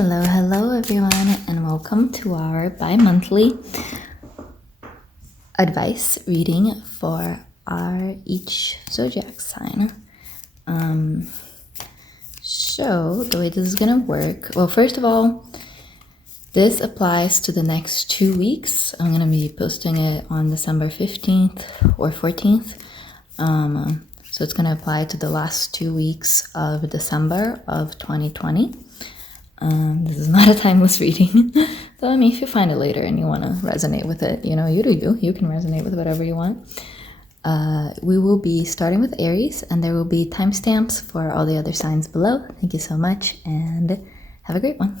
Hello everyone, and welcome to our bi-monthly advice reading for our each zodiac sign. So the way this is gonna work, well, first of all, this applies to the next 2 weeks. I'm gonna be posting it on December 15th or 14th. So it's gonna apply to the last 2 weeks of December of 2020. This is not a timeless reading. So, I mean, if you find it later and you want to resonate with it, you know, you do you. You can resonate with whatever you want. We will be starting with Aries, and there will be timestamps for all the other signs below. Thank you so much, and have a great one.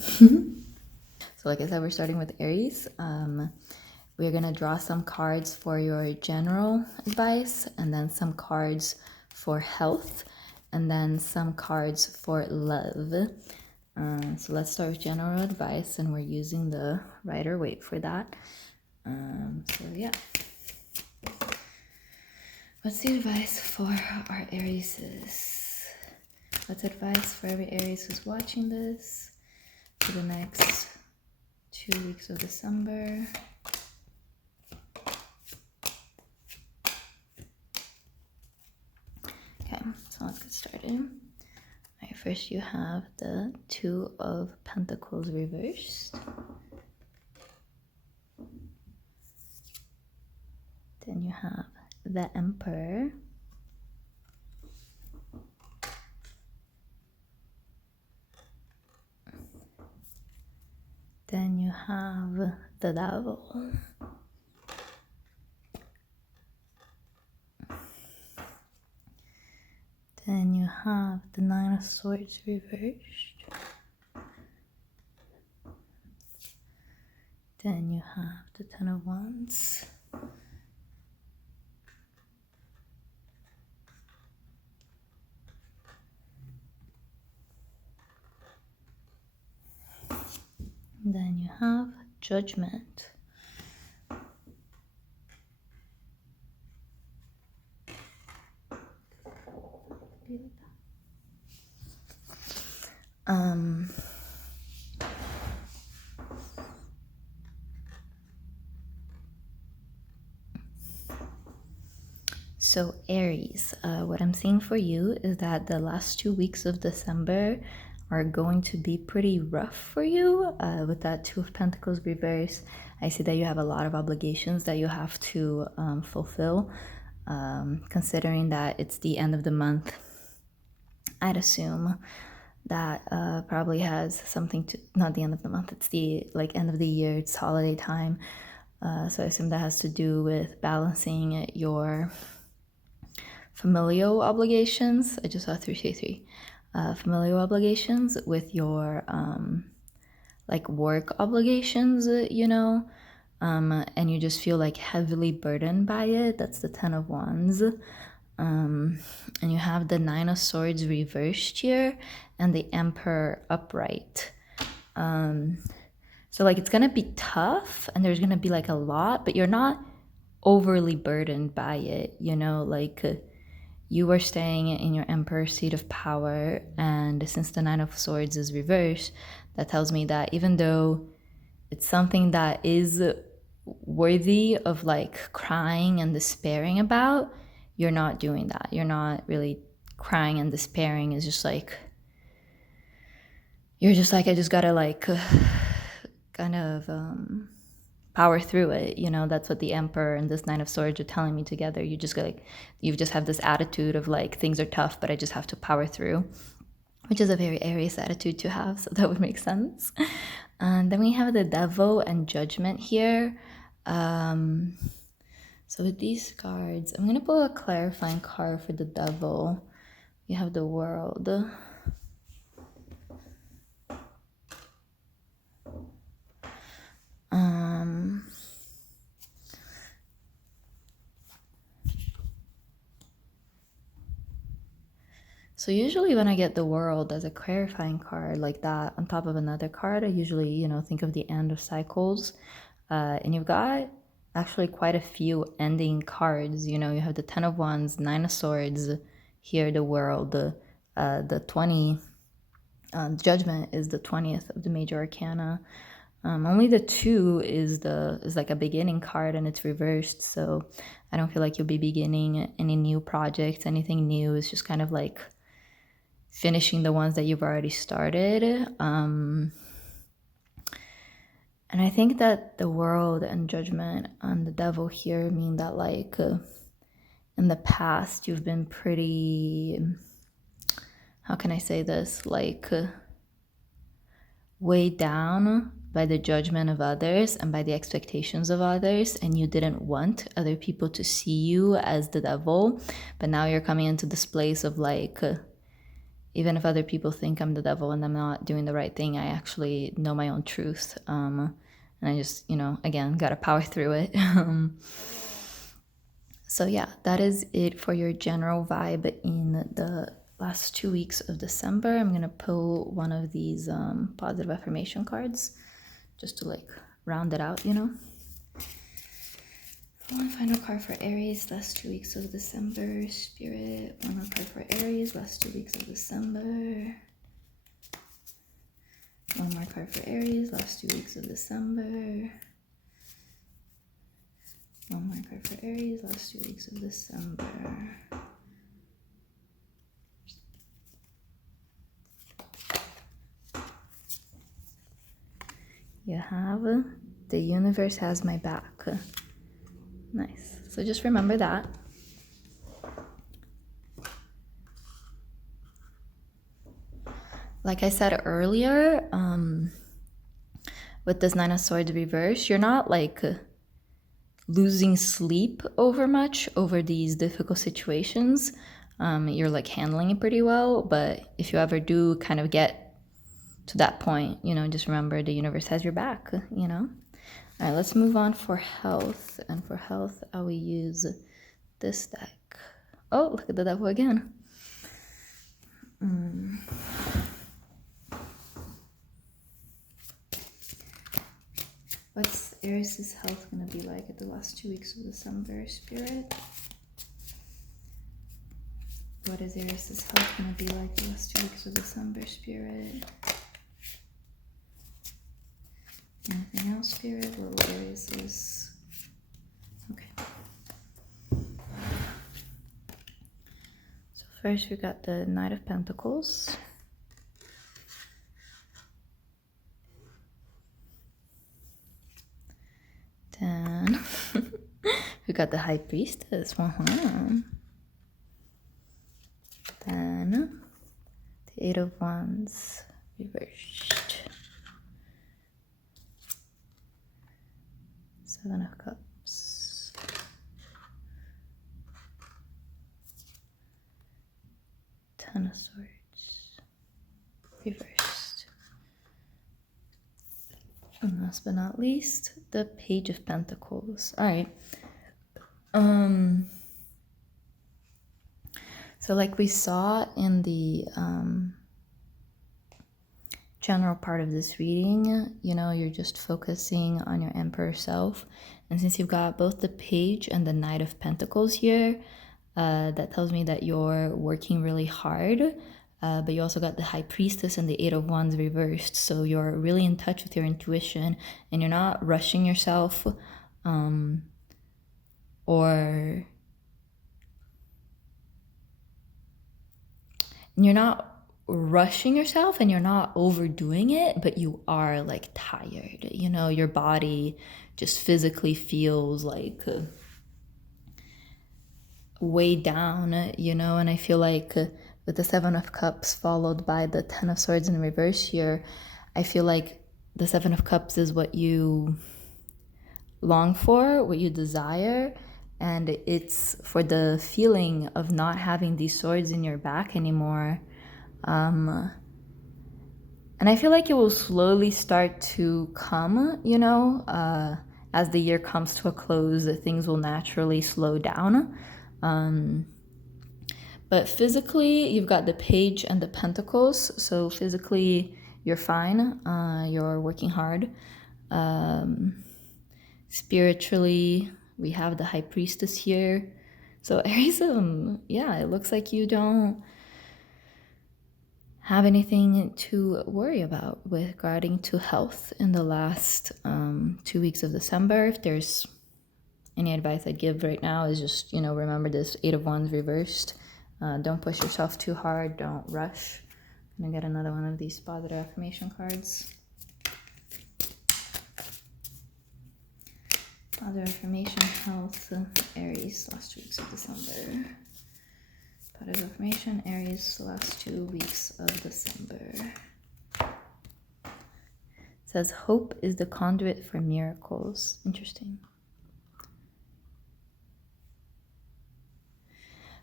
So, like I said, we're starting with Aries. We're going to draw some cards for your general advice, and then some cards for health, and then some cards for love. So let's start with general advice, and we're using the Rider-Waite for that. So yeah. What's the advice for our Arieses? What's advice for every Aries who's watching this for the next 2 weeks of December? Okay, so let's get started. Alright, first you have the Two of Pentacles reversed. Then you have the Emperor. Then you have the Devil. Then you have the Nine of Swords reversed. Then you have the Ten of Wands. Then you have Judgment. So Aries, what I'm seeing for you is that the last 2 weeks of December are going to be pretty rough for you. With that Two of Pentacles reverse, I see that you have a lot of obligations that you have to fulfill. Considering that it's the end of the month, I'd assume that probably has something to, not the end of the month, it's the end of the year, it's holiday time. So I assume that has to do with balancing your familial obligations. I just saw 333. Familial obligations with your work obligations, you know, and you just feel like heavily burdened by it. That's the Ten of Wands. And you have the Nine of Swords reversed here and the Emperor upright. So it's gonna be tough, and there's gonna be a lot, but you're not overly burdened by it, you know, you are staying in your Emperor seat of power. And since the Nine of Swords is reversed, that tells me that even though it's something that is worthy of crying and despairing about, you're not doing that. You're not really crying and despairing. It's just you're just I just gotta kind of power through it, you know. That's what the Emperor and this Nine of Swords are telling me together. You just you just have this attitude of things are tough, but I just have to power through, which is a very Aries attitude to have, so that would make sense. And then we have the Devil and Judgment here. So with these cards, I'm gonna pull a clarifying card for the Devil. We have the World. So usually when I get the World as a clarifying card like that on top of another card, I usually, you know, think of the end of cycles. And you've got actually quite a few ending cards. You know, you have the Ten of Wands, Nine of Swords, here the World, the 20 Judgment is the 20th of the major arcana. Only the 2 is like a beginning card, and it's reversed, so I don't feel like you'll be beginning any new projects, anything new. It's just kind of like finishing the ones that you've already started. And I think that the world and judgment and the devil here mean that, like, in the past you've been pretty, how can I say this, like, weighed down by the judgment of others and by the expectations of others, and you didn't want other people to see you as the devil. But now you're coming into this place of, like, even if other people think I'm the devil and I'm not doing the right thing, I actually know my own truth. And I just, again, gotta power through it. So yeah, that is it for your general vibe in the last 2 weeks of December. I'm gonna pull one of these positive affirmation cards just to, like, round it out, One final card for Aries, last 2 weeks of December. Spirit, one more card for Aries, last 2 weeks of December. One more card for Aries, last 2 weeks of December. One more card for Aries, last 2 weeks of December. You have the universe has my back. Nice. So just remember that. Like I said earlier, with this Nine of Swords reverse, you're not, like, losing sleep over these difficult situations. You're, like, handling it pretty well, but if you ever do kind of get to that point, just remember the universe has your back, All right, let's move on for health. And for health, I will use this deck. Oh, look at the devil again. What's Aries' health going to be like at the last 2 weeks of December, Spirit? What is Aries' health going to be like the last 2 weeks of December, Spirit? Anything else, Spirit? What will Aries' okay. So first we got the Knight of Pentacles. Then we got the High Priestess. Then the Eight of Wands reversed. Seven of Cups. Ten of Swords reversed. And last but not least, the Page of Pentacles. All right. So like we saw in the general part of this reading, you're just focusing on your Emperor self. And since you've got both the Page and the Knight of Pentacles here, that tells me that you're working really hard. But you also got the High Priestess and the Eight of Wands reversed. So you're really in touch with your intuition and you're not rushing yourself, or you're not rushing yourself and you're not overdoing it, but you are, like, tired. Your body just physically feels like weighed down, and I feel like with the Seven of Cups followed by the Ten of Swords in reverse here, I feel like the Seven of Cups is what you long for, what you desire, and it's for the feeling of not having these swords in your back anymore. And I feel like it will slowly start to come, as the year comes to a close, things will naturally slow down. But physically, you've got the Page and the Pentacles. So physically, you're fine. You're working hard. Spiritually, we have the High Priestess here. So Aries, yeah, it looks like you don't have anything to worry about with regarding to health in the last 2 weeks of December. If there's any advice I'd give right now is just, you know, remember this 8 of Wands reversed. Don't push yourself too hard. Don't rush. I'm gonna get another one of these positive affirmation cards. Positive affirmation, health, Aries, last 2 weeks of December. Positive affirmation, Aries, last 2 weeks of December. It says, hope is the conduit for miracles. Interesting.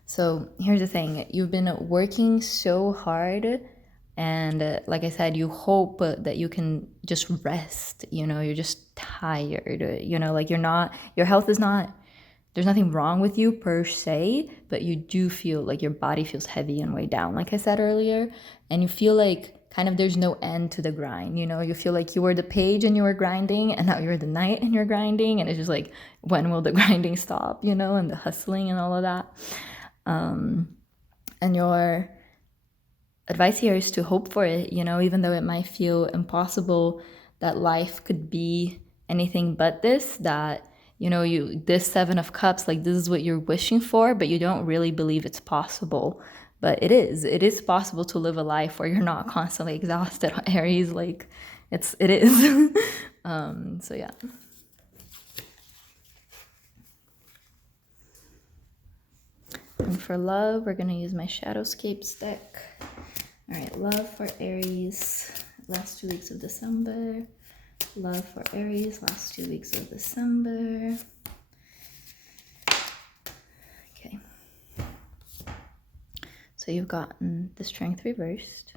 So here's the thing. You've been working so hard, and like I said, you hope that you can just rest. You know, you're just tired. You know, like your health is not, there's nothing wrong with you per se, but you do feel like your body feels heavy and weighed down, like I said earlier. And you feel like kind of there's no end to the grind. You know, you feel like you were the page and you were grinding, and now you're the knight and you're grinding. And it's just like, when will the grinding stop, you know, and the hustling and all of that. And your advice here is to hope for it, you know, even though it might feel impossible that life could be anything but this, that, you know, this 7 of Cups, like this is what you're wishing for, but you don't really believe it's possible. But it is possible to live a life where you're not constantly exhausted, Aries, like it is. So yeah. And for love, we're going to use my Shadowscapes deck. All right, love for Aries, last 2 weeks of December. Love for Aries, last 2 weeks of December. Okay. So you've gotten the Strength reversed.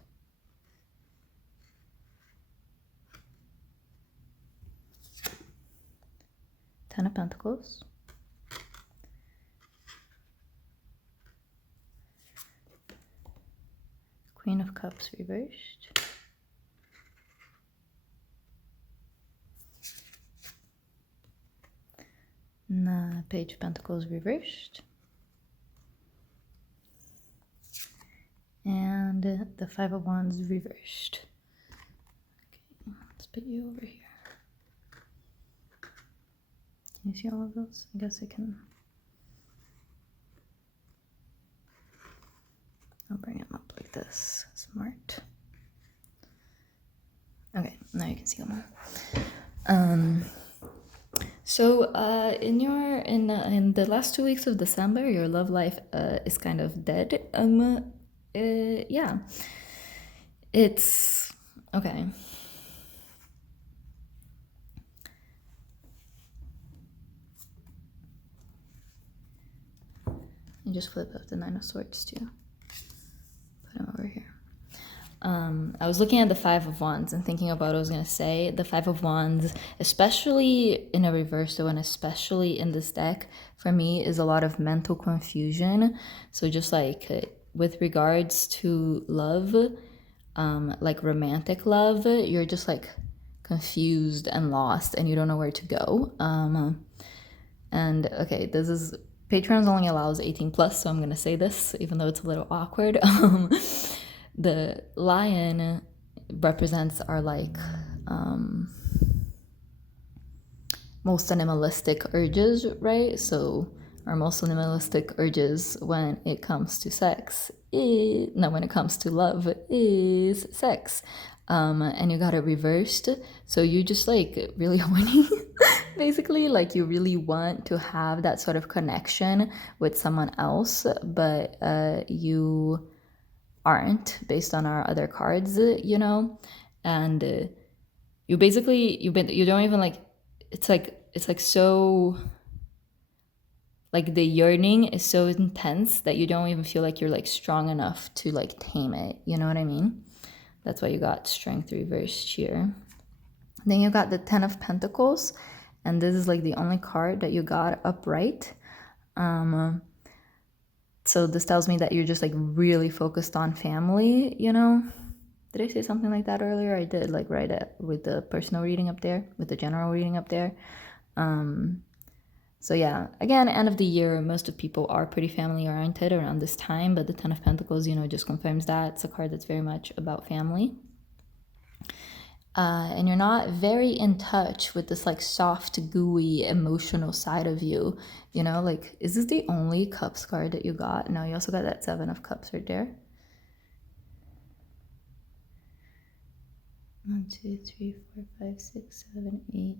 Ten of Pentacles. Queen of Cups reversed. And the Page of Pentacles reversed. And the 5 of Wands reversed. Okay, let's put you over here. Can you see all of those? I guess I can. I'll bring them up like this. Smart. Okay, now you can see them all. So in the last 2 weeks of December, your love life is kind of dead. Yeah, it's okay. You just flip up the 9 of Swords too. Put them over here. I was looking at the 5 of Wands and thinking about what I was going to say. The 5 of Wands, especially in a reverse, though, and especially in this deck, for me, is a lot of mental confusion. So just like with regards to love, like romantic love, you're just like confused and lost and you don't know where to go. And okay, this is, Patreon only allows 18 plus, so I'm going to say this, even though it's a little awkward. The lion represents our like most animalistic urges, right? So our most animalistic urges when it comes to sex, when it comes to love, is sex. And you got it reversed. So you just like really horny, basically, like you really want to have that sort of connection with someone else, but you aren't, based on our other cards, you know. And you basically you don't even like, it's like so, like the yearning is so intense that you don't even feel like you're like strong enough to like tame it, you know what I mean? That's why you got Strength reversed here. Then you got the 10 of Pentacles, and this is like the only card that you got upright. So this tells me that you're just like really focused on family, you know? Did I say something like that earlier? I did, like right with the personal reading up there, with the general reading up there. So yeah, again, end of the year, most of people are pretty family oriented around this time, but the Ten of Pentacles, you know, just confirms that. It's a card that's very much about family. And you're not very in touch with this like soft, gooey, emotional side of you. You know, like, is this the only Cups card that you got? No, you also got that Seven of Cups right there. 1, 2, 3, 4, 5, 6, 7, 8,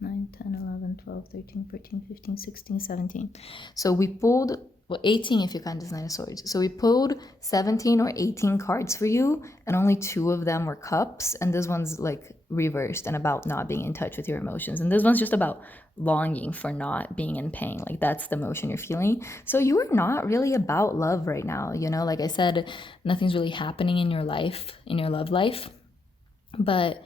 9, 10, 11, 12, 13, 14, 15, 16, 17. So we pulled, well, 18 if you count this Nine of Swords. So we pulled 17 or 18 cards for you, and only 2 of them were Cups, and this one's like reversed and about not being in touch with your emotions. And this one's just about longing for not being in pain. Like, that's the emotion you're feeling. So you are not really about love right now. You know, like I said, nothing's really happening in your life, in your love life. But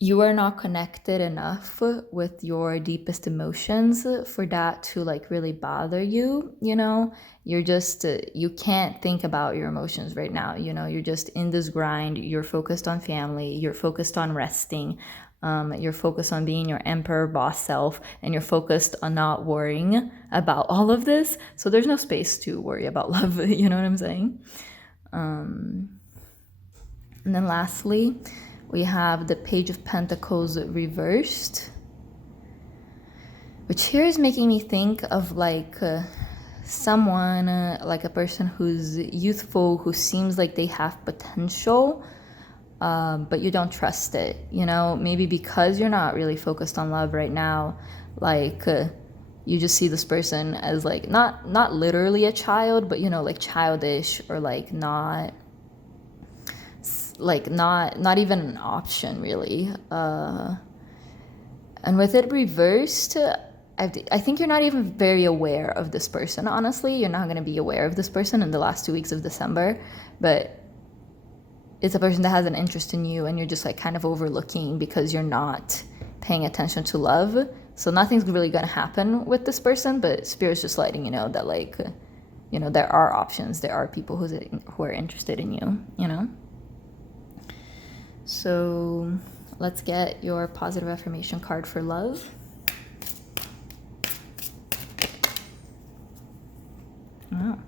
you are not connected enough with your deepest emotions for that to like really bother you. You know, you're just, you can't think about your emotions right now. You know, you're just in this grind. You're focused on family. You're focused on resting. You're focused on being your emperor boss self, and you're focused on not worrying about all of this. So there's no space to worry about love. You know what I'm saying? And then lastly, we have the Page of Pentacles reversed, which here is making me think of like someone, like a person who's youthful, who seems like they have potential, but you don't trust it. You know, maybe because you're not really focused on love right now, like you just see this person as like not literally a child, but you know, like childish, or like not even an option really. And with it reversed, I think you're not even very aware of this person. Honestly, you're not going to be aware of this person in the last 2 weeks of December, but it's a person that has an interest in you, and you're just like kind of overlooking because you're not paying attention to love. So nothing's really going to happen with this person, but Spirit's just letting you know that, like, you know, there are options. There are people who are interested in you, you know? So let's get your positive affirmation card for love. Oh.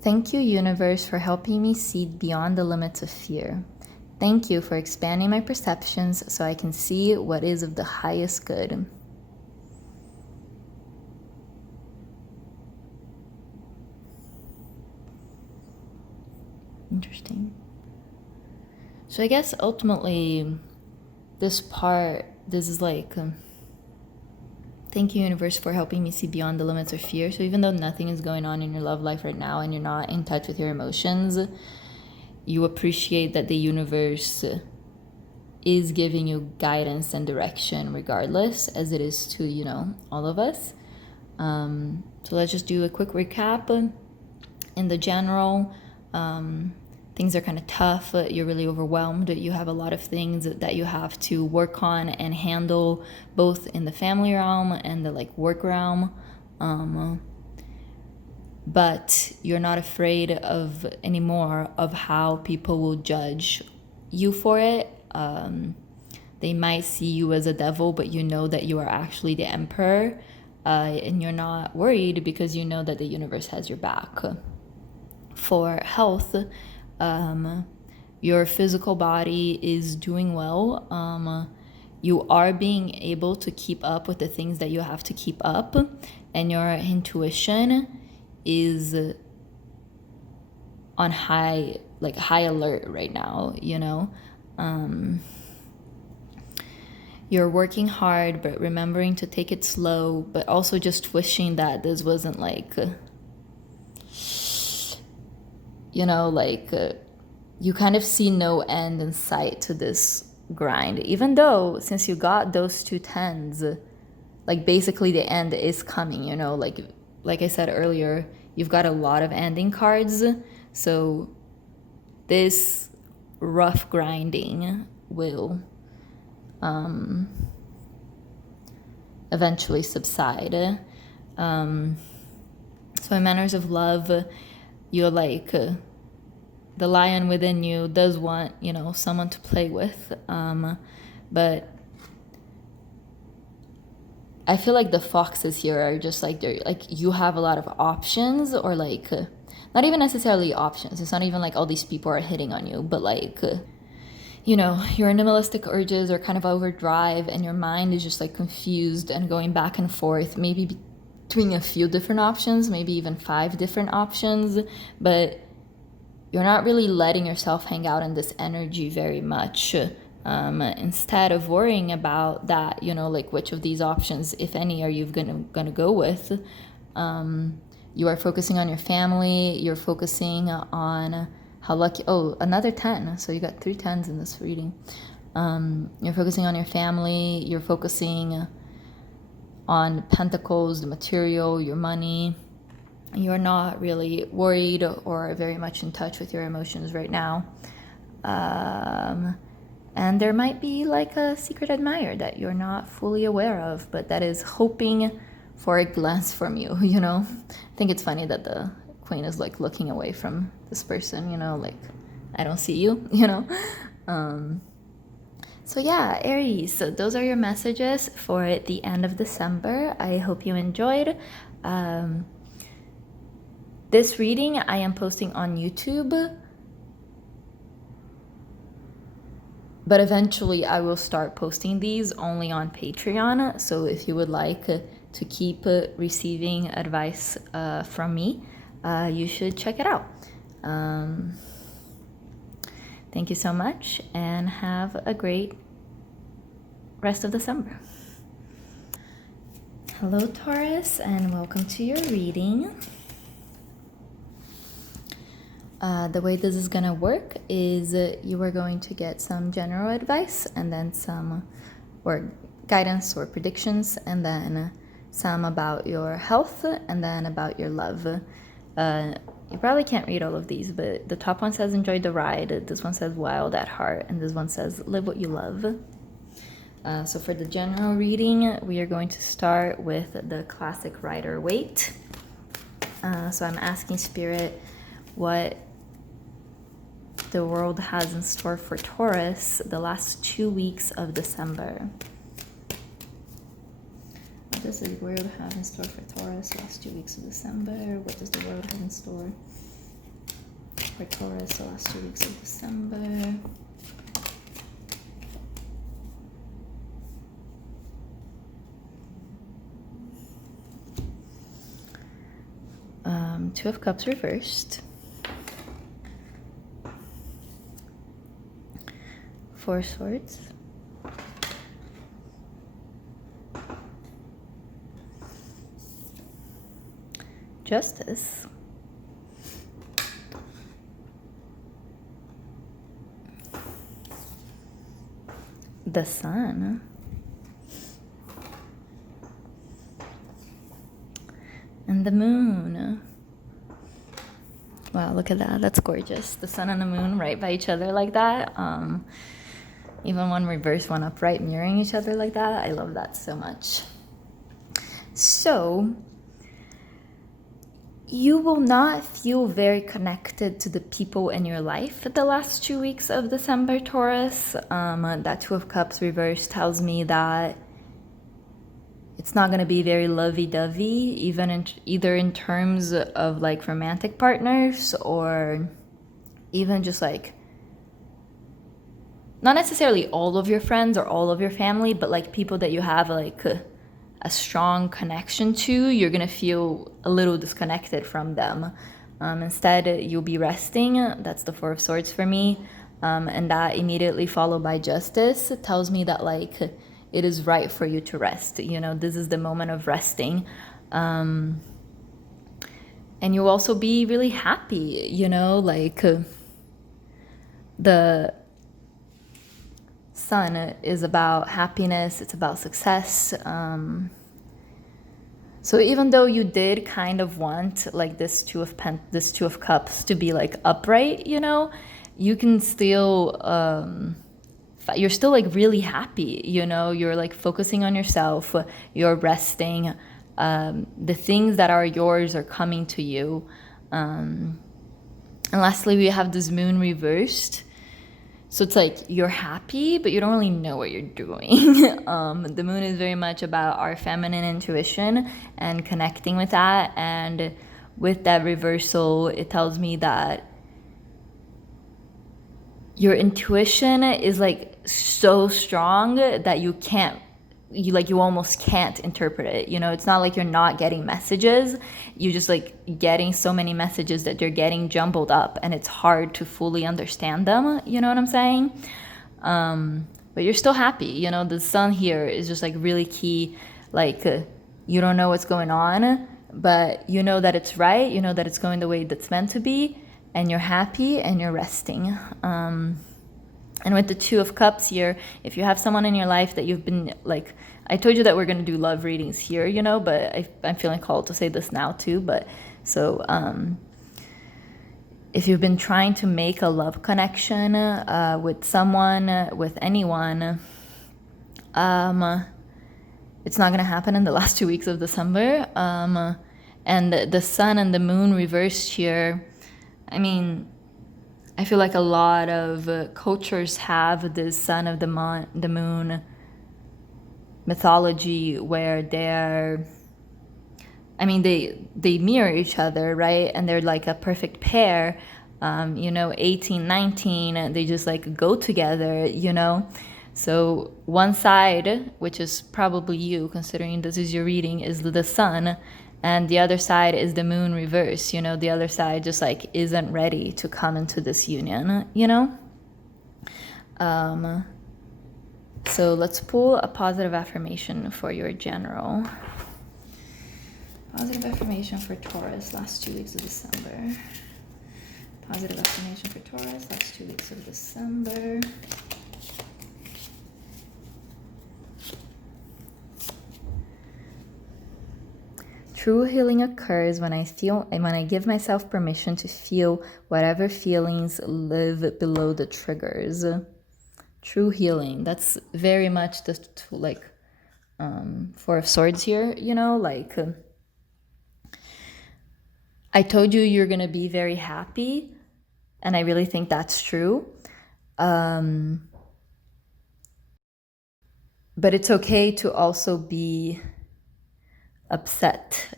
Thank you, universe, for helping me see beyond the limits of fear. Thank you for expanding my perceptions so I can see what is of the highest good. Interesting. So I guess ultimately this is like, thank you, universe, for helping me see beyond the limits of fear. So even though nothing is going on in your love life right now and you're not in touch with your emotions, you appreciate that the universe is giving you guidance and direction regardless, as it is to, you know, all of us. So let's just do a quick recap. In the general, things are kind of tough. You're really overwhelmed. You have a lot of things that you have to work on and handle, both in the family realm and the like work realm. But you're not afraid of anymore of how people will judge you for it. They might see you as a devil, but you know that you are actually the emperor, and you're not worried because you know that the universe has your back. For health, your physical body is doing well. You are being able to keep up with the things that you have to keep up, and your intuition is on high alert right now, you know. You're working hard, but remembering to take it slow, but also just wishing that this wasn't like, you know, like you kind of see no end in sight to this grind, even though since you got those 2 tens, like basically the end is coming, you know, like I said earlier, you've got a lot of ending cards. So this rough grinding will eventually subside. So in manners of love, you're like, the lion within you does want, you know, someone to play with, but I feel like the foxes here are just like, they're like, you have a lot of options, or like not even necessarily options. It's not even like all these people are hitting on you, but like you know, your animalistic urges are kind of overdrive, and your mind is just like confused and going back and forth, maybe between a few different options, maybe even 5 different options, but you're not really letting yourself hang out in this energy very much. Instead of worrying about that, you know, like which of these options, if any, are you gonna go with, you are focusing on your family, you're focusing on how lucky, oh, another 10, so you got 3 10s in this reading. You're focusing on your family, you're focusing on Pentacles, the material, your money. You're not really worried or very much in touch with your emotions right now. And there might be like a secret admirer that you're not fully aware of, but that is hoping for a glance from you, you know? I think it's funny that the Queen is like looking away from this person, you know, like, I don't see you, you know? So yeah, Aries, so those are your messages for the end of December. I hope you enjoyed. This reading I am posting on YouTube, but eventually I will start posting these only on Patreon. So if you would like to keep receiving advice from me, you should check it out. Thank you so much, and have a great rest of December. Hello, Taurus, and welcome to your reading. The way this is gonna work is you are going to get some general advice, and then some or guidance or predictions, and then some about your health, and then about your love. You probably can't read all of these, but the top one says enjoy the ride, this one says wild at heart, and this one says live what you love. So for the general reading, we are going to start with the classic Rider-Waite. So I'm asking Spirit what the world has in store for Taurus the last 2 weeks of December. What does the world have in store for Taurus last 2 weeks of December? What does the world have in store for Taurus the last 2 weeks of December? Two of Cups reversed. 4 Swords. Justice. The Sun. And the Moon. Wow, look at that. That's gorgeous. The Sun and the Moon right by each other like that. Even one reverse, one upright, mirroring each other like that. I love that so much. So, you will not feel very connected to the people in your life the last 2 weeks of December, Taurus. That Two of Cups reverse tells me that it's not going to be very lovey-dovey, either in terms of like romantic partners, or even just like, not necessarily all of your friends or all of your family, but like people that you have like a strong connection to. You're going to feel a little disconnected from them. Instead, you'll be resting. That's the Four of Swords for me. And that immediately followed by Justice tells me that like it is right for you to rest. You know, this is the moment of resting. And you'll also be really happy, you know, like the Sun is about happiness, it's about success. So even though you did kind of want like this Two of Cups to be like upright, you know, you can still you're still like really happy, you know, you're like focusing on yourself, you're resting, the things that are yours are coming to you. And lastly, we have this Moon reversed. So it's like you're happy, but you don't really know what you're doing. The moon is very much about our feminine intuition and connecting with that. And with that reversal, it tells me that your intuition is like so strong that you almost can't interpret it. You know, it's not like you're not getting messages. You just like getting so many messages that you're getting jumbled up and it's hard to fully understand them. You know what I'm saying? But you're still happy. You know, the sun here is just like really key. Like you don't know what's going on, but you know that it's right. You know that it's going the way that's meant to be, and you're happy and you're resting. And with the Two of Cups here, if you have someone in your life that you've been like, I told you that we're going to do love readings here, you know, but I'm feeling called to say this now too. But so if you've been trying to make a love connection with someone, with anyone, it's not going to happen in the last 2 weeks of December. And the sun and the moon reversed here, I mean, I feel like a lot of cultures have this sun of the moon mythology where they're, I mean, they mirror each other, right? And they're like a perfect pair. You know, 18, 19, they just like go together, you know? So one side, which is probably you, considering this is your reading, is the sun. And the other side is the moon reverse, you know, the other side just like isn't ready to come into this union, you know? So let's pull a positive affirmation for your general. Positive affirmation for Taurus, last 2 weeks of December. Positive affirmation for Taurus, last 2 weeks of December. True healing occurs when I give myself permission to feel whatever feelings live below the triggers. True healing. That's very much the like Four of Swords here, you know, like I told you you're gonna be very happy, and I really think that's true. But it's okay to also be upset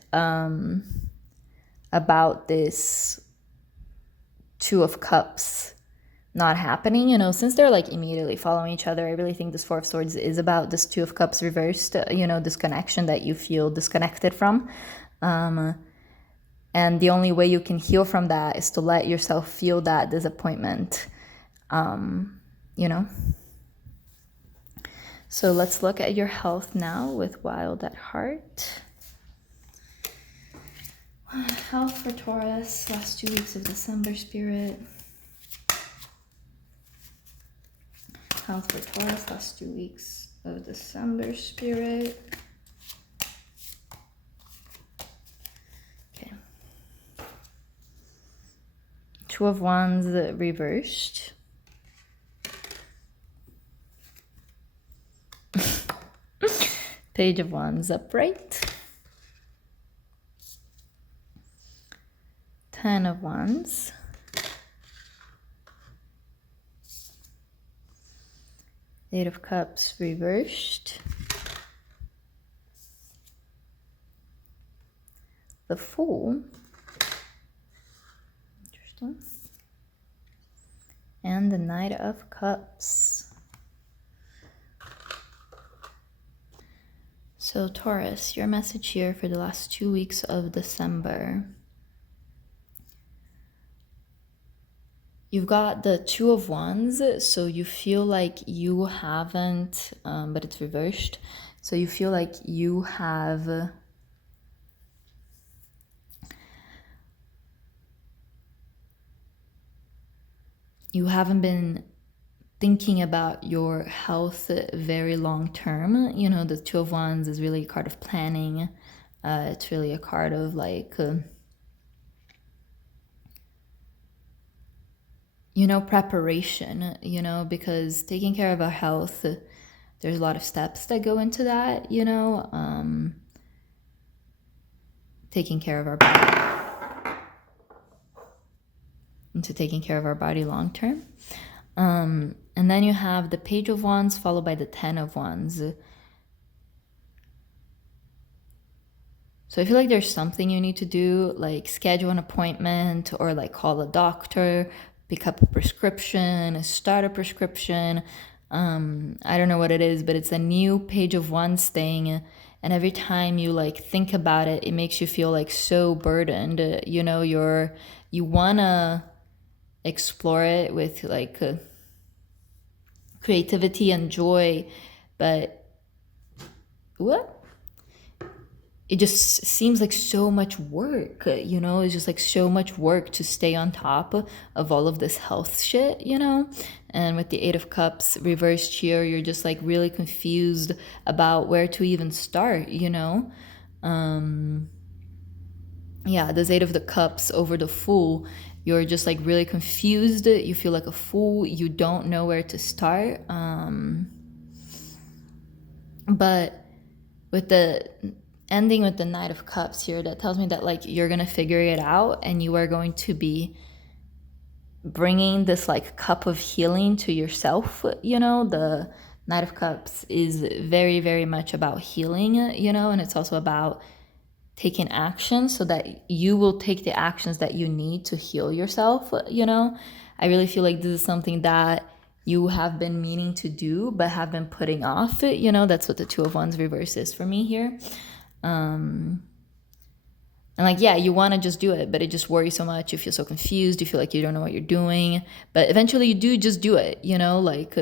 about this Two of Cups not happening, you know, since they're like immediately following each other. I really think this Four of Swords is about this Two of Cups reversed, you know, this connection that you feel disconnected from. And the only way you can heal from that is to let yourself feel that disappointment, you know. So let's look at your health now with Wild at Heart. Health for Taurus, last 2 weeks of December, Spirit. Health for Taurus, last 2 weeks of December, Spirit. Okay. Two of Wands reversed. Page of Wands upright. 10 of Wands. Eight of Cups reversed. The Fool. Interesting. And the Knight of Cups. So Taurus, your message here for the last 2 weeks of December. You've got the Two of Wands, so you feel like you haven't, but it's reversed. So you feel like you have haven't been thinking about your health very long term. You know, the Two of Wands is really a card of planning. It's really a card of like, you know, preparation, you know, because taking care of our health, there's a lot of steps that go into that, you know, taking care of our body, into taking care of our body long term. And then you have the Page of Wands followed by the Ten of Wands. So I feel like there's something you need to do, like schedule an appointment or like call a doctor, pick up a prescription, start a prescription. I don't know what it is, but it's a new Page of Wands thing. And every time you like think about it, it makes you feel like so burdened. You know, you wanna explore it with like creativity and joy, but what? It just seems like so much work, you know? It's just like so much work to stay on top of all of this health shit, you know? And with the Eight of Cups reversed here, you're just like really confused about where to even start, you know? Yeah, this Eight of the Cups over the Fool, you're just like really confused. You feel like a fool. You don't know where to start. But with the ending with the Knight of Cups here, that tells me that like you're gonna figure it out and you are going to be bringing this like cup of healing to yourself. You know, the Knight of Cups is very, very much about healing, you know, and it's also about taking action so that you will take the actions that you need to heal yourself, you know. I really feel like this is something that you have been meaning to do but have been putting off, you know. That's what the Two of Wands reverse is for me here. And like, yeah, you want to just do it, but it just worries so much. You feel so confused. You feel like you don't know what you're doing, but eventually you do just do it, you know, like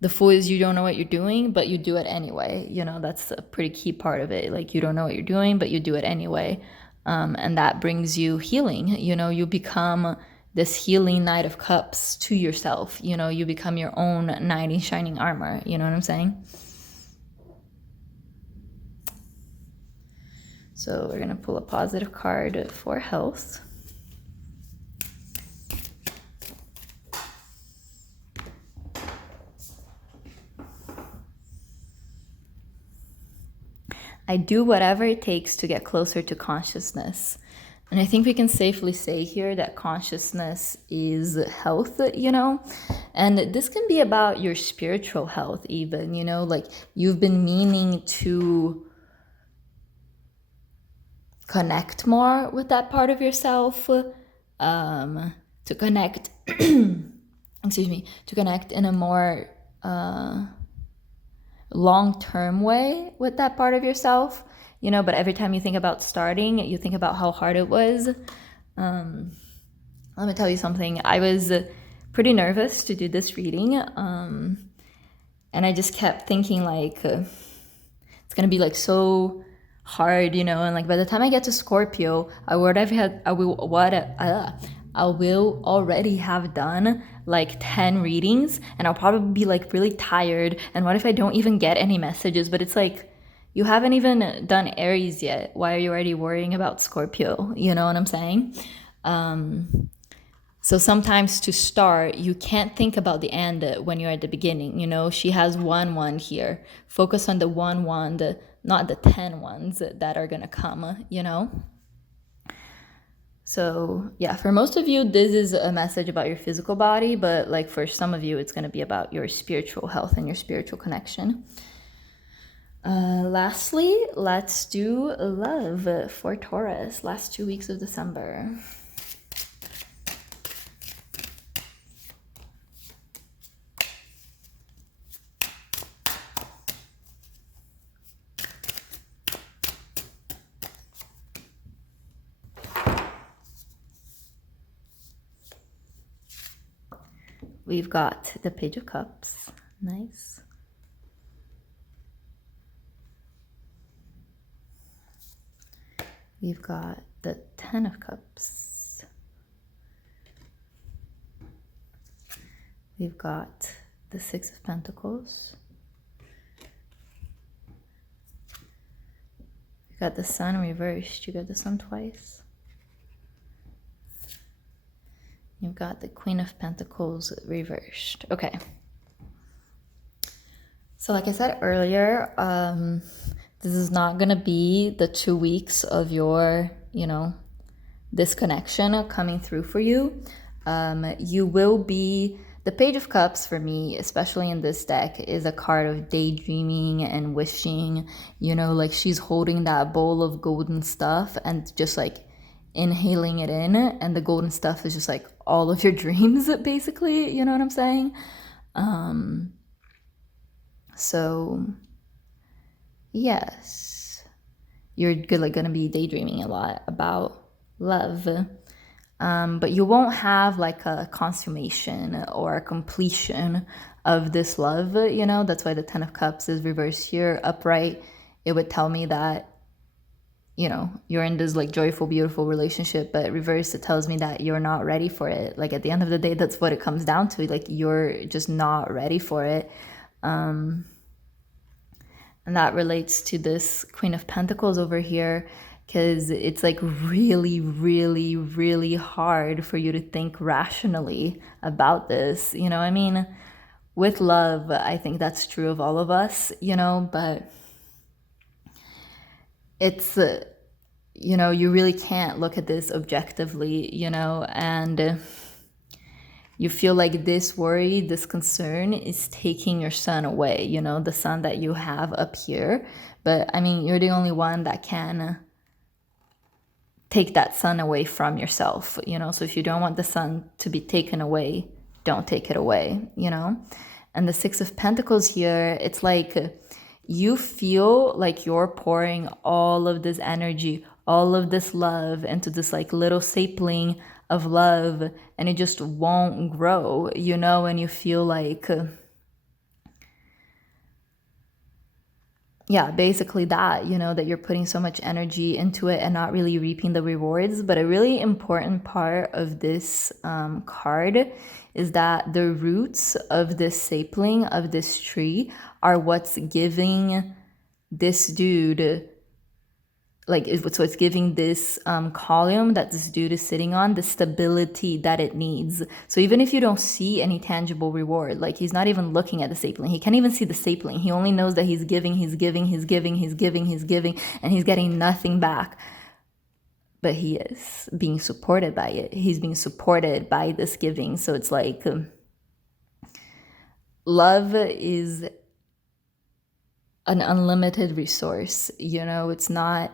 the Fool is you don't know what you're doing, but you do it anyway. You know, that's a pretty key part of it. Like you don't know what you're doing, but you do it anyway. And that brings you healing. You know, you become this healing Knight of Cups to yourself. You know, you become your own knight in shining armor. You know what I'm saying? So we're going to pull a positive card for health. I do whatever it takes to get closer to consciousness. And I think we can safely say here that consciousness is health, you know? And this can be about your spiritual health even, you know? Like you've been meaning to connect more with that part of yourself, to connect, excuse me, to connect in a more long-term way with that part of yourself, you know, but every time you think about starting, you think about how hard it was. Let me tell you something. I was pretty nervous to do this reading, and I just kept thinking like, it's gonna be like so hard, you know, and like by the time I get to Scorpio, I will already have done like 10 readings and I'll probably be like really tired. And what if I don't even get any messages? But it's like, you haven't even done Aries yet. Why are you already worrying about Scorpio? You know what I'm saying? So sometimes to start, you can't think about the end when you're at the beginning. You know, she has 1-1 here. Focus on the 1-1, not the 10 ones that are gonna come, you know? So yeah, for most of you, this is a message about your physical body, but like for some of you, it's gonna be about your spiritual health and your spiritual connection. Lastly, let's do love for Taurus, last 2 weeks of December. We've got the Page of Cups, nice. We've got the Ten of Cups. We've got the Six of Pentacles. We've got the Sun reversed. You got the Sun twice. You've got the Queen of Pentacles reversed. Okay. So like I said earlier, this is not going to be the 2 weeks of your, you know, this connection coming through for you. You will be The Page of Cups for me, especially in this deck, is a card of daydreaming and wishing, you know, like she's holding that bowl of golden stuff and just like inhaling it in, and the golden stuff is just like all of your dreams, basically, you know what I'm saying? So yes, you're gonna be daydreaming a lot about love. But you won't have like a consummation or a completion of this love, you know? That's why the Ten of Cups is reversed here. Upright, it would tell me that, you know, you're in this like joyful, beautiful relationship, but reverse, it tells me that you're not ready for it. Like at the end of the day, that's what it comes down to. Like you're just not ready for it. And that relates to this Queen of Pentacles over here, because it's like really, really, really hard for you to think rationally about this. You know, I mean, with love, I think that's true of all of us, you know, but it's, you know, you really can't look at this objectively, you know, and you feel like this worry, this concern is taking your sun away, you know, the sun that you have up here. But I mean, you're the only one that can take that sun away from yourself, you know. So if you don't want the sun to be taken away, don't take it away, you know. And the Six of Pentacles here, it's like you feel like you're pouring all of this energy, all of this love into this like little sapling of love, and it just won't grow, you know. And you feel like yeah, basically that, you know, that you're putting so much energy into it and not really reaping the rewards. But a really important part of this card is that the roots of this sapling, of this tree, are what's giving this dude, like, so it's giving this column that this dude is sitting on the stability that it needs. So even if you don't see any tangible reward, like he's not even looking at the sapling, he can't even see the sapling, he only knows that he's giving, he's giving, he's giving, he's giving, he's giving, and he's getting nothing back. But he is being supported by it. He's being supported by this giving. So it's like love is an unlimited resource, you know. It's not,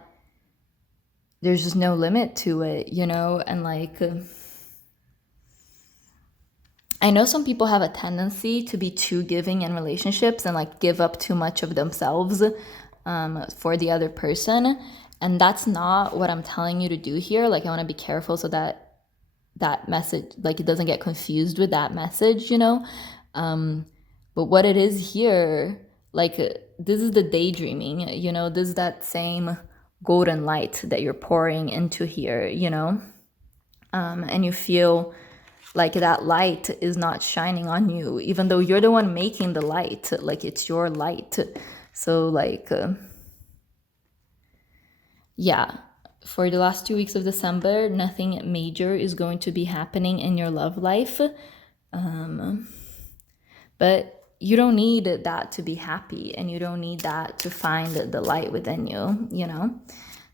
there's just no limit to it, you know. And like I know some people have a tendency to be too giving in relationships and like give up too much of themselves for the other person, and that's not what I'm telling you to do here. Like I want to be careful so that that message, like it doesn't get confused with that message, you know. But what it is here, like this is the daydreaming, you know, this is that same golden light that you're pouring into here, you know. And you feel like that light is not shining on you, even though you're the one making the light, like it's your light. So like yeah, for the last 2 weeks of December, nothing major is going to be happening in your love life, but you don't need that to be happy, and you don't need that to find the light within you, you know.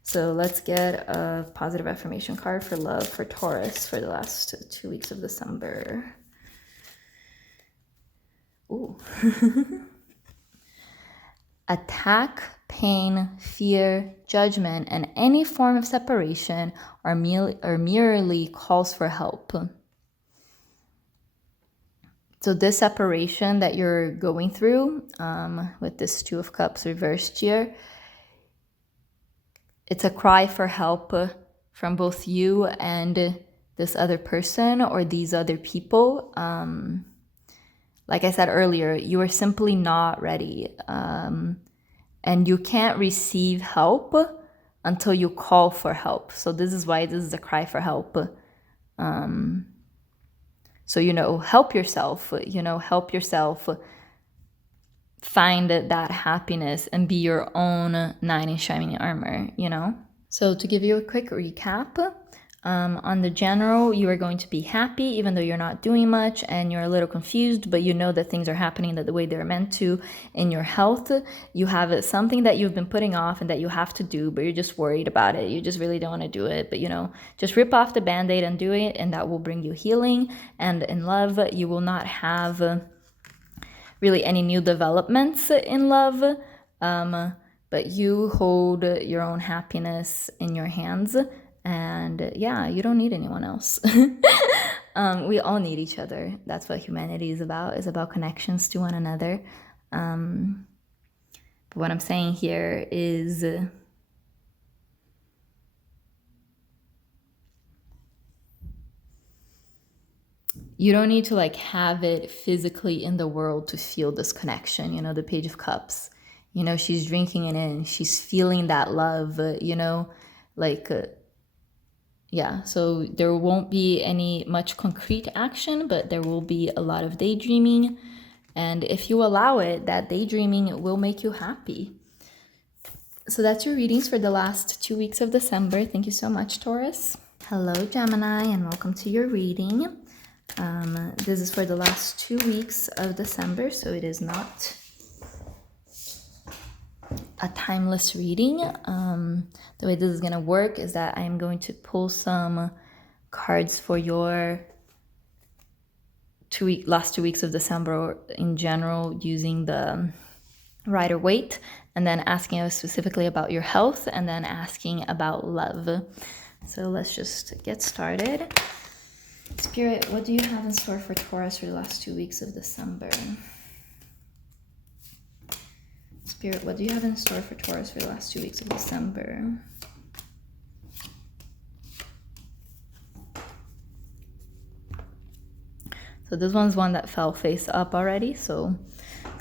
So let's get a positive affirmation card for love for Taurus for the last 2 weeks of December. Ooh. Attack, pain, fear, judgment, and any form of separation are merely calls for help. So this separation that you're going through with this Two of Cups reversed here, it's a cry for help from both you and this other person or these other people. Like I said earlier, you are simply not ready. And you can't receive help until you call for help. So this is why this is a cry for help. So, you know, help yourself, you know, help yourself find that happiness and be your own knight in shining armor, you know? So to give you a quick recap, On the general, you are going to be happy even though you're not doing much and you're a little confused, but you know that things are happening the way they're meant to. In your health, you have something that you've been putting off and that you have to do, but you're just worried about it. You just really don't want to do it, but just rip off the band-aid and do it, and that will bring you healing. And in love, you will not have really any new developments in love, but you hold your own happiness in your hands. And yeah, you don't need anyone else. We all need each other. That's what humanity is about connections to one another. But what I'm saying here is you don't need to like have it physically in the world to feel this connection. The Page of Cups, she's drinking it in, she's feeling that love, yeah, so there won't be any much concrete action, but there will be a lot of daydreaming. And if you allow it, that daydreaming will make you happy. So that's your readings for the last 2 weeks of December. Thank you so much, Taurus. Hello, Gemini, and welcome to your reading. This is for the last 2 weeks of December, so it is not a timeless reading. The way this is going to work is that I'm going to pull some cards for your last 2 weeks of December in general, using the Rider-Waite, and then asking us specifically about your health, and then asking about love. So let's just get started. Spirit, what do you have in store for Taurus for the last 2 weeks of December? Spirit, what do you have in store for Taurus for the last 2 weeks of December? So this one's one that fell face up already, so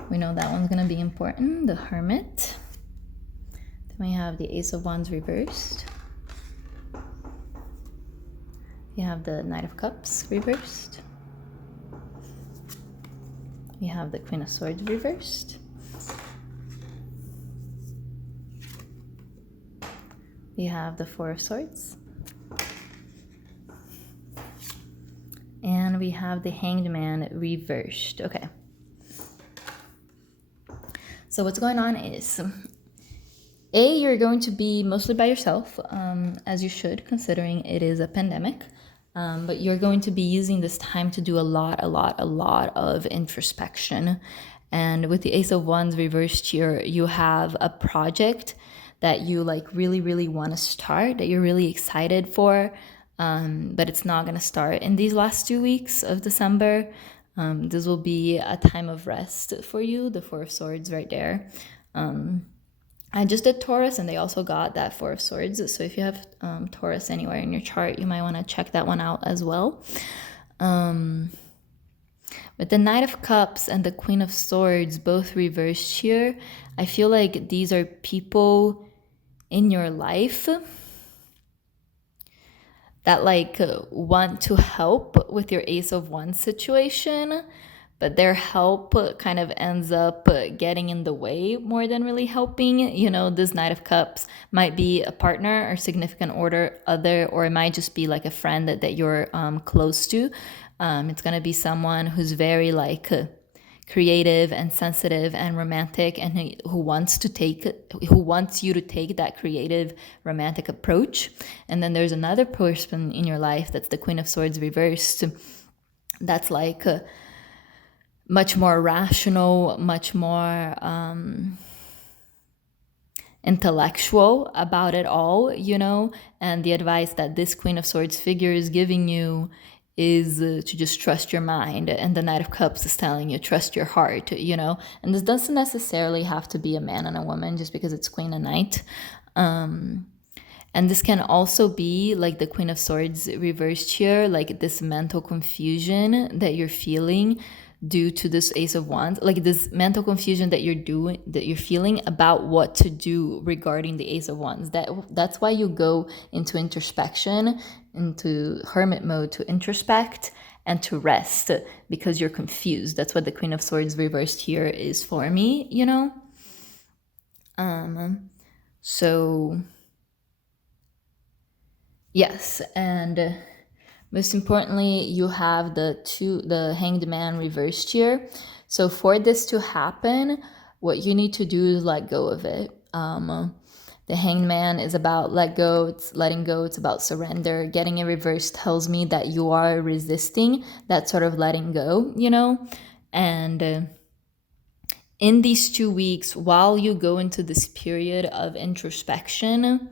we know that one's going to be important. The Hermit. Then we have the Ace of Wands reversed. We have the Knight of Cups reversed. We have the Queen of Swords reversed. We have the Four of Swords. And we have the Hanged Man reversed. Okay. So what's going on is, you're going to be mostly by yourself, as you should, considering it is a pandemic. But you're going to be using this time to do a lot of introspection. And with the Ace of Wands reversed here, you have a project that you really want to start, that you're really excited for, but it's not going to start in these last 2 weeks of December. This will be a time of rest for you, the Four of Swords right there. I just did Taurus, and they also got that Four of Swords. So if you have Taurus anywhere in your chart, you might want to check that one out as well. With the Knight of Cups and the Queen of Swords both reversed here, I feel like these are people in your life that want to help with your Ace of Wands situation, but their help kind of ends up getting in the way more than really helping. This Knight of Cups might be a partner or significant other, or it might just be like a friend that you're close to. It's going to be someone who's very creative and sensitive and romantic, and who wants you to take that creative romantic approach. And then there's another person in your life that's the Queen of Swords reversed, that's much more rational, much more intellectual about it all, and the advice that this Queen of Swords figure is giving you is to just trust your mind, and the Knight of Cups is telling you trust your heart, and this doesn't necessarily have to be a man and a woman just because it's Queen and Knight. And this can also be the Queen of Swords reversed here, this mental confusion that you're feeling due to this Ace of Wands, this mental confusion that you're feeling about what to do regarding the Ace of Wands. That's why you go into introspection, into hermit mode, to introspect and to rest, because you're confused. That's what the Queen of Swords reversed here is for me, So Yes, and most importantly, you have the Hanged Man reversed here. So for this to happen, what you need to do is let go of it. The Hanged Man is about let go, it's letting go, it's about surrender. Getting it reversed tells me that you are resisting that sort of letting go, you know? And in these 2 weeks, while you go into this period of introspection,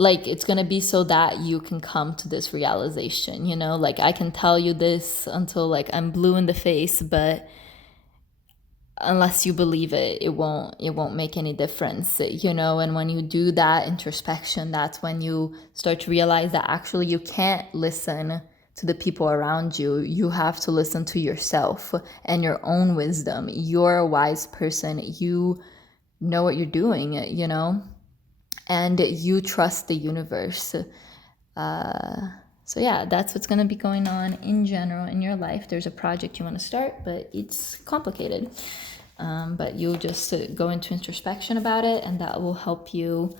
like it's gonna be so that you can come to this realization, you know? Like I can tell you this until like I'm blue in the face, but unless you believe it, it won't make any difference, you know? And when you do that introspection, that's when you start to realize that actually you can't listen to the people around you. You have to listen to yourself and your own wisdom. You're a wise person. You know what you're doing, you know? And you trust the universe. So yeah, that's what's going to be going on in general in your life. There's a project you want to start, but it's complicated. But you'll just go into introspection about it, and that will help you,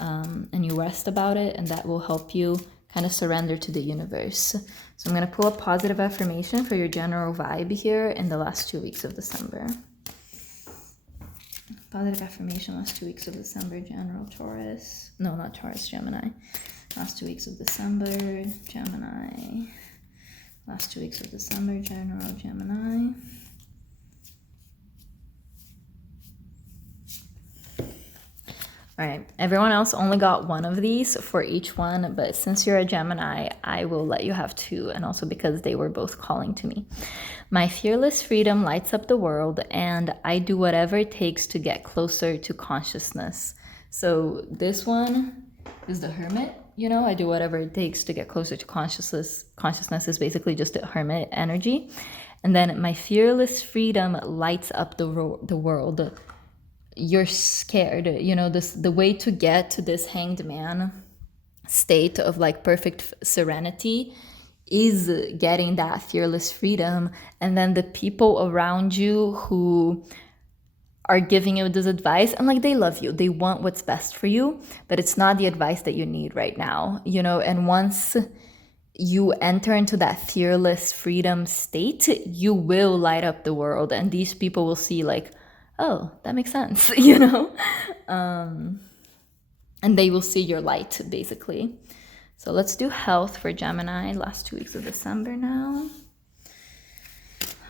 and you rest about it, and that will help you kind of surrender to the universe. So I'm going to pull a positive affirmation for your general vibe here in the last 2 weeks of December. Positive affirmation last 2 weeks of December, general Taurus. No, not Taurus, Gemini. Last 2 weeks of December, Gemini. Last 2 weeks of December, general Gemini. All right, everyone else only got one of these for each one, but since you're a Gemini, I will let you have two, and also because they were both calling to me. My fearless freedom lights up the world, and I do whatever it takes to get closer to consciousness. So this one is the Hermit, you know, I do whatever it takes to get closer to consciousness. Consciousness is basically just a Hermit energy. And then my fearless freedom lights up the world. You're scared, you know, the way to get to this Hanged Man state of like perfect serenity is getting that fearless freedom. And then the people around you who are giving you this advice, and like they love you, they want what's best for you, but it's not the advice that you need right now, you know. And once you enter into that fearless freedom state, you will light up the world, and these people will see like, oh, that makes sense, you know? And they will see your light, basically. So let's do health for Gemini, last 2 weeks of December now.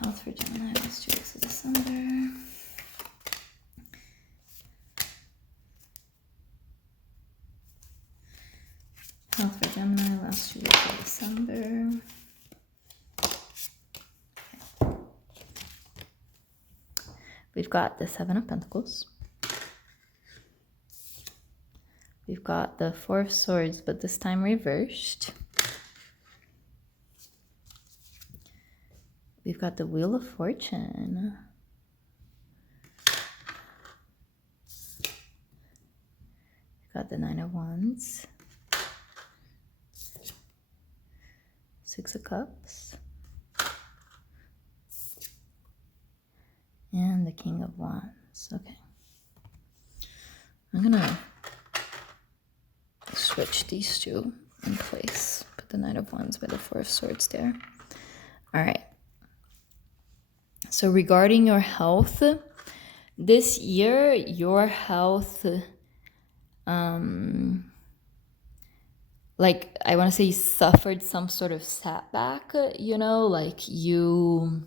Health for Gemini, last 2 weeks of December. Health for Gemini, last 2 weeks of December. We've got the Seven of Pentacles. We've got the Four of Swords, but this time reversed. We've got the Wheel of Fortune. We've got the Nine of Wands. Six of Cups. And the King of Wands. Okay. I'm gonna switch these two in place. Put the Knight of Wands by the Four of Swords there. All right. So regarding your health, this year, your health, like I want to say you suffered some sort of setback, you know, like you...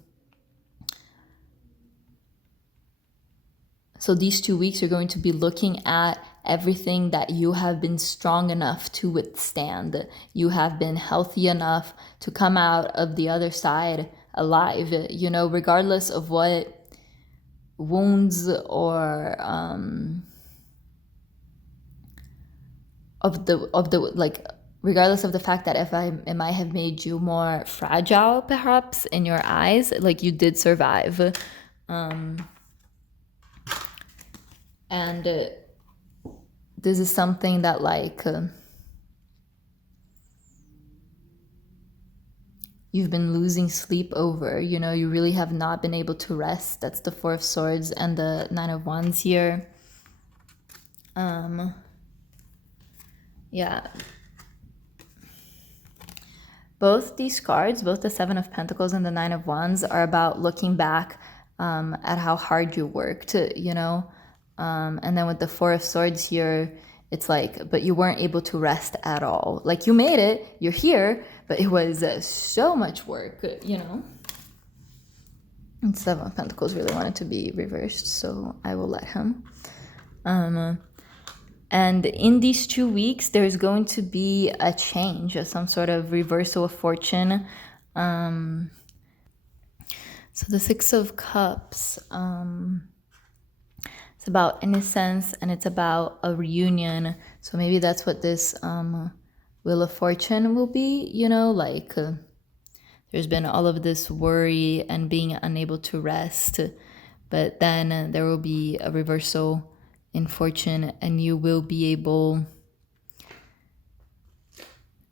So these 2 weeks, you're going to be looking at everything that you have been strong enough to withstand. You have been healthy enough to come out of the other side alive, you know, regardless of what wounds or regardless of the fact that it might have made you more fragile, perhaps, in your eyes, like you did survive. And this is something that like you've been losing sleep over, you know, you really have not been able to rest. That's the Four of Swords and the Nine of Wands here. Yeah. Both these cards, both the Seven of Pentacles and the Nine of Wands, are about looking back at how hard you worked, you know? And then with the Four of Swords here, it's like, but you weren't able to rest at all. Like, you made it, you're here, but it was so much work, you know? And Seven of Pentacles really wanted to be reversed, so I will let him. And in these 2 weeks, there's going to be a change, some sort of reversal of fortune. So the Six of Cups, it's about innocence and it's about a reunion. So maybe that's what this Wheel of Fortune will be, you know, like there's been all of this worry and being unable to rest, but then there will be a reversal in fortune and you will be able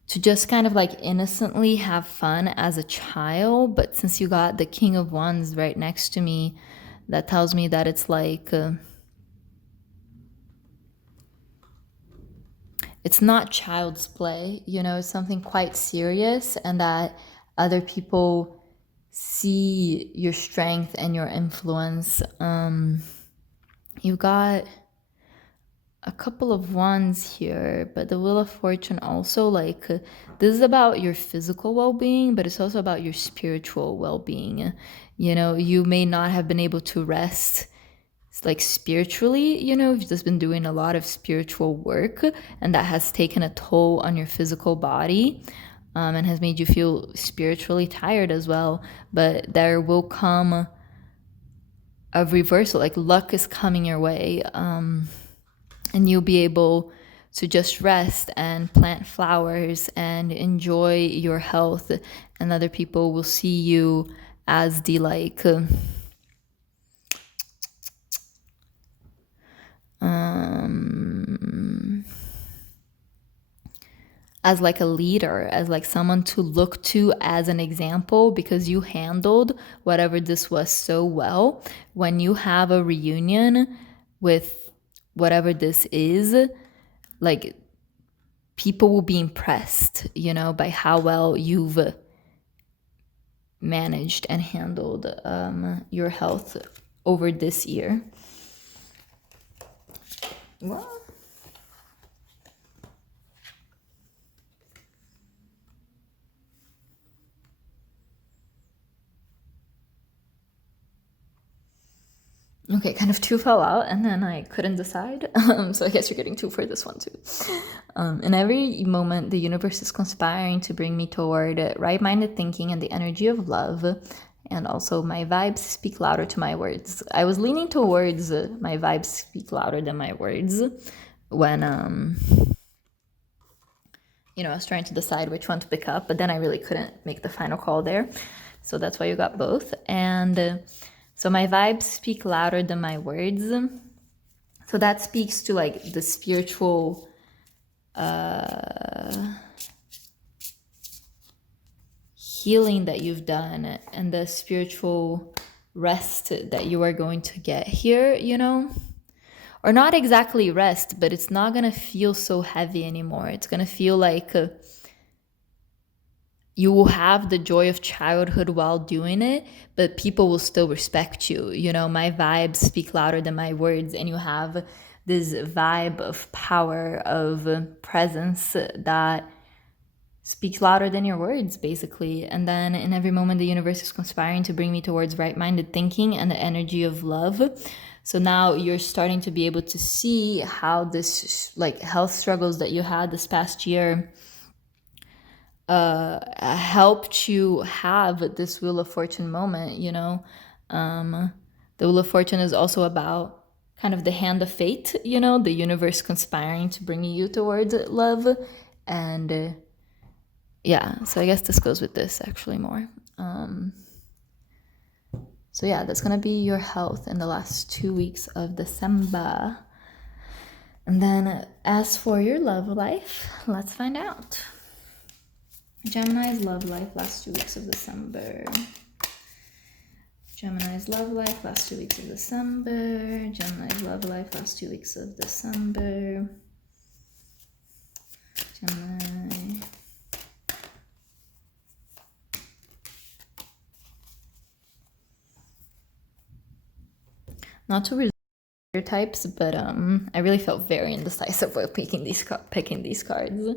to just kind of like innocently have fun as a child. But since you got the King of Wands right next to me, that tells me that it's like it's not child's play, you know, it's something quite serious, and that other people see your strength and your influence. You got a couple of wands here, but the Wheel of Fortune also, like, this is about your physical well-being, but it's also about your spiritual well-being. You know, you may not have been able to rest like spiritually, you know, you've just been doing a lot of spiritual work, and that has taken a toll on your physical body, and has made you feel spiritually tired as well. But there will come a reversal, like luck is coming your way, and you'll be able to just rest and plant flowers and enjoy your health, and other people will see you as the like as like a leader, as like someone to look to as an example, because you handled whatever this was so well. When you have a reunion with whatever this is, like, people will be impressed, you know, by how well you've managed and handled your health over this year. Well, okay, kind of two fell out, and then I couldn't decide. So I guess you're getting two for this one too. In every moment, the universe is conspiring to bring me toward right-minded thinking and the energy of love. And also, my vibes speak louder to my words. I was leaning towards my vibes speak louder than my words when, you know, I was trying to decide which one to pick up, but then I really couldn't make the final call there. So that's why you got both. And so my vibes speak louder than my words. So that speaks to like the spiritual healing that you've done and the spiritual rest that you are going to get here, you know? Or not exactly rest, but it's not going to feel so heavy anymore. It's going to feel like you will have the joy of childhood while doing it, but people will still respect you. You know, my vibes speak louder than my words, and you have this vibe of power, of presence that speaks louder than your words, basically. And then in every moment, the universe is conspiring to bring me towards right-minded thinking and the energy of love. So now you're starting to be able to see how this like health struggles that you had this past year helped you have this Wheel of Fortune moment, you know. The Wheel of Fortune is also about kind of the hand of fate, you know, the universe conspiring to bring you towards love. And yeah, so I guess this goes with this actually more. So yeah, that's gonna be your health in the last 2 weeks of December. And then as for your love life, let's find out. Gemini's love life last 2 weeks of December. Gemini's love life, last 2 weeks of December. Gemini's love life, last 2 weeks of December. Gemini. Not to reserve types, but I really felt very indecisive while picking these cards.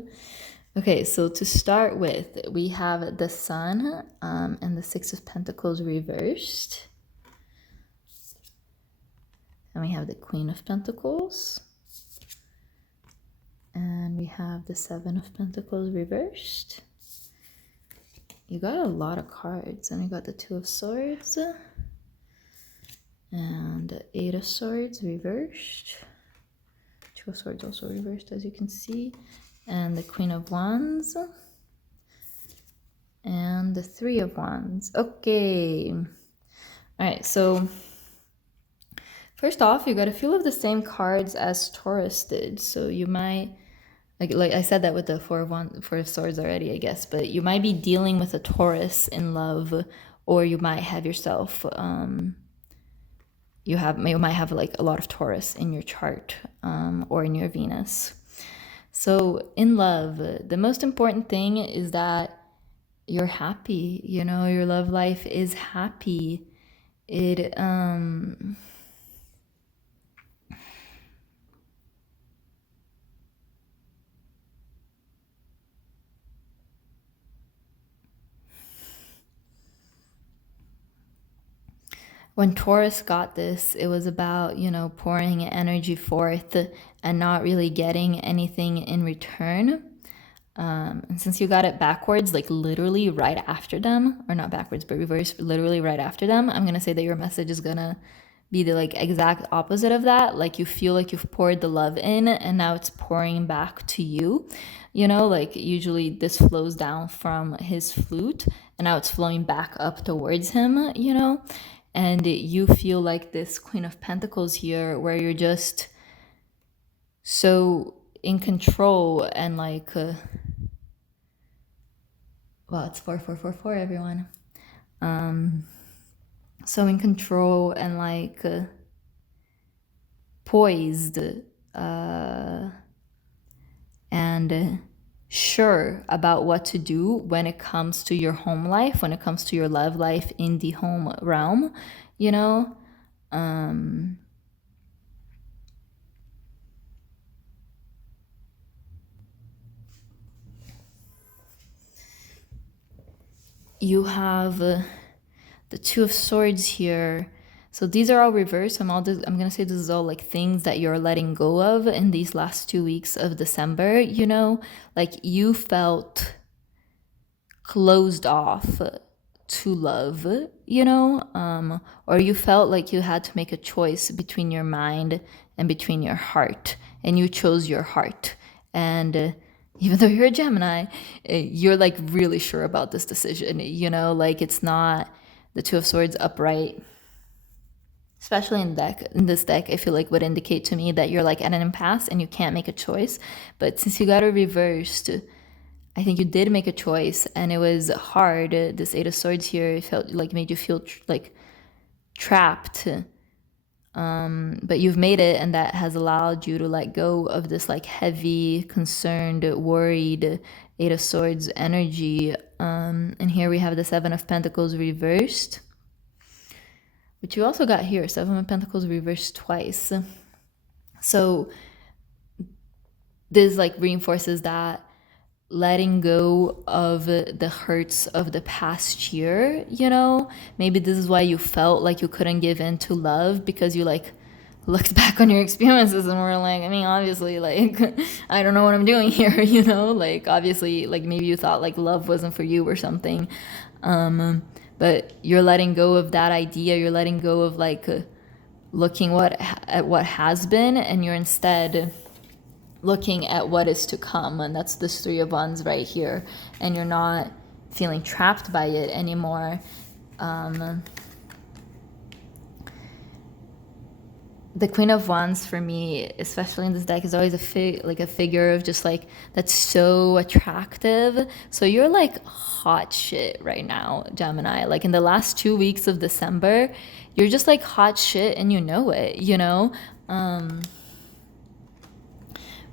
Okay, so to start with, we have the Sun and the Six of Pentacles reversed. And we have the Queen of Pentacles. And we have the Seven of Pentacles reversed. You got a lot of cards. And we got the Two of Swords. And the Eight of Swords reversed. Two of Swords also reversed, as you can see. And the Queen of Wands. And the Three of Wands. Okay. All right, so first off, you got a few of the same cards as Taurus did. So you might, like I said that with the Four of Swords already, I guess. But you might be dealing with a Taurus in love, or you might have yourself, you might have like a lot of Taurus in your chart, or in your Venus. So in love, the most important thing is that you're happy, you know, your love life is happy. It, when Taurus got this, it was about, you know, pouring energy forth and not really getting anything in return. And since you got it backwards, like literally right after them, or not backwards, but reverse, literally right after them, I'm going to say that your message is going to be the like exact opposite of that. Like you feel like you've poured the love in and now it's pouring back to you. You know, like usually this flows down from his flute and now it's flowing back up towards him, you know. And you feel like this Queen of Pentacles here, where you're just so in control and like, well, it's 4444, everyone. So in control and like poised and sure about what to do when it comes to your home life, when it comes to your love life in the home realm, you know. You have the Two of Swords here. So these are all reversed. I'm gonna say this is all like things that you're letting go of in these last 2 weeks of December, you know, like you felt closed off to love, you know, or you felt like you had to make a choice between your mind and between your heart, and you chose your heart. And even though you're a Gemini, you're like really sure about this decision, you know, like it's not the Two of Swords upright, especially in this deck, I feel like would indicate to me that you're like at an impasse and you can't make a choice. But since you got it reversed, I think you did make a choice and it was hard. This Eight of Swords here, it felt like made you feel like trapped. But you've made it, and that has allowed you to let go of this like heavy, concerned, worried Eight of Swords energy. And here we have the Seven of Pentacles reversed, which you also got here, Seven of Pentacles reversed twice. So this like reinforces that letting go of the hurts of the past year, you know. Maybe this is why you felt like you couldn't give in to love, because you like looked back on your experiences and were like, I mean, obviously, like, I don't know what I'm doing here, you know, like, obviously, like, maybe you thought like love wasn't for you or something. But you're letting go of that idea. You're letting go of like looking at what has been, and you're instead looking at what is to come. And that's this Three of Wands right here. And you're not feeling trapped by it the Queen of Wands for me, especially in this deck, is always a figure of just like that's so attractive. So you're like hot shit right now, Gemini. Like in the last 2 weeks of December, you're just like hot shit and you know it, you know?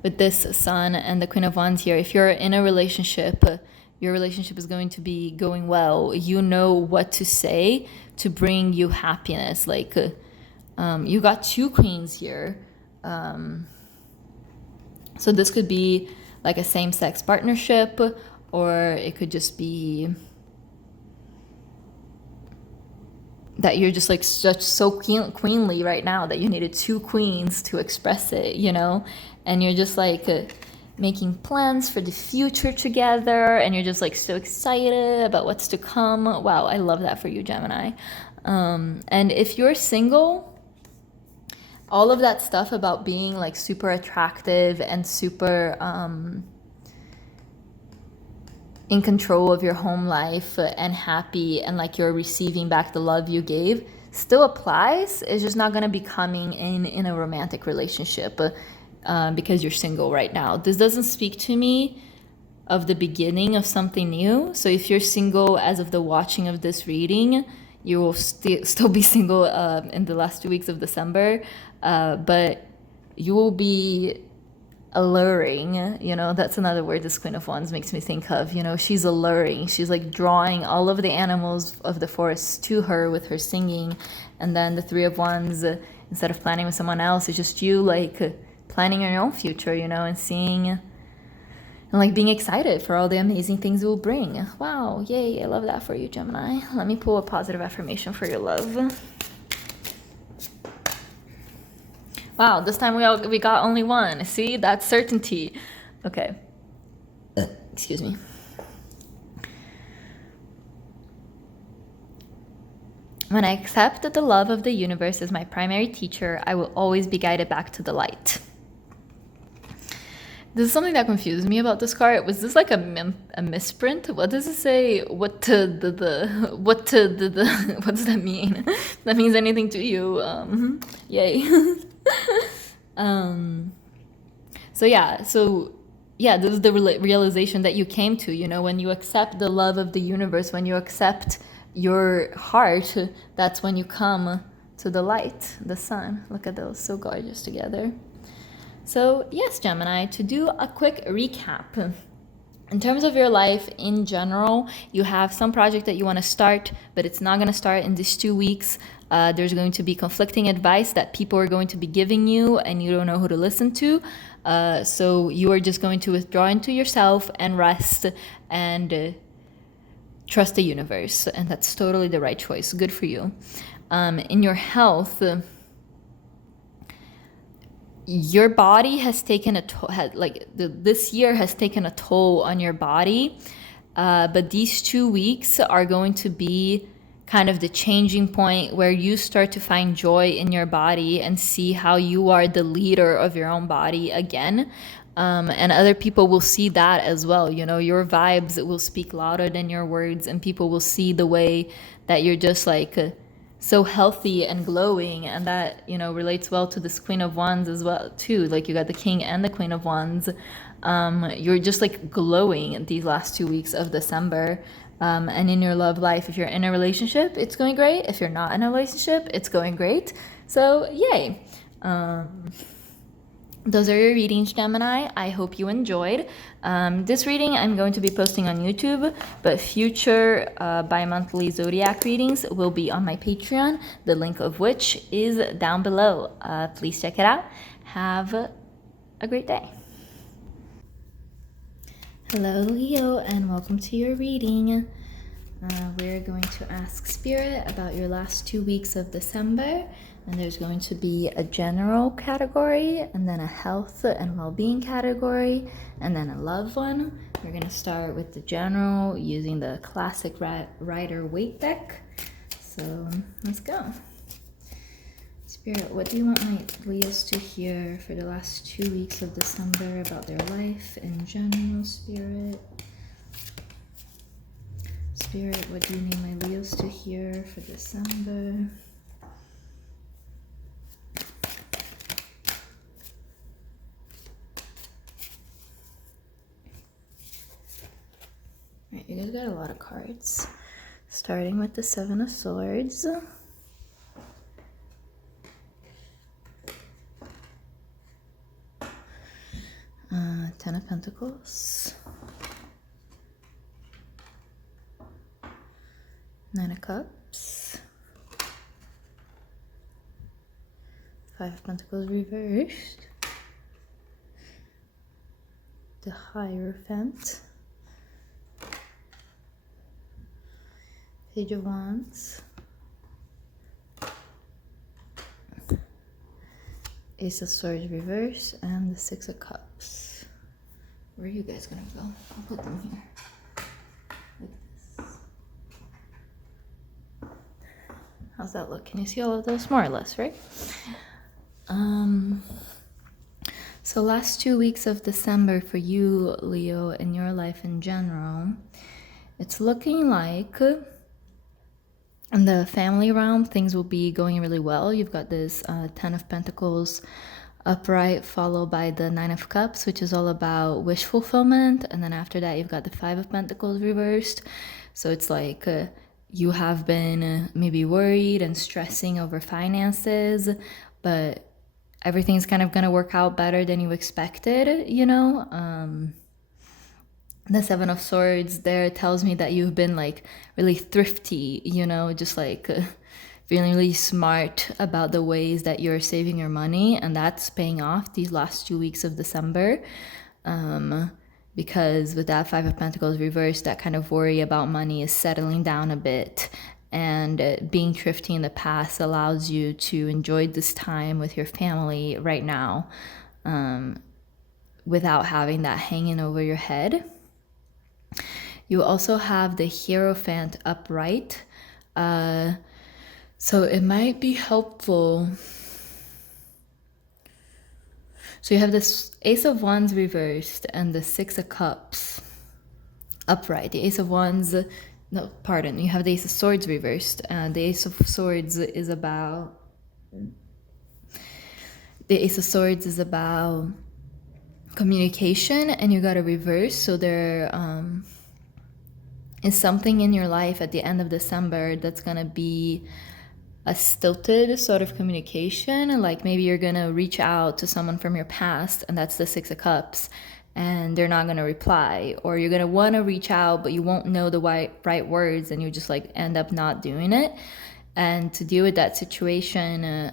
With this Sun and the Queen of Wands here, if you're in a relationship, your relationship is going to be going well. You know what to say to bring you happiness. Like you got 2 queens here. So this could be like a same-sex partnership, or it could just be that you're just like so queenly right now that you needed 2 queens to express it, you know? And you're just like making plans for the future together, and you're just like so excited about what's to come. Wow, I love that for you, Gemini. And if you're single, all of that stuff about being like super attractive and super in control of your home life and happy, and like you're receiving back the love you gave, still applies. It's just not going to be coming in a romantic relationship because you're single right now. This doesn't speak to me of the beginning of something new. So if you're single as of the watching of this reading, you will still be single in the last 2 weeks of December, but you will be alluring, you know, that's another word this Queen of Wands makes me think of, you know, she's alluring. She's like drawing all of the animals of the forest to her with her singing. And then the Three of Wands, instead of planning with someone else, it's just you like planning your own future, you know, and seeing and like being excited for all the amazing things it will bring. Wow, yay, I love that for you, Gemini. Let me pull a positive affirmation for your love. Wow, this time we got only one. See, that's certainty. Okay. Excuse me. When I accept that the love of the universe is my primary teacher, I will always be guided back to the light. This is something that confuses me about this card. Was this like a misprint? What does it say? What does that mean? If that means anything to you? Yay. So yeah, this is the realization that you came to, you know, when you accept the love of the universe, when you accept your heart, that's when you come to the light, the sun. Look at those, so gorgeous together. So yes, Gemini, to do a quick recap. In terms of your life in general, you have some project that you want to start, but it's not going to start in these 2 weeks. There's going to be conflicting advice that people are going to be giving you, and you don't know who to listen to. So you are just going to withdraw into yourself and rest and trust the universe. And that's totally the right choice. Good for you. In your health, your body has taken a toll, this year has taken a toll on your body, but these 2 weeks are going to be kind of the changing point where you start to find joy in your body and see how you are the leader of your own body again. And other people will see that as well. You know, your vibes will speak louder than your words, and people will see the way that you're just like so healthy and glowing, and that, you know, relates well to this Queen of Wands as well too. Like you got the King and the Queen of Wands. You're just like glowing these last 2 weeks of December. And in your love life, if you're in a relationship, it's going great. If you're not in a relationship, it's going great. So yay. Those are your readings, Gemini. I hope you enjoyed. This reading I'm going to be posting on YouTube, but future bi-monthly Zodiac readings will be on my Patreon, the link of which is down below. Please check it out. Have a great day. Hello, Leo, and welcome to your reading. We're going to ask Spirit about your last 2 weeks of December. And there's going to be a general category, and then a health and well-being category, and then a love one. We're going to start with the general using the classic Rider-Waite deck. So let's go. Spirit, what do you want my Leos to hear for the last 2 weeks of December about their life in general, Spirit? Spirit, what do you need my Leos to hear for December? guys got a lot of cards. Starting with the Seven of Swords. Ten of Pentacles. Nine of Cups. Five of Pentacles reversed. The Hierophant. Page of Wands. Ace of Swords reverse and the Six of Cups. Where are you guys gonna go? I'll put them here. Like this. How's that look? Can you see all of those? More or less, right? So last 2 weeks of December for you, Leo, in your life in general, it's looking like in the family realm, things will be going really well. You've got this Ten of Pentacles upright, followed by the Nine of Cups, which is all about wish fulfillment. And then after that, you've got the Five of Pentacles reversed. So it's like you have been maybe worried and stressing over finances, but everything's kind of going to work out better than you expected, you know? The Seven of Swords there tells me that you've been like really thrifty, you know, just like feeling really smart about the ways that you're saving your money, and that's paying off these last 2 weeks of December. Because with that Five of Pentacles reversed, that kind of worry about money is settling down a bit, and being thrifty in the past allows you to enjoy this time with your family right now, without having that hanging over your head. You also have the Hierophant upright. So it might be helpful. So you have this Ace of Wands reversed and the Six of Cups upright. The Ace of Wands, no, pardon, you have the Ace of Swords reversed. The Ace of Swords is about... The Ace of Swords is about communication, and you got a reverse. So there is something in your life at the end of December that's going to be a stilted sort of communication. Like maybe you're going to reach out to someone from your past, and that's the Six of Cups, and they're not going to reply. Or you're going to want to reach out, but you won't know the right words, and you just like end up not doing it. And to deal with that situation,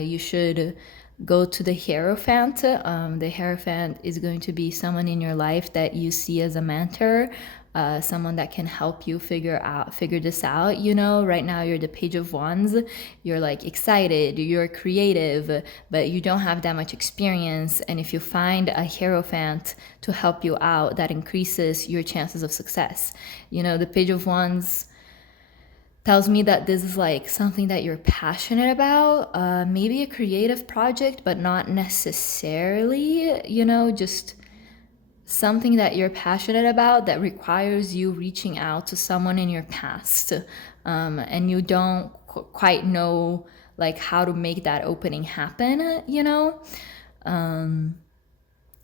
you should go to the Hierophant. The Hierophant is going to be someone in your life that you see as a mentor, someone that can help you figure this out. You know, right now you're the Page of Wands. You're like excited, you're creative, but you don't have that much experience. And if you find a Hierophant to help you out, that increases your chances of success. You know, the Page of Wands tells me that this is like something that you're passionate about, maybe a creative project, but not necessarily, you know, just something that you're passionate about that requires you reaching out to someone in your past, and you don't quite know like how to make that opening happen, you know.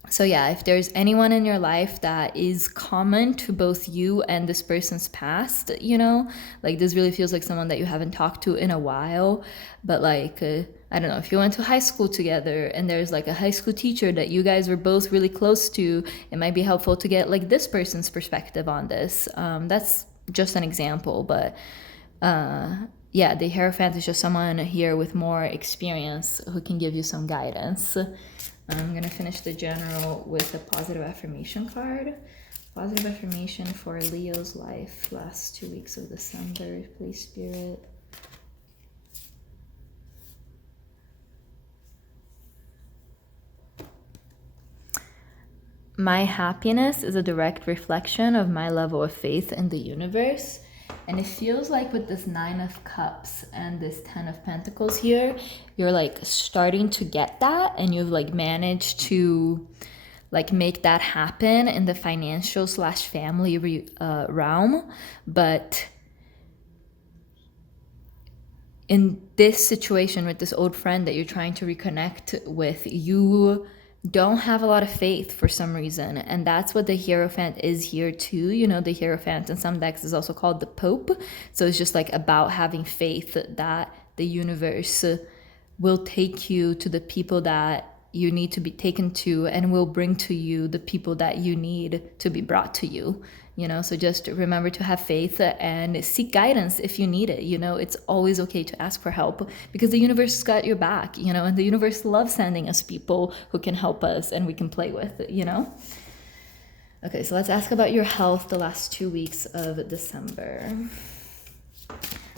So yeah, if there's anyone in your life that is common to both you and this person's past, you know, like this really feels like someone that you haven't talked to in a while, but like, I don't know, if you went to high school together and there's like a high school teacher that you guys were both really close to, it might be helpful to get like this person's perspective on this. That's just an example, but yeah, the Hierophant is just someone here with more experience who can give you some guidance. I'm going to finish the general with a positive affirmation card. Positive affirmation for Leo's life last 2 weeks of December, please, Spirit. My happiness is a direct reflection of my level of faith in the universe. And it feels like with this Nine of Cups and this Ten of Pentacles here, you're like starting to get that, and you've like managed to like make that happen in the financial / family realm. But in this situation with this old friend that you're trying to reconnect with, you don't have a lot of faith for some reason. And that's what the Hierophant is here too. You know, the Hierophant in some decks is also called the Pope. So it's just like about having faith that the universe will take you to the people that you need to be taken to, and will bring to you the people that you need to be brought to you. You know, so just remember to have faith and seek guidance if you need it. You know, it's always okay to ask for help, because the universe has got your back, you know, and the universe loves sending us people who can help us and we can play with, you know. Okay, so let's ask about your health the last 2 weeks of December.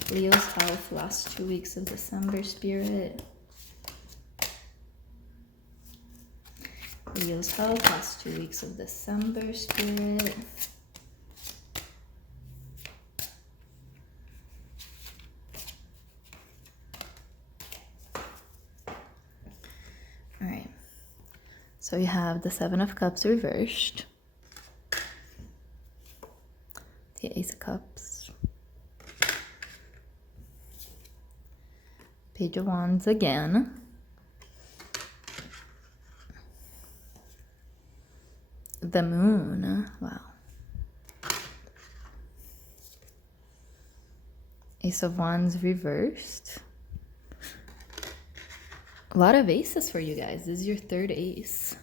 Leo's health last 2 weeks of December, Spirit. Leo's health last 2 weeks of December, Spirit. All right. So you have the Seven of Cups reversed. The Ace of Cups. Page of Wands again. The Moon. Wow. Ace of Wands reversed. A lot of aces for you guys. This is your third ace.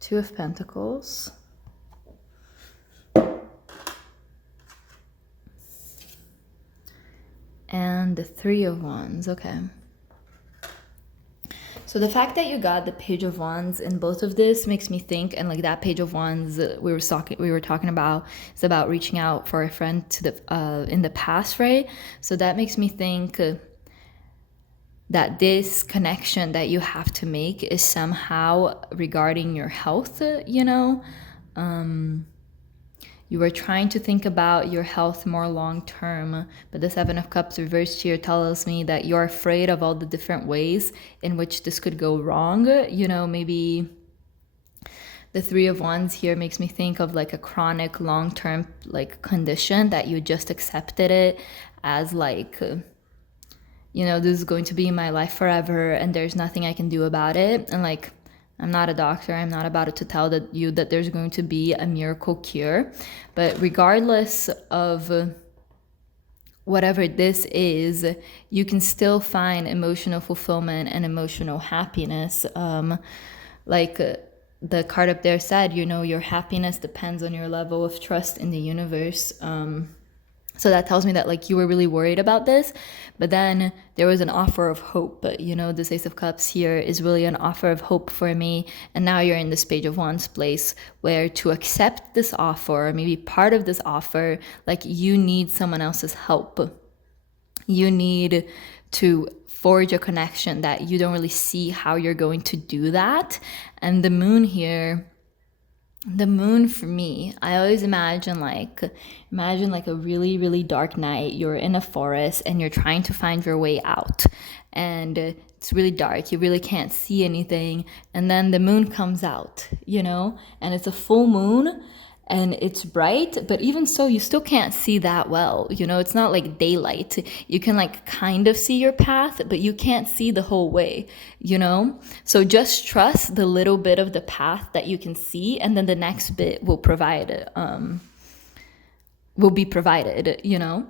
Two of Pentacles. And the Three of Wands. Okay. So the fact that you got the Page of Wands in both of this makes me think, and like that Page of Wands we were talking about is about reaching out for a friend to the in the past, right? So that makes me think that this connection that you have to make is somehow regarding your health, you know. You were trying to think about your health more long term, but the Seven of Cups reversed here tells me that you're afraid of all the different ways in which this could go wrong. You know, maybe the Three of Wands here makes me think of like a chronic long-term like condition that you just accepted it as like, you know, this is going to be my life forever and there's nothing I can do about it. And like, I'm not a doctor. I'm not about to tell you that there's going to be a miracle cure. But regardless of whatever this is, you can still find emotional fulfillment and emotional happiness. Like the card up there said, you know, your happiness depends on your level of trust in the universe. So that tells me that like you were really worried about this, but then there was an offer of hope. But you know, this Ace of Cups here is really an offer of hope for me. And now you're in this Page of Wands place where to accept this offer, maybe part of this offer, like you need someone else's help. You need to forge a connection that you don't really see how you're going to do that. And the Moon here, the Moon for me, I always imagine like a really, really dark night. You're in a forest and you're trying to find your way out. And it's really dark. You really can't see anything. And then the moon comes out, you know, and it's a full moon and it's bright, but even so, you still can't see that well. You know, it's not like daylight. You can like kind of see your path, but you can't see the whole way, you know? So just trust the little bit of the path that you can see, and then the next bit will be provided, you know?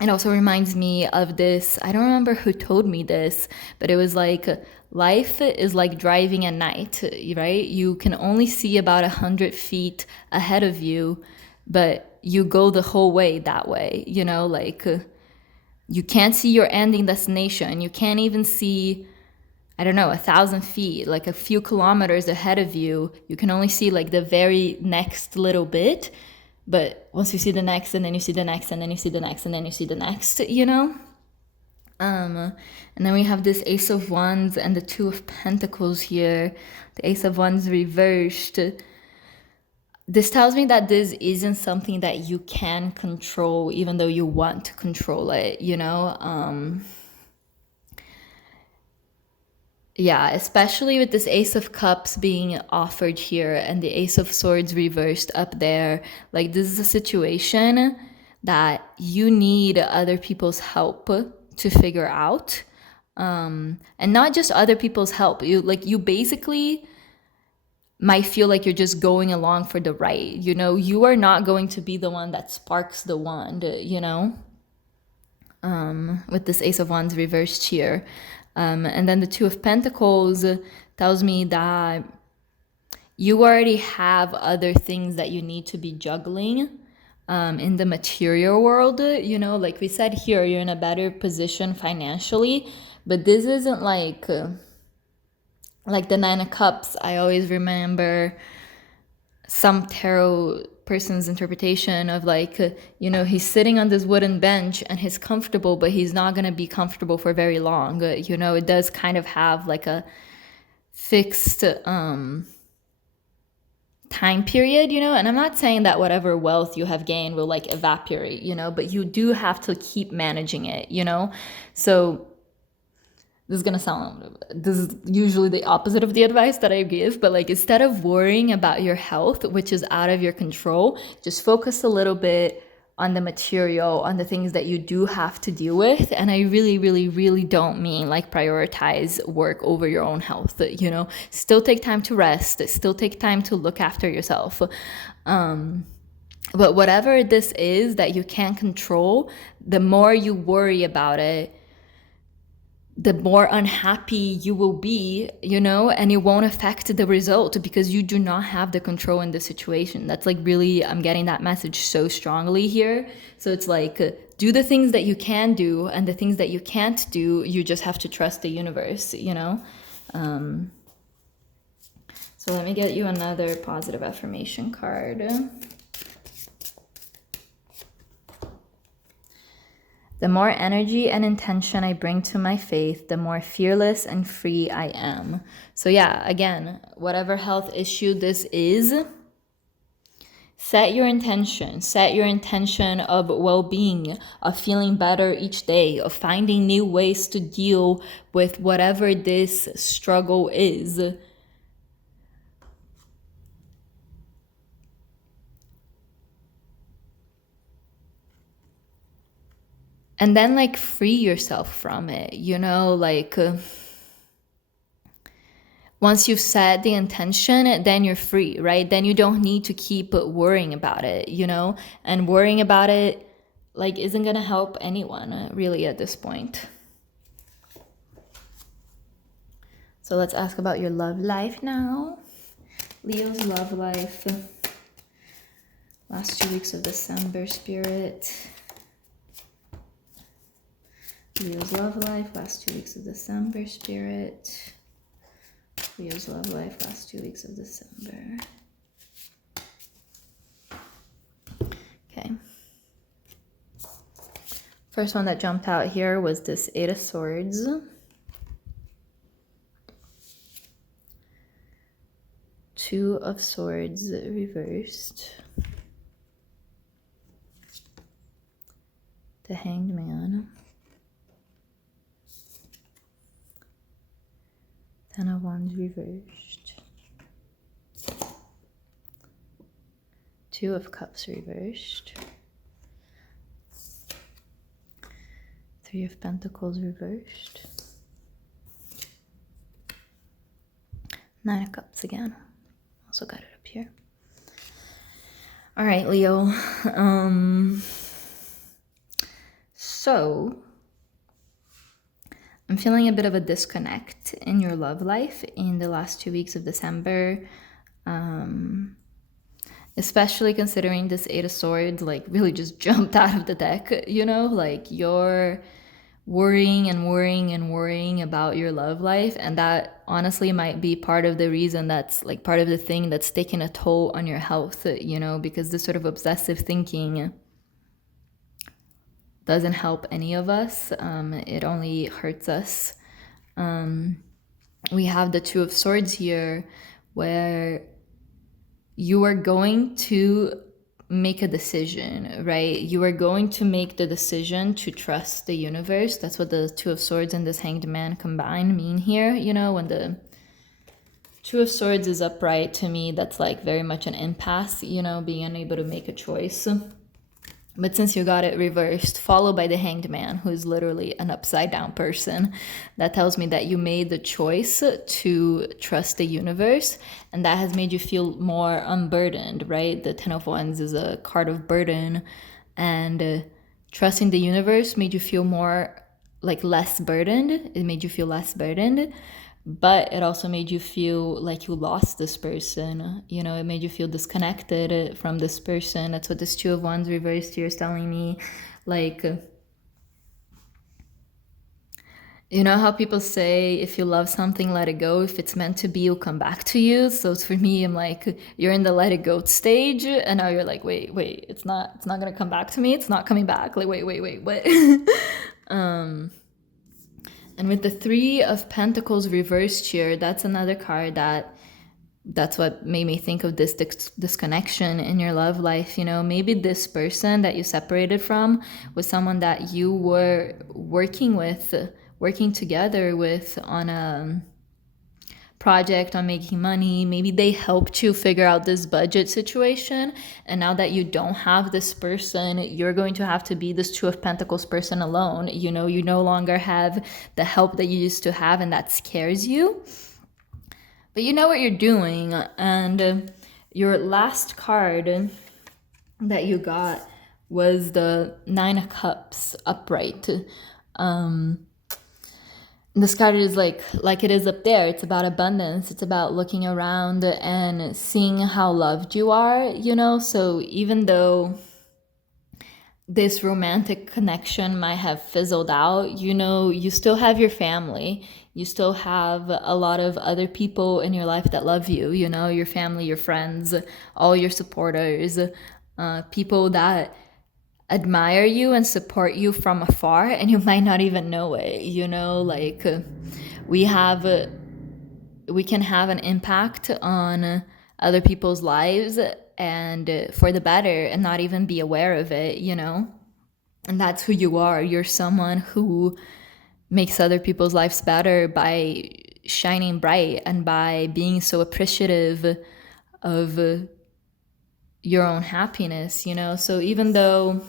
It also reminds me of this, I don't remember who told me this, but it was like, life is like driving at night, right? You can only see about 100 feet ahead of you, but you go the whole way that way, you know? Like, you can't see your ending destination. You can't even see, I don't know, 1,000 feet, like a few kilometers ahead of you. You can only see like the very next little bit. But once you see the next, and then you see the next, and then you see the next, and then you see the next, you know? And then we have this Ace of Wands and the Two of Pentacles here. The Ace of Wands reversed. This tells me that this isn't something that you can control, even though you want to control it, you know? Yeah, especially with this Ace of Cups being offered here and the Ace of Swords reversed up there. Like, this is a situation that you need other people's help to figure out. And not just other people's help. You basically might feel like you're just going along for the ride. You are not going to be the one that sparks the wand, with this Ace of Wands reversed here. And then the Two of Pentacles tells me that you already have other things that you need to be juggling in the material world. Like we said here, you're in a better position financially, but this isn't like the Nine of Cups. I always remember some tarot person's interpretation of he's sitting on this wooden bench and he's comfortable, but he's not going to be comfortable for very long. It does kind of have like a fixed time period, and I'm not saying that whatever wealth you have gained will evaporate, but you do have to keep managing it, so this is usually the opposite of the advice that I give, but instead of worrying about your health, which is out of your control, just focus a little bit on the material, on the things that you do have to deal with. And I really, really, really don't mean prioritize work over your own health, still take time to rest, still take time to look after yourself. But whatever this is that you can't control, the more you worry about it, the more unhappy you will be, and it won't affect the result because you do not have the control in the situation. That's really, I'm getting that message so strongly here. So it's do the things that you can do, and the things that you can't do, you just have to trust the universe, So let me get you another positive affirmation card. The more energy and intention I bring to my faith, the more fearless and free I am. So yeah, again, whatever health issue this is, set your intention of well-being, of feeling better each day, of finding new ways to deal with whatever this struggle is. And then free yourself from it, once you've set the intention, then you're free, right? Then you don't need to keep worrying about it, and worrying about it isn't gonna help anyone really at this point. So let's ask about your love life now. Leo's love life. Last 2 weeks of December, Spirit. Leo's love life, last 2 weeks of December, Spirit. Leo's love life, last 2 weeks of December. Okay. First one that jumped out here was this Eight of Swords. Two of Swords reversed. The Hanged Man. Ten of Wands reversed. Two of Cups reversed. Three of Pentacles reversed. Nine of Cups again. Also got it up here. All right, Leo. So I'm feeling a bit of a disconnect in your love life in the last 2 weeks of December, especially considering this Eight of Swords really just jumped out of the deck, you're worrying about your love life, and that honestly might be part of the reason that's part of the thing that's taking a toll on your health, because this sort of obsessive thinking doesn't help any of us. It only hurts us. We have the Two of Swords here, where you are going to make a decision, right? You are going to make the decision to trust the universe. That's what the Two of Swords and this Hanged Man combined mean here. When the Two of Swords is upright, to me, that's very much an impasse, being unable to make a choice. But since you got it reversed, followed by the Hanged Man, who is literally an upside down person, that tells me that you made the choice to trust the universe, and that has made you feel more unburdened, right? The Ten of Wands is a card of burden, and trusting the universe made you feel more like less burdened. It made you feel less burdened, but it also made you feel like you lost this person. You know, it made you feel disconnected from this person. That's what this Two of Wands reversed here is telling me. Like, you know how people say, if you love something, let it go. If it's meant to be, it'll come back to you. So for me, I'm like, you're in the let it go stage, and now you're like, wait, it's not gonna come back to me. It's not coming back. Like, wait, what? And with the Three of Pentacles reversed here, that's another card that's what made me think of this disconnection in your love life. You know, maybe this person that you separated from was someone that you were working together with on a project, on making money. Maybe they helped you figure out this budget situation, and now that you don't have this person, you're going to have to be this Two of Pentacles person alone. You know, you no longer have the help that you used to have, and that scares you, but you know what you're doing. And your last card that you got was the Nine of Cups upright. This card is like it is up there. It's about abundance. It's about looking around and seeing how loved you are, you know? So even though this romantic connection might have fizzled out, you know, you still have your family. You still have a lot of other people in your life that love you, you know, your family, your friends, all your supporters, people that admire you and support you from afar, and you might not even know it. You know, like we can have an impact on other people's lives, and for the better, and not even be aware of it, you know. And that's who you are. You're someone who makes other people's lives better by shining bright and by being so appreciative of your own happiness, you know. So even though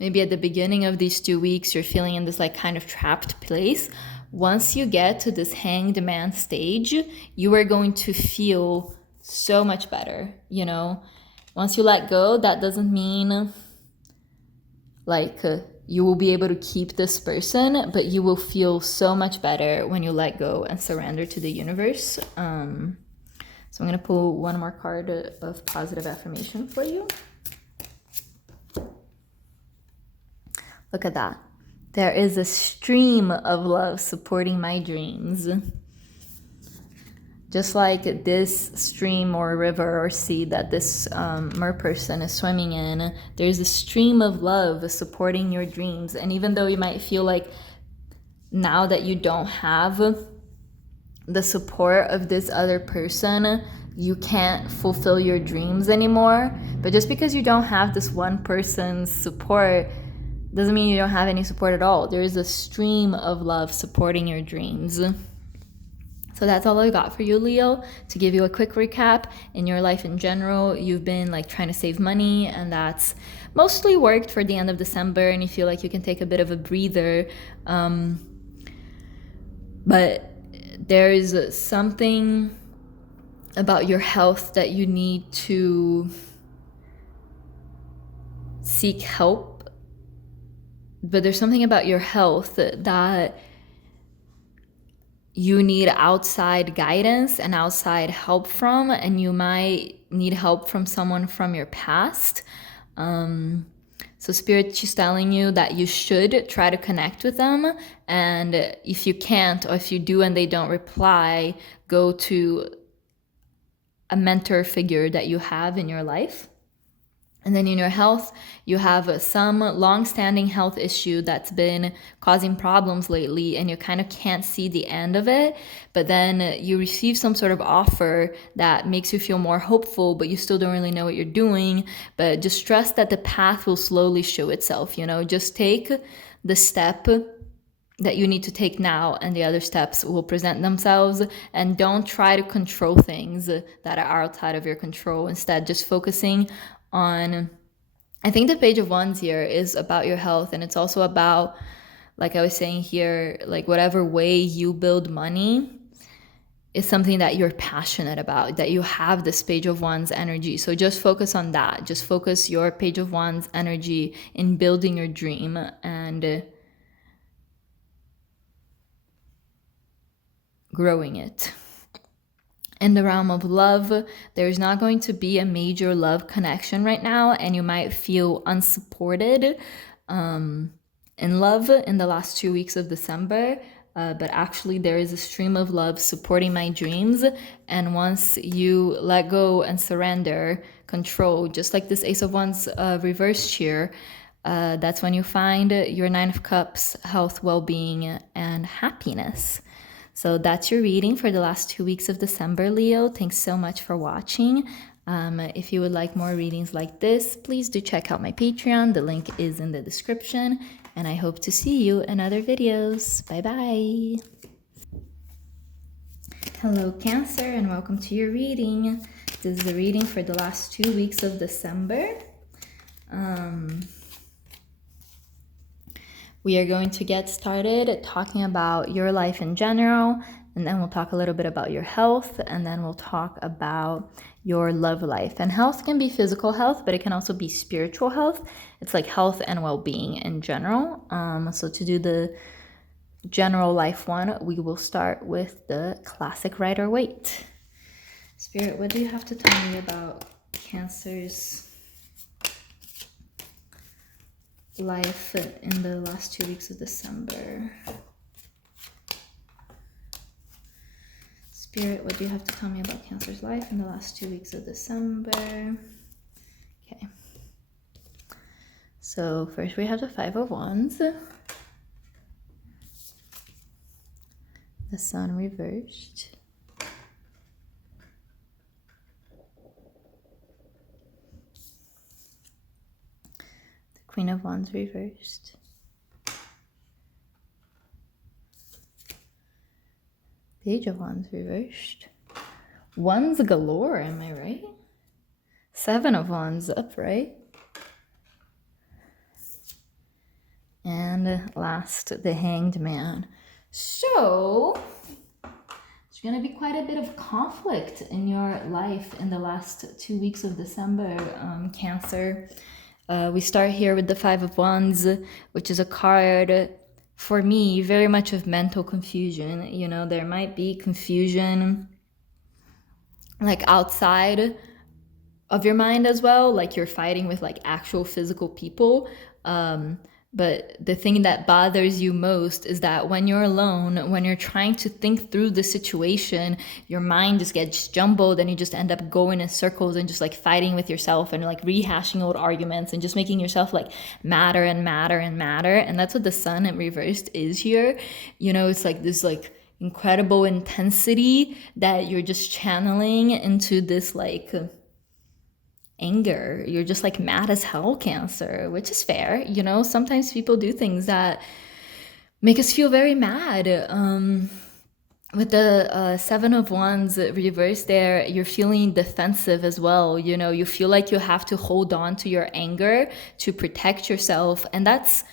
maybe at the beginning of these 2 weeks you're feeling in this like kind of trapped place, once you get to this Hanged Man stage, you are going to feel so much better, you know. Once you let go, that doesn't mean like you will be able to keep this person, but you will feel so much better when you let go and surrender to the universe. So I'm going to pull one more card of positive affirmation for you. Look at that. There is a stream of love supporting my dreams. Just like this stream or river or sea that this mer person is swimming in, there's a stream of love supporting your dreams. And even though you might feel like now that you don't have the support of this other person, you can't fulfill your dreams anymore. But just because you don't have this one person's support doesn't mean you don't have any support at all. There is a stream of love supporting your dreams. So that's all I got for you, Leo. To give you a quick recap, in your life in general, you've been like trying to save money, and that's mostly worked for the end of December, and you feel like you can take a bit of a breather. But there is something about your health that you need to seek help. But there's something about your health that you need outside guidance and outside help from, and you might need help from someone from your past. So Spirit is telling you that you should try to connect with them, and if you can't, or if you do and they don't reply, go to a mentor figure that you have in your life. And then in your health, you have some long-standing health issue that's been causing problems lately, and you kind of can't see the end of it. But then you receive some sort of offer that makes you feel more hopeful, but you still don't really know what you're doing. But just trust that the path will slowly show itself, you know. Just take the step that you need to take now, and the other steps will present themselves. And don't try to control things that are outside of your control. Instead, just focusing on I think the Page of Wands here is about your health, and it's also about, like I was saying here, like whatever way you build money is something that you're passionate about, that you have this Page of Wands energy. So just focus on that. Just focus your Page of Wands energy in building your dream and growing it. In the realm of love, there's not going to be a major love connection right now, and you might feel unsupported in love in the last 2 weeks of December. But actually there is a stream of love supporting my dreams, and once you let go and surrender control, just like this Ace of Wands reversed here, that's when you find your Nine of Cups, health, well-being, and happiness. So that's your reading for the last 2 weeks of December, Leo. Thanks so much for watching. If you would like more readings like this, please do check out my Patreon. The link is in the description. And I hope to see you in other videos. Bye-bye. Hello, Cancer, and welcome to your reading. This is the reading for the last 2 weeks of December. We are going to get started talking about your life in general, and then we'll talk a little bit about your health, and then we'll talk about your love life. And health can be physical health, but it can also be spiritual health. It's like health and well-being in general. So to do the general life one, we will start with the classic Rider-Waite. Spirit, what do you have to tell me about Cancer's life in the last 2 weeks of December? Spirit, what do you have to tell me about Cancer's life in the last 2 weeks of December? Okay. So first we have the Five of Wands. The Sun reversed. The Queen of Wands reversed. Page of Wands reversed. Wands galore, am I right? Seven of Wands upright. And last, the Hanged Man. So there's going to be quite a bit of conflict in your life in the last 2 weeks of December, Cancer. We start here with the Five of Wands, which is a card, for me, very much of mental confusion. You know, there might be confusion like outside of your mind as well, like you're fighting with like actual physical people. But the thing that bothers you most is that when you're alone, when you're trying to think through the situation, your mind just gets jumbled and you just end up going in circles and just like fighting with yourself and like rehashing old arguments and just making yourself like madder and madder and madder. And that's what the Sun in reversed is here. You know, it's like this like incredible intensity that you're just channeling into this like anger. You're just like mad as hell, Cancer, which is fair. You know, sometimes people do things that make us feel very mad. With the Seven of Wands reversed there, you're feeling defensive as well. You know, you feel like you have to hold on to your anger to protect yourself. And that's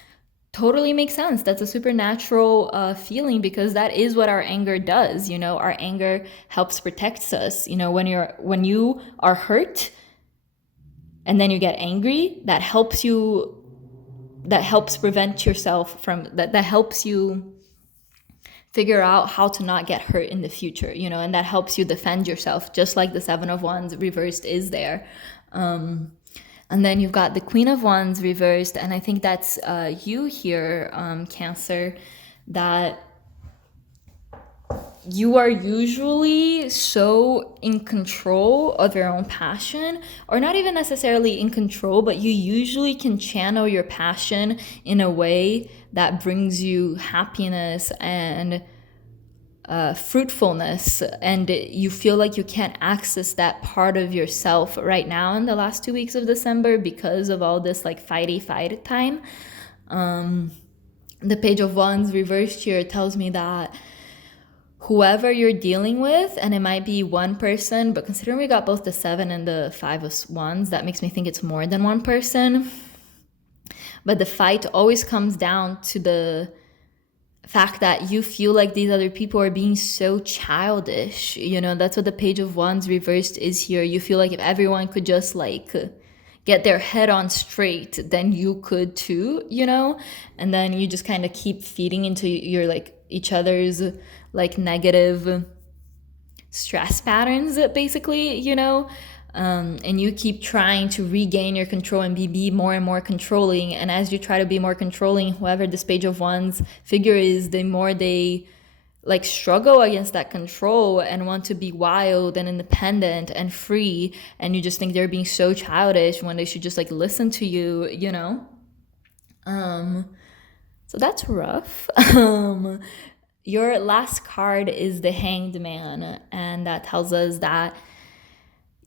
totally makes sense. That's a supernatural feeling, because that is what our anger does. You know, our anger helps protect us. You know, when you are hurt, and then you get angry, that helps prevent yourself from, that helps you figure out how to not get hurt in the future, you know, and that helps you defend yourself, just like the Seven of Wands reversed is there. And then you've got the Queen of Wands reversed, and I think that's you here, Cancer, that you are usually so in control of your own passion, or not even necessarily in control, but you usually can channel your passion in a way that brings you happiness and fruitfulness, and you feel like you can't access that part of yourself right now in the last 2 weeks of December because of all this like fight time. The Page of Wands reversed here tells me that whoever you're dealing with, and it might be one person, but considering we got both the 7 and the 5 of Wands, that makes me think it's more than one person. But the fight always comes down to the fact that you feel like these other people are being so childish. You know, that's what the Page of Wands reversed is here. You feel like if everyone could just like get their head on straight, then you could too, you know? And then you just kind of keep feeding into your like each other's like negative stress patterns, basically, you know? And you keep trying to regain your control and be more and more controlling. And as you try to be more controlling, whoever this Page of Wands figure is, the more they like struggle against that control and want to be wild and independent and free. And you just think they're being so childish when they should just like listen to you, you know? So that's rough. Your last card is the Hanged Man, and that tells us that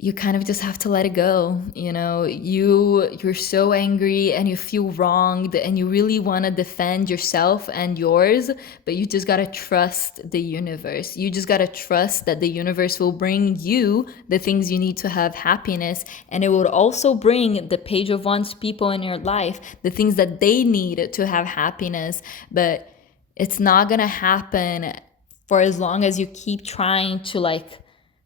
you kind of just have to let it go. You know, you're so angry and you feel wronged and you really want to defend yourself and yours, but you just got to trust the universe. You just got to trust that the universe will bring you the things you need to have happiness, and it will also bring the Page of Wands people in your life the things that they need to have happiness. But it's not going to happen for as long as you keep trying to like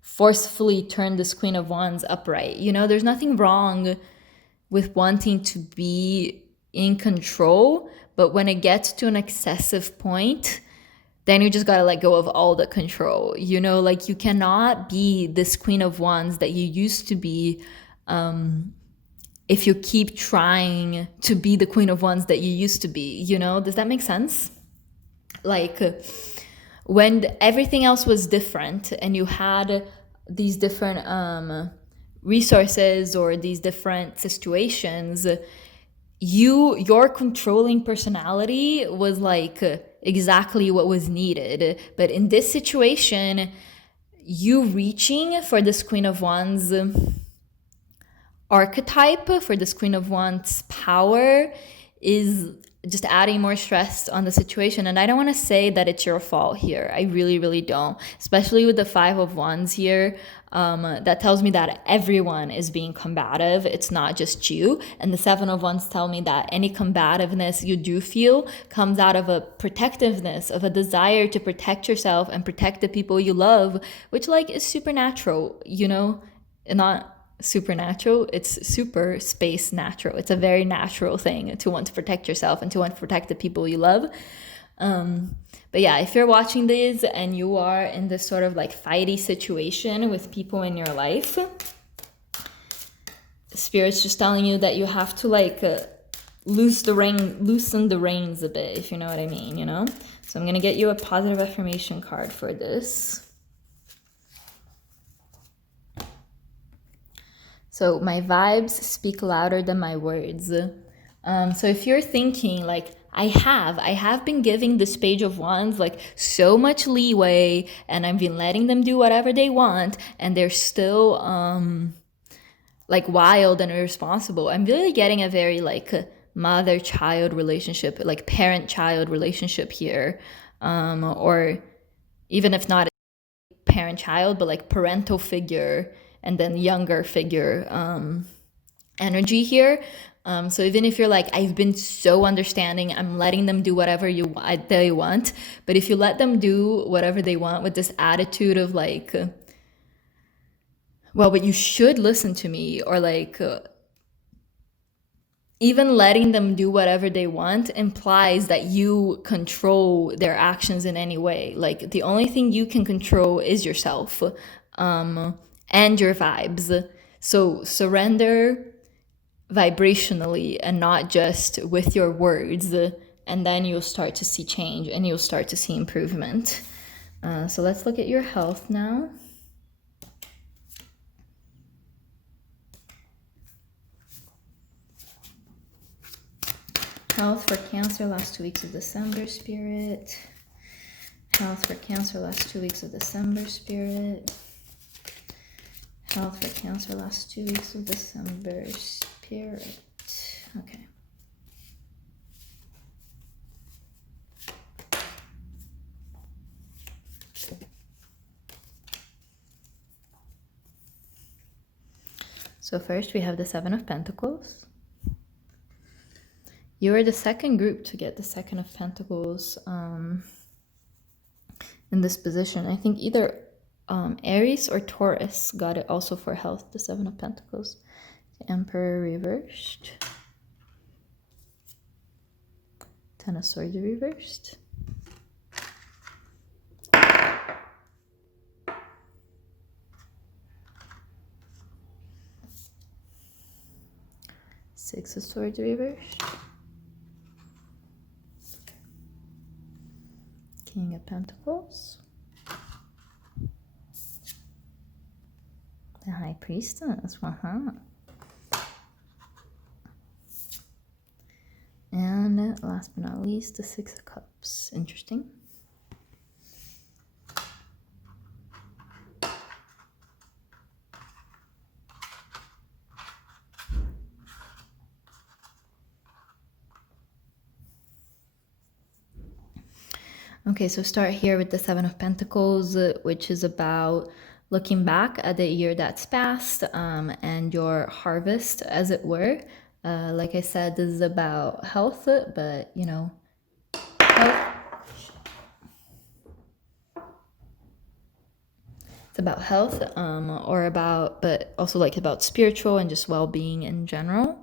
forcefully turn this Queen of Wands upright. You know, there's nothing wrong with wanting to be in control, but when it gets to an excessive point, then you just gotta let go of all the control. You know, like you cannot be this Queen of Wands that you used to be if you keep trying to be the Queen of Wands that you used to be. You know, does that make sense? Like when everything else was different and you had these different resources or these different situations, your controlling personality was like exactly what was needed. But in this situation, you reaching for this Queen of Wands archetype, for this Queen of Wands power, is just adding more stress on the situation. And I don't want to say that it's your fault here. I really, really don't. Especially with the 5 of Wands here. That tells me that everyone is being combative. It's not just you. And the 7 of Wands tell me that any combativeness you do feel comes out of a protectiveness, of a desire to protect yourself and protect the people you love, which like is supernatural, you know? Not supernatural, it's super space natural. It's a very natural thing to want to protect yourself and to want to protect the people you love. But yeah, if you're watching these and you are in this sort of like fighty situation with people in your life, Spirit's just telling you that you have to like loosen the reins a bit, if you know what I mean, you know? So I'm gonna get you a positive affirmation card for this. So my vibes speak louder than my words. So if you're thinking like, I have been giving this Page of Wands like so much leeway and I've been letting them do whatever they want and they're still like wild and irresponsible. I'm really getting a very like mother-child relationship, like parent-child relationship here. Or even if not parent-child, but like parental figure and then younger figure energy here. So even if you're like, I've been so understanding, I'm letting them do whatever they want. But if you let them do whatever they want with this attitude of like, well, but you should listen to me, or like, even letting them do whatever they want implies that you control their actions in any way. Like the only thing you can control is yourself. And your vibes. So surrender vibrationally and not just with your words, and then you'll start to see change and you'll start to see improvement. So let's look at your health now. Health for Cancer, last 2 weeks of December, Spirit. Health for Cancer, last 2 weeks of December, Spirit. Health for Cancer, last 2 weeks of December, Spirit. Okay. So first we have the Seven of Pentacles. You are the second group to get the Second of Pentacles in this position. I think either Aries or Taurus got it also for health, the Seven of Pentacles. The Emperor reversed. Ten of Swords reversed. Six of Swords reversed. King of Pentacles. The High Priestess. And last but not least, the Six of Cups. Interesting. Okay, so start here with the Seven of Pentacles, which is about looking back at the year that's passed and your harvest, as it were. Like I said, this is about health, but you know, health. It's about health, but also like about spiritual and just well-being in general.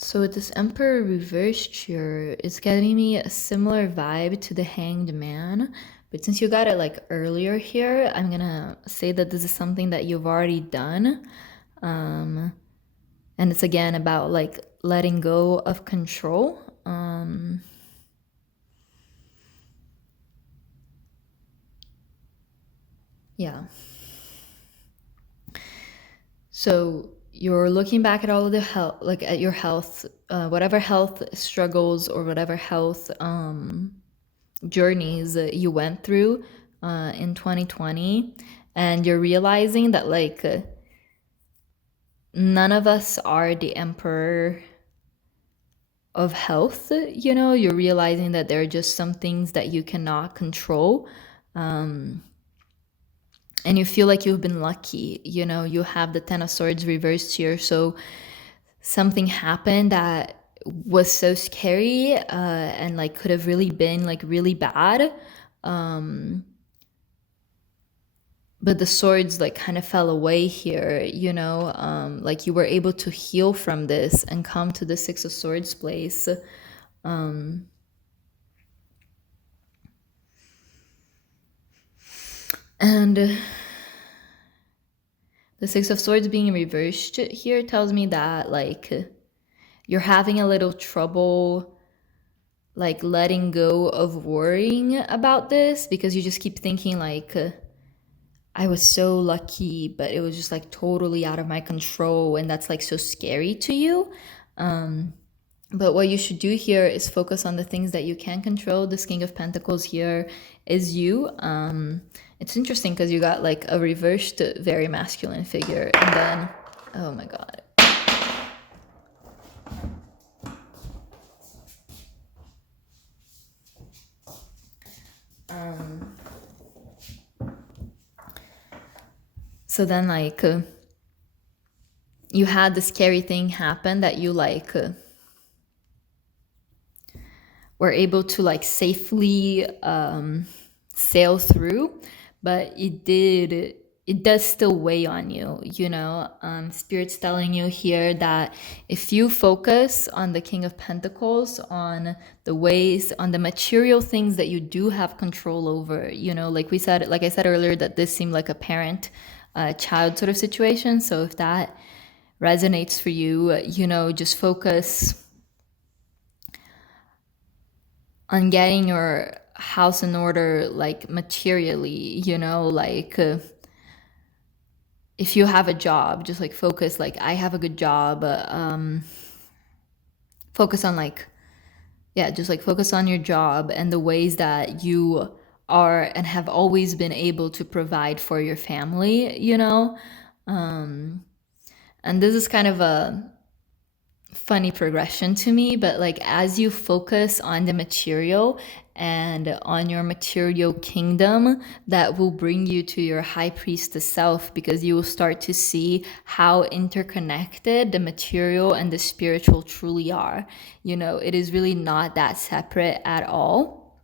So with this Emperor reversed here, it's getting me a similar vibe to the Hanged Man. But since you got it like earlier here, I'm gonna say that this is something that you've already done. And it's again about like letting go of control. Yeah. So you're looking back at all of the health, like at your health, whatever health struggles or whatever health journeys you went through in 2020, and you're realizing that like none of us are the emperor of health. You know, you're realizing that there are just some things that you cannot control. And you feel like you've been lucky. You know, you have the Ten of Swords reversed here. So something happened that was so scary and like could have really been like really bad. But the swords like kind of fell away here, you know, like you were able to heal from this and come to the Six of Swords place. And the Six of Swords being reversed here tells me that like you're having a little trouble like letting go of worrying about this, because you just keep thinking like I was so lucky, but it was just like totally out of my control, and that's like so scary to you. But what you should do here is focus on the things that you can control. This King of Pentacles here is you. It's interesting because you got like a reversed very masculine figure, and then, oh my God. So then like you had the scary thing happen that you like were able to like safely sail through, but it does still weigh on you, you know. Spirit's telling you here that if you focus on the King of Pentacles, on the ways, on the material things that you do have control over, you know, like I said earlier, that this seemed like a parent child sort of situation. So if that resonates for you, you know, just focus on getting your house in order, like materially, you know, like if you have a job, just like focus, like I have a good job, focus on like, yeah, just like focus on your job and the ways that you are and have always been able to provide for your family, you know? And this is kind of a funny progression to me, but like as you focus on the material and on your material kingdom, that will bring you to your high priestess self, because you will start to see how interconnected the material and the spiritual truly are. You know, it is really not that separate at all.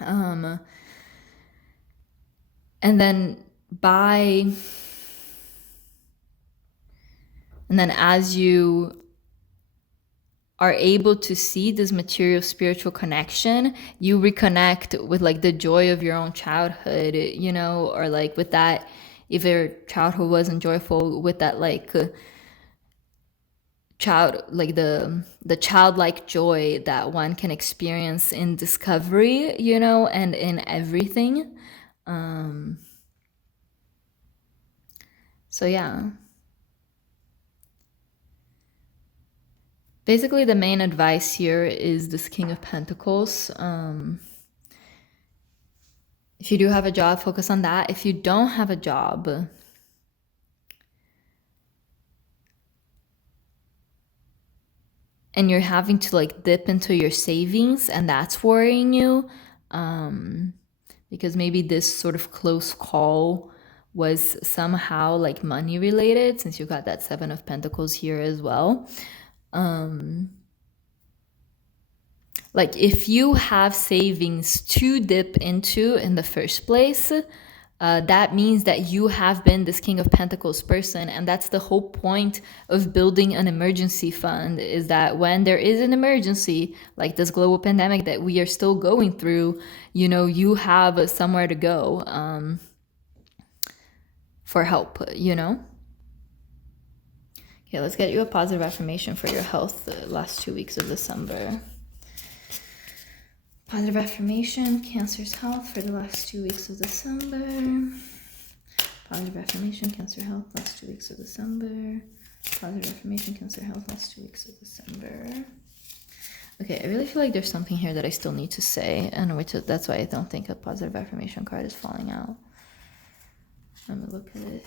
And then as you are able to see this material spiritual connection, you reconnect with like the joy of your own childhood, you know, or like with that, if your childhood wasn't joyful, with that like the childlike joy that one can experience in discovery, you know, and in everything. So yeah. Basically, the main advice here is this King of Pentacles. If you do have a job, focus on that. If you don't have a job, and you're having to like dip into your savings and that's worrying you, because maybe this sort of close call was somehow like money related, since you got that Seven of Pentacles here as well. Like if you have savings to dip into in the first place, that means that you have been this King of Pentacles person. And that's the whole point of building an emergency fund, is that when there is an emergency, like this global pandemic that we are still going through, you know, you have somewhere to go for help, you know? Okay, let's get you a positive affirmation for your health the last 2 weeks of December. Positive affirmation, Cancer's health for the last 2 weeks of December. Positive affirmation, Cancer health, last 2 weeks of December. Positive affirmation, Cancer health, last 2 weeks of December. Okay, I really feel like there's something here that I still need to say, and that's why I don't think a positive affirmation card is falling out. Let me look at it.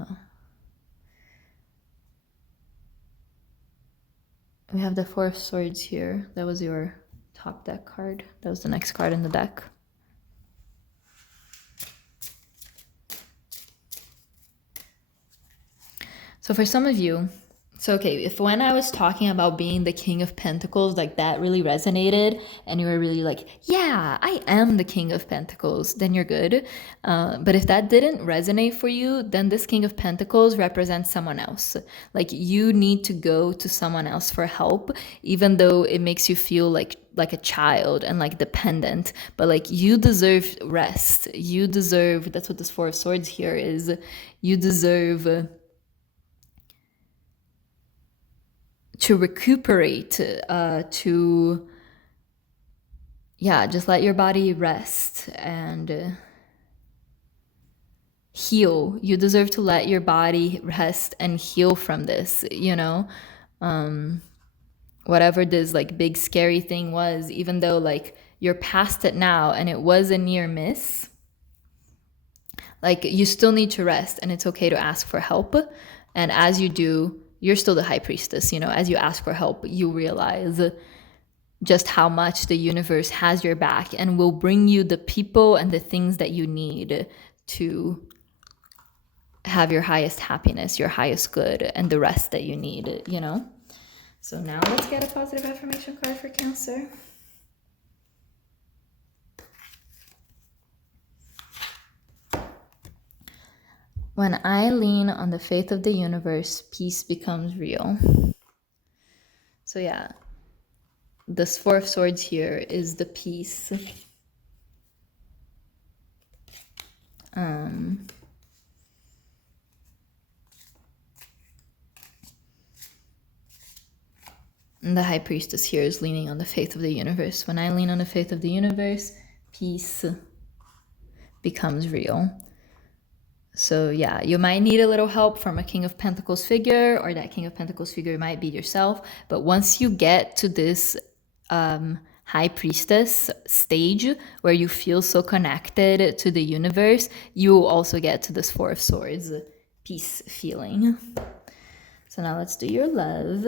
Oh. We have the Four of Swords here. That was your top deck card. That was the next card in the deck. So for some of you, if when I was talking about being the King of Pentacles, like that really resonated and you were really like, yeah, I am the King of Pentacles, then you're good. But if that didn't resonate for you, then this King of Pentacles represents someone else. Like you need to go to someone else for help, even though it makes you feel like a child and like dependent, but like you deserve rest. You deserve, that's what this Four of Swords here is. You deserve to recuperate, to just let your body rest and heal. You deserve to let your body rest and heal from this, you know, whatever this like big scary thing was, even though like you're past it now and it was a near miss, like you still need to rest, and it's okay to ask for help. And as you do, you're still the High Priestess, you know, as you ask for help, you realize just how much the universe has your back and will bring you the people and the things that you need to have your highest happiness, your highest good, and the rest that you need, you know? So now let's get a positive affirmation card for Cancer. When I lean on the faith of the universe, peace becomes real. So yeah, this Four of Swords here is the peace. And the High Priestess here is leaning on the faith of the universe. When I lean on the faith of the universe, peace becomes real. So yeah, you might need a little help from a King of Pentacles figure, or that King of Pentacles figure might be yourself. But once you get to this High Priestess stage where you feel so connected to the universe, you also get to this Four of Swords peace feeling. So now let's do your love.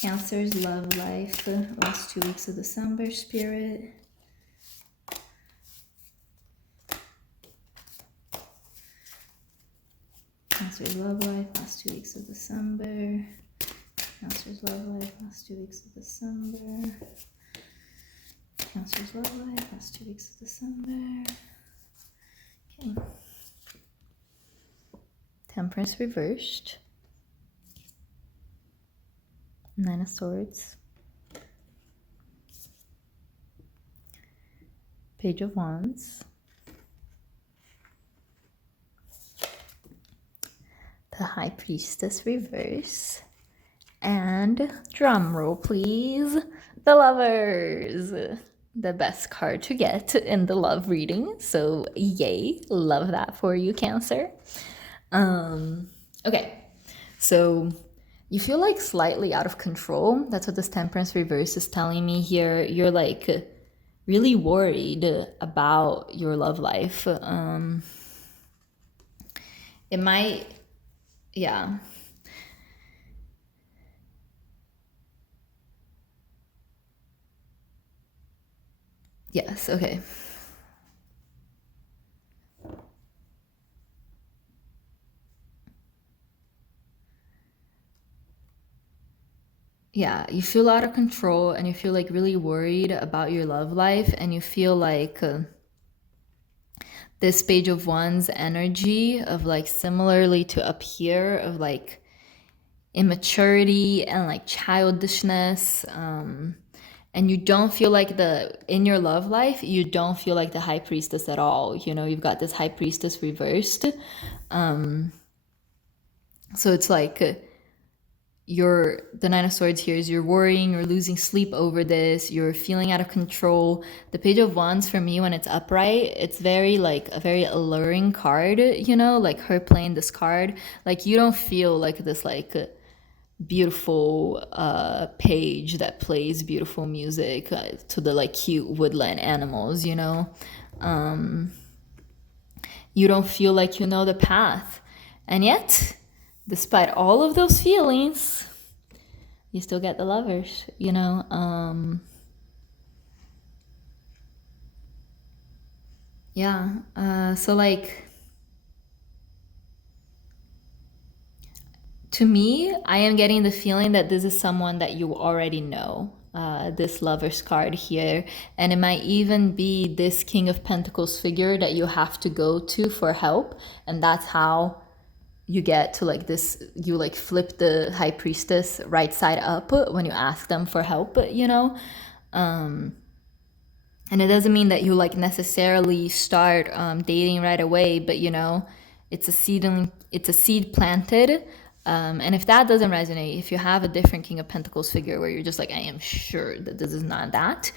Cancer's love life, last 2 weeks of December, Spirit. Cancer's love life, last 2 weeks of December. Cancer's love life, last 2 weeks of December. Cancer's love life, last 2 weeks of December. Okay. Temperance reversed. Nine of Swords. Page of Wands. The High Priestess reverse. And drum roll, please. The Lovers. The best card to get in the love reading. So yay, love that for you, Cancer. Okay, so you feel like slightly out of control. That's what this Temperance reverse is telling me here. You're like really worried about your love life. It might, yeah. Yes, okay. Yeah, you feel out of control and you feel like really worried about your love life, and you feel like this Page of Wands energy of like similarly to up here of like immaturity and like childishness. And you don't feel like in your love life, you don't feel like the High Priestess at all. You know, you've got this High Priestess reversed. So it's like the Nine of Swords here is you're worrying, you're losing sleep over this, you're feeling out of control. The Page of Wands for me, when it's upright, it's very like a very alluring card, you know, like her playing this card. Like you don't feel like this like beautiful page that plays beautiful music to the like cute woodland animals, you know. You don't feel like you know the path, and yet despite all of those feelings, you still get the Lovers, you know. Yeah, so like to me, I am getting the feeling that this is someone that you already know, this Lover's card here. And it might even be this King of Pentacles figure that you have to go to for help. And that's how you get to like this, you like flip the High Priestess right side up when you ask them for help, you know? And it doesn't mean that you like necessarily start dating right away, but you know, it's a seed planted. And if that doesn't resonate, if you have a different King of Pentacles figure where you're just like, I am sure that this is not that,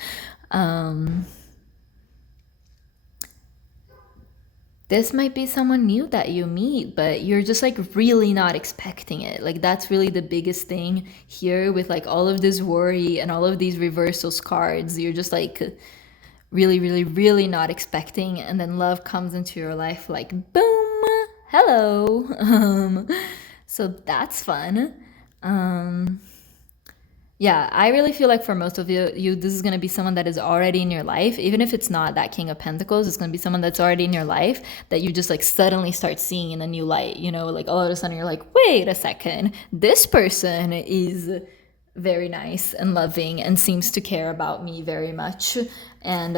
this might be someone new that you meet, but you're just like really not expecting it. Like that's really the biggest thing here with like all of this worry and all of these reversals cards. You're just like really, really, really not expecting, and then love comes into your life like boom, hello. So that's fun. Yeah, I really feel like for most of you, this is going to be someone that is already in your life. Even if it's not that King of Pentacles, it's going to be someone that's already in your life that you just like suddenly start seeing in a new light, you know, like all of a sudden you're like, wait a second, this person is very nice and loving and seems to care about me very much, and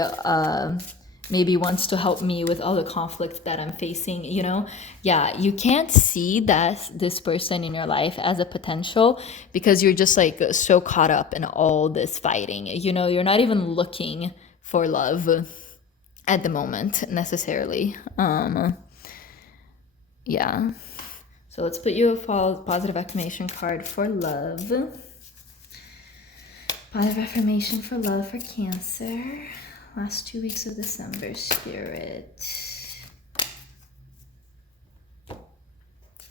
maybe wants to help me with all the conflict that I'm facing, you know? Yeah, you can't see this person in your life as a potential because you're just like so caught up in all this fighting, you know? You're not even looking for love at the moment necessarily. Yeah. So let's put you a positive affirmation card for love. Positive affirmation for love for Cancer. Last 2 weeks of December, Spirit.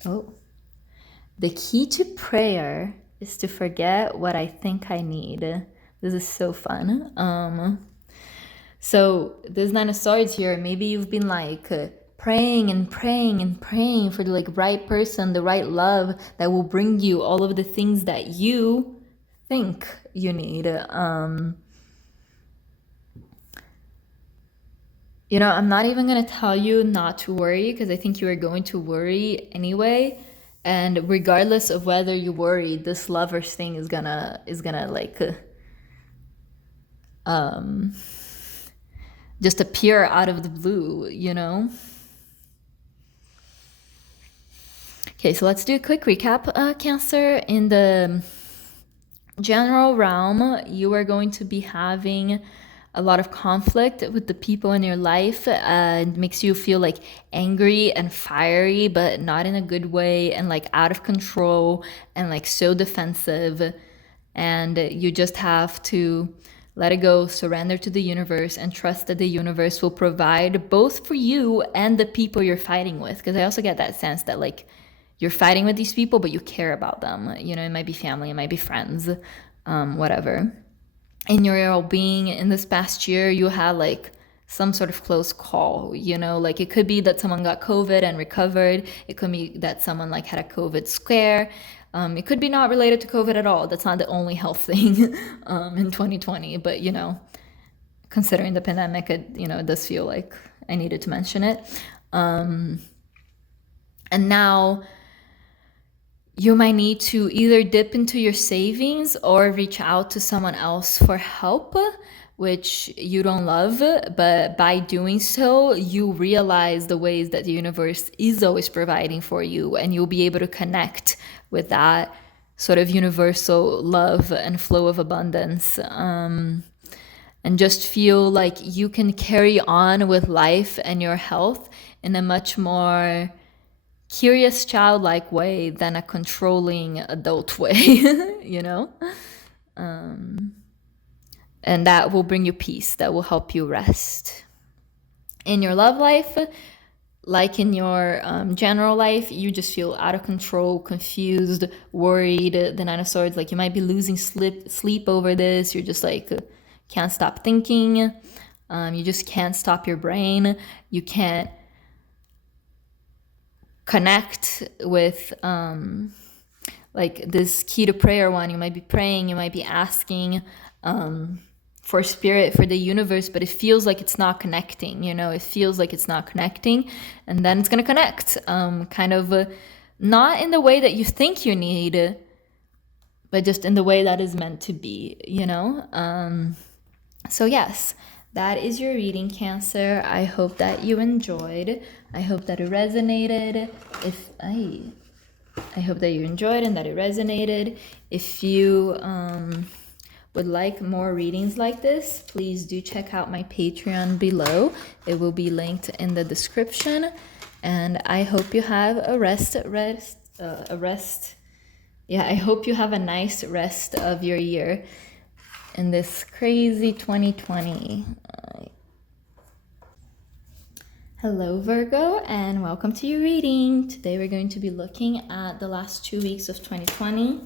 Oh. The key to prayer is to forget what I think I need. This is so fun. So this Nine of Swords here, maybe you've been like praying and praying and praying for the like right person, the right love that will bring you all of the things that you think you need. You know, I'm not even gonna tell you not to worry, because I think you are going to worry anyway. And regardless of whether you worry, this lovers thing is gonna like just appear out of the blue, you know? Okay, so let's do a quick recap, Cancer. In the general realm, you are going to be having a lot of conflict with the people in your life. It makes you feel like angry and fiery, but not in a good way, and like out of control and like so defensive. And you just have to let it go, surrender to the universe, and trust that the universe will provide both for you and the people you're fighting with. Because I also get that sense that like you're fighting with these people, but you care about them. You know, it might be family, it might be friends, whatever. In your well-being in this past year, you had like some sort of close call, you know, like it could be that someone got COVID and recovered. It could be that someone like had a COVID scare. It could be not related to COVID at all. That's not the only health thing in 2020, but you know, considering the pandemic, it does feel like I needed to mention it. And now you might need to either dip into your savings or reach out to someone else for help, which you don't love. But by doing so, you realize the ways that the universe is always providing for you, and you'll be able to connect with that sort of universal love and flow of abundance. And just feel like you can carry on with life and your health in a much more curious, childlike way than a controlling adult way, you know? And that will bring you peace, that will help you rest. In your love life, like in your general life, you just feel out of control, confused, worried. The Nine of Swords, like you might be losing sleep over this. You're just like, can't stop thinking. You just can't stop your brain. You can't connect with like this key to prayer one. You might be praying, you might be asking for spirit, for the universe, but it feels like it's not connecting, you know, it feels like it's not connecting, and then it's going to connect, kind of not in the way that you think you need, but just in the way that is meant to be, you know? So yes, that is your reading, Cancer. I hope that you enjoyed. I hope that it resonated. I hope that you enjoyed and that it resonated. If you would like more readings like this, please do check out my Patreon below. It will be linked in the description. And I hope you have I hope you have a nice rest of your year in this crazy 2020. Hello Virgo, and welcome to your reading. Today we're going to be looking at the last 2 weeks of 2020.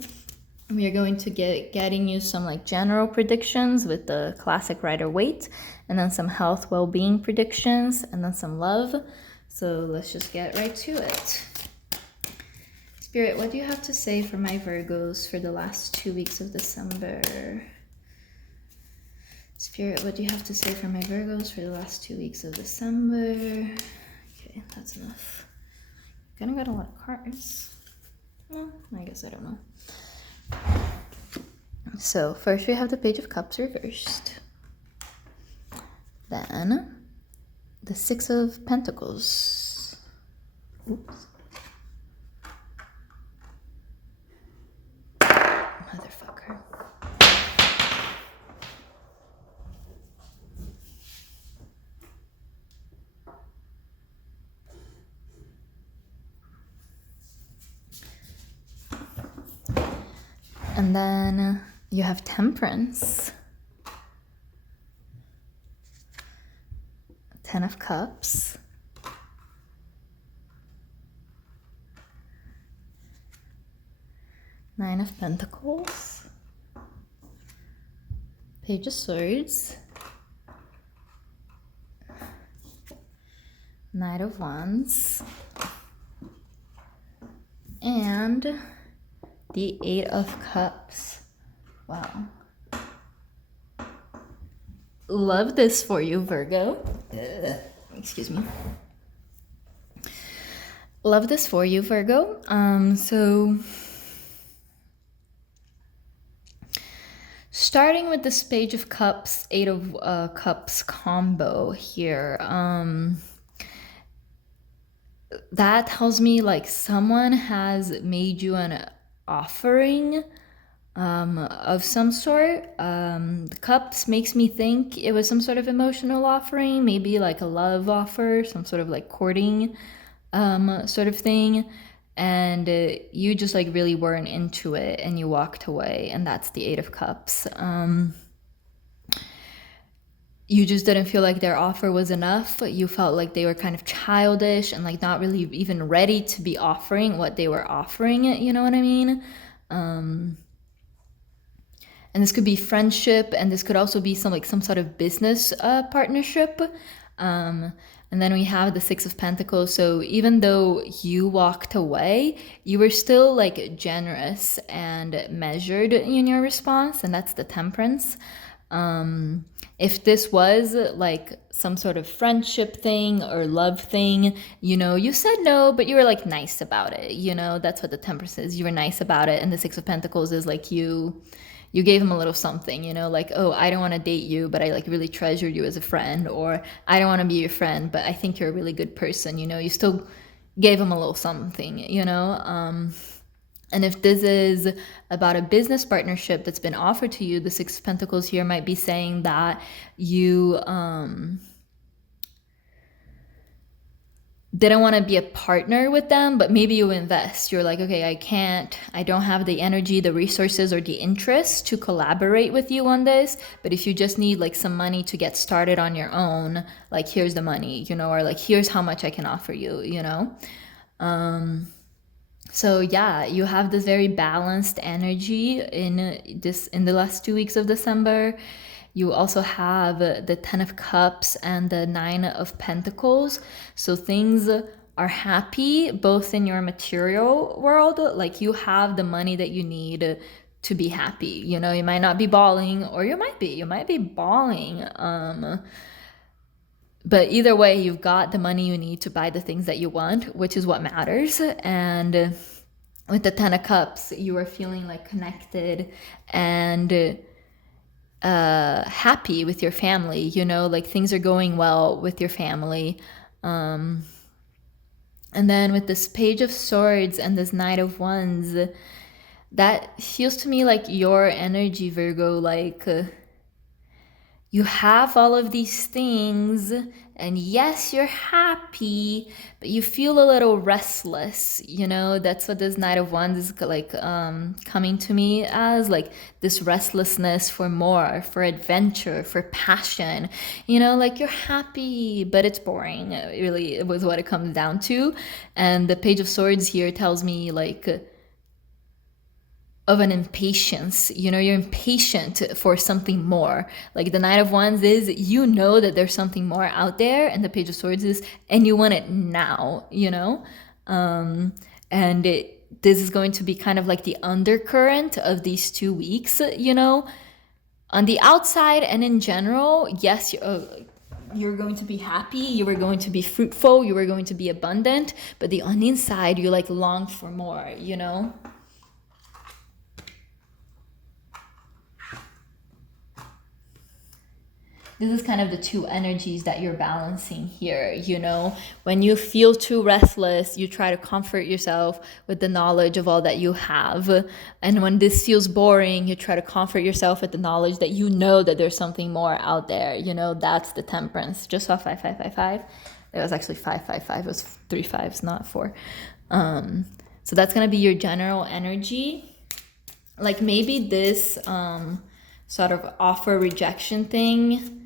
We are going to getting you some like general predictions with the classic Rider-Waite, and then some health well-being predictions, and then some love. So let's just get right to it. Spirit, what do you have to say for my Virgos for the last 2 weeks of December? Spirit, what do you have to say for my Virgos for the last 2 weeks of December? Okay, that's enough. Gonna get a lot of cards. Well, I guess I don't know. So first we have the Page of Cups reversed. Then the Six of Pentacles. Oops. Motherfucker. And then you have Temperance. Ten of Cups. Nine of Pentacles. Page of Swords. Knight of Wands. And the Eight of Cups. Wow. Love this for you, Virgo. Excuse me. Love this for you, Virgo. So starting with this Page of Cups, Eight of Cups combo here. That tells me like someone has made you an offering of some sort. The cups makes me think it was some sort of emotional offering, maybe like a love offer, some sort of like courting sort of thing, and you just like really weren't into it and you walked away, and that's the Eight of Cups. You just didn't feel like their offer was enough. You felt like they were kind of childish and like not really even ready to be offering what they were offering, you know what I mean? And this could be friendship, and this could also be some sort of business partnership. And then we have the Six of Pentacles. So even though you walked away, you were still like generous and measured in your response, and that's the Temperance. If this was like some sort of friendship thing or love thing, you know, you said no, but you were like nice about it, you know, that's what the Temperance is. You were nice about it. And the Six of Pentacles is like you gave him a little something, you know, like, oh, I don't want to date you, but I like really treasured you as a friend, or I don't want to be your friend, but I think you're a really good person, you know, you still gave him a little something, you know. And if this is about a business partnership that's been offered to you, the Six of Pentacles here might be saying that you didn't want to be a partner with them, but maybe you invest. You're like, okay, I don't have the energy, the resources, or the interest to collaborate with you on this. But if you just need like some money to get started on your own, like here's the money, you know, or like here's how much I can offer you, you know. So yeah, you have this very balanced energy in the last 2 weeks of December. You also have the Ten of Cups and the Nine of Pentacles. So things are happy both in your material world, like you have the money that you need to be happy. You know, you might not be bawling, or you might be bawling. But either way, you've got the money you need to buy the things that you want, which is what matters. And with the Ten of Cups, you are feeling like connected and happy with your family, you know, like things are going well with your family. And then with this Page of Swords and this Knight of Wands, that feels to me like your energy, Virgo, like you have all of these things, and yes, you're happy, but you feel a little restless, you know. That's what this Knight of Wands is like coming to me as, like this restlessness for more, for adventure, for passion, you know, like you're happy, but it's boring. It was what it comes down to. And the Page of Swords here tells me like of an impatience, you know, you're impatient for something more. Like the Knight of Wands is, you know that there's something more out there, and the Page of Swords is, and you want it now, you know. This is going to be kind of like the undercurrent of these 2 weeks, you know. On the outside and in general, yes, you're going to be happy, you are going to be fruitful, you are going to be abundant, but on the inside, you like long for more, you know. This is kind of the two energies that you're balancing here, you know. When you feel too restless, you try to comfort yourself with the knowledge of all that you have. And when this feels boring, you try to comfort yourself with the knowledge that you know that there's something more out there, you know. That's the Temperance. Just saw 5555. It was actually 555. It was 3 5s, not 4. So that's going to be your general energy. Like maybe this sort of offer rejection thing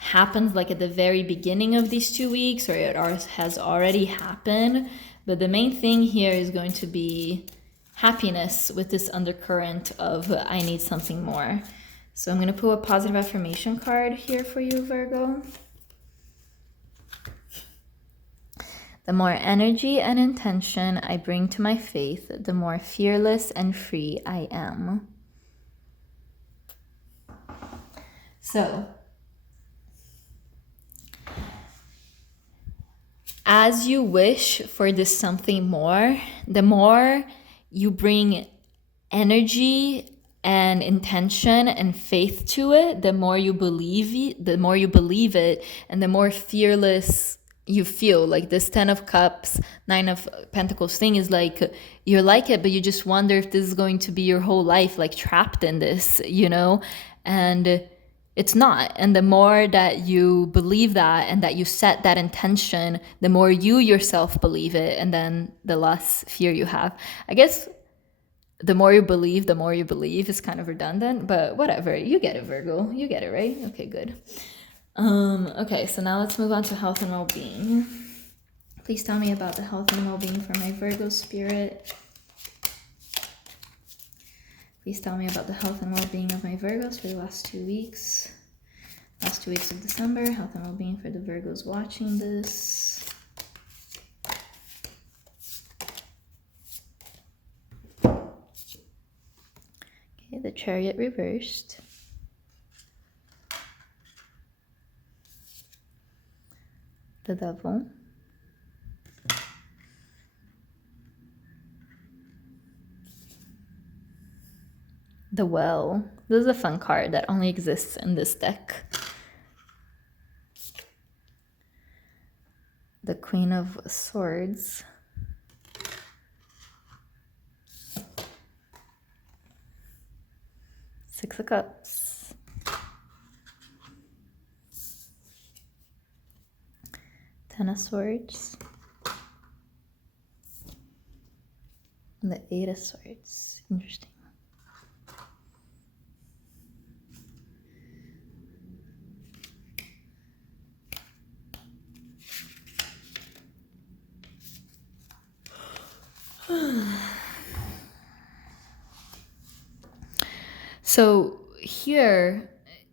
happens like at the very beginning of these 2 weeks, or it has already happened. But the main thing here is going to be happiness with this undercurrent of I need something more. So I'm going to pull a positive affirmation card here for you, Virgo. The more energy and intention I bring to my faith, the more fearless and free I am. So, as you wish for this something more, the more you bring energy and intention and faith to it, the more you believe it, and the more fearless you feel. Like this 10 of Cups, 9 of Pentacles thing is like, you're like it, but you just wonder if this is going to be your whole life, like trapped in this, you know? And it's not. And the more that you believe that and that you set that intention, the more you yourself believe it, and then the less fear you have. I guess the more you believe is kind of redundant, but whatever. You get it, Virgo. You get it, right? Okay, good. Okay, so now let's move on to health and well-being. Please tell me about the health and well-being for my Virgo spirit. Please tell me about the health and well-being of my Virgos for the last 2 weeks. Last 2 weeks of December, health and well-being for the Virgos watching this. Okay, the Chariot reversed. The Devil. The Well. This is a fun card that only exists in this deck. The Queen of Swords. Six of Cups. Ten of Swords. And the Eight of Swords. Interesting. So here,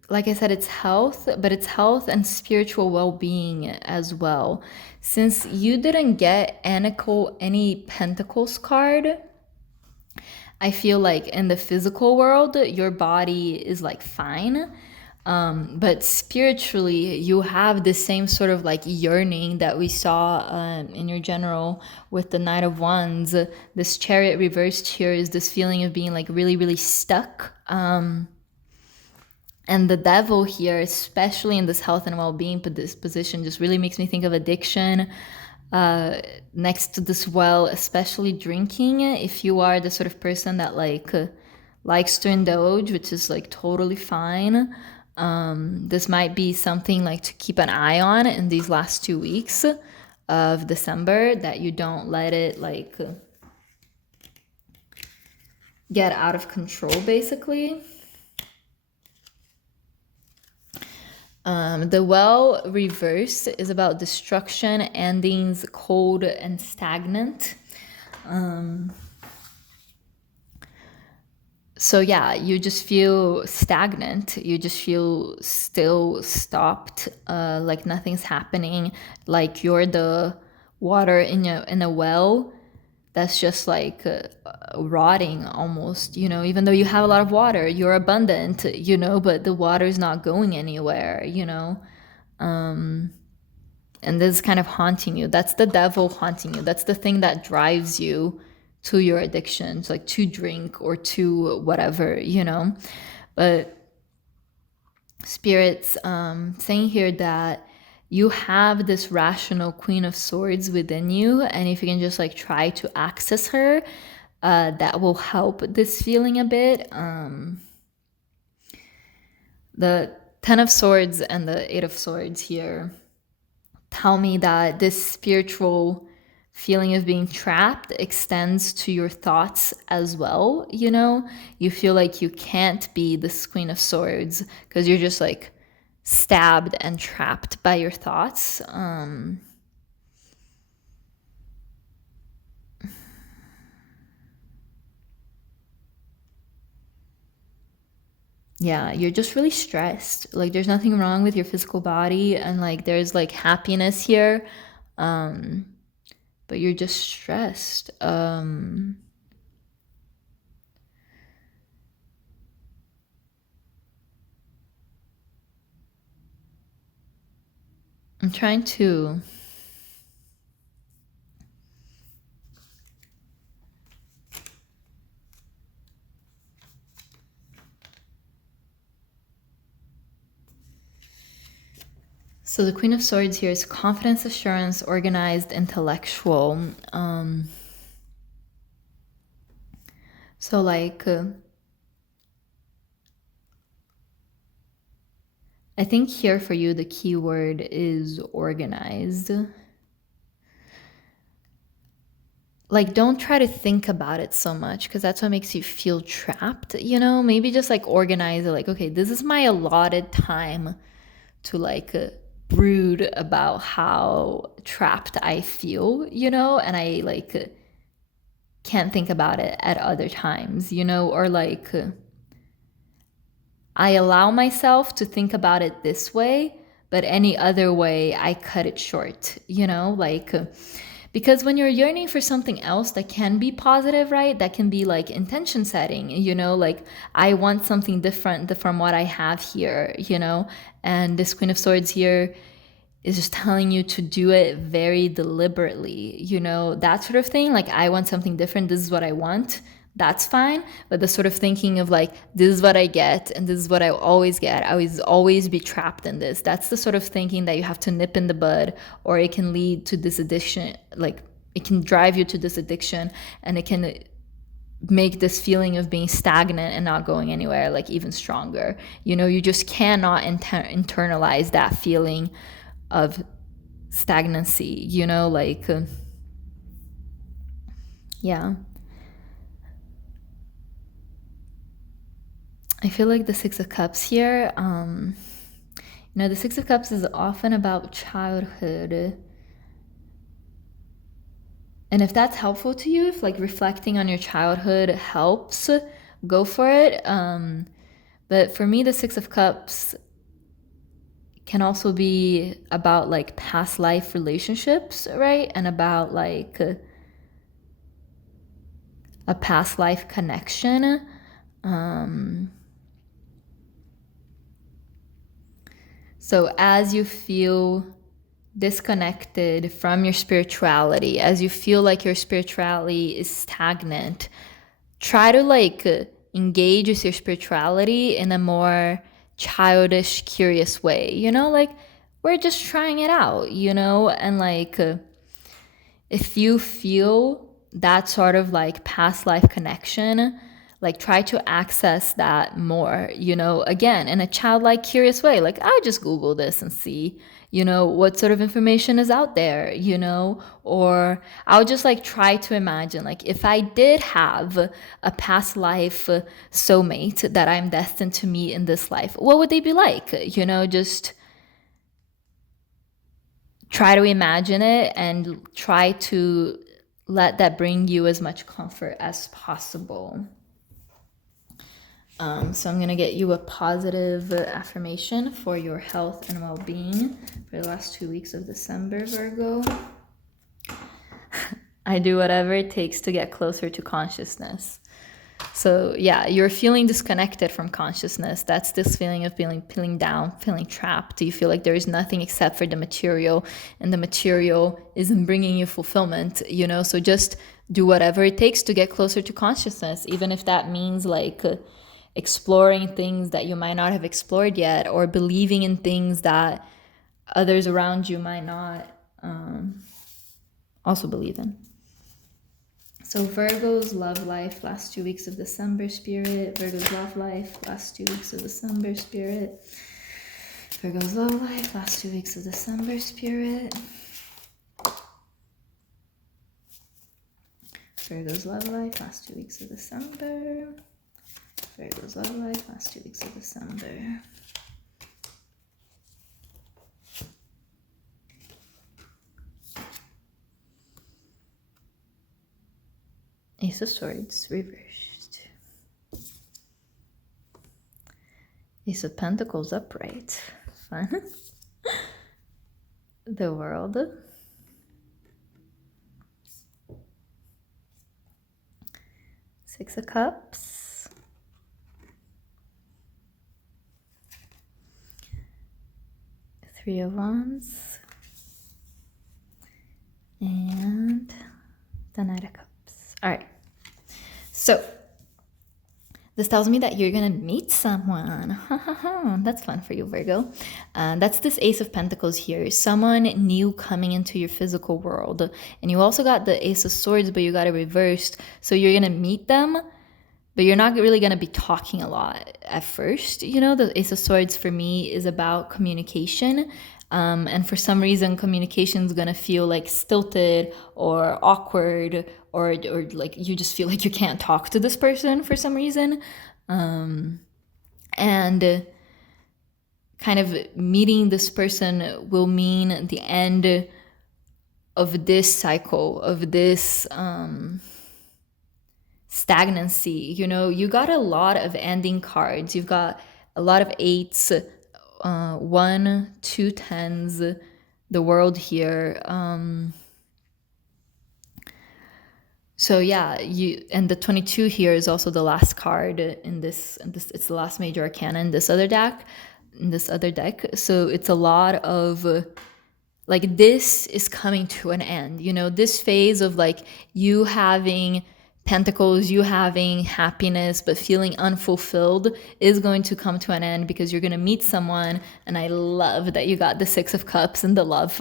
like I said, it's health, but it's health and spiritual well-being as well. Since you didn't get any Pentacles card, I feel like in the physical world, your body is like fine. But spiritually, you have the same sort of like yearning that we saw in your general with the Knight of Wands. This Chariot reversed here is this feeling of being like really, really stuck. And the Devil here, especially in this health and well-being position, just really makes me think of addiction. Next to this Well, especially drinking. If you are the sort of person that like likes to indulge, which is like totally fine. This might be something like to keep an eye on in these last 2 weeks of December, that you don't let it like get out of control, basically. The Well reverse is about destruction, endings, cold and stagnant. So yeah, you just feel stagnant. You just feel still, stopped, like nothing's happening. Like you're the water in a well that's just like rotting almost, you know, even though you have a lot of water, you're abundant, you know, but the water is not going anywhere, you know. And this is kind of haunting you. That's the Devil haunting you. That's the thing that drives you to your addictions, like to drink or to whatever, you know. But Spirit's saying here that you have this rational Queen of Swords within you, and if you can just like try to access her, that will help this feeling a bit. The Ten of Swords and the Eight of Swords here tell me that this spiritual feeling of being trapped extends to your thoughts as well, you know? You feel like you can't be this Queen of Swords because you're just like stabbed and trapped by your thoughts. Yeah, you're just really stressed. Like there's nothing wrong with your physical body, and like there's like happiness here. But you're just stressed. I'm trying to So the Queen of Swords here is confidence, assurance, organized, intellectual. So like, I think here for you, the key word is organized. Like, don't try to think about it so much because that's what makes you feel trapped, you know? Maybe just like organize it, like, okay, this is my allotted time to like brood about how trapped I feel, you know? And I like can't think about it at other times, you know? Or like, I allow myself to think about it this way, but any other way, I cut it short, you know? Like, because when you're yearning for something else that can be positive, right? That can be like intention setting, you know? Like, I want something different from what I have here, you know? And this Queen of Swords here is just telling you to do it very deliberately, you know? That sort of thing. Like, I want something different. This is what I want. That's fine. But the sort of thinking of like, this is what I get and this is what I always get. I always be trapped in this. That's the sort of thinking that you have to nip in the bud, or it can lead to this addiction. Like, it can drive you to this addiction, and it can make this feeling of being stagnant and not going anywhere like even stronger. You know, you just cannot internalize that feeling of stagnancy, you know, like, yeah. I feel like the Six of Cups here, you know, the Six of Cups is often about childhood. And if that's helpful to you, if like reflecting on your childhood helps, go for it. But for me, the Six of Cups can also be about like past life relationships, right? And about like a past life connection. So as you feel disconnected from your spirituality, as you feel like your spirituality is stagnant, try to like engage with your spirituality in a more childish, curious way, you know, like we're just trying it out, you know, and like if you feel that sort of like past life connection, like try to access that more, you know, again, in a childlike, curious way. Like, I'll just Google this and see, you know, what sort of information is out there, you know, or I'll just like try to imagine, like, if I did have a past life soulmate that I'm destined to meet in this life, what would they be like? You know, just try to imagine it and try to let that bring you as much comfort as possible. So I'm going to get you a positive affirmation for your health and well-being for the last 2 weeks of December, Virgo. I do whatever it takes to get closer to consciousness. So yeah, you're feeling disconnected from consciousness. That's this feeling of feeling down, feeling trapped. You feel like there is nothing except for the material, and the material isn't bringing you fulfillment, you know? So just do whatever it takes to get closer to consciousness, even if that means like exploring things that you might not have explored yet, or believing in things that others around you might not also believe in. So Virgo's love life, last 2 weeks of December, spirit. Virgo's love life, last 2 weeks of December, spirit. Virgo's love life, last 2 weeks of December, spirit. Virgo's love life, last 2 weeks of December. Virgo's love life, last 2 weeks of December. Ace of Swords reversed. Ace of Pentacles upright. Fun. The World. Six of Cups. Three of Wands. And the Knight of Cups. All right. So this tells me that you're going to meet someone. That's fun for you, Virgo. That's this Ace of Pentacles here. Someone new coming into your physical world. And you also got the Ace of Swords, but you got it reversed. So you're going to meet them, but you're not really going to be talking a lot at first. You know, the Ace of Swords for me is about communication. And for some reason, communication is going to feel like stilted or awkward, or like you just feel like you can't talk to this person for some reason. And kind of meeting this person will mean the end of this cycle, of this stagnancy. You know, you got a lot of ending cards. You've got a lot of eights, 1, 2 tens, the World here. So yeah, and the 22 here is also the last card in this. It's the last major arcana in this other deck. So it's a lot of like, this is coming to an end. You know, this phase of like you having Pentacles, you having happiness but feeling unfulfilled is going to come to an end, because you're going to meet someone. And I love that you got the Six of Cups and the love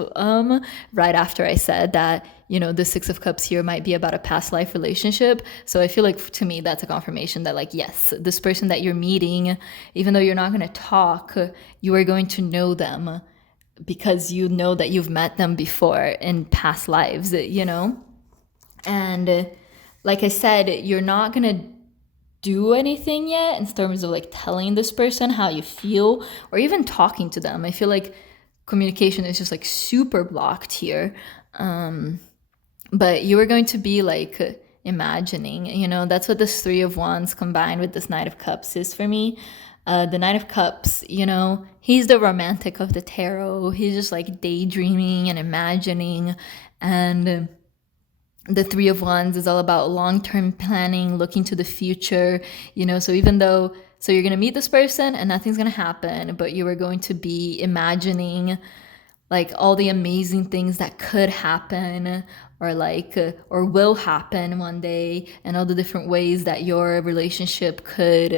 right after I said that, you know, the Six of Cups here might be about a past life relationship. So I feel like, to me, that's a confirmation that, like, yes, this person that you're meeting, even though you're not going to talk, you are going to know them, because you know that you've met them before in past lives, you know. And like I said, you're not going to do anything yet in terms of like telling this person how you feel or even talking to them. I feel like communication is just like super blocked here. But you are going to be like imagining, you know, that's what this Three of Wands combined with this Knight of Cups is for me. The Knight of Cups, you know, he's the romantic of the tarot. He's just like daydreaming and imagining. And the Three of Wands is all about long-term planning, looking to the future, you know. So even though, so you're going to meet this person and nothing's going to happen, but you are going to be imagining like all the amazing things that could happen, or like, or will happen one day, and all the different ways that your relationship could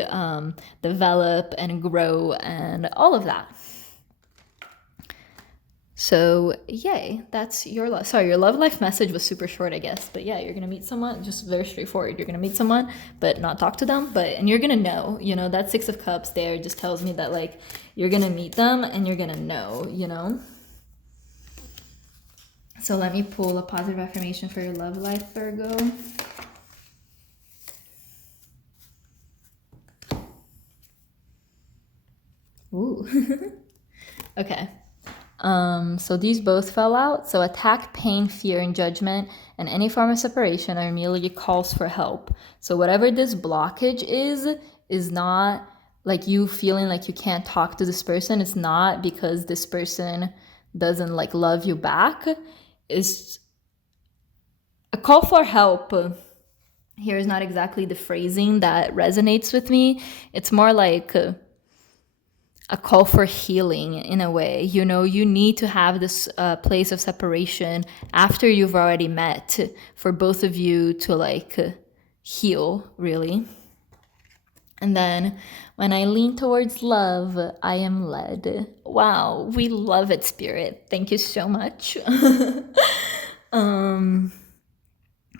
develop and grow and all of that. So yay, that's your love. Sorry, your love life message was super short, I guess. But yeah, you're going to meet someone, just very straightforward. You're going to meet someone, but not talk to them. And you're going to know, you know, that Six of Cups there just tells me that like you're going to meet them and you're going to know, you know. So let me pull a positive affirmation for your love life, Virgo. Ooh. Okay. So these both fell out. So attack, pain, fear, and judgment, and any form of separation are merely calls for help. So whatever this blockage is not like you feeling like you can't talk to this person. It's not because this person doesn't like love you back. It's a call for help. Here is not exactly the phrasing that resonates with me. It's more like a call for healing in a way. You know, you need to have this place of separation after you've already met for both of you to like heal, really. And then when I lean towards love, I am led. Wow, we love it, Spirit. Thank you so much.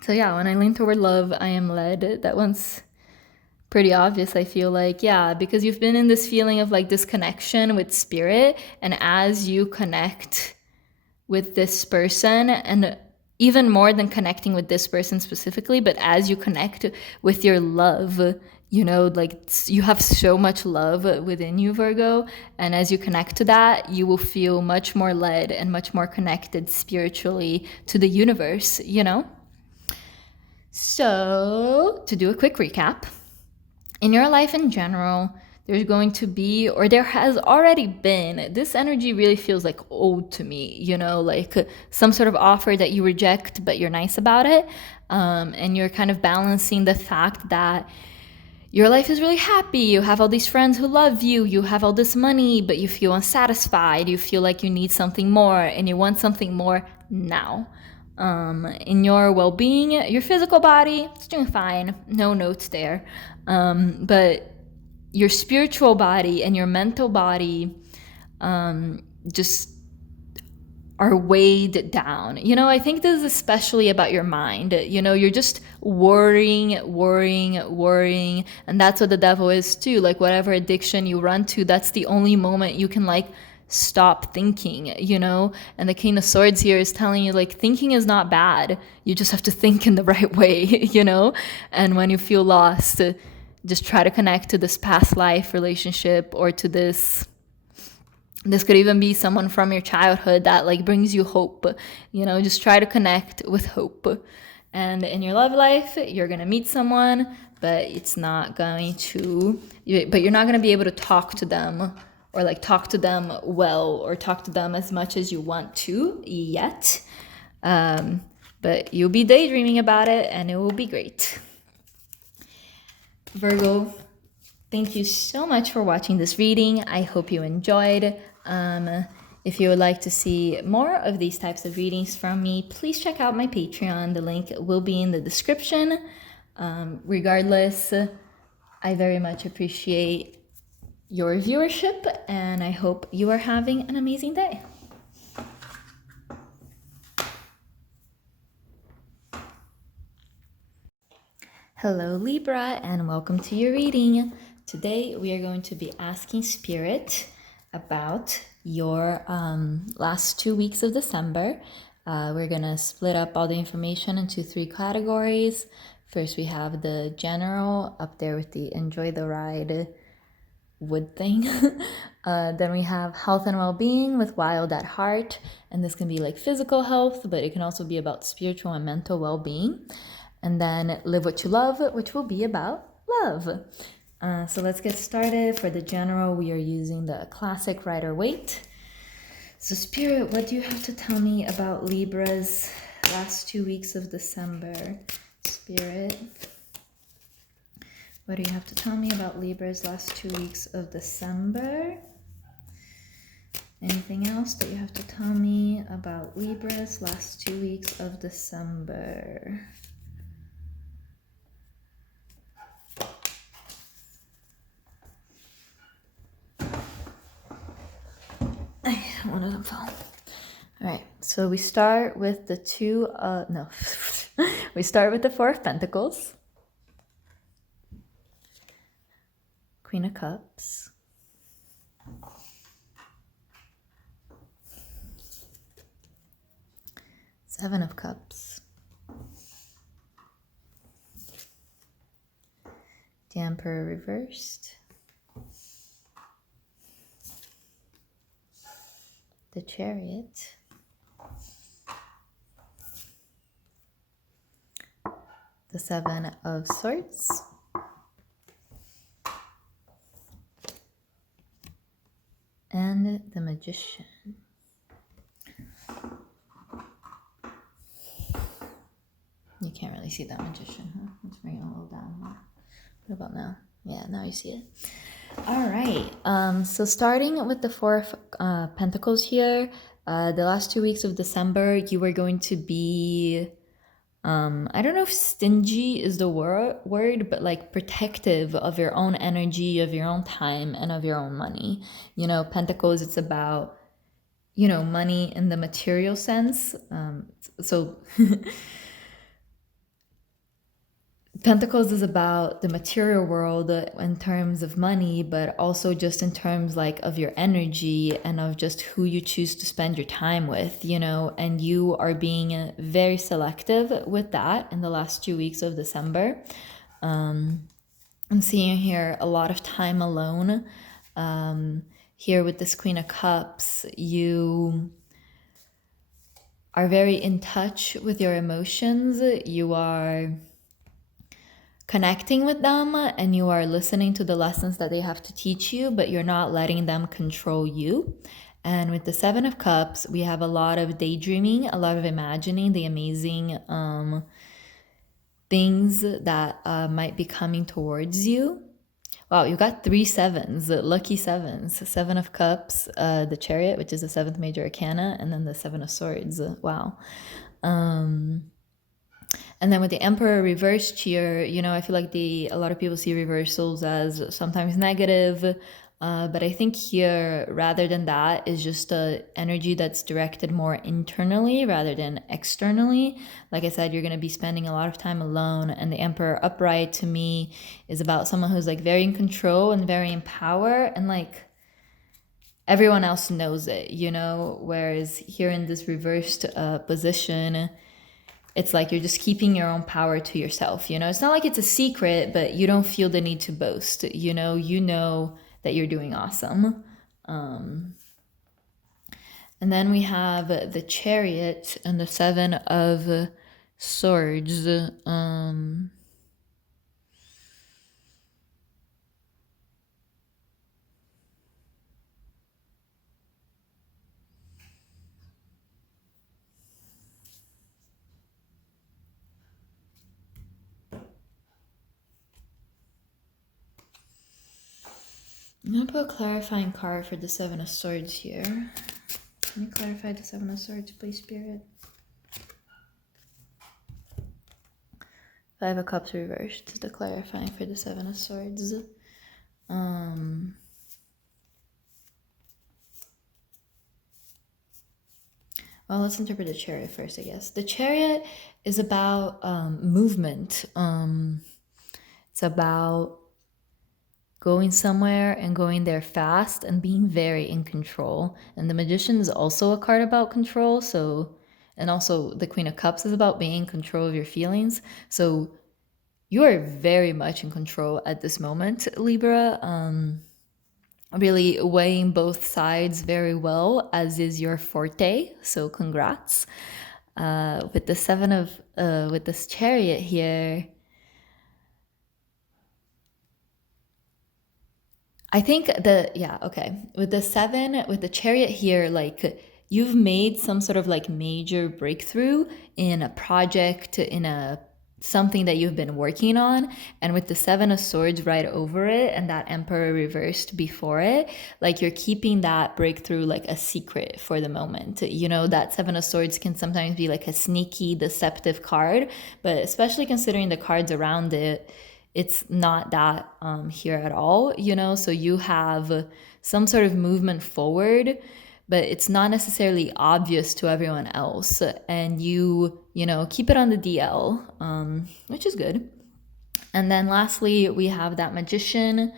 So yeah, when I lean toward love, I am led. That one's pretty obvious, I feel like. Yeah, because you've been in this feeling of like disconnection with Spirit, and as you connect with this person, and even more than connecting with this person specifically, but as you connect with your love, you know, like you have so much love within you, Virgo, and as you connect to that, you will feel much more led and much more connected spiritually to the universe, you know. So, to do a quick recap, in your life in general, there's going to be, or there has already been, this energy really feels like owed to me, you know, like some sort of offer that you reject, but you're nice about it. And you're kind of balancing the fact that your life is really happy, you have all these friends who love you, you have all this money, but you feel unsatisfied, you feel like you need something more, and you want something more now. In your well-being, your physical body, it's doing fine, no notes there. But your spiritual body and your mental body just are weighed down. You know, I think this is especially about your mind. You know, you're just worrying. And that's what the devil is too. Like whatever addiction you run to, that's the only moment you can like stop thinking, you know? And the King of Swords here is telling you like thinking is not bad. You just have to think in the right way, you know? And when you feel lost, just try to connect to this past life relationship or to this could even be someone from your childhood that like brings you hope, you know, just try to connect with hope. And in your love life, you're going to meet someone, but you're not going to be able to talk to them or like talk to them well or talk to them as much as you want to yet. But you'll be daydreaming about it and it will be great. Virgo, thank you so much for watching this reading. I hope you enjoyed. If you would like to see more of these types of readings from me, please check out my Patreon. The link will be in the description. Regardless, I very much appreciate your viewership and I hope you are having an amazing day. Hello Libra and welcome to your reading. Today we are going to be asking Spirit about your last 2 weeks of December. We're gonna split up all the information into 3 categories. First we have the general up there with the enjoy the ride wood thing. Then we have health and well-being with wild at heart, and this can be like physical health, but it can also be about spiritual and mental well-being. And then live what you love, which will be about love. So let's get started. For the general, we are using the classic Rider-Waite. So Spirit, what do you have to tell me about Libra's last 2 weeks of December? Spirit, what do you have to tell me about Libra's last 2 weeks of December? Anything else that you have to tell me about Libra's last 2 weeks of December? One of them fell. All right, so we start with the we start with the 4 of Pentacles, Queen of Cups, Seven of Cups, the Emperor reversed, the Chariot, the 7 of Swords, and the Magician. You can't really see that Magician, huh? Let's bring it a little down more. What about now? Yeah, now you see it. All right, so starting with the 4 of Pentacles here, the last 2 weeks of December, you are going to be, I don't know if stingy is the word, but like protective of your own energy, of your own time, and of your own money. You know, Pentacles, it's about, you know, money in the material sense. So Pentacles is about the material world in terms of money, but also just in terms like of your energy and of just who you choose to spend your time with, you know, and you are being very selective with that in the last 2 weeks of December. I'm seeing here a lot of time alone. Here with this Queen of Cups, you are very in touch with your emotions. You are connecting with them and you are listening to the lessons that they have to teach you, but you're not letting them control you. And with the Seven of Cups, we have a lot of daydreaming, a lot of imagining the amazing things that might be coming towards you. Wow, you got 3 sevens, lucky sevens. Seven of Cups, the Chariot, which is the 7th major arcana, and then the Seven of Swords. Wow. And then with the Emperor reversed here, you know, I feel like a lot of people see reversals as sometimes negative. But I think here, rather than that, is just a energy that's directed more internally rather than externally. Like I said, you're going to be spending a lot of time alone. And the Emperor upright to me is about someone who's like very in control and very in power. And like everyone else knows it, you know, whereas here in this reversed position, it's like you're just keeping your own power to yourself, you know? It's not like it's a secret, but you don't feel the need to boast, you know that you're doing awesome. And then we have the Chariot and the Seven of Swords. I'm going to put a clarifying card for the Seven of Swords here. Can you clarify the Seven of Swords, please, Spirit? Five of Cups reversed, the clarifying for the Seven of Swords. Well, let's interpret the Chariot first, I guess. The Chariot is about movement. It's about going somewhere and going there fast and being very in control. And the Magician is also a card about control. So, and also the Queen of Cups is about being in control of your feelings. So you are very much in control at this moment, Libra. Really weighing both sides very well, as is your forte. So congrats. With the with this Chariot here, I think with the Chariot here, like you've made some sort of like major breakthrough in a project, in something that you've been working on. And with the Seven of Swords right over it and that Emperor reversed before it, like you're keeping that breakthrough like a secret for the moment. You know, that Seven of Swords can sometimes be like a sneaky, deceptive card, but especially considering the cards around it, it's not that here at all, you know? So you have some sort of movement forward, but it's not necessarily obvious to everyone else. And you know, keep it on the DL, which is good. And then lastly, we have that Magician,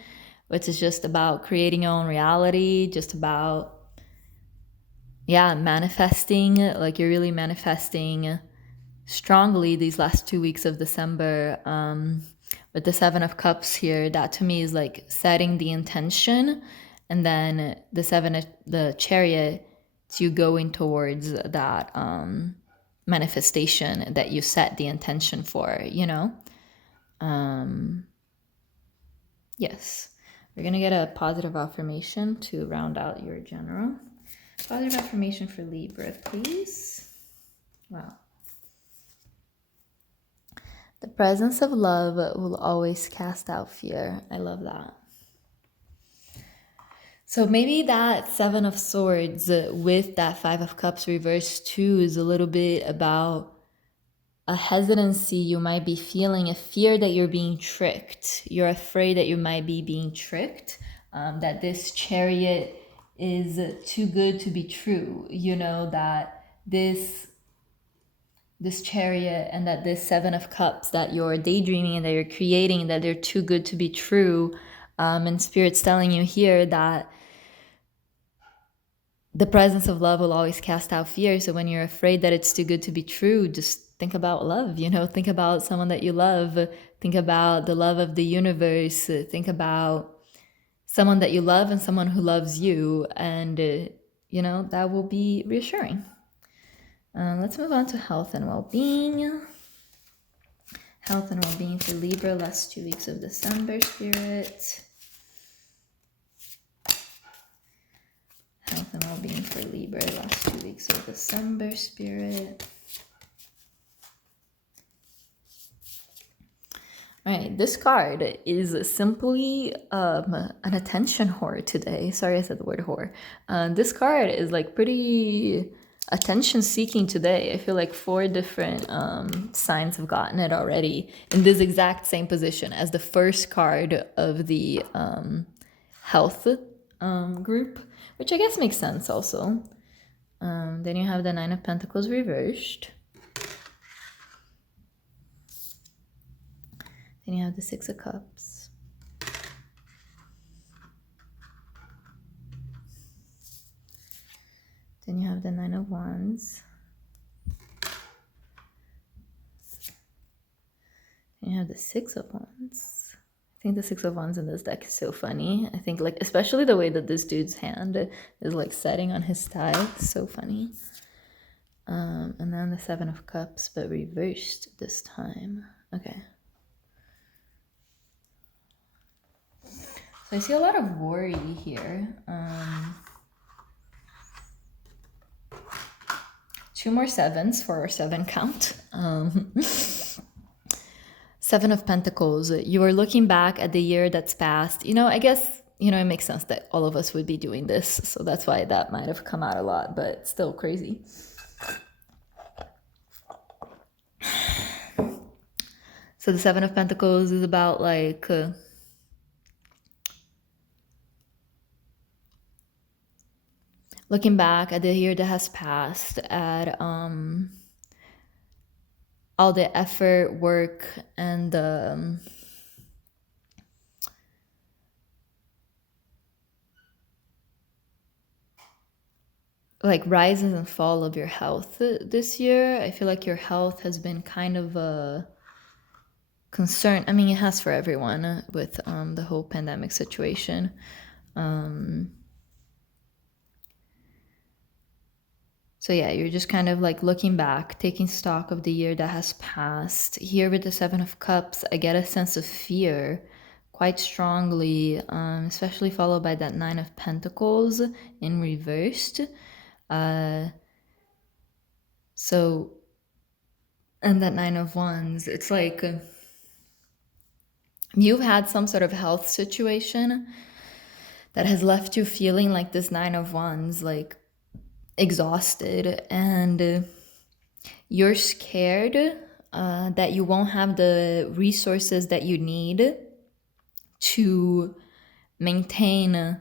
which is just about creating your own reality, just about, manifesting, like you're really manifesting strongly these last 2 weeks of December. With the Seven of Cups here, that to me is like setting the intention, and then the Chariot, it's you going towards that manifestation that you set the intention for, you know? Yes. We're gonna get a positive affirmation to round out your general. Positive affirmation for Libra, please. Wow. The presence of love will always cast out fear. I love that. So maybe that Seven of Swords with that Five of Cups reversed too is a little bit about a hesitancy you might be feeling, a fear that you're being tricked. You're afraid that you might be being tricked, that this Chariot is too good to be true. You know, that this Chariot and that this Seven of Cups that you're daydreaming and that you're creating, that they're too good to be true. And Spirit's telling you here that the presence of love will always cast out fear. So when you're afraid that it's too good to be true, just think about love, you know, think about someone that you love, think about the love of the universe, think about someone that you love and someone who loves you. And, you know, that will be reassuring. Let's move on to health and well-being. Health and well-being for Libra, last 2 weeks of December, Spirit. Health and well-being for Libra, last 2 weeks of December, Spirit. All right, this card is simply an attention whore today. Sorry, I said the word whore. This card is like pretty attention seeking today. I feel like 4 different signs have gotten it already in this exact same position as the first card of the health group, which I guess makes sense also. Then you have the 9 of Pentacles reversed. Then you have the 6 of Cups. Then you have the 9 of Wands. Then you have the 6 of Wands. I think the 6 of Wands in this deck is so funny. I think like, especially the way that this dude's hand is like setting on his thigh. So funny. And then the 7 of Cups, but reversed this time. Okay. So I see a lot of worry here. 2 more 7s for our 7 count. 7 of Pentacles. You are looking back at the year that's passed. You know, I guess, you know, it makes sense that all of us would be doing this. So that's why that might have come out a lot, but still crazy. So the 7 of Pentacles is about like... looking back at the year that has passed, at all the effort, work, and like rises and fall of your health this year. I feel like your health has been kind of a concern. I mean, it has for everyone with the whole pandemic situation. So yeah, you're just kind of like looking back, taking stock of the year that has passed. Here with the 7 of Cups, I get a sense of fear quite strongly, especially followed by that 9 of Pentacles in reversed. So, and that 9 of Wands, it's like you've had some sort of health situation that has left you feeling like this 9 of Wands, like exhausted, and you're scared that you won't have the resources that you need to maintain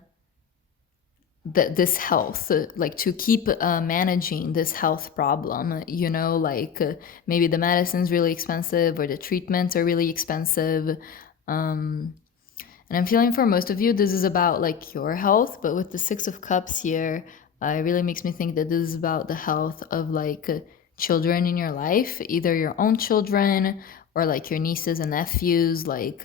this health, like to keep managing this health problem, you know, like maybe the medicine's really expensive or the treatments are really expensive. And I'm feeling for most of you, this is about like your health, but with the 6 of Cups here, it really makes me think that this is about the health of like children in your life, either your own children or like your nieces and nephews, like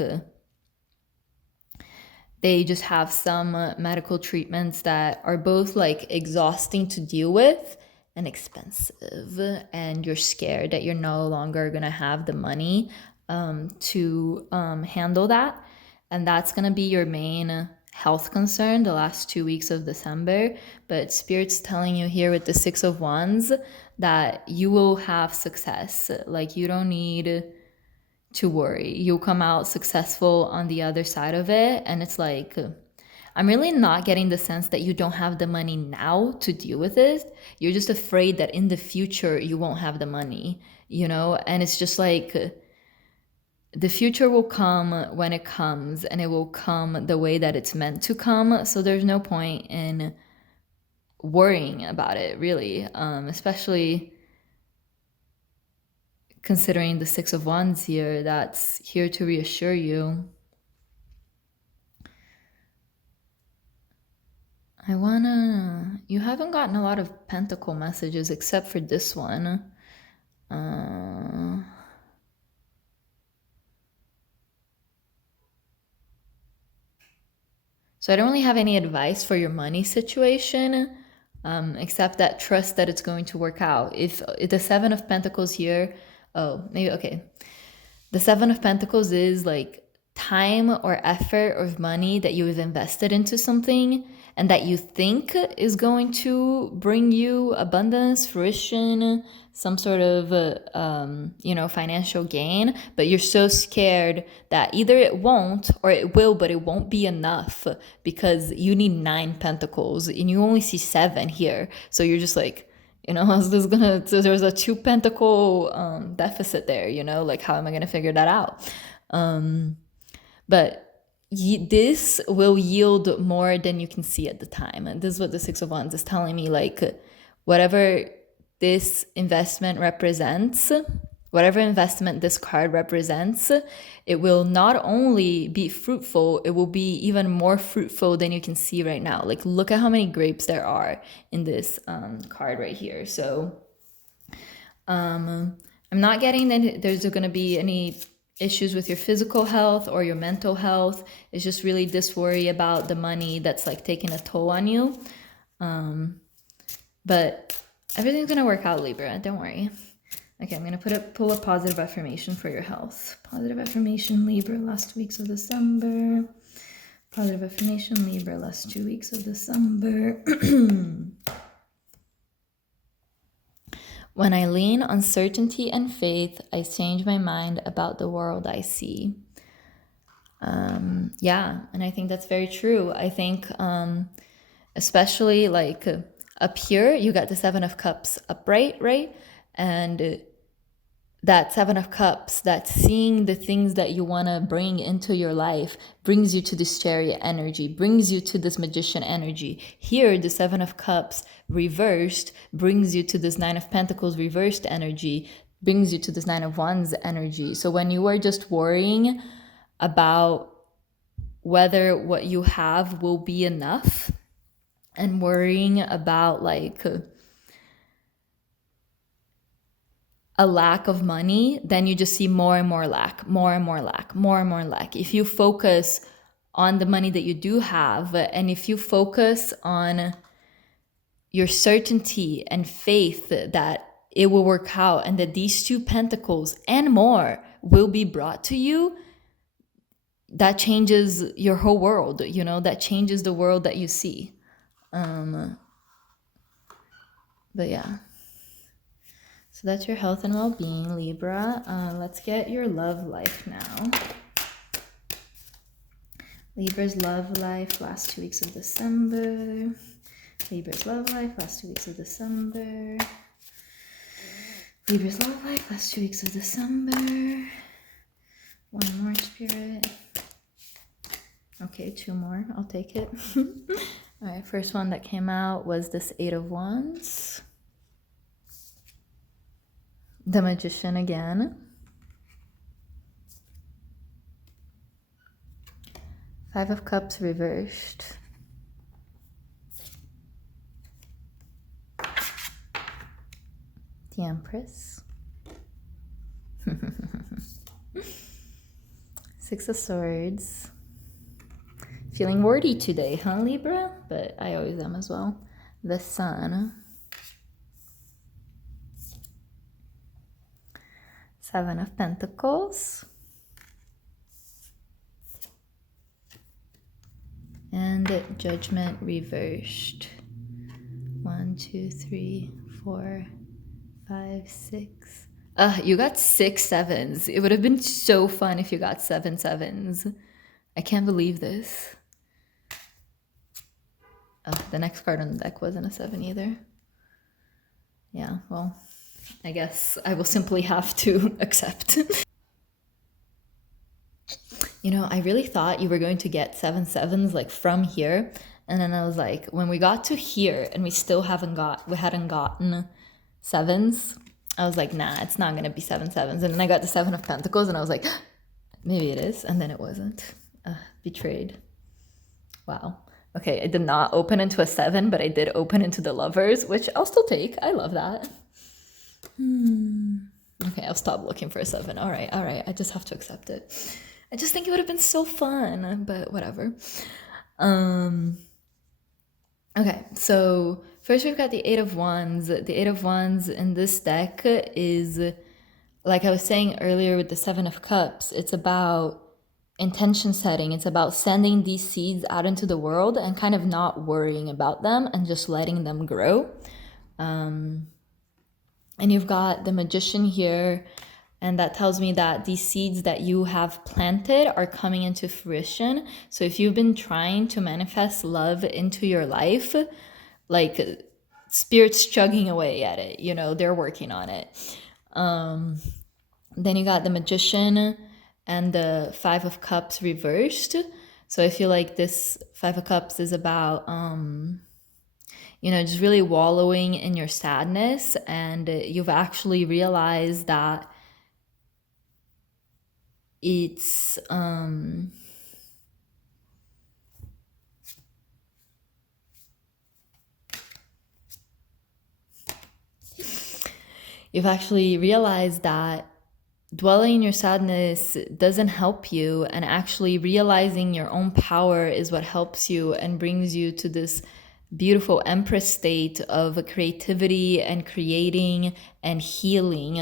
they just have some medical treatments that are both like exhausting to deal with and expensive, and you're scared that you're no longer gonna have the money to handle that, and that's gonna be your main health concern the last 2 weeks of December. But Spirit's telling you here with the 6 of Wands that you will have success. Like you don't need to worry. You'll come out successful on the other side of it. And it's like, I'm really not getting the sense that you don't have the money now to deal with it. You're just afraid that in the future you won't have the money, you know? And it's just like, the future will come when it comes, and it will come the way that it's meant to come. So there's no point in worrying about it, really, especially considering the 6 of Wands here, that's here to reassure you. You haven't gotten a lot of Pentacle messages except for this one. So I don't really have any advice for your money situation, except that trust that it's going to work out. If the 7 of Pentacles here, oh, maybe, okay. The Seven of Pentacles is like time or effort or money that you have invested into something and that you think is going to bring you abundance, fruition, some sort of, financial gain, but you're so scared that either it won't or it will, but it won't be enough because you need 9 pentacles and you only see 7 here. So you're just like, so there's a 2 pentacle deficit there, like how am I gonna figure that out? But this will yield more than you can see at the time. And this is what the Six of Wands is telling me, like whatever this investment represents, whatever investment this card represents, it will not only be fruitful, it will be even more fruitful than you can see right now. Like look at how many grapes there are in this card right here. So I'm not getting that there's going to be any issues with your physical health or your mental health. It's just really this worry about the money that's like taking a toll on you. But everything's going to work out, Libra. Don't worry. Okay, I'm going to pull a positive affirmation for your health. Positive affirmation, Libra, last 2 weeks of December. Positive affirmation, Libra, last 2 weeks of December. When I lean on certainty and faith, I change my mind about the world I see. Yeah, and I think that's very true. I think especially like up here, you got the 7 of Cups upright, right? And that 7 of Cups, that seeing the things that you want to bring into your life brings you to this Chariot energy, brings you to this Magician energy. Here, the 7 of Cups reversed brings you to this 9 of Pentacles reversed energy, brings you to this 9 of Wands energy. So when you are just worrying about whether what you have will be enough and worrying about like a lack of money, then you just see more and more lack, more and more lack, more and more lack. If you focus on the money that you do have, and if you focus on your certainty and faith that it will work out and that these 2 pentacles and more will be brought to you, that changes your whole world, that changes the world that you see. But yeah. So that's your health and well-being, Libra. Let's get your love life now. Libra's love life, last 2 weeks of December. Libra's love life, last 2 weeks of December. Libra's love life, last 2 weeks of December. One more, Spirit. Okay, 2 more. I'll take it. All right, first one that came out was this 8 of Wands. The Magician again. 5 of Cups reversed. The Empress. 6 of Swords. Feeling wordy today, huh, Libra? But I always am as well. The Sun. 7 of Pentacles. And Judgment reversed. 1, 2, 3, 4, 5, 6. You got 6 sevens. It would have been so fun if you got 7 sevens. I can't believe this. The next card on the deck wasn't a 7 either. Yeah, well, I guess I will simply have to accept. I really thought you were going to get 7 sevens like from here. And then I was like, when we got to here and we still hadn't gotten sevens, I was like, nah, it's not going to be 7 sevens. And then I got the 7 of Pentacles and I was like, maybe it is. And then it wasn't. Betrayed. Wow. Okay, I did not open into a 7, but I did open into the Lovers, which I'll still take. I love that. Okay, I'll stop looking for a 7. All right. I just have to accept it. I just think it would have been so fun, but whatever. Okay, so first we've got the 8 of Wands. The 8 of Wands in this deck is like I was saying earlier with the Seven of Cups, it's about intention setting. It's about sending these seeds out into the world and kind of not worrying about them and just letting them grow. And you've got the Magician here, and that tells me that these seeds that you have planted are coming into fruition. So if you've been trying to manifest love into your life, like spirit's chugging away at it, you know, they're working on it. Then you got the Magician and the Five of Cups reversed. So I feel like this Five of Cups is about, you know, just really wallowing in your sadness, and you've actually realized that it's, you've actually realized that dwelling in your sadness doesn't help you, and actually realizing your own power is what helps you and brings you to this beautiful Empress state of creativity and creating and healing.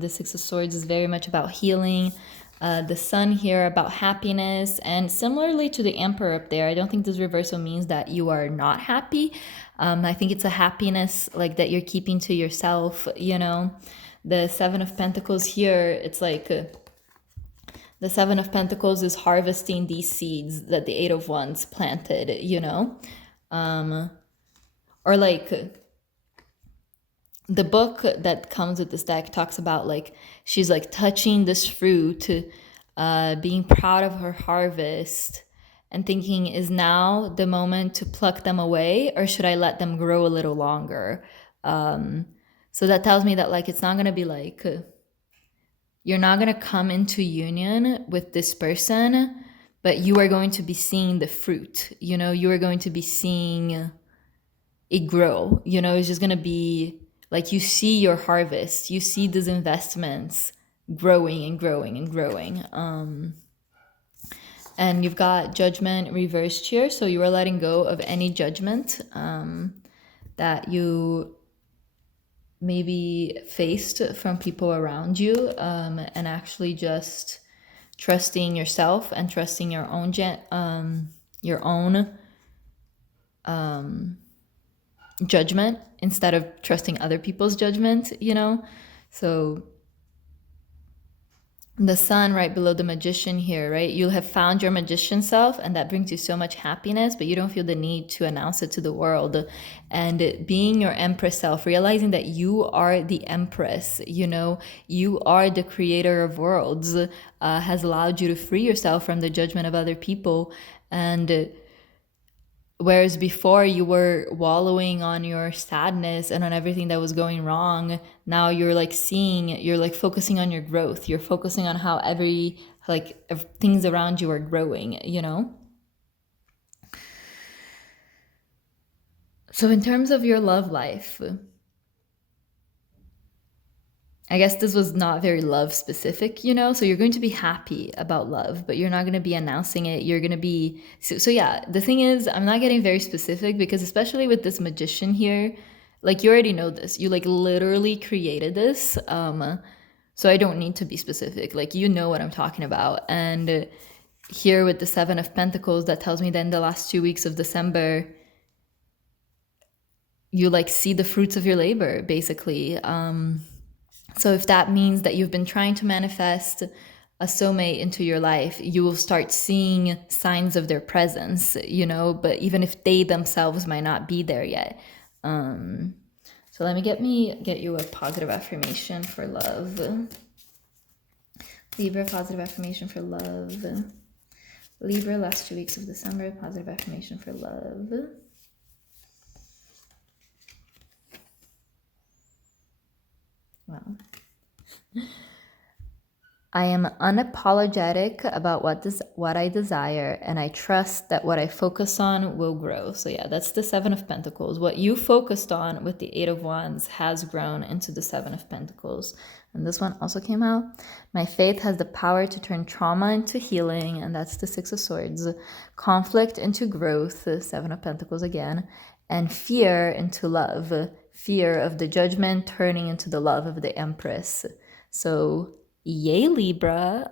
The Six of Swords is very much about healing. The Sun here about happiness, and similarly to the Emperor up there, I don't think this reversal means that you are not happy. I think it's a happiness like that you're keeping to yourself, you know. The Seven of Pentacles here, it's like the Seven of Pentacles is harvesting these seeds that the Eight of Wands planted, you know. Or like the book that comes with this deck talks about like she's like touching this fruit, being proud of her harvest and thinking, is now the moment to pluck them away, or should I let them grow a little longer? So that tells me that like it's not going to be like you're not going to come into union with this person, but you are going to be seeing the fruit, you know, you are going to be seeing it grow, you know. It's just going to be like you see your harvest, you see these investments growing and growing and growing. And you've got Judgment reversed here, so you are letting go of any judgment that you maybe faced from people around you, and actually just trusting yourself and trusting your own judgment instead of trusting other people's judgment, you know. So the Sun right below the Magician here, right? You'll have found your magician self, and that brings you so much happiness, but you don't feel the need to announce it to the world. And being your Empress self, realizing that you are the Empress, you know, you are the creator of worlds, has allowed you to free yourself from the judgment of other people. And whereas before you were wallowing on your sadness and on everything that was going wrong, now you're like you're like focusing on your growth. You're focusing on how things around you are growing, you know? So in terms of your love life, I guess this was not very love specific, you know? So you're going to be happy about love, but you're not going to be announcing it. You're going to be... So yeah, the thing is, I'm not getting very specific because especially with this Magician here, like you already know this. You like literally created this. So I don't need to be specific. Like you know what I'm talking about. And here with the Seven of Pentacles, that tells me that in the last 2 weeks of December, you like see the fruits of your labor, basically. So if that means that you've been trying to manifest a soulmate into your life, you will start seeing signs of their presence, you know, but even if they themselves might not be there yet. So let me get you a positive affirmation for love. Libra, positive affirmation for love. Libra, last 2 weeks of December, positive affirmation for love. Wow. I am unapologetic about what I desire, and I trust that what I focus on will grow. So yeah, that's the Seven of Pentacles. What you focused on with the Eight of Wands has grown into the Seven of Pentacles. And this one also came out. My faith has the power to turn trauma into healing, and that's the Six of Swords. Conflict into growth, the Seven of Pentacles again, and fear into love. Fear of the judgment turning into the love of the Empress. So yay, Libra.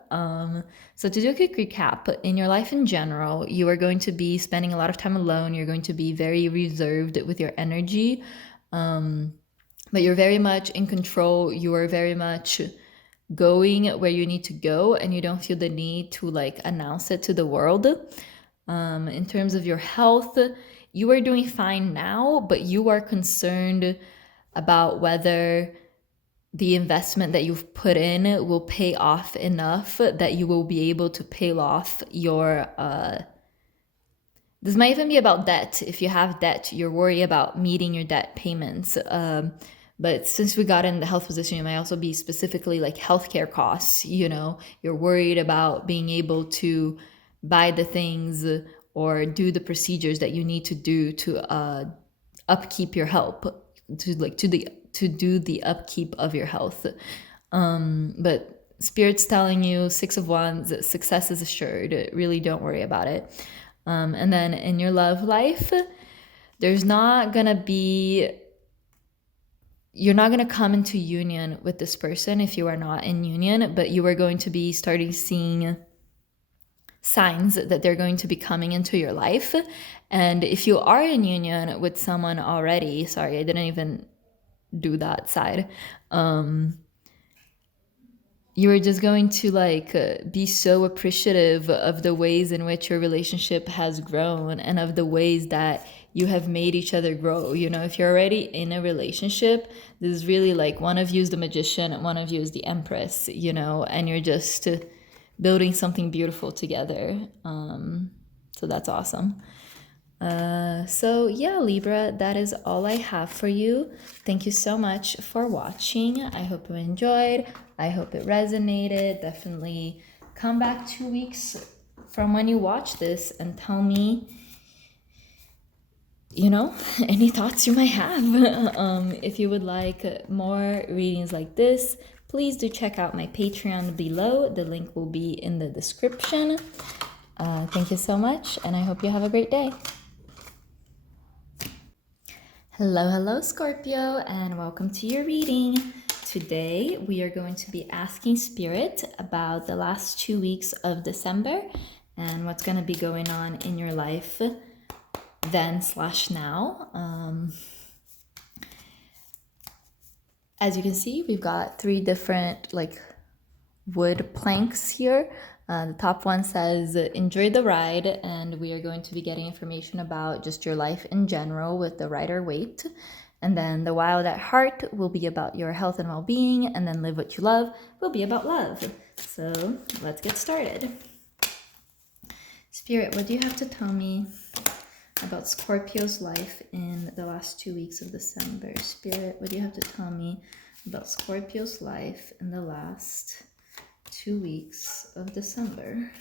So to do a quick recap, in your life in general, you are going to be spending a lot of time alone. You're going to be very reserved with your energy. But you're very much in control. You are very much going where you need to go, and you don't feel the need to like announce it to the world. In terms of your health, you are doing fine now, but you are concerned about whether the investment that you've put in will pay off enough that you will be able to pay off your this might even be about debt. If you have debt, you're worried about meeting your debt payments. But since we got in the health position, it might also be specifically like healthcare costs. You know, you're worried about being able to buy the things or do the procedures that you need to do to upkeep your health, to do the upkeep of your health. But Spirit's telling you, Six of Wands, success is assured. Really don't worry about it. And then in your love life, there's not gonna be, you're not gonna come into union with this person if you are not in union, but you are going to be starting seeing signs that they're going to be coming into your life. And if you are in union with someone already, sorry, I didn't even do that side. You are just going to like be so appreciative of the ways in which your relationship has grown and of the ways that you have made each other grow. You know, if you're already in a relationship, this is really like one of you is the magician and one of you is the empress, you know, and you're just building something beautiful together. So that's awesome. So yeah, Libra, that is all I have for you. Thank you so much for watching. I hope you enjoyed. I hope it resonated. Definitely come back 2 weeks from when you watch this and tell me, you know, any thoughts you might have. If you would like more readings like this, please do check out my Patreon below. The link will be in the description. Thank you so much, and I hope you have a great day. Hello, Scorpio, and welcome to your reading. Today, we are going to be asking Spirit about the last 2 weeks of December and what's going to be going on in your life then/now. As you can see, we've got 3 different like wood planks here. The top one says, enjoy the ride, and we are going to be getting information about just your life in general with the Rider-Waite. And then the Wild at Heart will be about your health and well-being, and then Live What You Love will be about love. So let's get started. Spirit, what do you have to tell me about Scorpio's life in the last 2 weeks of December? Spirit, what do you have to tell me about Scorpio's life in the last 2 weeks of December?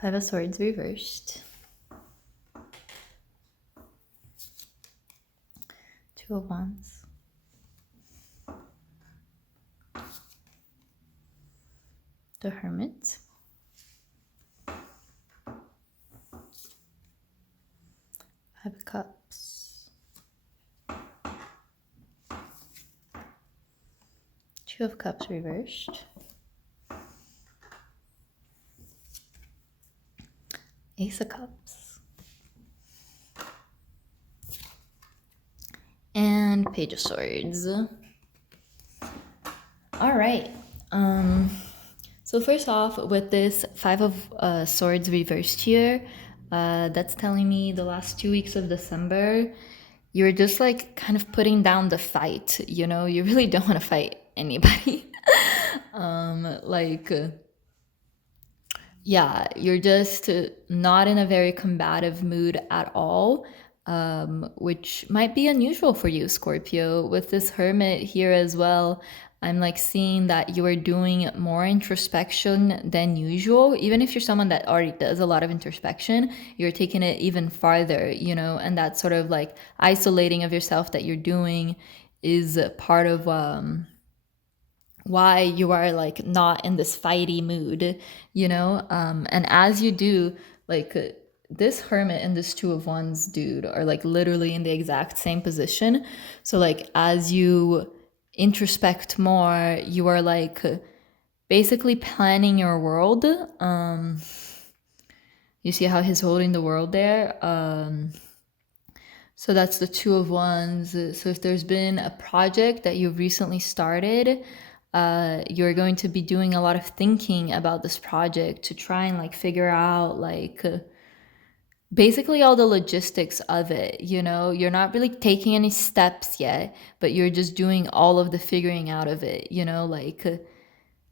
Five of Swords reversed. Two of Wands. The Hermit. Five of Cups. Two of Cups reversed. Ace of Cups. And Page of Swords. All right. So first off, with this Five of Swords reversed here, that's telling me the last 2 weeks of December, you're just like kind of putting down the fight, you know? You really don't want to fight anybody. Yeah, you're just not in a very combative mood at all, which might be unusual for you, Scorpio. With this Hermit here as well, I'm like seeing that you are doing more introspection than usual. Even if you're someone that already does a lot of introspection, you're taking it even farther, you know, and that sort of like isolating of yourself that you're doing is part of why you are like not in this fighty mood, you know? And as you do, like this Hermit and this Two of Wands dude are like literally in the exact same position. So like as you introspect more, you are like basically planning your world. You see how he's holding the world there? So that's the Two of Wands. So if there's been a project that you've recently started, you're going to be doing a lot of thinking about this project to try and like figure out like basically all the logistics of it. You know, you're not really taking any steps yet, but you're just doing all of the figuring out of it, you know, like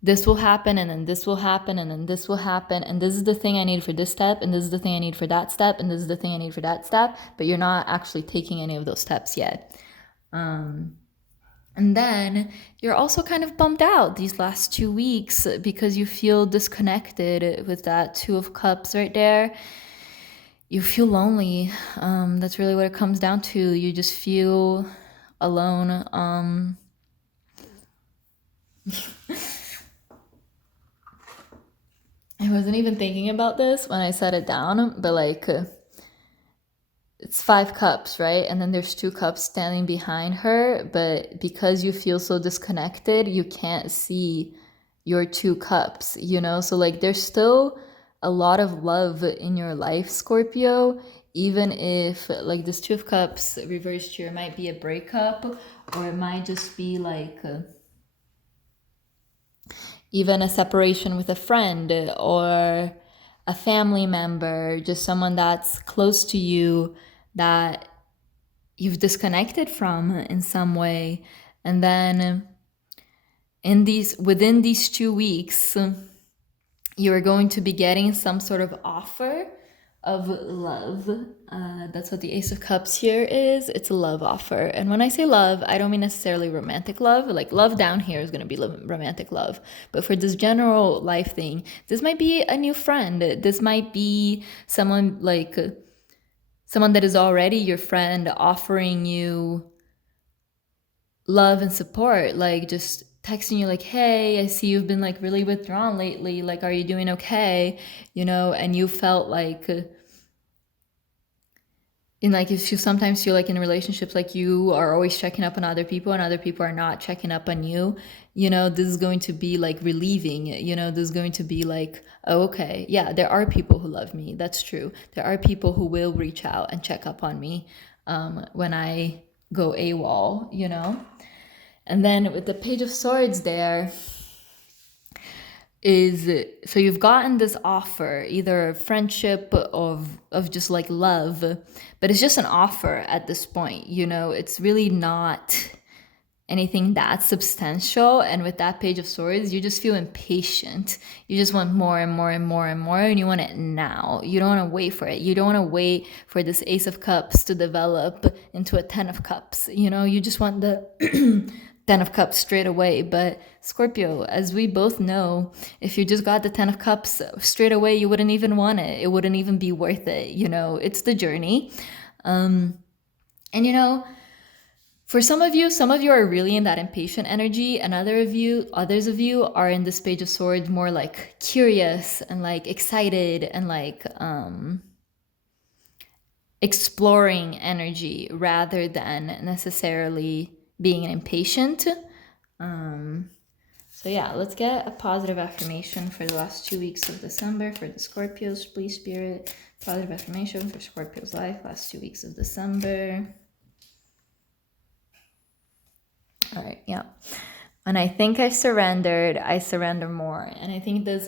this will happen and then this will happen and then this will happen and this is the thing I need for this step and this is the thing I need for that step and this is the thing I need for that step, but you're not actually taking any of those steps yet. And then you're also kind of bummed out these last 2 weeks because you feel disconnected with that Two of Cups right there. You feel lonely. That's really what it comes down to. You just feel alone. I wasn't even thinking about this when I set it down, but like it's 5 cups, right? And then there's 2 cups standing behind her, but because you feel so disconnected, you can't see your 2 cups, you know? So like there's still a lot of love in your life, Scorpio, even if like this 2 of Cups reversed here might be a breakup, or it might just be like even a separation with a friend or a family member, just someone that's close to you that you've disconnected from in some way. And then within these 2 weeks, you are going to be getting some sort of offer of love. That's what the Ace of Cups here is. It's a love offer. And when I say love, I don't mean necessarily romantic love. Like love down here is going to be romantic love. But for this general life thing, this might be a new friend. This might be someone like someone that is already your friend offering you love and support, like just texting you like, hey, I see you've been like really withdrawn lately, like are you doing okay, you know? And you felt like if you sometimes feel like in relationships like you are always checking up on other people and other people are not checking up on you, you know, this is going to be like relieving, you know, this is going to be like, oh, okay, yeah, there are people who love me, that's true, there are people who will reach out and check up on me when I go AWOL, you know. And then with the Page of Swords there is, so you've gotten this offer, either a friendship of just like love, but it's just an offer at this point, you know, it's really not anything that substantial. And with that Page of Swords, you just feel impatient. You just want more and more and more and more, and you want it now. You don't want to wait for it. You don't want to wait for this Ace of Cups to develop into a 10 of Cups. You know, you just want the 10 of Cups straight away. But Scorpio, as we both know, if you just got the 10 of Cups straight away, you wouldn't even want it. It wouldn't even be worth it. You know, it's the journey. And you know, for some of you are really in that impatient energy, and others of you are in this Page of Swords more like curious and like excited and like exploring energy rather than necessarily being impatient. So yeah, let's get a positive affirmation for the last 2 weeks of December for the Scorpios, please, Spirit. Positive affirmation for Scorpio's life, last 2 weeks of December. All right, yeah. When I think I've surrendered, I surrender more. And I think this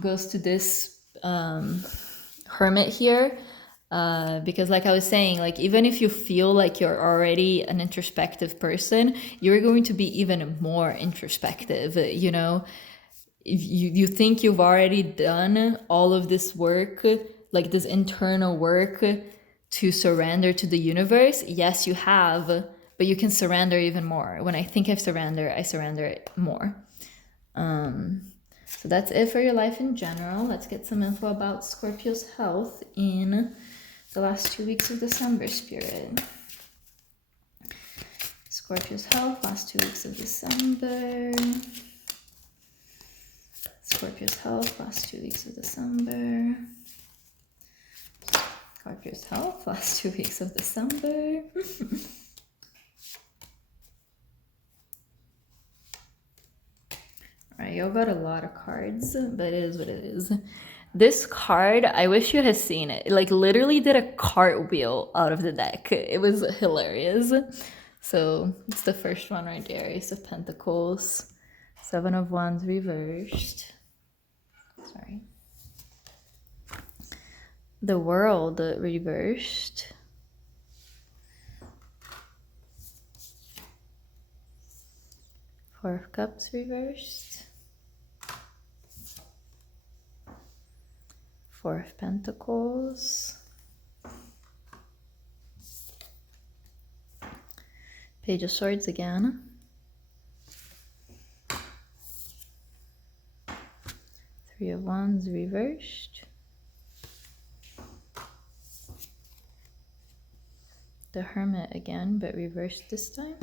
goes to this Hermit here, because like I was saying, like even if you feel like you're already an introspective person, you're going to be even more introspective, you know? If you think you've already done all of this work, like this internal work to surrender to the universe, yes, you have, but you can surrender even more. When I think I surrender more. So that's it for your life in general. Let's get some info about Scorpio's health in the last 2 weeks of December, Spirit. Scorpio's health, last 2 weeks of December. Scorpio's health, last 2 weeks of December. Scorpio's health, last 2 weeks of December. Alright, you got a lot of cards, but it is what it is. This card, I wish you had seen it. It like literally did a cartwheel out of the deck. It was hilarious. So it's the first one right there. Ace of Pentacles, Seven of Wands reversed. Sorry. The World reversed. Four of Cups reversed. Four of Pentacles. Page of Swords again. Three of Wands reversed. The Hermit again, but reversed this time.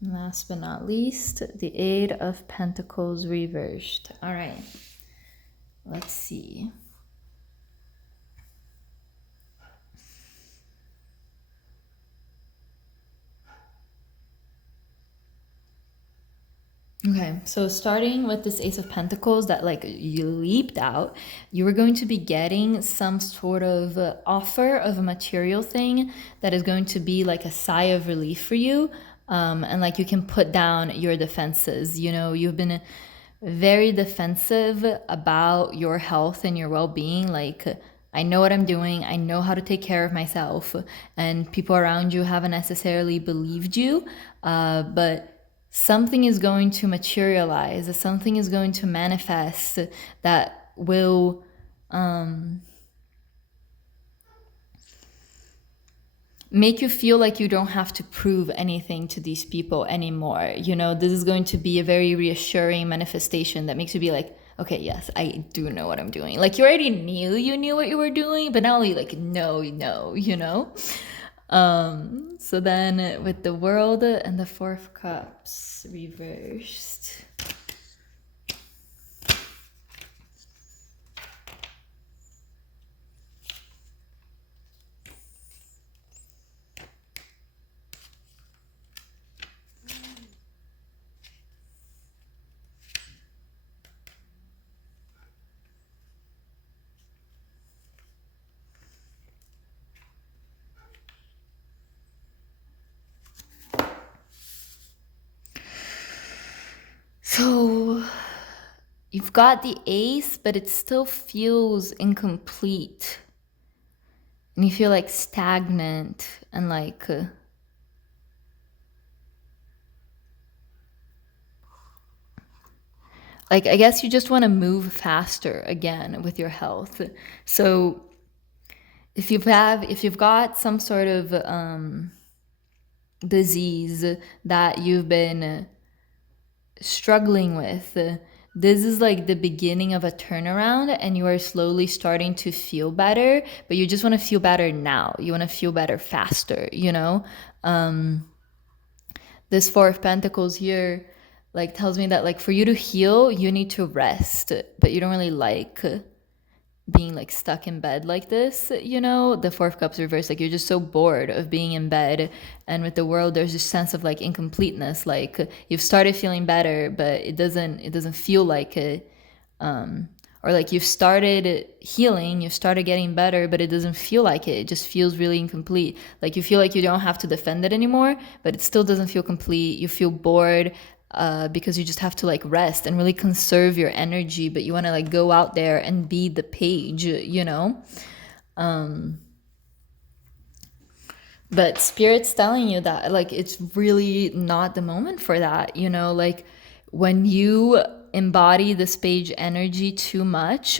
And last but not least, the Eight of Pentacles reversed. All right, let's see. Okay, so starting with this Ace of Pentacles that like you leaped out, you were going to be getting some sort of offer of a material thing that is going to be like a sigh of relief for you. And like you can put down your defenses. You know, you've been very defensive about your health and your well-being. Like, I know what I'm doing. I know how to take care of myself. And people around you haven't necessarily believed you, but something is going to materialize, something is going to manifest that will make you feel like you don't have to prove anything to these people anymore. You know, this is going to be a very reassuring manifestation that makes you be like, okay, yes, I do know what I'm doing. Like you already knew you knew what you were doing, but now you like, no, you know? So then with the World and the Four of Cups reversed. So you've got the Ace, but it still feels incomplete. And you feel like stagnant and like I guess you just want to move faster again with your health. So if you've got some sort of disease that you've been struggling with, this is like the beginning of a turnaround and you are slowly starting to feel better, but you just want to feel better now. You want to feel better faster, you know? This Four of Pentacles here like tells me that like for you to heal, you need to rest, but you don't really like being like stuck in bed like this, you know? The Four of Cups reversed, like you're just so bored of being in bed. And with the World, there's this sense of like incompleteness, like you've started feeling better, but it doesn't feel like it. Or like you've started healing, you've started getting better, but it doesn't feel like it. It just feels really incomplete. Like you feel like you don't have to defend it anymore, but it still doesn't feel complete. You feel bored because you just have to like rest and really conserve your energy, but you want to like go out there and be the page, you know? But Spirit's telling you that like it's really not the moment for that, you know? Like when you embody this page energy too much,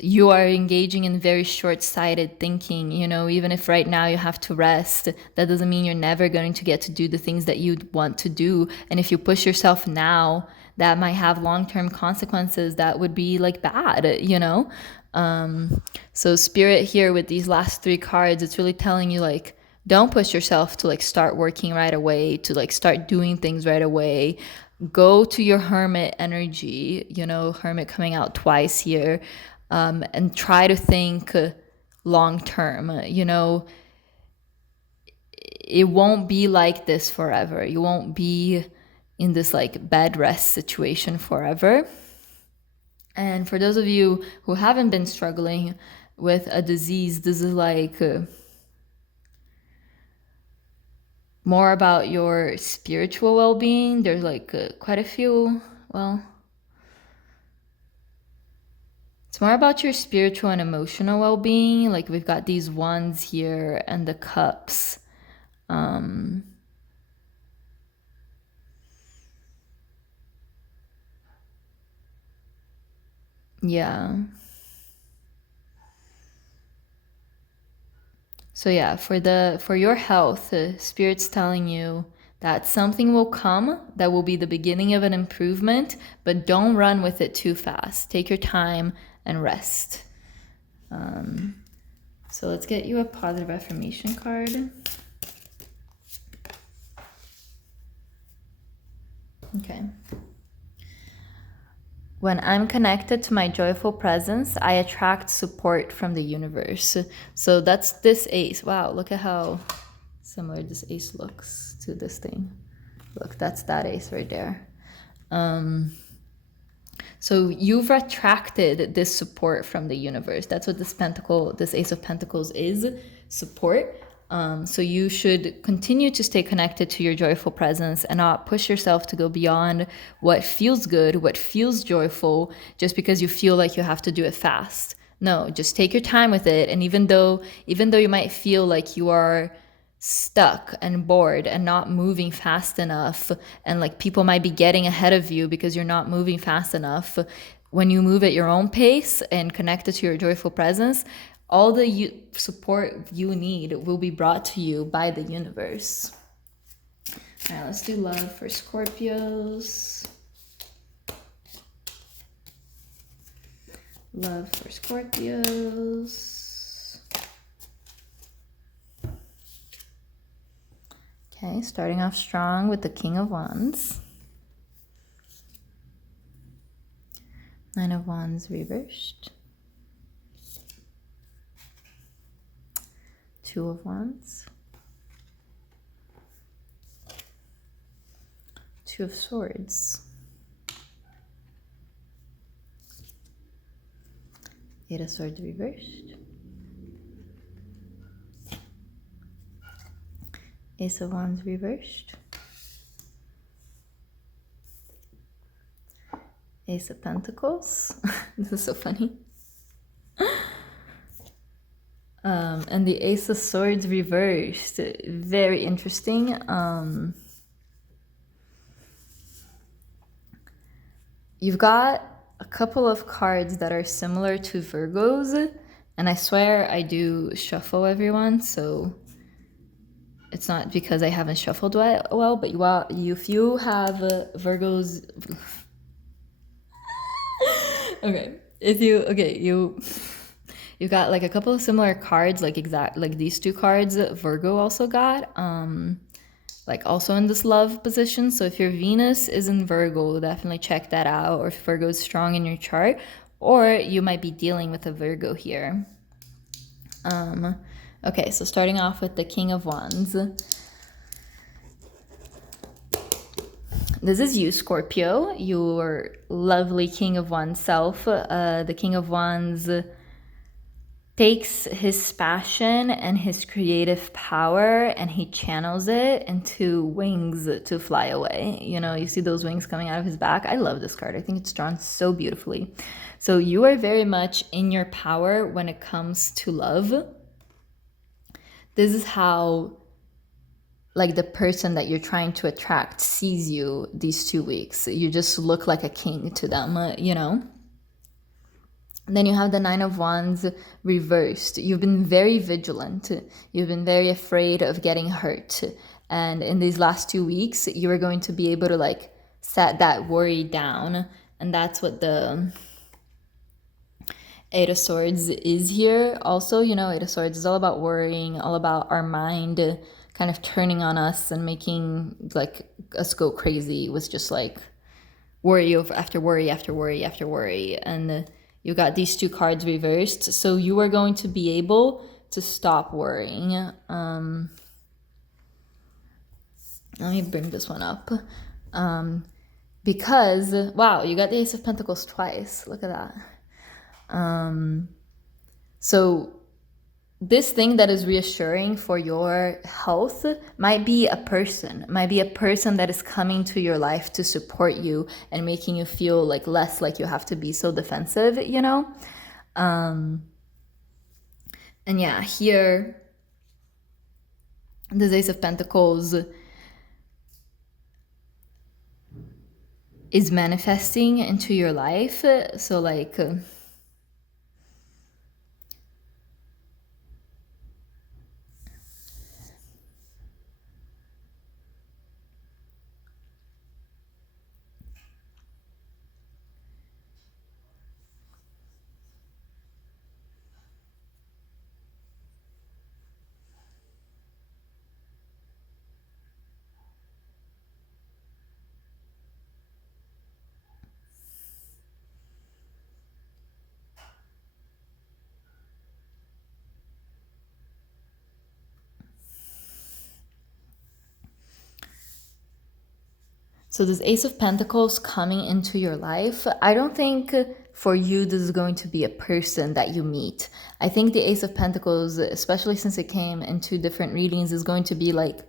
you are engaging in very short-sighted thinking, you know? Even if right now you have to rest, that doesn't mean you're never going to get to do the things that you want to do. And if you push yourself now, that might have long-term consequences that would be like bad, you know? So Spirit here with these last three cards, it's really telling you like, don't push yourself to like start working right away, to like start doing things right away. Go to your Hermit energy, you know, Hermit coming out twice here. and try to think long term. You know, it won't be like this forever. You won't be in this like bed rest situation forever. And for those of you who haven't been struggling with a disease, this is like more about your spiritual well-being. There's like quite a few, well, it's more about your spiritual and emotional well-being. Like we've got these wands here and the cups. Yeah. So yeah, for your health, Spirit's telling you that something will come that will be the beginning of an improvement, but don't run with it too fast. Take your time and rest. So let's get you a positive affirmation card. Okay. When I'm connected to my joyful presence, I attract support from the universe. So that's this ace. Wow, look at how similar this ace looks to this thing. Look, that's that ace right there. So you've attracted this support from the universe. That's what this Ace of Pentacles is, support. So you should continue to stay connected to your joyful presence and not push yourself to go beyond what feels good, what feels joyful, just because you feel like you have to do it fast. No, just take your time with it. And even though you might feel like you are stuck and bored and not moving fast enough, and like people might be getting ahead of you because you're not moving fast enough, when you move at your own pace and connected to your joyful presence, all the support you need will be brought to you by the universe. All right, let's do love for Scorpios. Love for Scorpios. Okay, starting off strong with the King of Wands. Nine of Wands reversed. Two of Wands. Two of Swords. Eight of Swords reversed. Ace of Wands reversed. Ace of Pentacles. This is so funny. And the Ace of Swords reversed. Very interesting. You've got a couple of cards that are similar to Virgos, and I swear I do shuffle everyone, so it's not because I haven't shuffled well, but if you have Virgos, you got like a couple of similar cards, like these two cards Virgo also got, like also in this love position. So if your Venus is in Virgo, definitely check that out, or if Virgo is strong in your chart, or you might be dealing with a Virgo here. Okay, so starting off with the King of Wands. This is you, Scorpio, your lovely King of Wands self. The King of Wands takes his passion and his creative power and he channels it into wings to fly away. You know, you see those wings coming out of his back. I love this card. I think it's drawn so beautifully. So you are very much in your power when it comes to love. This is how, like, the person that you're trying to attract sees you these 2 weeks. You just look like a king to them, you know? And then you have the Nine of Wands reversed. You've been very vigilant. You've been very afraid of getting hurt. And in these last 2 weeks, you are going to be able to, like, set that worry down. And that's what the Eight of Swords is here. Also, you know, Eight of Swords is all about worrying, all about our mind kind of turning on us and making like us go crazy with just like worry after worry after worry after worry. And You got these two cards reversed. So you are going to be able to stop worrying. Let me bring this one up. Because, wow, you got the Ace of Pentacles twice. Look at that. So this thing that is reassuring for your health might be a person, that is coming to your life to support you and making you feel like less like you have to be so defensive, you know? And yeah, here, this Ace of Pentacles is manifesting into your life. So like, so this Ace of Pentacles coming into your life, I don't think for you this is going to be a person that you meet. I think the Ace of Pentacles, especially since it came in two different readings, is going to be like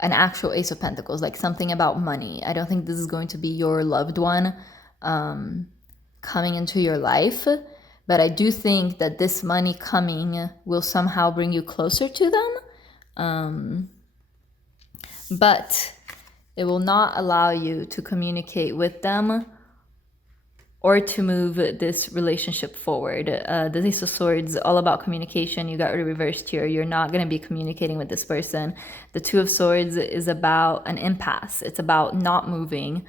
an actual Ace of Pentacles, like something about money. I don't think this is going to be your loved one coming into your life. But I do think that this money coming will somehow bring you closer to them. But it will not allow you to communicate with them or to move this relationship forward. The Ace of Swords, all about communication. You got reversed here. You're not going to be communicating with this person. The Two of Swords is about an impasse. It's about not moving,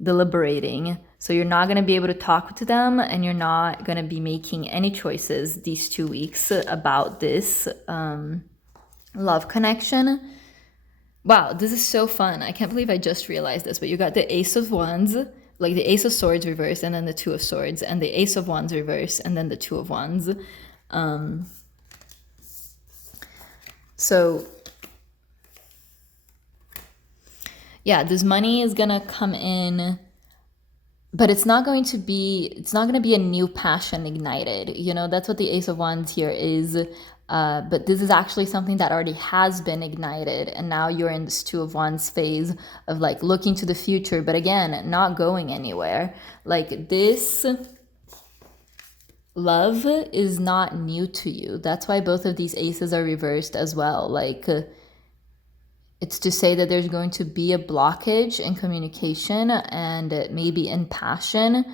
deliberating. So you're not going to be able to talk to them, and you're not going to be making any choices these 2 weeks about this love connection. Wow, this is so fun. I can't believe I just realized this, but you got the Ace of Wands, like the Ace of Swords reversed, and then the Two of Swords, and the Ace of Wands reversed, and then the Two of Wands. So yeah, this money is gonna come in, but it's not going to be a new passion ignited. You know, that's what the Ace of Wands here is. But this is actually something that already has been ignited, and now you're in this Two of Wands phase of like looking to the future, but again, not going anywhere. Like, this love is not new to you. That's why both of these aces are reversed as well. Like, it's to say that there's going to be a blockage in communication and maybe in passion,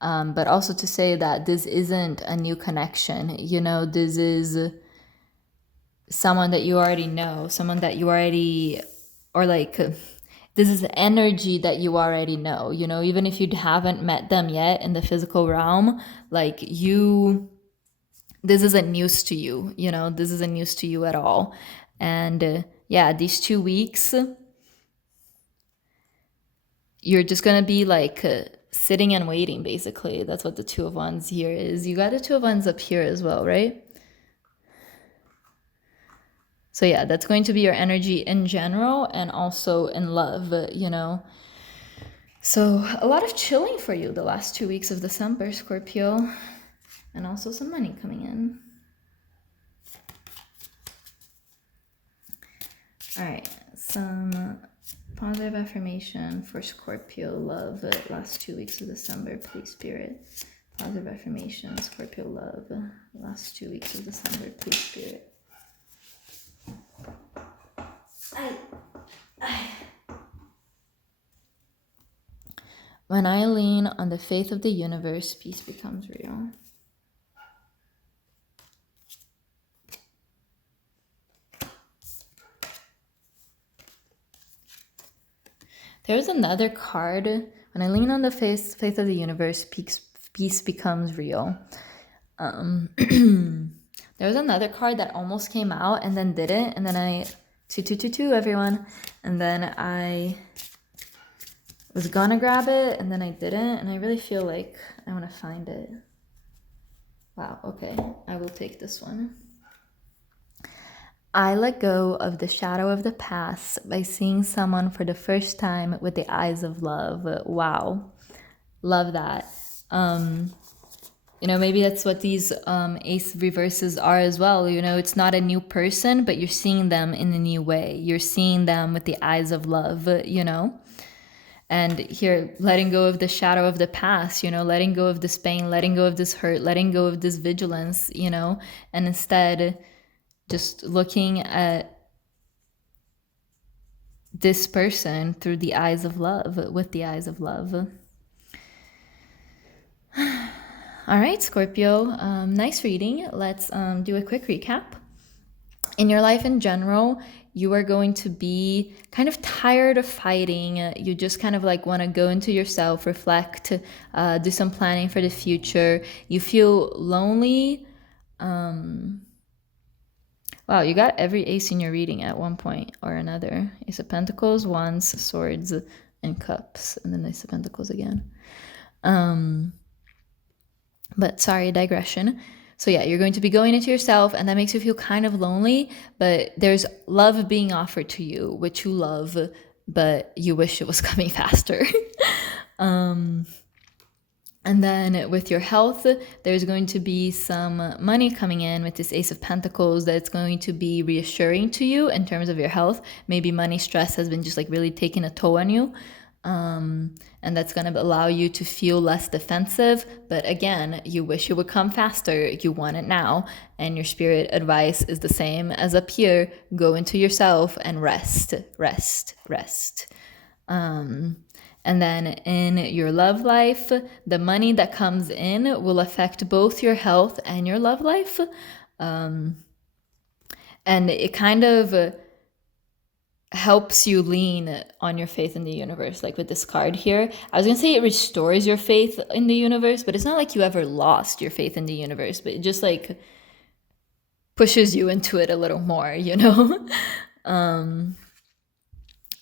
but also to say that this isn't a new connection. You know, this is someone that you already know, someone that you already, or like, this is energy that you already know, you know, even if you haven't met them yet in the physical realm, like this isn't news to you, you know, this isn't news to you at all. And yeah, these 2 weeks, you're just gonna be like sitting and waiting, basically. That's what the Two of Wands here is. You got the Two of Wands up here as well, right? So yeah, that's going to be your energy in general and also in love, you know. So a lot of chilling for you the last 2 weeks of December, Scorpio, and also some money coming in. All right, some positive affirmation for Scorpio love last 2 weeks of December, please, Spirit. Positive affirmation, Scorpio love last 2 weeks of December, please, Spirit. When I lean on the faith of the universe, peace becomes real. There's another card. When I lean on the faith of the universe, peace becomes real. There was another card that almost came out and then didn't, and then I 2222 everyone, and then I was gonna grab it and then I didn't, and I really feel like I want to find it. Wow, okay, I will take this one. I let go of the shadow of the past by seeing someone for the first time with the eyes of love. Wow, love that. You know, maybe that's what these ace reverses are as well. You know, it's not a new person, but you're seeing them in a new way. You're seeing them with the eyes of love, you know? And here, letting go of the shadow of the past, you know, letting go of this pain, letting go of this hurt, letting go of this vigilance, you know, and instead just looking at this person through the eyes of love, with the eyes of love. All right, Scorpio, nice reading. Let's do a quick recap. In your life in general, you are going to be kind of tired of fighting. You just kind of like want to go into yourself, reflect, do some planning for the future. You feel lonely. Wow, you got every ace in your reading at one point or another. Ace of Pentacles, Wands, Swords, and Cups, and then Ace of Pentacles again. But sorry, digression. So yeah, you're going to be going into yourself, and that makes you feel kind of lonely, but there's love being offered to you, which you love, but you wish it was coming faster. And then with your health, there's going to be some money coming in with this Ace of Pentacles that's going to be reassuring to you in terms of your health. Maybe money stress has been just like really taking a toll on you. And that's going to allow you to feel less defensive. But again, you wish it would come faster. You want it now. And your spirit advice is the same as up here. Go into yourself and rest, rest, rest. And then in your love life, the money that comes in will affect both your health and your love life. And it kind of helps you lean on your faith in the universe. Like with this card here, I was gonna say it restores your faith in the universe, but it's not like you ever lost your faith in the universe, but it just like pushes you into it a little more, you know? And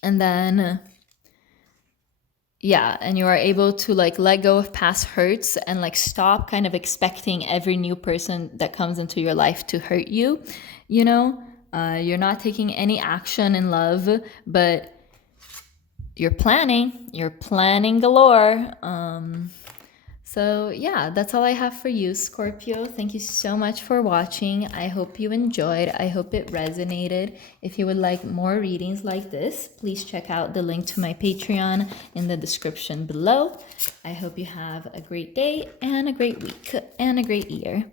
then yeah, and you are able to like let go of past hurts and like stop kind of expecting every new person that comes into your life to hurt you, you know? You're not taking any action in love, but you're planning galore. So yeah, that's all I have for you, Scorpio. Thank you so much for watching. I hope you enjoyed. I hope it resonated. If you would like more readings like this, please check out the link to my Patreon in the description below. I hope you have a great day and a great week and a great year.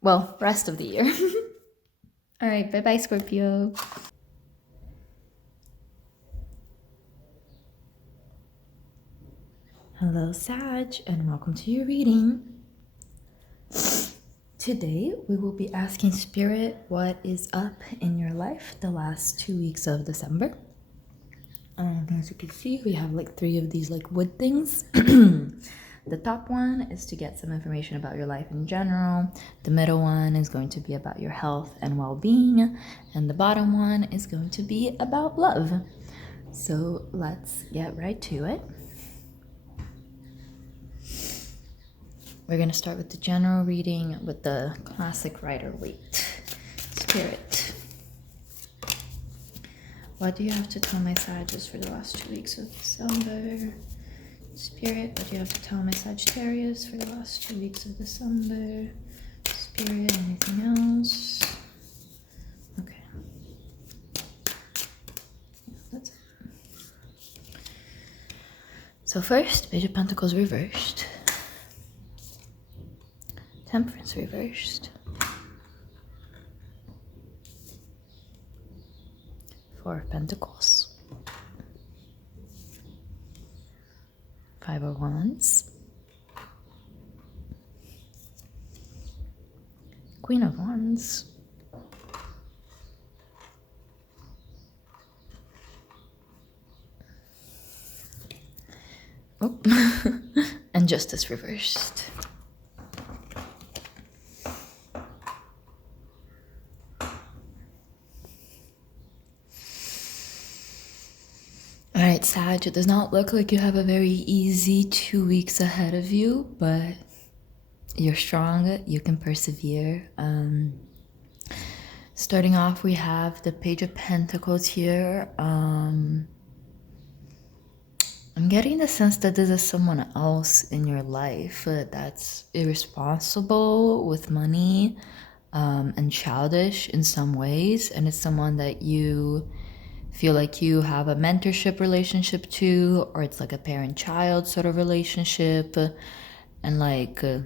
Well, rest of the year. All right, bye-bye, Scorpio. Hello, Sag, and welcome to your reading. Today, we will be asking Spirit what is up in your life the last 2 weeks of December. As you can see, we have like 3 of these like wood things. The top one is to get some information about your life in general. The middle one is going to be about your health and well-being. And the bottom one is going to be about love. So let's get right to it. We're going to start with the general reading with the classic Rider-Waite. Spirit, what do you have to tell my Sagittarius for the last 2 weeks of December? Spirit, what do you have to tell my Sagittarius for the last 2 weeks of December? Spirit, anything else? Okay. Yeah, that's it. So first, Page of Pentacles reversed. Temperance reversed. 4 of Pentacles. 5 of Wands. Queen of Wands. Oh, and Justice reversed. Sag, it does not look like you have a very easy 2 weeks ahead of you, but you're strong, you can persevere. Starting off, we have the Page of Pentacles here. I'm getting the sense that this is someone else in your life that's irresponsible with money and childish in some ways, and it's someone that you feel like you have a mentorship relationship to, or it's like a parent-child sort of relationship, and like I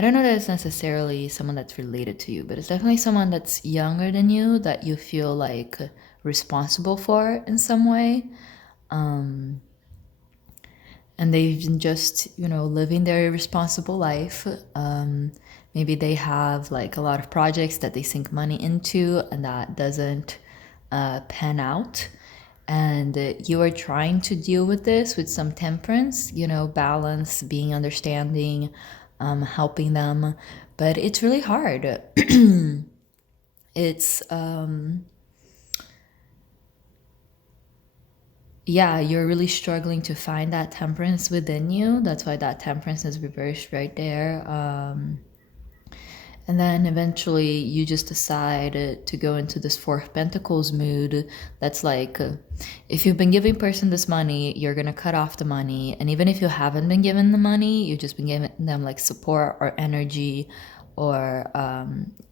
don't know that it's necessarily someone that's related to you, but it's definitely someone that's younger than you that you feel like responsible for in some way. And they've been just, you know, living their irresponsible life. Maybe they have like a lot of projects that they sink money into and that doesn't pan out. And you are trying to deal with this with some temperance, you know, balance, being understanding, helping them. But it's really hard. It's, yeah, you're really struggling to find that temperance within you. That's why that temperance is reversed right there. And then eventually you just decide to go into this Four of Pentacles mood. That's like, if you've been giving person this money, you're going to cut off the money. And even if you haven't been given the money, you've just been giving them like support or energy or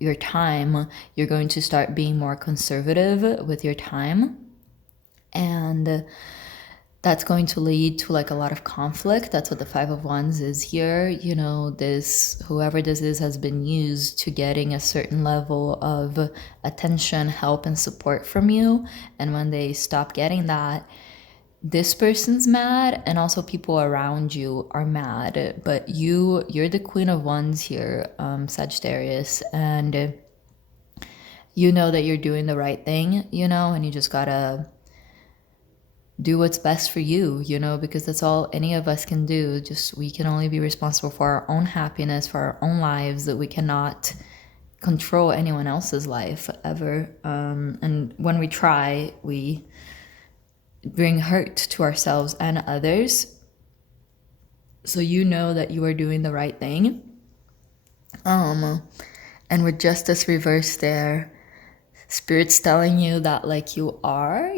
your time, you're going to start being more conservative with your time. And that's going to lead to like a lot of conflict. That's what the Five of Wands is here. You know, this, whoever this is has been used to getting a certain level of attention, help, and support from you. And when they stop getting that, this person's mad, and also people around you are mad. But you're the Queen of Wands here, Sagittarius, and you know that you're doing the right thing, you know, and you just gotta do what's best for you, you know, because that's all any of us can do. Just, we can only be responsible for our own happiness, for our own lives, that we cannot control anyone else's life ever. And when we try, we bring hurt to ourselves and others. So you know that you are doing the right thing. And with Justice reversed there, Spirit's telling you that like you are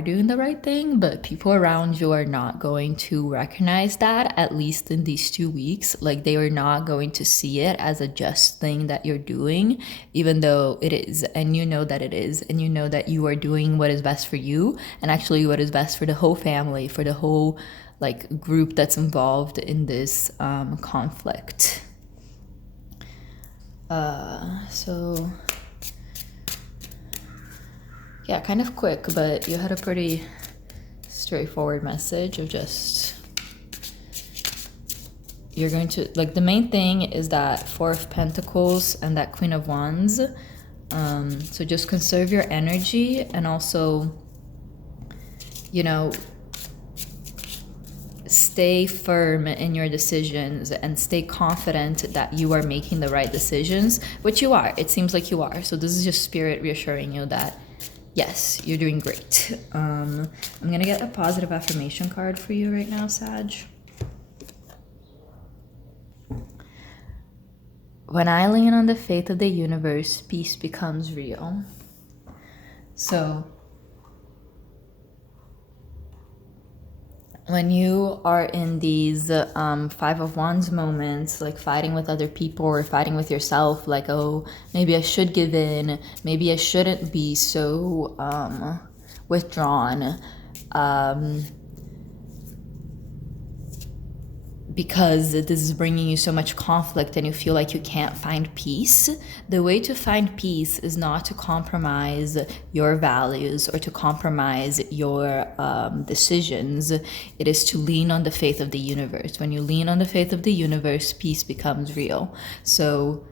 doing the right thing, but people around you are not going to recognize that, at least in these 2 weeks. Like, they are not going to see it as a just thing that you're doing, even though it is, and you know that it is, and you know that you are doing what is best for you, and actually what is best for the whole family, for the whole like group that's involved in this conflict. So yeah, kind of quick, but you had a pretty straightforward message of just, you're going to, like, the main thing is that Four of Pentacles and that Queen of Wands. So just conserve your energy, and also, you know, stay firm in your decisions and stay confident that you are making the right decisions, which you are. It seems like you are. So this is just Spirit reassuring you that yes, you're doing great. I'm gonna get a positive affirmation card for you right now, Sag. When I lean on the faith of the universe, peace becomes real. So when you are in these Five of Wands moments, like fighting with other people or fighting with yourself, like, oh, maybe I should give in, maybe I shouldn't be so withdrawn, because this is bringing you so much conflict and you feel like you can't find peace. The way to find peace is not to compromise your values or to compromise your decisions. It is to lean on the faith of the universe. When you lean on the faith of the universe, peace becomes real. So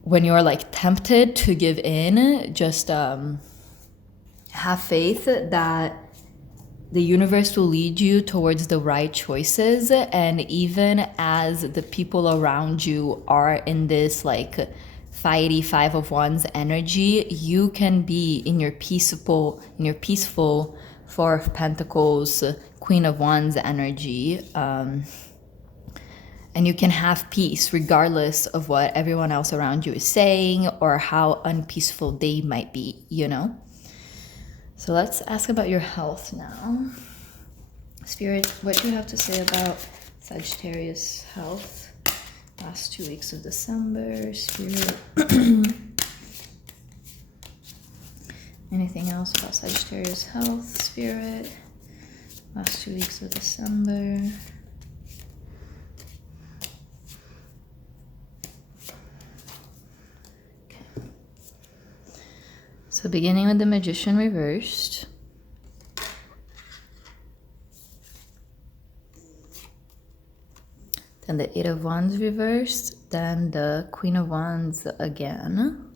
when you're like tempted to give in, just have faith that the universe will lead you towards the right choices. And even as the people around you are in this like fighty Five of Wands energy, you can be in your peaceful Four of Pentacles, Queen of Wands energy, and you can have peace regardless of what everyone else around you is saying or how unpeaceful they might be, you know? So let's ask about your health now. Spirit, what do you have to say about Sagittarius health? Last 2 weeks of December, Spirit. Anything else about Sagittarius health, Spirit? Last 2 weeks of December. Okay. So beginning with the Magician reversed. Then the Eight of Wands reversed, then the Queen of Wands again.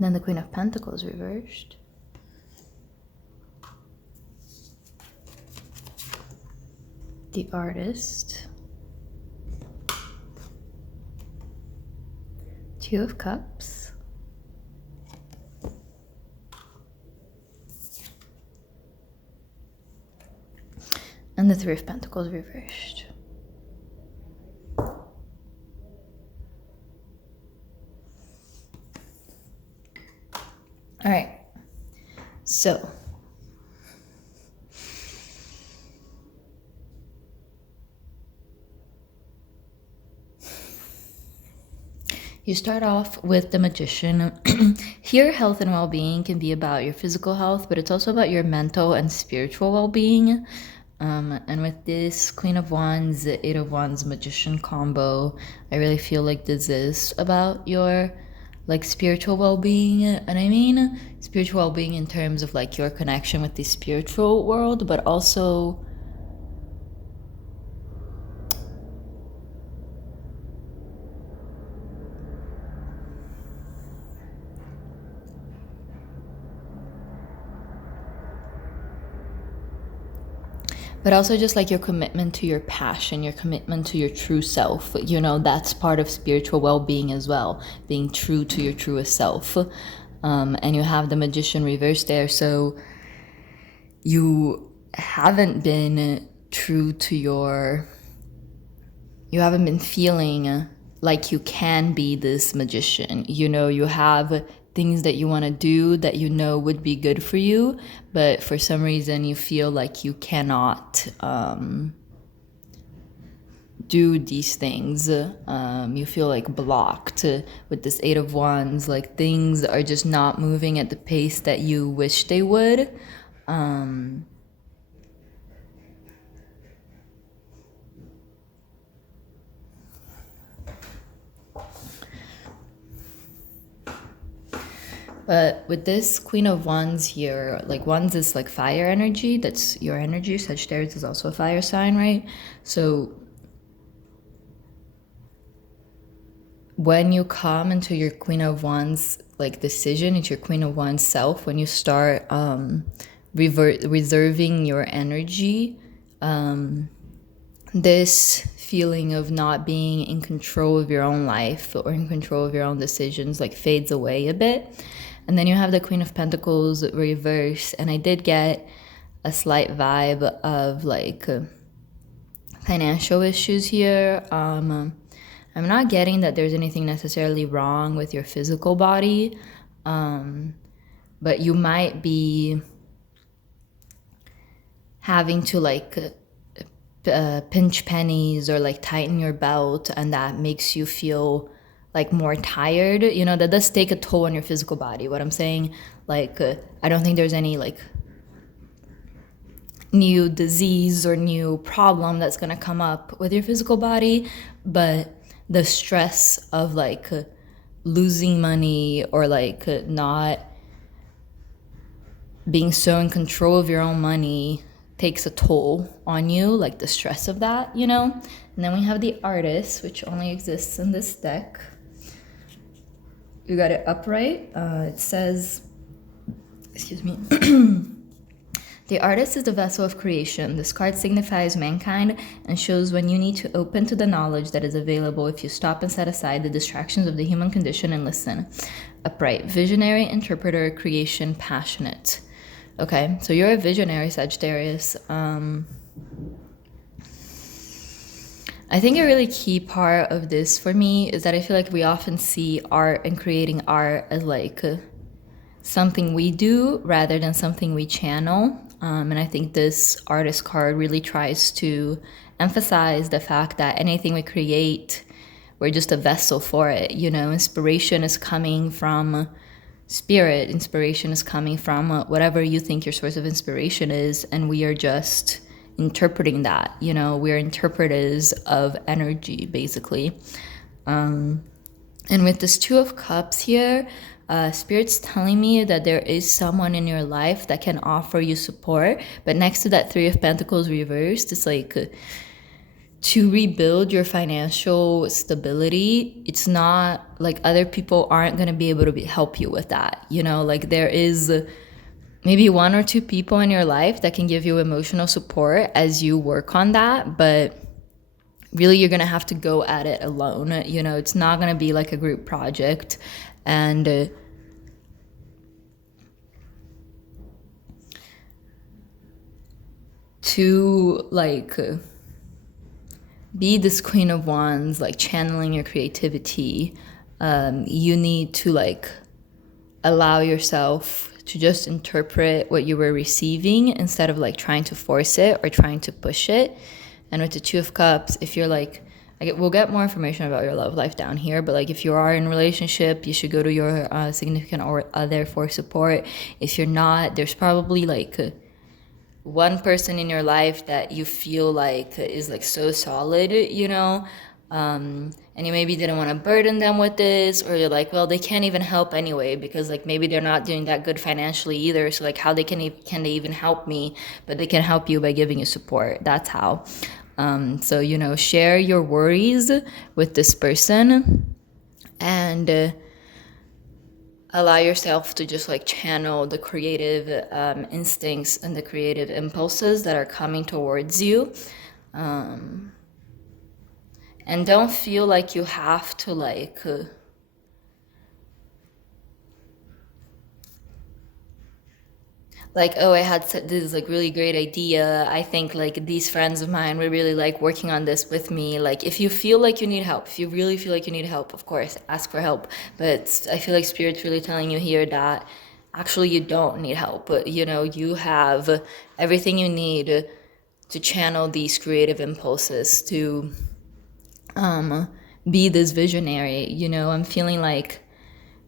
Then the Queen of Pentacles reversed. The Artist. Two of Cups. And the Three of Pentacles reversed. All right, so you start off with the Magician. Here, health and well-being can be about your physical health, but it's also about your mental and spiritual well-being. And with this Queen of Wands, Eight of Wands, Magician combo, I really feel like this is about your like spiritual well-being. And I mean spiritual well-being in terms of like your connection with the spiritual world, but also just like your commitment to your passion, your commitment to your true self. You know, that's part of spiritual well-being as well, being true to your truest self. And you have the Magician reversed there, so you haven't been true to you haven't been feeling like you can be this magician. You know, you have things that you want to do that you know would be good for you, but for some reason you feel like you cannot do these things. You feel like blocked with this Eight of Wands, like things are just not moving at the pace that you wish they would. But with this Queen of Wands here, like Wands is like fire energy, that's your energy. Sagittarius is also a fire sign, right? So when you come into your Queen of Wands like decision, into your Queen of Wands self, when you start reserving your energy, this feeling of not being in control of your own life or in control of your own decisions like fades away a bit. And then you have the Queen of Pentacles reverse, and I did get a slight vibe of like financial issues here. I'm not getting that there's anything necessarily wrong with your physical body, but you might be having to like pinch pennies or like tighten your belt, and that makes you feel like more tired. You know, that does take a toll on your physical body. What I'm saying, like I don't think there's any like new disease or new problem that's gonna come up with your physical body, but the stress of like losing money or like not being so in control of your own money takes a toll on you, like the stress of that, you know? And then we have the Artist, which only exists in this deck. You got it upright. It says, excuse me, The artist is the vessel of creation. This card signifies mankind and shows when you need to open to the knowledge that is available if you stop and set aside the distractions of the human condition and listen. Upright, visionary, interpreter, creation, passionate. Okay, so you're a visionary, Sagittarius. I think a really key part of this for me is that I feel like we often see art and creating art as like something we do rather than something we channel. And I think this artist card really tries to emphasize the fact that anything we create, we're just a vessel for it. You know, inspiration is coming from spirit. Inspiration is coming from whatever you think your source of inspiration is. And we are just interpreting that. You know, we're interpreters of energy, basically. And with this Two of Cups here, Spirit's telling me that there is someone in your life that can offer you support. But next to that Three of Pentacles reversed, it's like to rebuild your financial stability. It's not like other people aren't going to be able to help you with that. You know, like there is maybe one or two people in your life that can give you emotional support as you work on that. But really, you're going to have to go at it alone. You know, it's not going to be like a group project. And to like be this Queen of Wands, like channeling your creativity, you need to like allow yourself to just interpret what you were receiving instead of like trying to force it or trying to push it. And with the Two of Cups, if you're like, we'll get more information about your love life down here, but like if you are in a relationship, you should go to your significant other for support. If you're not, there's probably like one person in your life that you feel like is like so solid, you know, and you maybe didn't want to burden them with this, or you're like, well, they can't even help anyway because like maybe they're not doing that good financially either, so like how they can they even help me? But they can help you by giving you support. That's how. So, you know, share your worries with this person and allow yourself to just like channel the creative instincts and the creative impulses that are coming towards you. And don't feel like you have to like oh, I had this like really great idea. I think like these friends of mine would really like working on this with me. Like if you feel like you need help, if you really feel like you need help, of course, ask for help. But I feel like Spirit's really telling you here that actually you don't need help. But you know, you have everything you need to channel these creative impulses to be this visionary. You know, I'm feeling like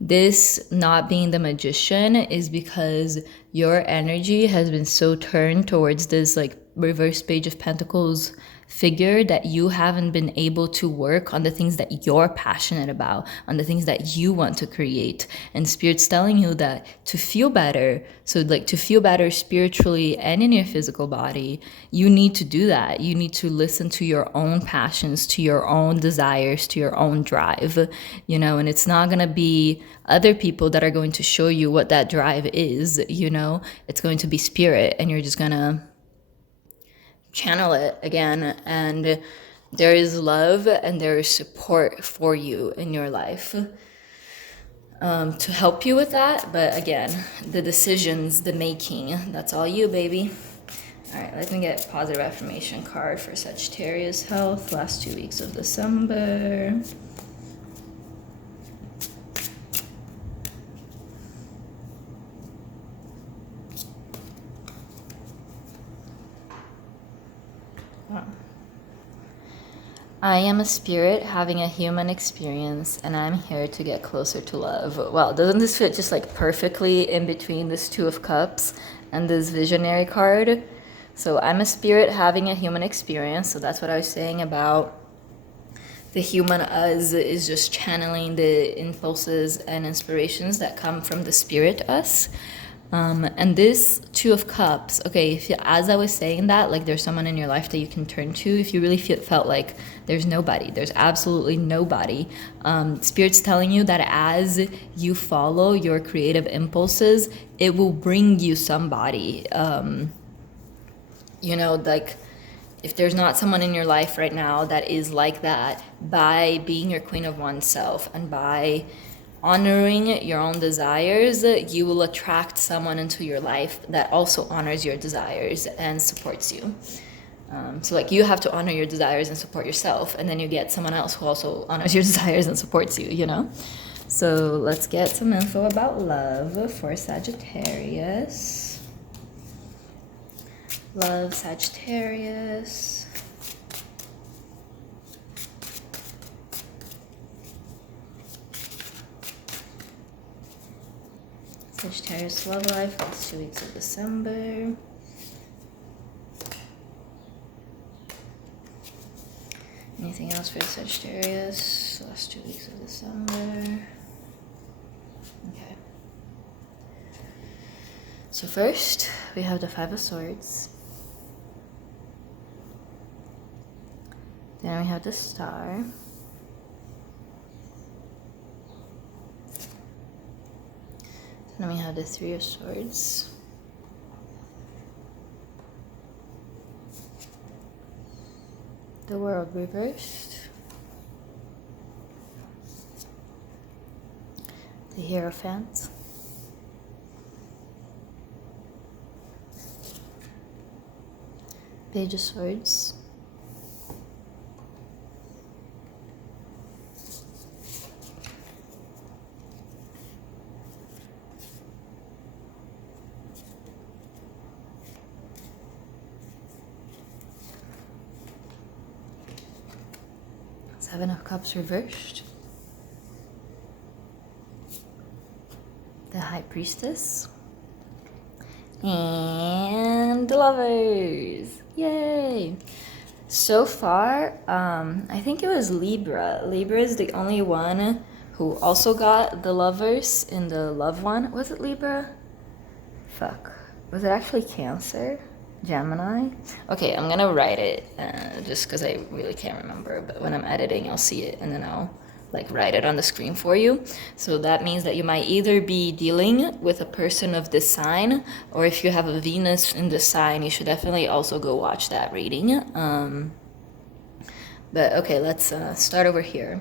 this not being the magician is because your energy has been so turned towards this like reverse Page of Pentacles figure that you haven't been able to work on the things that you're passionate about, on the things that you want to create. And Spirit's telling you that to feel better, so like to feel better spiritually and in your physical body, you need to do that. You need to listen to your own passions, to your own desires, to your own drive, you know, and it's not going to be other people that are going to show you what that drive is, you know, it's going to be Spirit, and you're just going to channel it again. And there is love and there is support for you in your life to help you with that. But again, the decisions, the making, that's all you, baby. All right, let me get positive affirmation card for Sagittarius health last 2 weeks of December. I am a spirit having a human experience, and I'm here to get closer to love. Well, doesn't this fit just like perfectly in between this Two of Cups and this visionary card? So I'm a spirit having a human experience. So that's what I was saying about the human us is just channeling the impulses and inspirations that come from the spirit us. And this Two of Cups, okay, if you, as I was saying that, like there's someone in your life that you can turn to if you really felt like there's nobody, there's absolutely nobody. Spirit's telling you that as you follow your creative impulses, it will bring you somebody. you know, like if there's not someone in your life right now that is like that, by being your queen of oneself and by honoring your own desires, you will attract someone into your life that also honors your desires and supports you. So like you have to honor your desires and support yourself, and then you get someone else who also honors your desires and supports you, you know? So let's get some info about love for Sagittarius. Love, Sagittarius. Sagittarius love life, last 2 weeks of December. Anything else for Sagittarius, last 2 weeks of December? Okay. So first, we have the Five of Swords. Then we have the Star. Then we have the Three of Swords. The World reversed. The Hierophant. Page of Swords. Seven of Cups reversed. The High Priestess. And the Lovers. Yay! So far, I think it was Libra. Libra is the only one who also got the Lovers in the love one. Was it Libra? Fuck. Was it actually Cancer? Gemini? Okay, I'm gonna write it just because I really can't remember, but when I'm editing I'll see it and then I'll like write it on the screen for you. So that means that you might either be dealing with a person of this sign, or if you have a Venus in this sign, you should definitely also go watch that reading. But okay, let's start over here.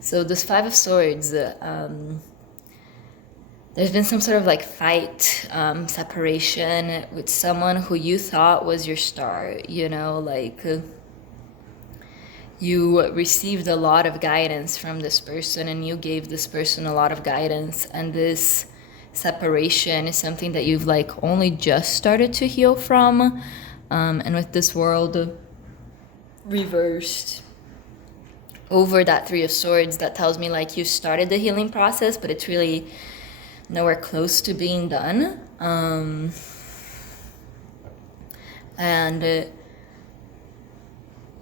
So this Five of Swords, there's been some sort of like fight, separation with someone who you thought was your star, you know, like you received a lot of guidance from this person and you gave this person a lot of guidance, and this separation is something that you've like only just started to heal from. And with this World reversed over that Three of Swords, that tells me like you started the healing process, but it's really nowhere close to being done.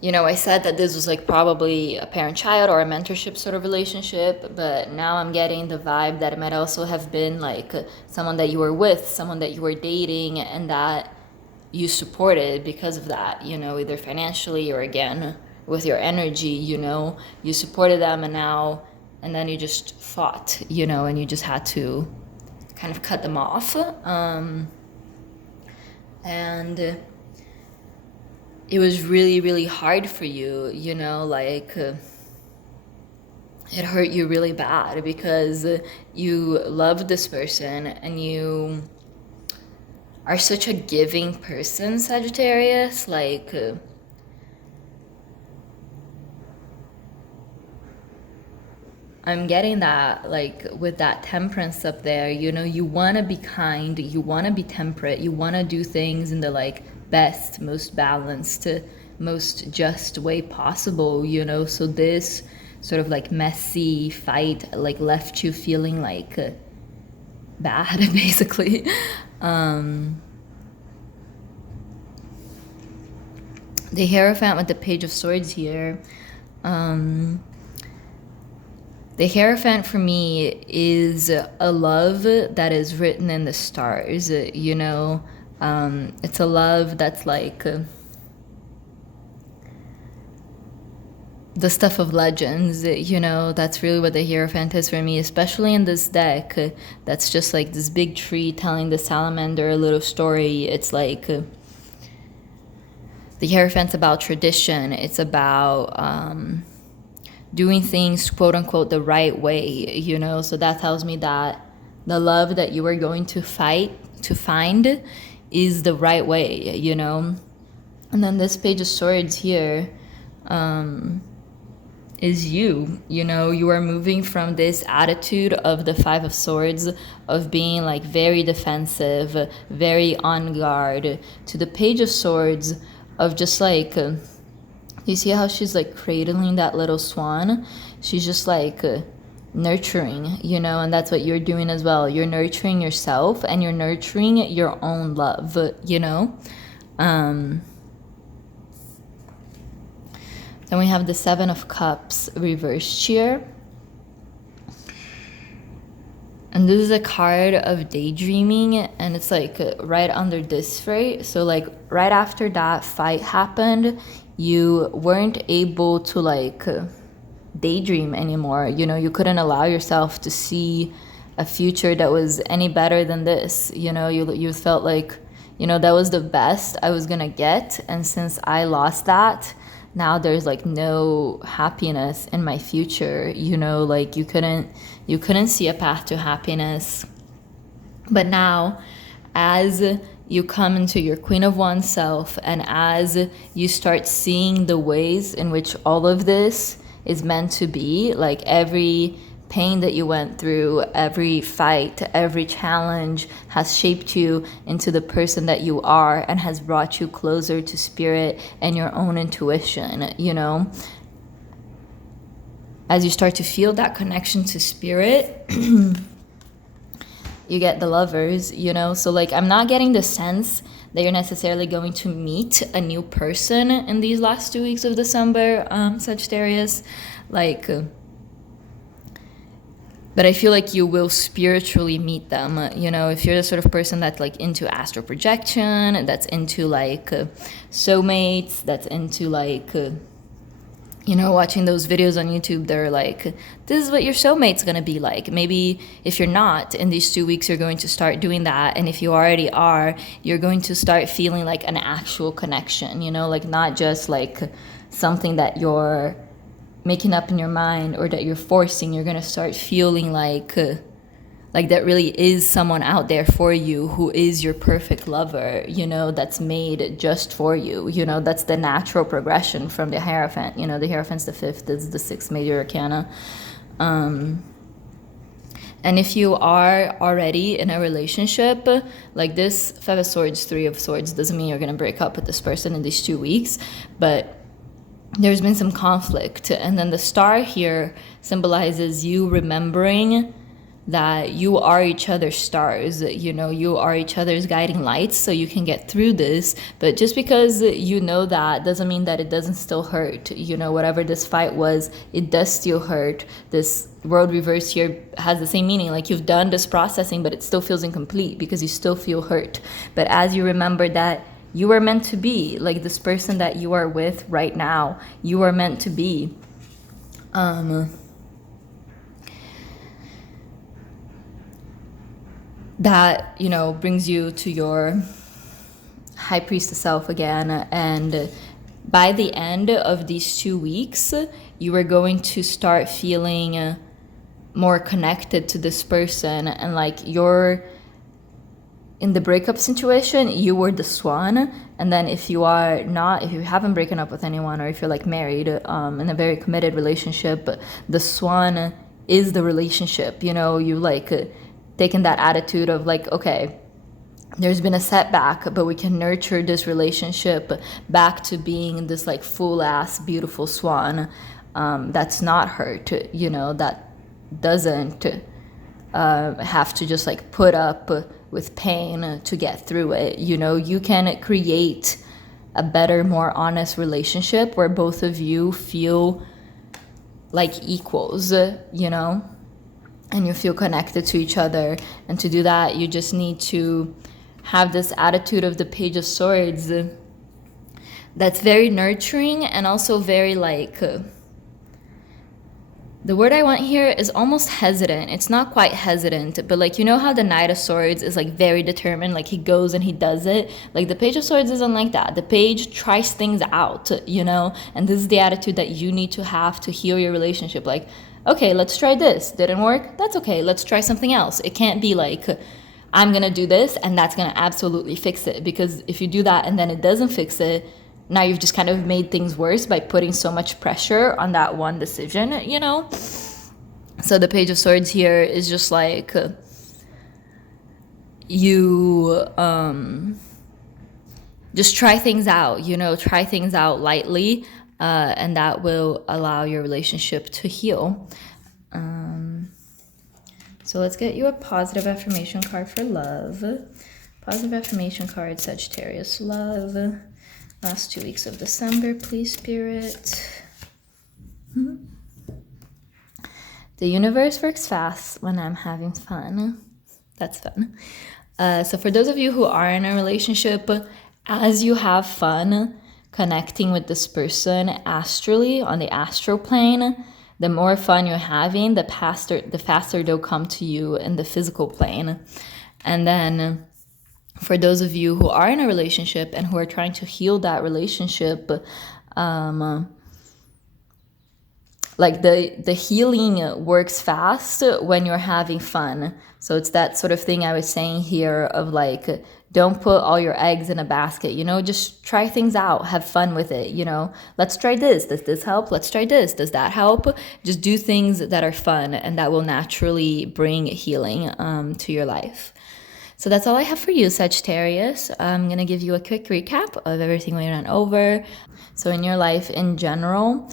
You know, I said that this was like probably a parent-child or a mentorship sort of relationship, but now I'm getting the vibe that it might also have been like someone that you were with, someone that you were dating, and that you supported because of that, you know, either financially or again with your energy, you know, you supported them, and then you just fought, you know, and you just had to kind of cut them off. And it was really, really hard for you, you know, like it hurt you really bad because you loved this person and you are such a giving person, Sagittarius, like I'm getting that, like, with that temperance up there, you know, you want to be kind, you want to be temperate, you want to do things in the, like, best, most balanced, most just way possible, you know, so this sort of, like, messy fight, like, left you feeling, like, bad, basically. The Hierophant with the Page of Swords here, the Hierophant for me is a love that is written in the stars, you know. It's a love that's like the stuff of legends, you know. That's really what the Hierophant is for me, especially in this deck. That's just like this big tree telling the salamander a little story. It's like The Hierophant's about tradition. It's about doing things, quote unquote, the right way, you know? So that tells me that the love that you are going to find is the right way, you know? And then this Page of Swords here is you know, you are moving from this attitude of the Five of Swords, of being like very defensive, very on guard, to the Page of Swords of just like, you see how she's like cradling that little swan? She's just like nurturing, you know, and that's what you're doing as well. You're nurturing yourself and you're nurturing your own love, you know? Then we have the Seven of Cups reversed here. And this is a card of daydreaming, and it's like right under this, right? So like right after that fight happened, you weren't able to like daydream anymore. You know, you couldn't allow yourself to see a future that was any better than this. You know, you felt like, you know, that was the best I was gonna get, and since I lost that, now there's like no happiness in my future, you know, like you couldn't see a path to happiness. But now, as you come into your Queen of Wands self, and as you start seeing the ways in which all of this is meant to be, like every pain that you went through, every fight, every challenge has shaped you into the person that you are and has brought you closer to spirit and your own intuition, you know? As you start to feel that connection to spirit, you get the Lovers, you know? So like, I'm not getting the sense that you're necessarily going to meet a new person in these last 2 weeks of December, Sagittarius. Like, but I feel like you will spiritually meet them, you know, if you're the sort of person that's like into astral projection, that's into like soulmates, that's into like, you know, watching those videos on YouTube, they're like, this is what your soulmate's gonna be like. Maybe if you're not, in these 2 weeks, you're going to start doing that. And if you already are, you're going to start feeling like an actual connection, you know, like not just like something that you're making up in your mind or that you're forcing. You're gonna start feeling like that really is someone out there for you who is your perfect lover, you know, that's made just for you. You know, that's the natural progression from the Hierophant. You know, the Hierophant's the fifth, this is the sixth major arcana. And if you are already in a relationship, like this Five of Swords, Three of Swords, doesn't mean you're gonna break up with this person in these 2 weeks, but there's been some conflict. And then the star here symbolizes you remembering that you are each other's stars, you know, you are each other's guiding lights, so you can get through this. But just because you know that doesn't mean that it doesn't still hurt. You know, whatever this fight was, it does still hurt. This world reverse here has the same meaning, like you've done this processing, but it still feels incomplete because you still feel hurt. But as you remember that you are meant to be, like this person that you are with right now, you are meant to be. That, you know, brings you to your High Priestess self again. And by the end of these 2 weeks, you are going to start feeling more connected to this person. And like you're in the breakup situation, you were the swan. And then if you are not, if you haven't broken up with anyone, or if you're like married in a very committed relationship, the swan is the relationship. You know, you like taken that attitude of like, okay, there's been a setback, but we can nurture this relationship back to being this like full ass beautiful swan that's not hurt, you know, that doesn't have to just like put up with pain to get through it. You know, you can create a better, more honest relationship where both of you feel like equals, you know, and you feel connected to each other. And to do that, you just need to have this attitude of the Page of Swords that's very nurturing and also very like The word I want here is almost hesitant. It's not quite hesitant, but like, you know how the Knight of Swords is like very determined, like he goes and he does it. Like the Page of Swords isn't like that. The Page tries things out, you know, and this is the attitude that you need to have to heal your relationship. Like, okay, let's try this. Didn't work? That's okay. Let's try something else. It can't be like, I'm gonna do this and that's gonna absolutely fix it. Because if you do that and then it doesn't fix it, now you've just kind of made things worse by putting so much pressure on that one decision, you know? So the Page of Swords here is just like you just try things out, you know, try things out lightly, and that will allow your relationship to heal. So let's get you a positive affirmation card for love. Positive affirmation card, Sagittarius, love. Last 2 weeks of December, please, Spirit. The universe works fast when I'm having fun. That's fun. So for those of you who are in a relationship, as you have fun connecting with this person astrally, on the astral plane, the more fun you're having, the faster they'll come to you in the physical plane. And then for those of you who are in a relationship and who are trying to heal that relationship, like the healing works fast when you're having fun. So it's that sort of thing I was saying here of like, don't put all your eggs in a basket, you know, just try things out, have fun with it, you know, let's try this, does this help? Let's try this, does that help? Just do things that are fun and that will naturally bring healing to your life. So that's all I have for you, Sagittarius. I'm going to give you a quick recap of everything we went over. So in your life in general,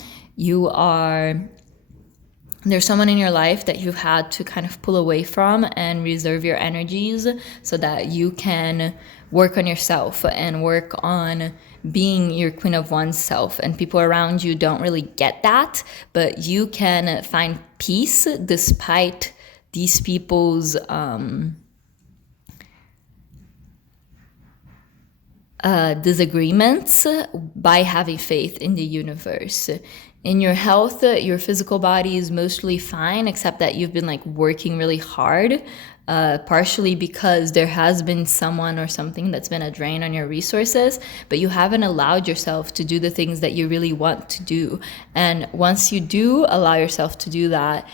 there's someone in your life that you've had to kind of pull away from and reserve your energies so that you can work on yourself and work on being your queen of oneself. And people around you don't really get that, but you can find peace despite these people's disagreements by having faith in the universe. In your health, your physical body is mostly fine, except that you've been like working really hard, partially because there has been someone or something that's been a drain on your resources, but you haven't allowed yourself to do the things that you really want to do. And once you do allow yourself to do that,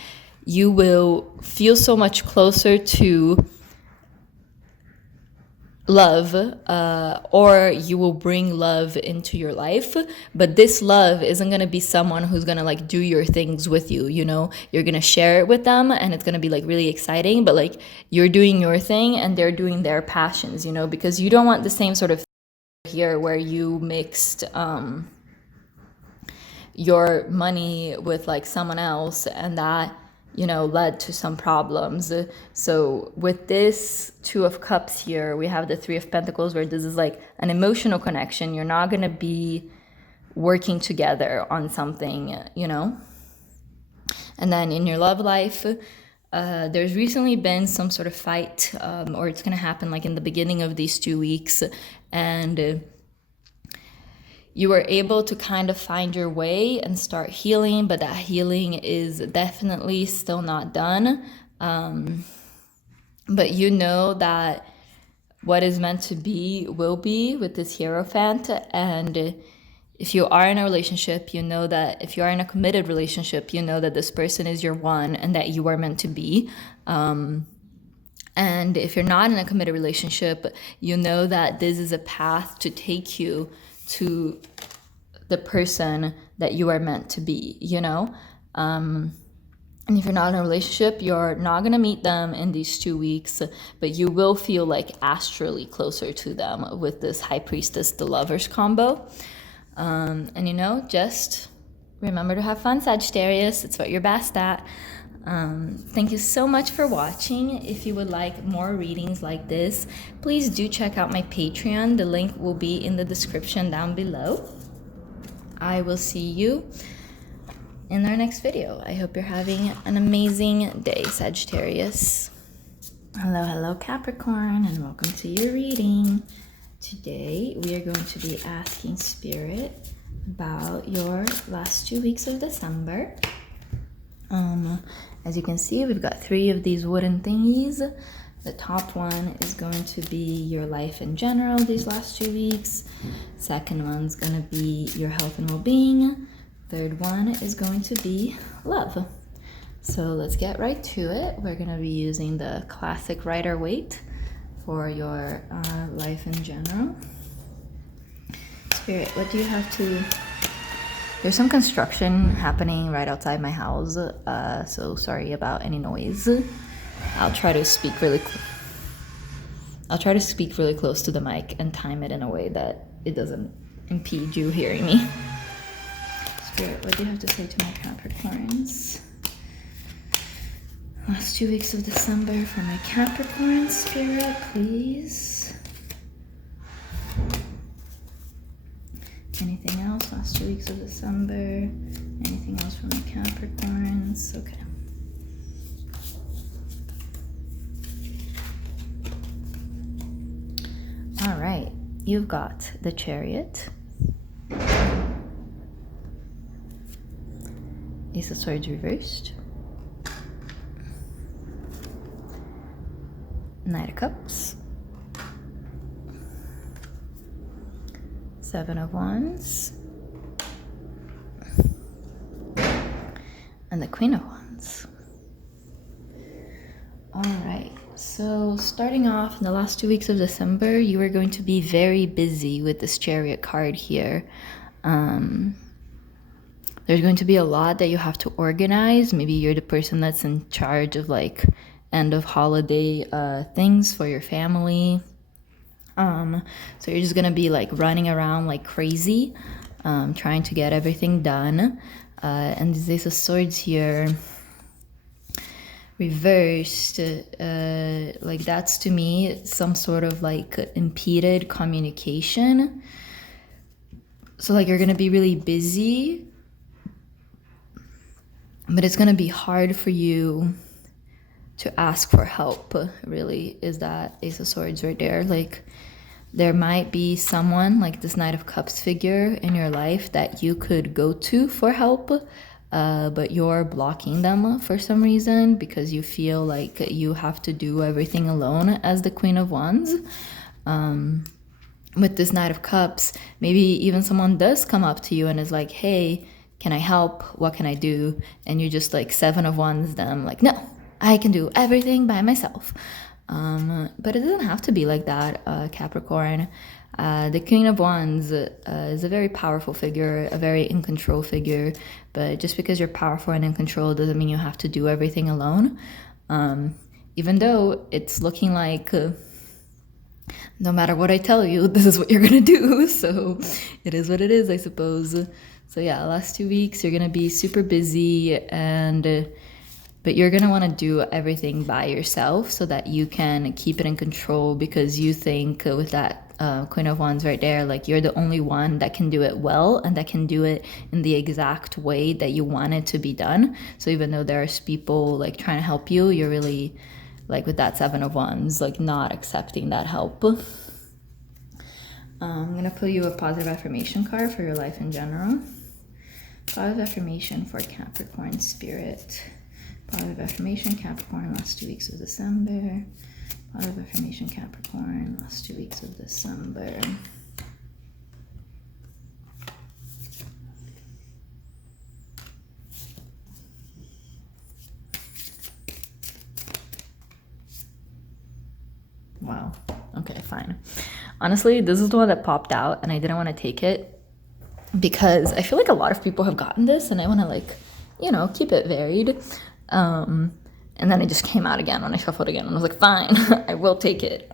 you will feel so much closer to love, or you will bring love into your life. But this love isn't going to be someone who's going to like do your things with you, you know, you're going to share it with them and it's going to be like really exciting, but like you're doing your thing and they're doing their passions, you know, because you don't want the same sort of here where you mixed your money with like someone else and that, you know, led to some problems. So with this Two of Cups here, we have the Three of Pentacles, where this is like an emotional connection. You're not going to be working together on something, you know. And then in your love life, there's recently been some sort of fight, or it's going to happen like in the beginning of these 2 weeks, and you were able to kind of find your way and start healing, but that healing is definitely still not done. But you know that what is meant to be will be with this Hierophant. And if you are in a relationship, you know that if you are in a committed relationship, you know that this person is your one and that you are meant to be. And if you're not in a committed relationship, you know that this is a path to take you to the person that you are meant to be, you know? And if you're not in a relationship, you're not going to meet them in these 2 weeks, but you will feel like astrally closer to them with this High Priestess, the Lovers combo. And, you know, just remember to have fun, Sagittarius. It's what you're best at. Thank you so much for watching. If you would like more readings like this, please do check out my Patreon. The link will be in the description down below. I will see you in our next video. I hope you're having an amazing day, Sagittarius. Hello, Capricorn, and welcome to your reading. Today, we are going to be asking Spirit about your last 2 weeks of December. As you can see, we've got 3 of these wooden thingies. The top one is going to be your life in general these last 2 weeks. Second one's gonna be your health and well-being. Third one is going to be love. So let's get right to it. We're gonna be using the classic Rider-Waite for your life in general. Spirit, what do you have to... There's some construction happening right outside my house, so sorry about any noise. I'll try to speak really close to the mic and time it in a way that it doesn't impede you hearing me. Spirit, what do you have to say to my Capricorns? Last 2 weeks of December for my Capricorn, Spirit, please. Anything else? Last 2 weeks of December. Anything else for my Capricorns? Okay. All right. You've got the Chariot, Ace of Swords reversed, Knight of Cups, 7 of Wands, and the Queen of Wands. All right, so starting off in the last 2 weeks of December, you are going to be very busy with this Chariot card here. There's going to be a lot that you have to organize. Maybe you're the person that's in charge of like end of holiday things for your family. So you're just gonna be like running around like crazy, trying to get everything done. And this Ace of Swords here, reversed, like that's to me some sort of like impeded communication. So like you're gonna be really busy, but it's gonna be hard for you to ask for help, really, is that Ace of Swords right there. Like there might be someone like this Knight of Cups figure in your life that you could go to for help, but you're blocking them for some reason because you feel like you have to do everything alone as the Queen of Wands. With this Knight of Cups, maybe even someone does come up to you and is like, hey, can I help? What can I do? And you just like 7 of Wands them, like, no, I can do everything by myself. But it doesn't have to be like that, Capricorn. The Queen of Wands is a very powerful figure, a very in control figure, but just because you're powerful and in control doesn't mean you have to do everything alone. Even though it's looking like no matter what I tell you, this is what you're gonna do. So it is what it is, I suppose. So yeah, last 2 weeks you're gonna be super busy, but you're gonna want to do everything by yourself so that you can keep it in control, because you think with that Queen of Wands right there, like you're the only one that can do it well and that can do it in the exact way that you want it to be done. So even though there's people like trying to help you, you're really like with that 7 of Wands, like not accepting that help. I'm gonna pull you a positive affirmation card for your life in general. Positive affirmation for Capricorn, Spirit. Positive affirmation, Capricorn, last 2 weeks of December. Positive affirmation, Capricorn, last 2 weeks of December. Wow. Okay, fine. Honestly, this is the one that popped out and I didn't want to take it because I feel like a lot of people have gotten this and I want to like, you know, keep it varied. And then it just came out again when I shuffled again and I was like, fine, I will take it.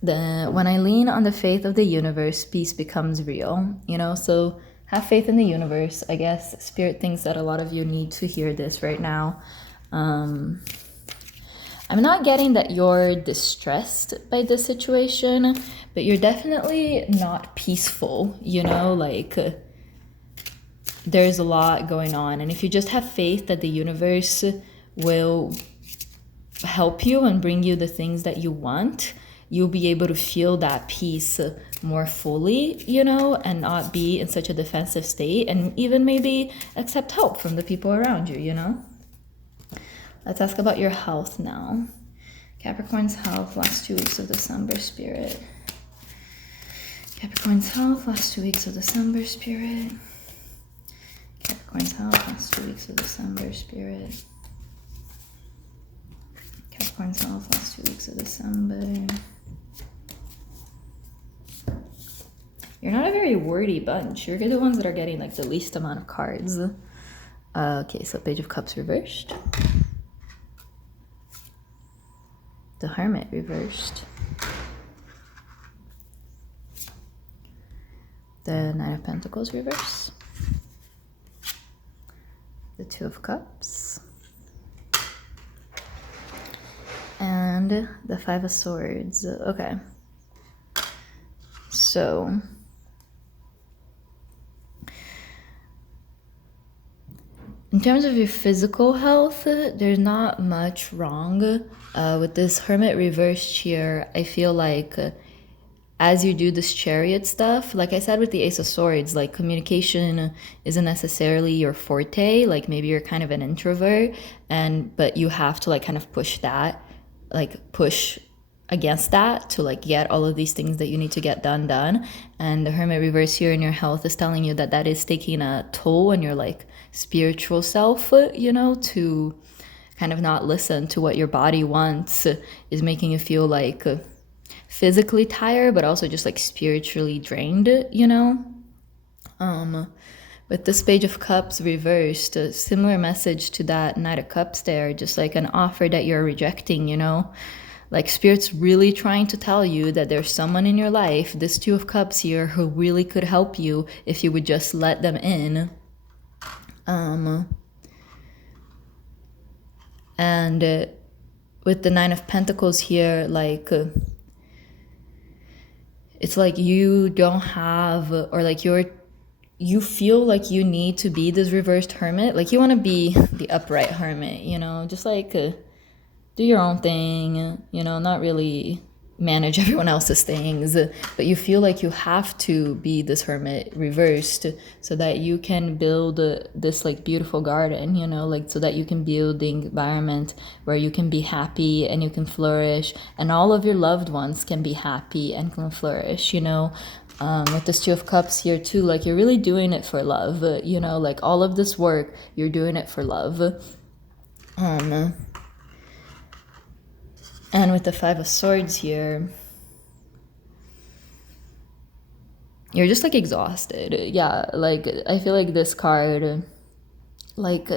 When I lean on the faith of the universe, peace becomes real, you know, so have faith in the universe. I guess Spirit thinks that a lot of you need to hear this right now. I'm not getting that you're distressed by this situation, but you're definitely not peaceful, you know, like there's a lot going on. And if you just have faith that the universe will help you and bring you the things that you want, you'll be able to feel that peace more fully, you know, and not be in such a defensive state, and even maybe accept help from the people around you, you know. Let's ask about your health now. Capricorn's health, last 2 weeks of December, Spirit. Capricorn's health, last 2 weeks of December, Spirit. Capricorn's health, last 2 weeks of December, Spirit. Capricorn's health, last 2 weeks of December. You're not a very wordy bunch. You're the ones that are getting like the least amount of cards. Okay, so Page of Cups reversed. The Hermit reversed. The Knight of Pentacles reverse. The Two of Cups. And the Five of Swords. Okay. So in terms of your physical health, there's not much wrong. With this Hermit reversed here, I feel like as you do this Chariot stuff, like I said with the Ace of Swords, like communication isn't necessarily your forte. Like maybe you're kind of an introvert, but you have to like kind of push that, like push against that to like get all of these things that you need to get done. And the Hermit reverse here in your health is telling you that that is taking a toll on your like spiritual self, you know, to kind of not listen to what your body wants is making you feel like physically tired, but also just like spiritually drained, you know. With this Page of Cups reversed, a similar message to that Knight of Cups there, just like an offer that you're rejecting, you know. Like Spirit's really trying to tell you that there's someone in your life, this Two of Cups here, who really could help you if you would just let them in. And with the Nine of Pentacles here, like it's like you don't have, or like you feel like you need to be this reversed hermit. Like you want to be the upright hermit, you know, just like do your own thing, you know, not really manage everyone else's things, but you feel like you have to be this hermit reversed so that you can build this like beautiful garden, you know, like so that you can build the environment where you can be happy and you can flourish, and all of your loved ones can be happy and can flourish, you know. With this Two of Cups here too, like you're really doing it for love, you know, like all of this work, you're doing it for love. And with the Five of Swords here, you're just like exhausted. Yeah, like I feel like this card like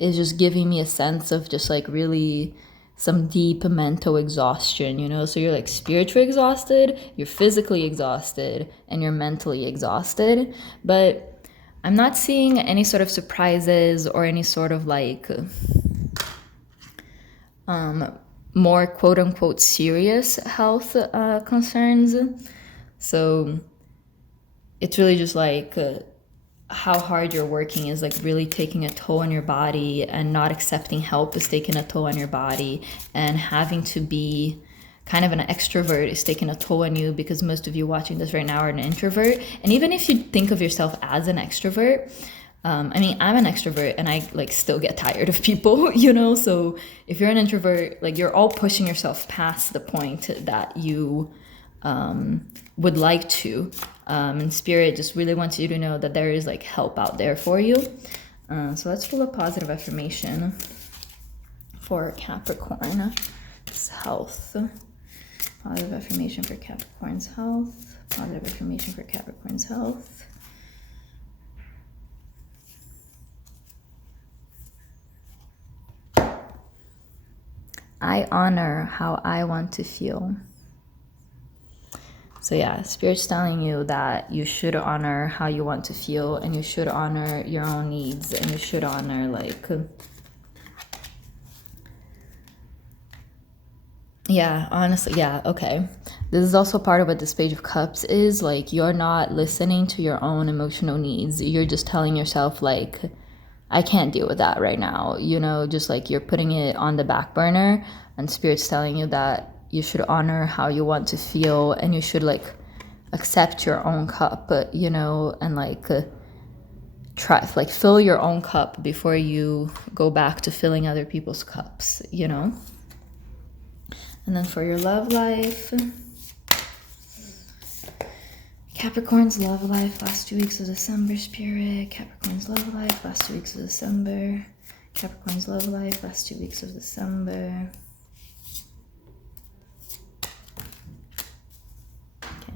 is just giving me a sense of just like really some deep mental exhaustion, you know. So you're like spiritually exhausted, you're physically exhausted, and you're mentally exhausted. But I'm not seeing any sort of surprises or any sort of like more quote-unquote serious health concerns. So it's really just like how hard you're working is like really taking a toll on your body, and not accepting help is taking a toll on your body, and having to be kind of an extrovert is taking a toll on you, because most of you watching this right now are an introvert. And even if you think of yourself as an extrovert, I mean, I'm an extrovert and I like still get tired of people, you know. So if you're an introvert, like you're all pushing yourself past the point that you would like to. And Spirit just really wants you to know that there is like help out there for you. So let's pull a positive affirmation for Capricorn. It's health. Positive affirmation for Capricorn's health. Positive affirmation for Capricorn's health. I honor how I want to feel. So yeah, Spirit's telling you that you should honor how you want to feel, and you should honor your own needs, and you should honor like, yeah, honestly, yeah, okay. This is also part of what this Page of Cups is. Like you're not listening to your own emotional needs. You're just telling yourself like, I can't deal with that right now, you know, just like you're putting it on the back burner. And Spirit's telling you that you should honor how you want to feel, and you should like accept your own cup, you know, and like try, like fill your own cup before you go back to filling other people's cups, you know. And then for your love life, Capricorn's love life, last 2 weeks of December, Spirit. Capricorn's love life, last 2 weeks of December. Capricorn's love life, last 2 weeks of December. Okay.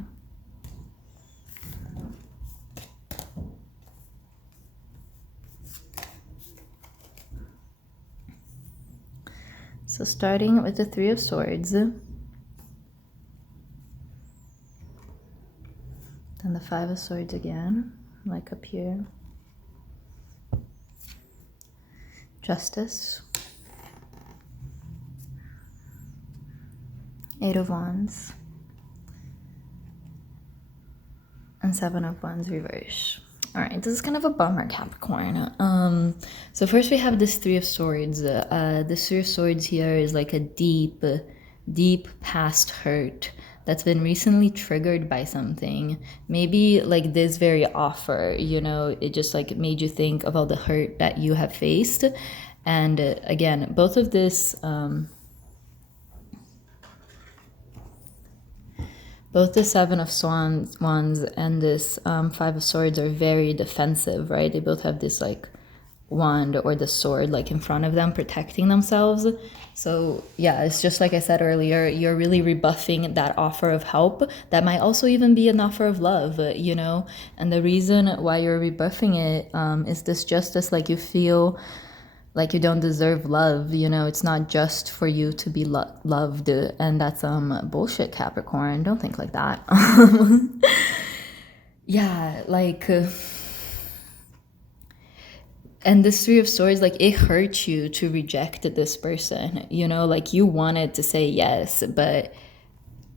So starting with the Three of Swords, then the Five of Swords again, like up here. Justice. Eight of Wands. And Seven of Wands reverse. All right, this is kind of a bummer, Capricorn. So first we have this Three of Swords. This Three of Swords here is like a deep past hurt that's been recently triggered by something. Maybe like this very offer, you know, it just like made you think of all the hurt that you have faced. And again, both of this, both the Seven of Wands and this Five of Swords are very defensive, right? They both have this like wand or the sword like in front of them protecting themselves. So yeah, it's just like I said earlier, you're really rebuffing that offer of help that might also even be an offer of love, you know. And the reason why you're rebuffing it is this justice, like you feel like you don't deserve love, you know. It's not just for you to be loved, and that's bullshit, Capricorn. Don't think like that. Yeah, like and this Three of Swords, like it hurts you to reject this person, you know, like you wanted to say yes, but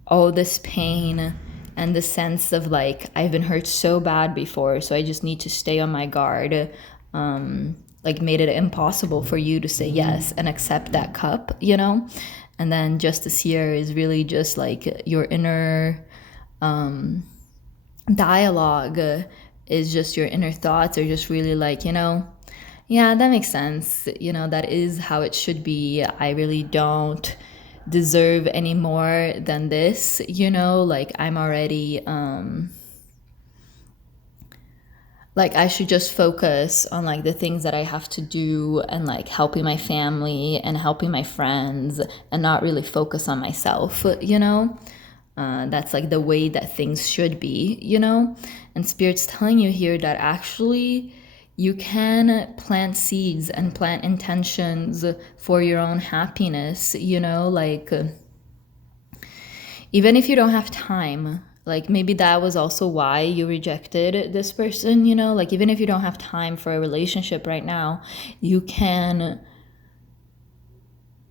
all this pain and the sense of like, I've been hurt so bad before, so I just need to stay on my guard, like made it impossible for you to say yes and accept that cup, you know. And then Justice here is really just like your inner dialogue is just your inner thoughts are just really like, you know, yeah, that makes sense. You know, that is how it should be. I really don't deserve any more than this, you know, like I'm already, like I should just focus on like the things that I have to do and like helping my family and helping my friends and not really focus on myself, you know. That's like the way that things should be, you know. And Spirit's telling you here that actually you can plant seeds and plant intentions for your own happiness, you know, like even if you don't have time, like maybe that was also why you rejected this person, you know, like even if you don't have time for a relationship right now, you can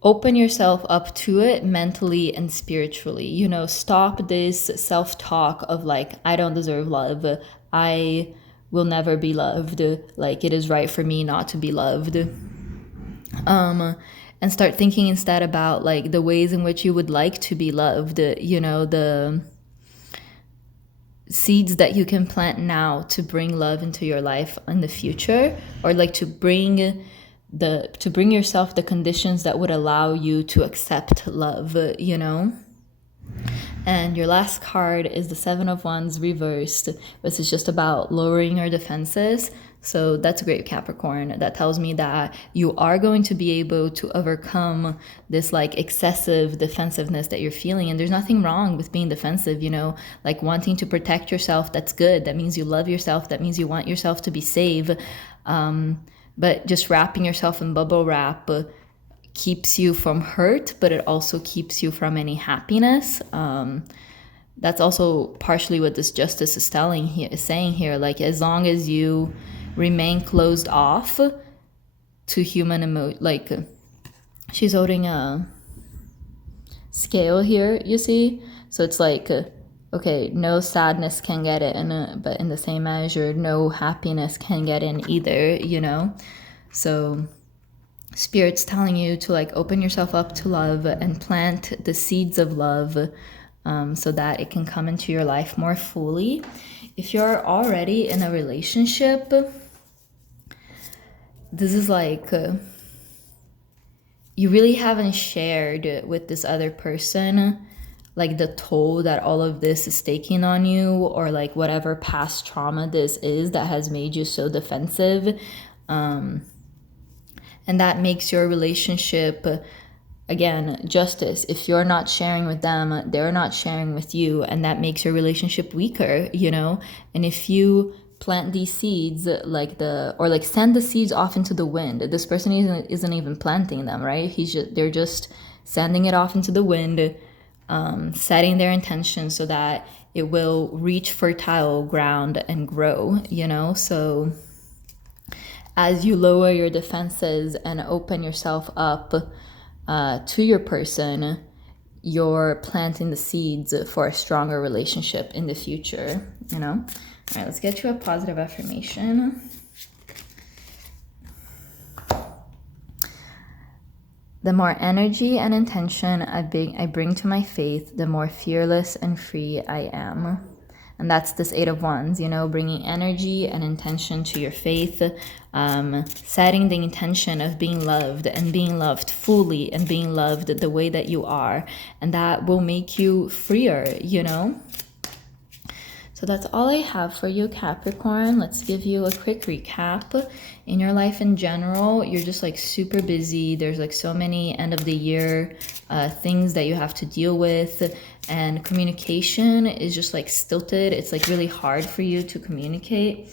open yourself up to it mentally and spiritually, you know. Stop this self-talk of like, I don't deserve love, I will never be loved, like it is right for me not to be loved, and start thinking instead about like the ways in which you would like to be loved, you know, the seeds that you can plant now to bring love into your life in the future, or like to bring yourself the conditions that would allow you to accept love, you know. And your last card is the Seven of Wands reversed, which is just about lowering your defenses. So that's great, Capricorn. That tells me that you are going to be able to overcome this like excessive defensiveness that you're feeling. And there's nothing wrong with being defensive, you know, like wanting to protect yourself. That's good. That means you love yourself. That means you want yourself to be safe. But just wrapping yourself in bubble wrap keeps you from hurt, but it also keeps you from any happiness. That's also partially what this justice is saying here. Like as long as you remain closed off to human emotion, like she's holding a scale here, you see. So it's like okay, no sadness can get in, but in the same measure, no happiness can get in either, you know. So Spirit's telling you to like open yourself up to love and plant the seeds of love so that it can come into your life more fully. If you're already in a relationship, this is like you really haven't shared with this other person like the toll that all of this is taking on you, or like whatever past trauma this is that has made you so defensive. And that makes your relationship, again, justice. If you're not sharing with them, they're not sharing with you, and that makes your relationship weaker, you know? And if you plant these seeds, or send the seeds off into the wind, this person isn't even planting them, right? They're just sending it off into the wind, setting their intention so that it will reach fertile ground and grow, you know? So as you lower your defenses and open yourself up to your person, you're planting the seeds for a stronger relationship in the future, you know? All right, let's get you a positive affirmation. The more energy and intention I bring to my faith, the more fearless and free I am. And that's this 8 of Wands, you know, bringing energy and intention to your faith, setting the intention of being loved and being loved fully and being loved the way that you are. And that will make you freer, you know. So that's all I have for you, Capricorn. Let's give you a quick recap. In your life in general, you're just like super busy. There's like so many end of the year things that you have to deal with, and communication is just like stilted. It's like really hard for you to communicate.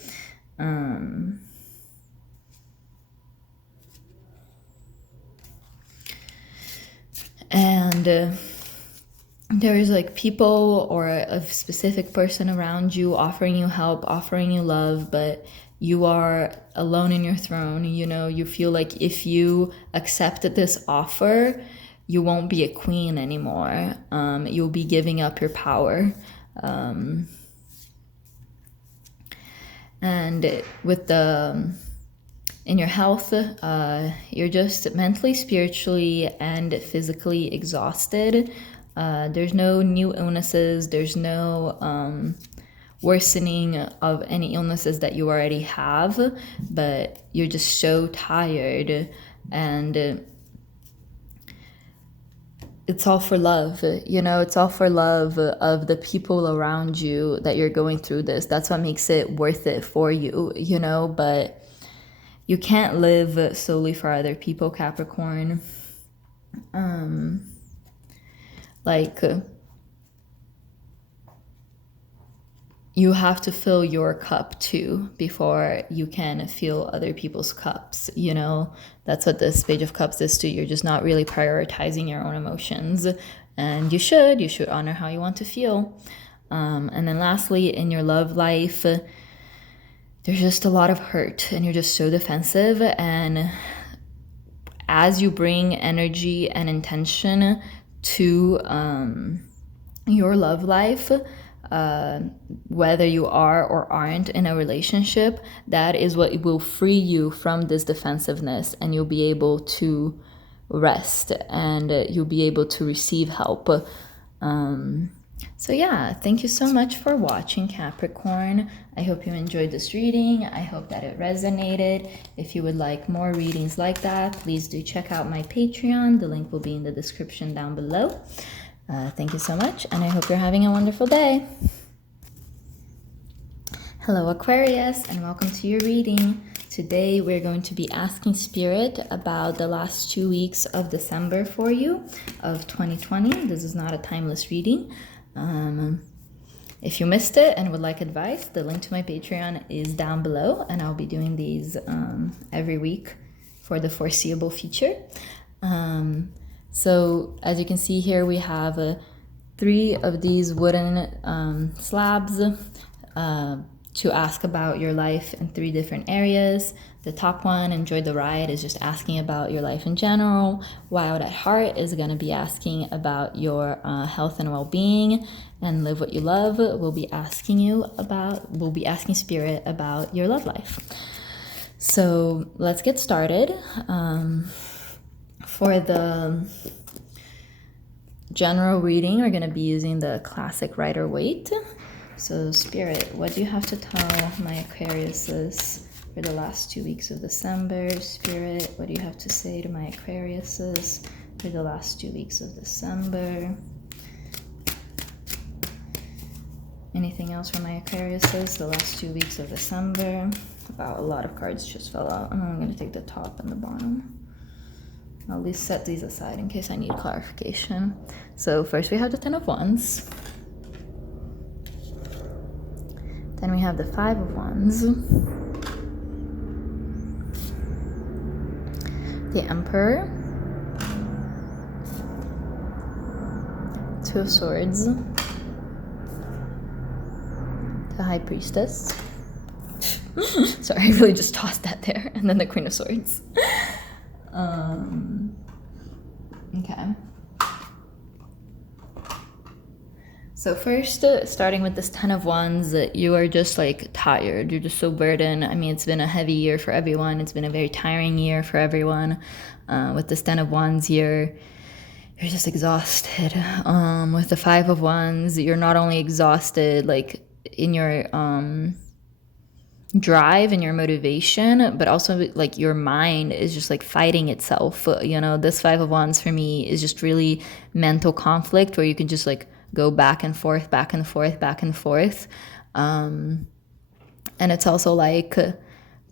There is like people or a specific person around you offering you help, offering you love, but you are alone in your throne. You know, you feel like if you accepted this offer, you won't be a queen anymore. You'll be giving up your power. And with in your health, you're just mentally, spiritually, and physically exhausted. There's no new illnesses. There's no worsening of any illnesses that you already have, but you're just so tired, and it's all for love, you know, it's all for love of the people around you that you're going through this. That's what makes it worth it for you, you know, but you can't live solely for other people, Capricorn. You have to fill your cup too before you can fill other people's cups, you know? That's what this Page of Cups is too. You're just not really prioritizing your own emotions, and you should honor how you want to feel. And then lastly, in your love life, there's just a lot of hurt, and you're just so defensive. And as you bring energy and intention to your love life, whether you are or aren't in a relationship, that is what will free you from this defensiveness, and you'll be able to rest, and you'll be able to receive help. So yeah, thank you so much for watching, Capricorn. I hope you enjoyed this reading. I hope that it resonated. If you would like more readings like that, please do check out my Patreon. The link will be in the description down below. Thank you so much, and I hope you're having a wonderful day. Hello, Aquarius, and welcome to your reading. Today, we're going to be asking Spirit about the last 2 weeks of December for you of 2020. This is not a timeless reading. If you missed it and would like advice, the link to my Patreon is down below, and I'll be doing these every week for the foreseeable future. So as you can see here, we have 3 of these wooden slabs to ask about your life in 3 different areas. The top one, Enjoy the Ride, is just asking about your life in general. Wild at Heart is going to be asking about your health and well-being. And Live What You Love will be asking Spirit about your love life. So let's get started. For general reading, we're going to be using the classic Rider-Waite. So Spirit, what do you have to tell my Aquariuses for the last 2 weeks of December? Spirit, what do you have to say to my Aquariuses for the last 2 weeks of December? Anything else for my Aquariuses the last 2 weeks of December? Wow, a lot of cards just fell out. I'm going to take the top and the bottom. I'll at least set these aside in case I need clarification. So first we have the Ten of Wands. Then we have the Five of Wands. The Emperor. Two of Swords. The High Priestess. Sorry, I really just tossed that there. And then the Queen of Swords. Okay. So first, starting with this Ten of Wands, you are just like tired. You're just so burdened. I mean, it's been a heavy year for everyone. It's been a very tiring year for everyone. With this Ten of Wands, you're just exhausted. With the Five of Wands, you're not only exhausted, like in your drive and your motivation, but also like your mind is just like fighting itself. You know, this Five of Wands for me is just really mental conflict where you can just like go back and forth, back and forth, back and forth. And it's also like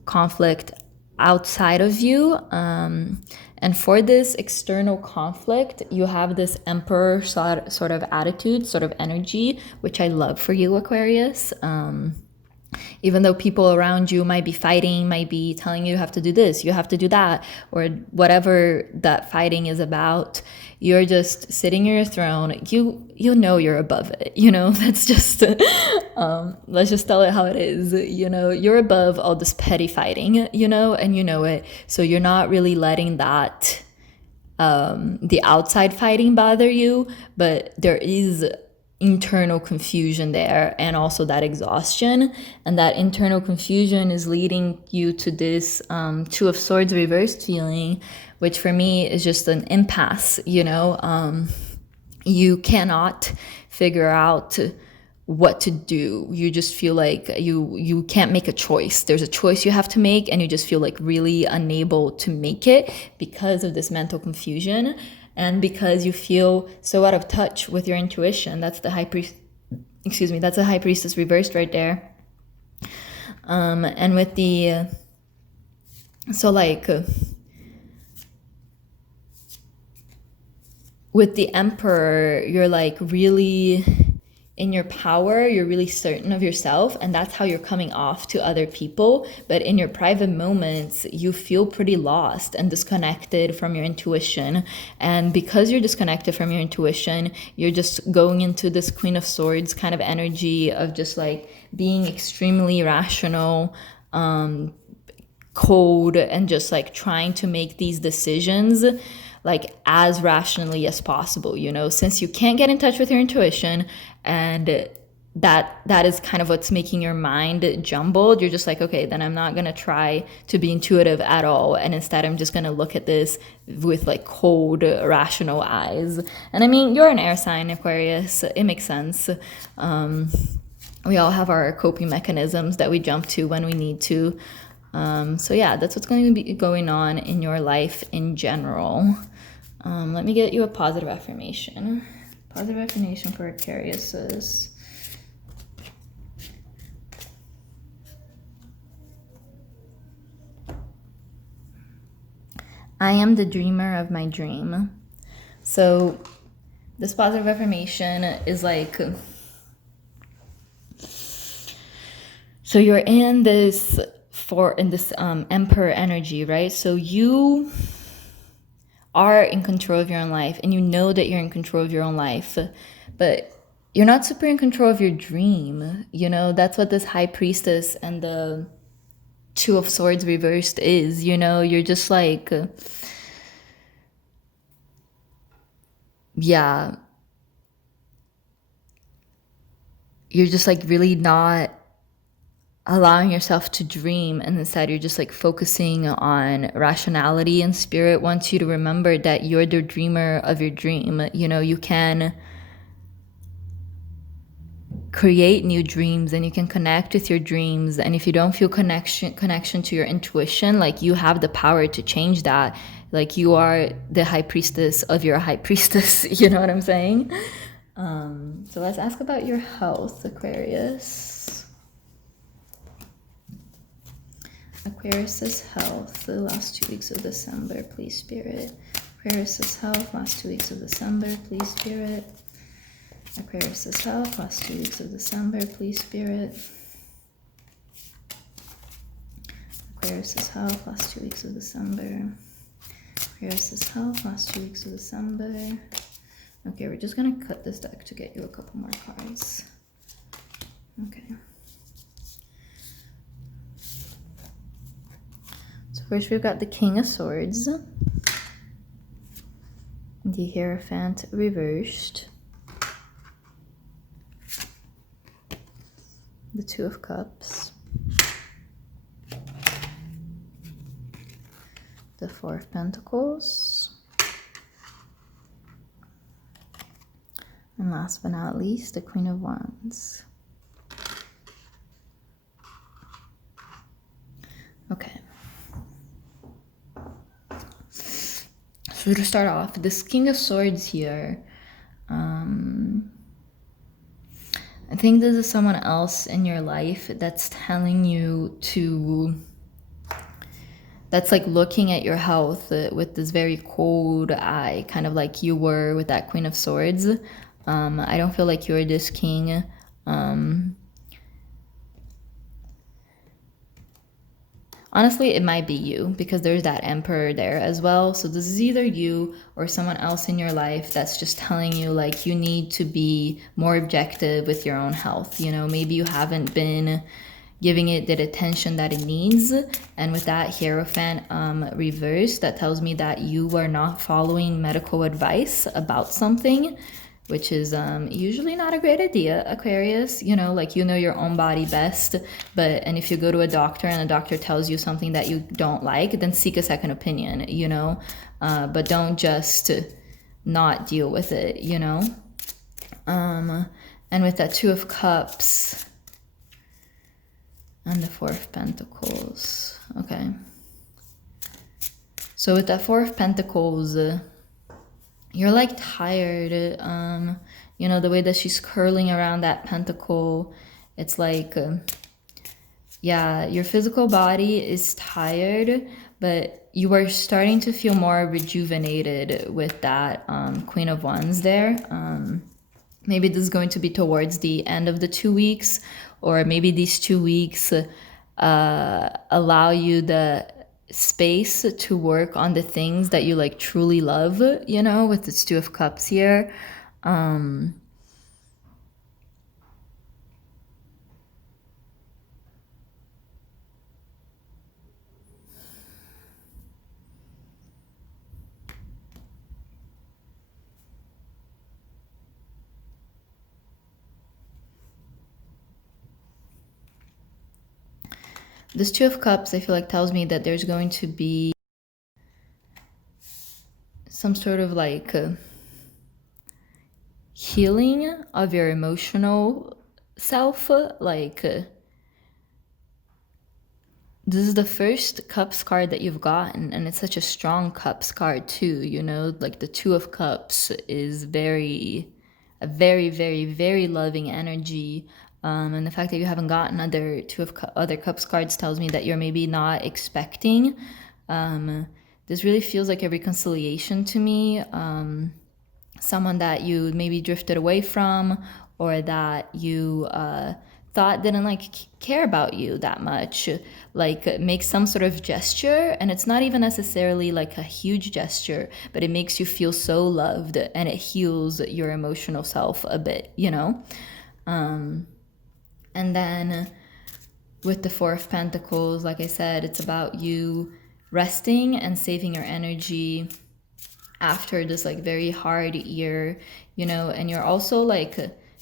conflict outside of you. And for this external conflict, you have this Emperor sort of attitude, sort of energy, which I love for you, Aquarius. Even though people around you might be fighting, might be telling you have to do this, you have to do that, or whatever that fighting is about, you're just sitting in your throne. You know you're above it. You know, that's just, let's just tell it how it is. You know, you're above all this petty fighting, you know, and you know it. So you're not really letting that, the outside fighting bother you, but there is internal confusion there, and also that exhaustion, and that internal confusion is leading you to this Two of Swords reversed feeling, which for me is just an impasse. You know, you cannot figure out what to do. You just feel like you can't make a choice. There's a choice you have to make, and you just feel like really unable to make it because of this mental confusion. And because you feel so out of touch with your intuition. That's the High Priestess reversed right there. And with the, with the Emperor, you're like really in your power, you're really certain of yourself, and that's how you're coming off to other people. But in your private moments, you feel pretty lost and disconnected from your intuition. And because you're disconnected from your intuition, you're just going into this Queen of Swords kind of energy of just like being extremely rational, cold, and just like trying to make these decisions like as rationally as possible, you know, since you can't get in touch with your intuition, and that is kind of what's making your mind jumbled. You're just like, okay, then I'm not gonna try to be intuitive at all, and instead I'm just gonna look at this with like cold, rational eyes. And I mean, you're an air sign, Aquarius, it makes sense. We all have our coping mechanisms that we jump to when we need to. So yeah, that's what's going to be going on in your life in general. Let me get you a positive affirmation. Positive affirmation for Aquariuses. I am the dreamer of my dream. So this positive affirmation is like, so you're in this Emperor energy, right? So you are in control of your own life, and you know that you're in control of your own life, but you're not super in control of your dream. You know, that's what this High Priestess and the Two of Swords reversed is. You know, you're just like, yeah, you're just like really not allowing yourself to dream, and instead you're just like focusing on rationality, and spirit wants you to remember that you're the dreamer of your dream. You know, you can create new dreams and you can connect with your dreams, and if you don't feel connection to your intuition, like you have the power to change that. Like you are the high priestess of your high priestess. You know what I'm saying? So let's ask about your health, Aquarius. Aquarius's health the last 2 weeks of December, please, Spirit. Aquarius's health last 2 weeks of December, please, Spirit. Aquarius's health last 2 weeks of December, please, Spirit. Aquarius's health last 2 weeks of December. Aquarius's health last 2 weeks of December. Okay, we're just gonna cut this deck to get you a couple more cards. Okay. So first we've got the King of Swords, the Hierophant reversed, the Two of Cups, the Four of Pentacles, and last but not least, the Queen of Wands. Okay. So to start off, this King of Swords here, I think this is someone else in your life that's telling you to, that's like looking at your health with this very cold eye, kind of like you were with that Queen of Swords. I don't feel like you're this king. Honestly, it might be you because there's that Emperor there as well. So this is either you or someone else in your life that's just telling you like you need to be more objective with your own health. You know, maybe you haven't been giving it the attention that it needs. And with that Hierophant reverse, that tells me that you are not following medical advice about something, which is usually not a great idea, Aquarius. You know, like you know your own body best, and if you go to a doctor and a doctor tells you something that you don't like, then seek a second opinion, you know, but don't just not deal with it, you know. And with that Two of Cups and the Four of Pentacles, okay. So with that Four of Pentacles, you're like tired, you know, the way that she's curling around that pentacle, it's like, yeah, your physical body is tired, but you are starting to feel more rejuvenated with that Queen of Wands there. Maybe this is going to be towards the end of the 2 weeks, or maybe these 2 weeks allow you the space to work on the things that you like truly love, you know, with this Two of Cups here. This Two of Cups, I feel like, tells me that there's going to be some sort of like healing of your emotional self. Like this is the first Cups card that you've gotten, and it's such a strong Cups card too, you know, like the Two of Cups is a very, very loving energy. And the fact that you haven't gotten other other Cups cards tells me that you're maybe not expecting. This really feels like a reconciliation to me. Someone that you maybe drifted away from, or that you thought didn't like care about you that much, like make some sort of gesture, and it's not even necessarily like a huge gesture, but it makes you feel so loved and it heals your emotional self a bit, you know. And then with the Four of Pentacles, like I said, it's about you resting and saving your energy after this like very hard year, you know, and you're also like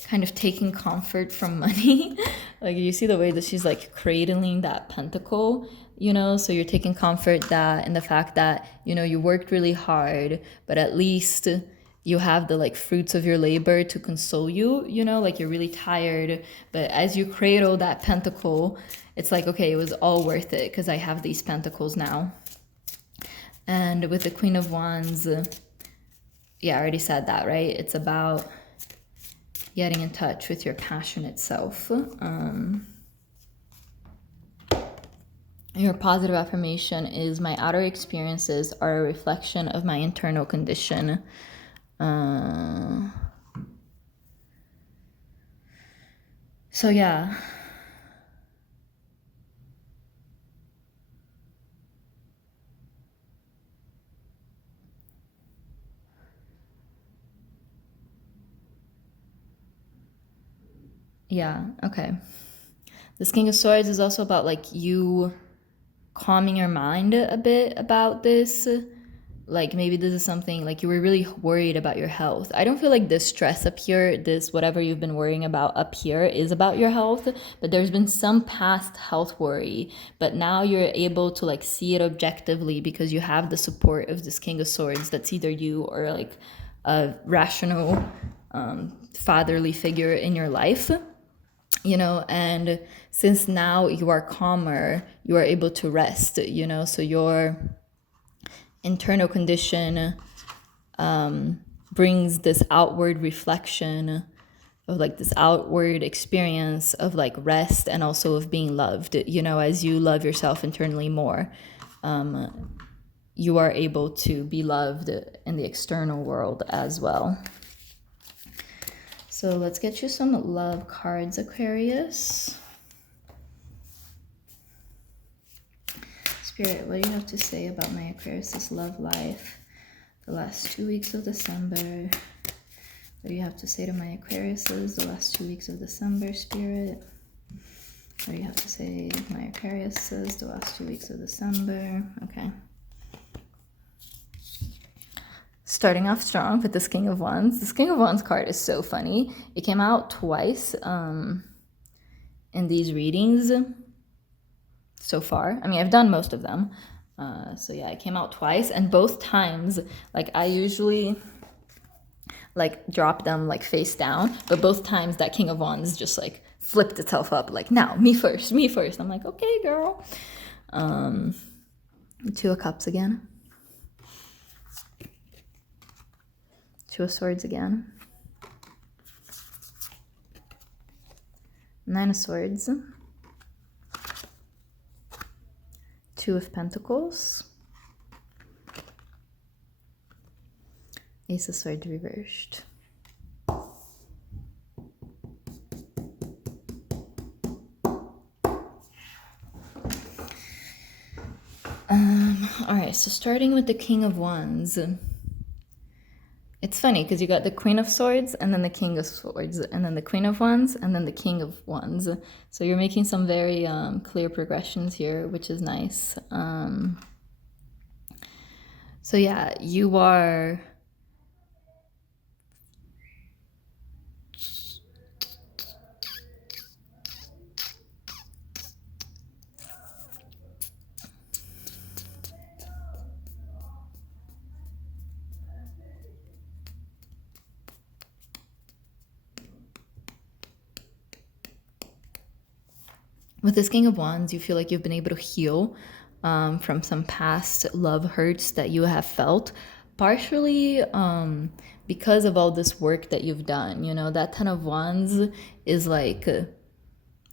kind of taking comfort from money. Like you see the way that she's like cradling that pentacle, you know, so you're taking comfort that in the fact that, you know, you worked really hard, but at least you have the like fruits of your labor to console you, you know, like you're really tired, but as you cradle that pentacle, it's like, okay, it was all worth it because I have these pentacles now. And with the Queen of Wands, yeah, I already said that, right? It's about getting in touch with your passionate self. Your positive affirmation is, my outer experiences are a reflection of my internal condition. So yeah. Yeah, okay. This King of Swords is also about like you calming your mind a bit about this. Like maybe this is something like you were really worried about your health. I don't feel like this stress up here, this whatever you've been worrying about up here is about your health, but there's been some past health worry, but now you're able to like see it objectively because you have the support of this King of Swords. That's either you or like a rational fatherly figure in your life, you know, and since now you are calmer, you are able to rest, you know, so your internal condition brings this outward reflection of like this outward experience of like rest and also of being loved, you know, as you love yourself internally more, you are able to be loved in the external world as well. So let's get you some love cards, Aquarius. Spirit, what do you have to say about my Aquarius' love life the last 2 weeks of December? What do you have to say to my Aquariuses the last 2 weeks of December, Spirit? What do you have to say to my Aquariuses the last 2 weeks of December? Okay. Starting off strong with this King of Wands. This King of Wands card is so funny. It came out twice in these readings so far. I mean, I've done most of them. So yeah, it came out twice, and both times, like I usually like drop them like face down, but both times that King of Wands just like flipped itself up, like, now, me first, me first. I'm like, okay, girl. Two of Cups again. Two of Swords again. Nine of Swords. Two of Pentacles. Ace of Swords reversed. All right, so starting with the King of Wands. It's funny because you got the Queen of Swords and then the King of Swords and then the Queen of Wands and then the King of Wands. So you're making some very clear progressions here, which is nice. So yeah, you are... With this King of Wands, you feel like you've been able to heal from some past love hurts that you have felt, partially because of all this work that you've done. You know, that Ten of Wands is like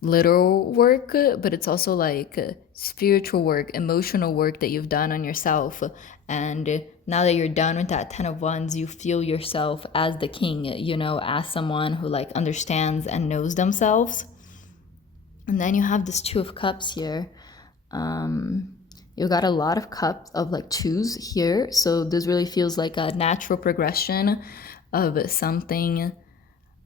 literal work, but it's also like spiritual work, emotional work that you've done on yourself. And now that you're done with that Ten of Wands, you feel yourself as the king, you know, as someone who like understands and knows themselves. And then you have this Two of Cups here. You got a lot of cups of like twos here. So this really feels like a natural progression of something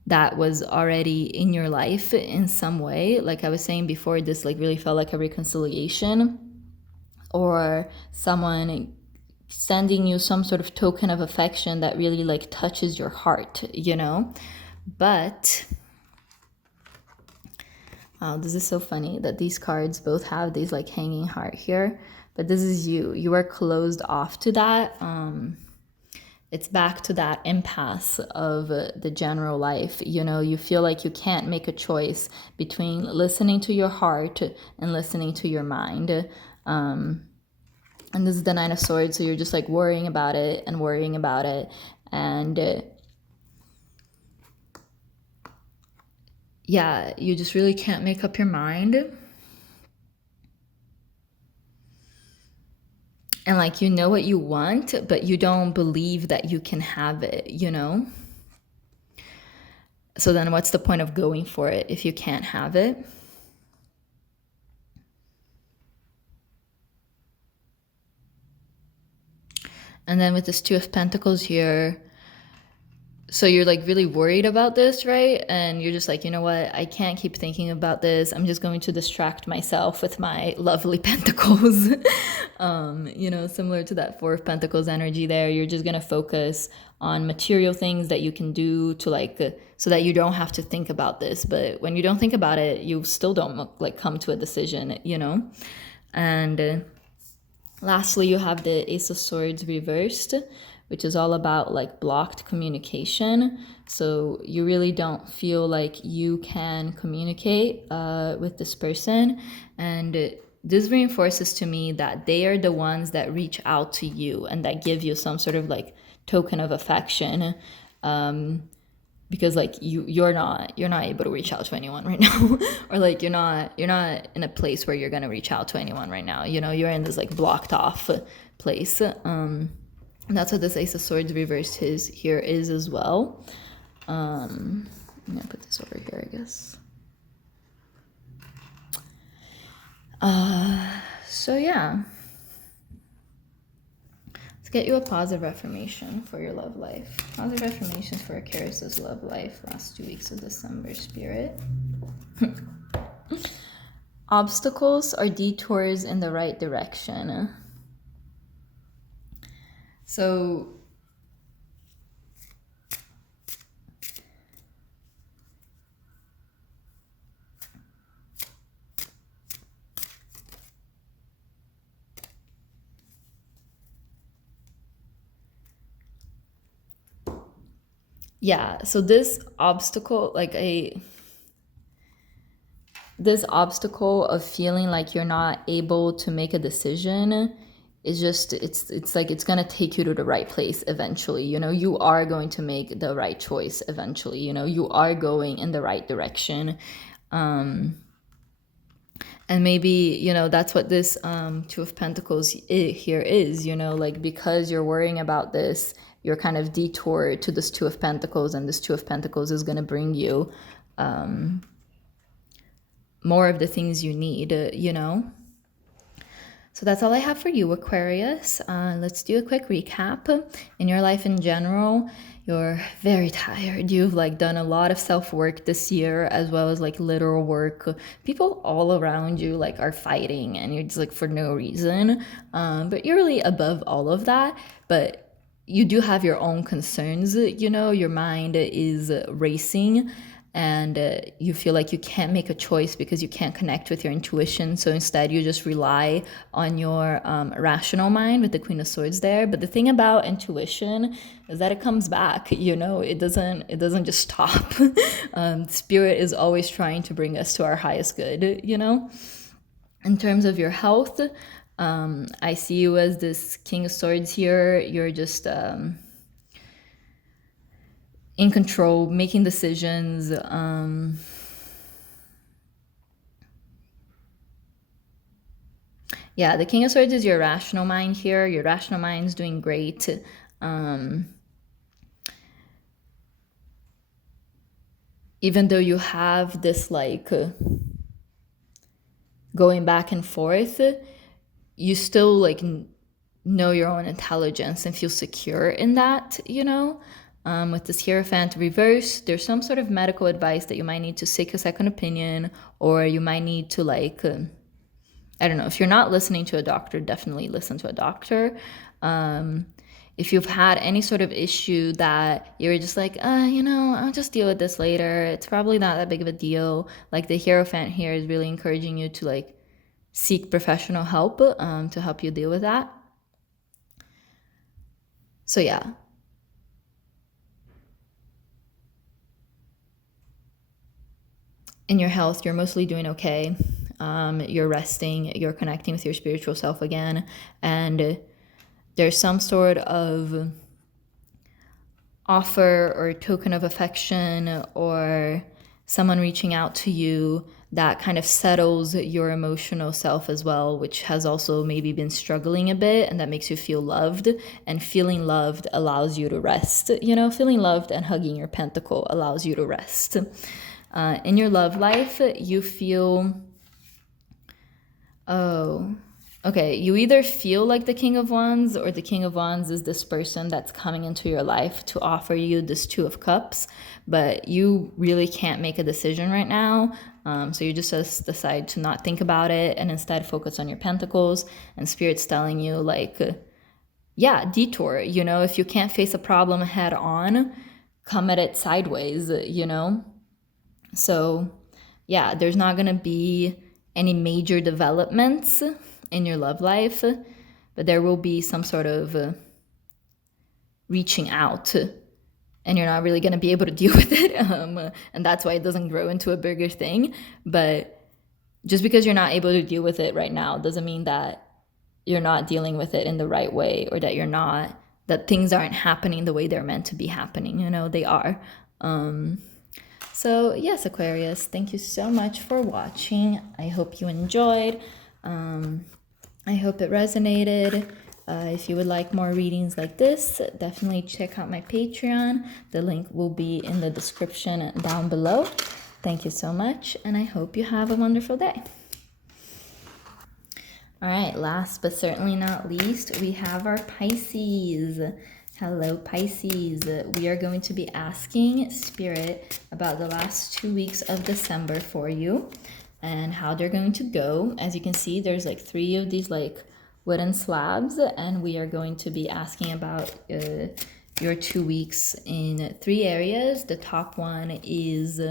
that was already in your life in some way. Like I was saying before, this like really felt like a reconciliation or someone sending you some sort of token of affection that really like touches your heart, you know? But this is so funny that these cards both have these like hanging heart here, but this is you are closed off to that. It's back to that impasse of the general life. You know, you feel like you can't make a choice between listening to your heart and listening to your mind. And this is the Nine of Swords, so you're just like worrying about it and worrying about it. And yeah, you just really can't make up your mind. And like, you know what you want, but you don't believe that you can have it, you know? So then what's the point of going for it if you can't have it? And then with this Two of Pentacles here, so you're like really worried about this, right? And you're just like, you know what? I can't keep thinking about this. I'm just going to distract myself with my lovely pentacles. You know, similar to that Four of Pentacles energy there. You're just going to focus on material things that you can do to like, so that you don't have to think about this. But when you don't think about it, you still don't like come to a decision, you know? And lastly, you have the Ace of Swords reversed, which is all about like blocked communication. So you really don't feel like you can communicate with this person. And this reinforces to me that they are the ones that reach out to you and that give you some sort of like token of affection. Because like you're not able to reach out to anyone right now, or like you're not in a place where you're gonna reach out to anyone right now. You know, you're in this like blocked off place. And that's what this Ace of Swords reversed here is as well. I'm gonna put this over here, I guess. So yeah. Let's get you a positive affirmation for your love life. Positive affirmations for Aquarius's love life last 2 weeks of December, Spirit. Obstacles are detours in the right direction. So yeah, so this obstacle, this obstacle of feeling like you're not able to make a decision is just, it's like it's gonna take you to the right place eventually. You know, you are going to make the right choice eventually. You know, you are going in the right direction. And maybe, you know, that's what this Two of Pentacles here is, you know, like because you're worrying about this, you're kind of detoured to this Two of Pentacles, and this Two of Pentacles is going to bring you more of the things you need, you know. So that's all I have for you, Aquarius. Let's do a quick recap. In your life in general, you're very tired. You've like done a lot of self-work this year, as well as like literal work. People all around you like are fighting, and you're just like for no reason. But you're really above all of that. But you do have your own concerns, you know, your mind is racing, and you feel like you can't make a choice because you can't connect with your intuition. So instead you just rely on your rational mind with the Queen of Swords there. But the thing about intuition is that it comes back, you know, it doesn't just stop. Spirit is always trying to bring us to our highest good, you know. In terms of your health, I see you as this King of Swords here. You're just in control, making decisions. Yeah, the King of Swords is your rational mind here. Your rational mind is doing great. Even though you have this like going back and forth, you still like know your own intelligence and feel secure in that, you know. With this Hierophant reverse, there's some sort of medical advice that you might need to seek a second opinion, or you might need to like, I don't know, if you're not listening to a doctor, definitely listen to a doctor. if you've had any sort of issue that you're just like, you know, I'll just deal with this later. It's probably not that big of a deal. Like the Hierophant here is really encouraging you to like seek professional help to help you deal with that. So yeah. In your health, you're mostly doing okay. You're resting, you're connecting with your spiritual self again, and there's some sort of offer or token of affection or someone reaching out to you that kind of settles your emotional self as well, which has also maybe been struggling a bit, and that makes you feel loved. And feeling loved allows you to rest. You know, feeling loved and hugging your pentacle allows you to rest. In your love life, you feel, you either feel like the King of Wands, or the King of Wands is this person that's coming into your life to offer you this Two of Cups, but you really can't make a decision right now. So you just decide to not think about it and instead focus on your pentacles, and Spirit's telling you like, detour. You know, if you can't face a problem head on, come at it sideways, you know? So yeah, there's not going to be any major developments in your love life, but there will be some sort of reaching out, and you're not really going to be able to deal with it. And that's why it doesn't grow into a bigger thing. But just because you're not able to deal with it right now doesn't mean that you're not dealing with it in the right way, or that things aren't happening the way they're meant to be happening. You know, they are. So yes, Aquarius, thank you so much for watching. I hope you enjoyed. I hope it resonated. If you would like more readings like this, definitely check out my Patreon. The link will be in the description down below. Thank you so much, and I hope you have a wonderful day. All right, last but certainly not least, we have our Pisces. Hello, Pisces. We are going to be asking Spirit about the last 2 weeks of December for you and how they're going to go. As you can see, there's like 3 of these like wooden slabs, and we are going to be asking about your 2 weeks in 3 areas. The top one is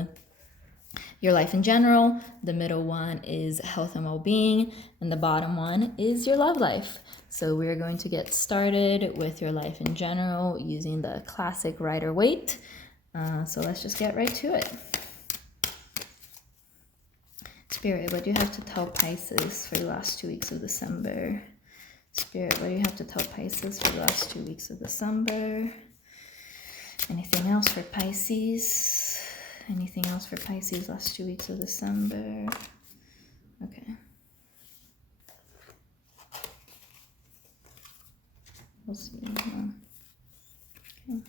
your life in general, the middle one is health and well-being, and the bottom one is your love life. So we're going to get started with your life in general using the classic Rider-Waite. So let's just get right to it. Spirit, what do you have to tell Pisces for the last 2 weeks of December? Spirit, what do you have to tell Pisces for the last 2 weeks of December? Anything else for Pisces? Anything else for Pisces last 2 weeks of December? Okay. We'll see. Okay.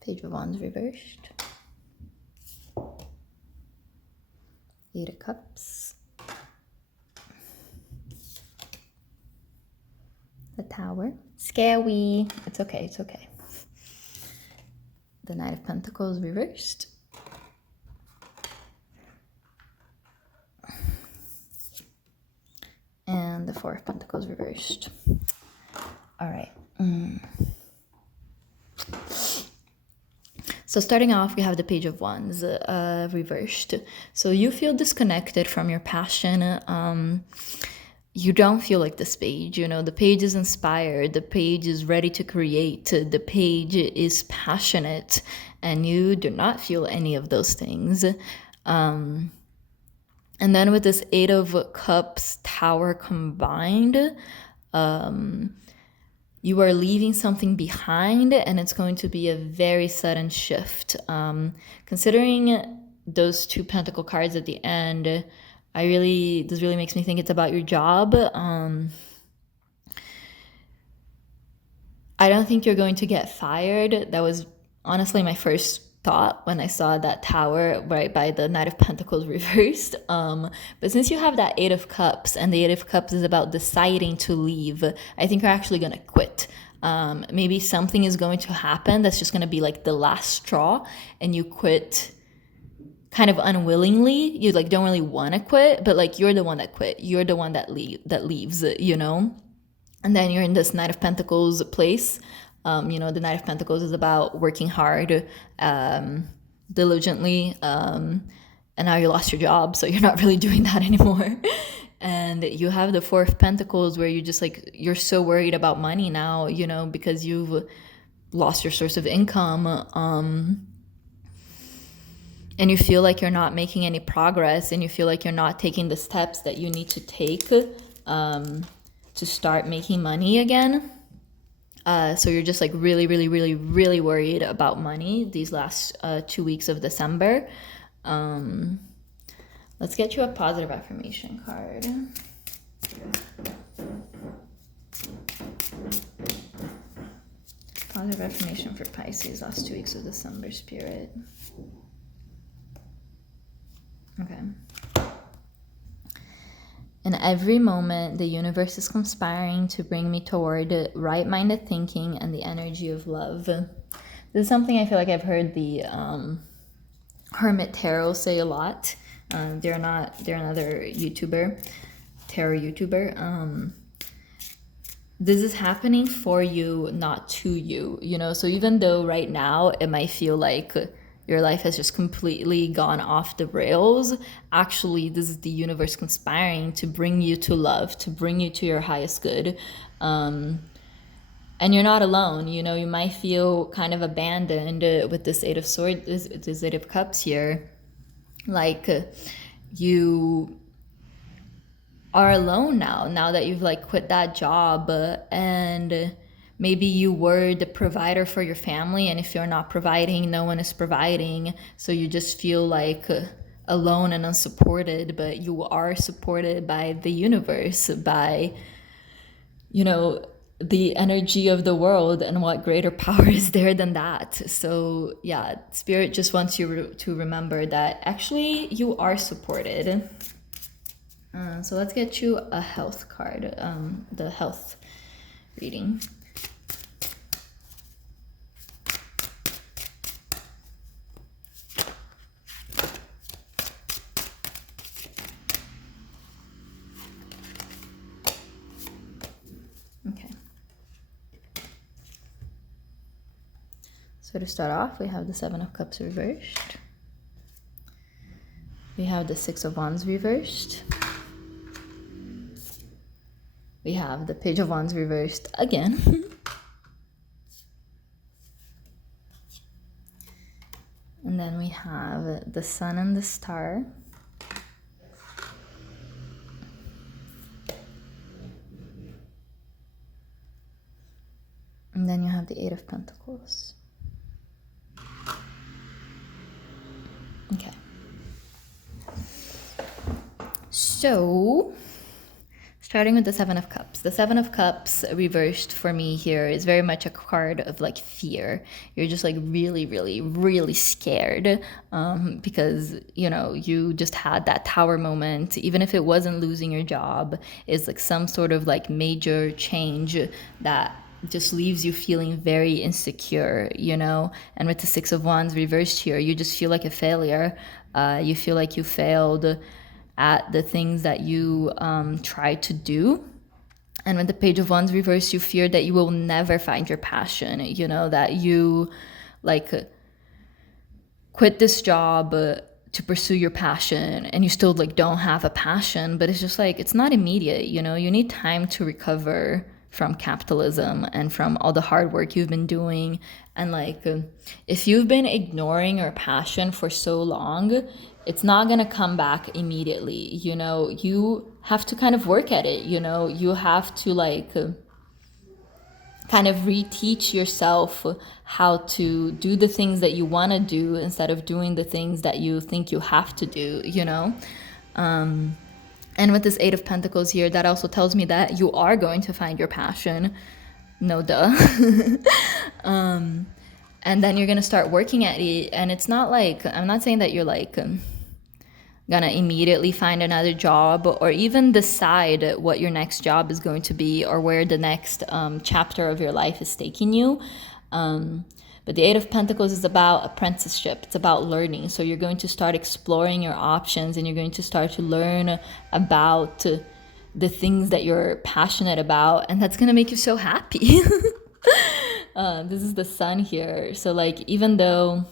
Page of Wands reversed. 8 of Cups. The Tower. Scary. It's okay, it's okay. The Knight of Pentacles reversed. And the Four of Pentacles reversed. All right. So starting off, we have the Page of Wands reversed. So you feel disconnected from your passion. You don't feel like this page, you know, the page is inspired, the page is ready to create, the page is passionate, and you do not feel any of those things. And then with this 8 of Cups Tower combined, you are leaving something behind, and it's going to be a very sudden shift. Considering those 2 Pentacle cards at the end, this really makes me think it's about your job. I don't think you're going to get fired. That was honestly my first thought when I saw that tower right by the Knight of Pentacles reversed. But since you have that 8 of Cups, and the 8 of Cups is about deciding to leave, I think you're actually going to quit. Maybe something is going to happen that's just going to be like the last straw, and you quit kind of unwillingly. You like don't really want to quit, but like you're the one that quit. You're the one that leaves, you know? And then you're in this Knight of Pentacles place. You know, the Knight of Pentacles is about working hard, diligently, and now you lost your job, so you're not really doing that anymore. And you have the Four of Pentacles, where you just like, you're so worried about money now, you know, because you've lost your source of income, and you feel like you're not making any progress, and you feel like you're not taking the steps that you need to take to start making money again. So you're just like really, really, really, really worried about money these last 2 weeks of December. Let's get you a positive affirmation card. Positive affirmation for Pisces last 2 weeks of December, Spirit. Okay. In every moment, the universe is conspiring to bring me toward right-minded thinking and the energy of love. This is something I feel like I've heard the Hermit Tarot say a lot. They're another YouTuber, tarot YouTuber. This is happening for you, not to you, you know? So even though right now it might feel like your life has just completely gone off the rails, actually this is the universe conspiring to bring you to love, to bring you to your highest good. And you're not alone, you know? You might feel kind of abandoned with this Eight of Swords, this Eight of Cups here. Like you are alone now that you've like quit that job, and maybe you were the provider for your family, and if you're not providing, no one is providing, so you just feel like alone and unsupported. But you are supported by the universe, by, you know, the energy of the world, and what greater power is there than that? So yeah, Spirit just wants you to remember that actually you are supported. So let's get you a health card, the health reading. Okay. So to start off, we have the Seven of Cups reversed. We have the Six of Wands reversed. We have the Page of Wands reversed again. And then we have the Sun and the Star. And then you have the Eight of Pentacles. Okay. So, starting with the Seven of Cups. The Seven of Cups reversed for me here is very much a card of like fear. You're just like really, really, really scared because, you know, you just had that Tower moment. Even if it wasn't losing your job, it's like some sort of like major change that just leaves you feeling very insecure, you know? And with the Six of Wands reversed here, you just feel like a failure. You feel like you failed at the things that you tried to do. And with the Page of Wands reversed, you fear that you will never find your passion, you know, that you like quit this job to pursue your passion, and you still like don't have a passion, but it's just like, it's not immediate, you know? You need time to recover from capitalism and from all the hard work you've been doing. And like, if you've been ignoring your passion for so long, it's not gonna come back immediately, you know? You have to kind of work at it, you know? You have to like kind of reteach yourself how to do the things that you want to do instead of doing the things that you think you have to do, you know? And with this Eight of Pentacles here, that also tells me that you are going to find your passion. No duh. And then you're going to start working at it. And it's not like, I'm not saying that you're like gonna immediately find another job or even decide what your next job is going to be or where the next chapter of your life is taking you. But the Eight of Pentacles is about apprenticeship. It's about learning. So you're going to start exploring your options, and you're going to start to learn about the things that you're passionate about, and that's gonna make you so happy. This is the sun here. So like, even though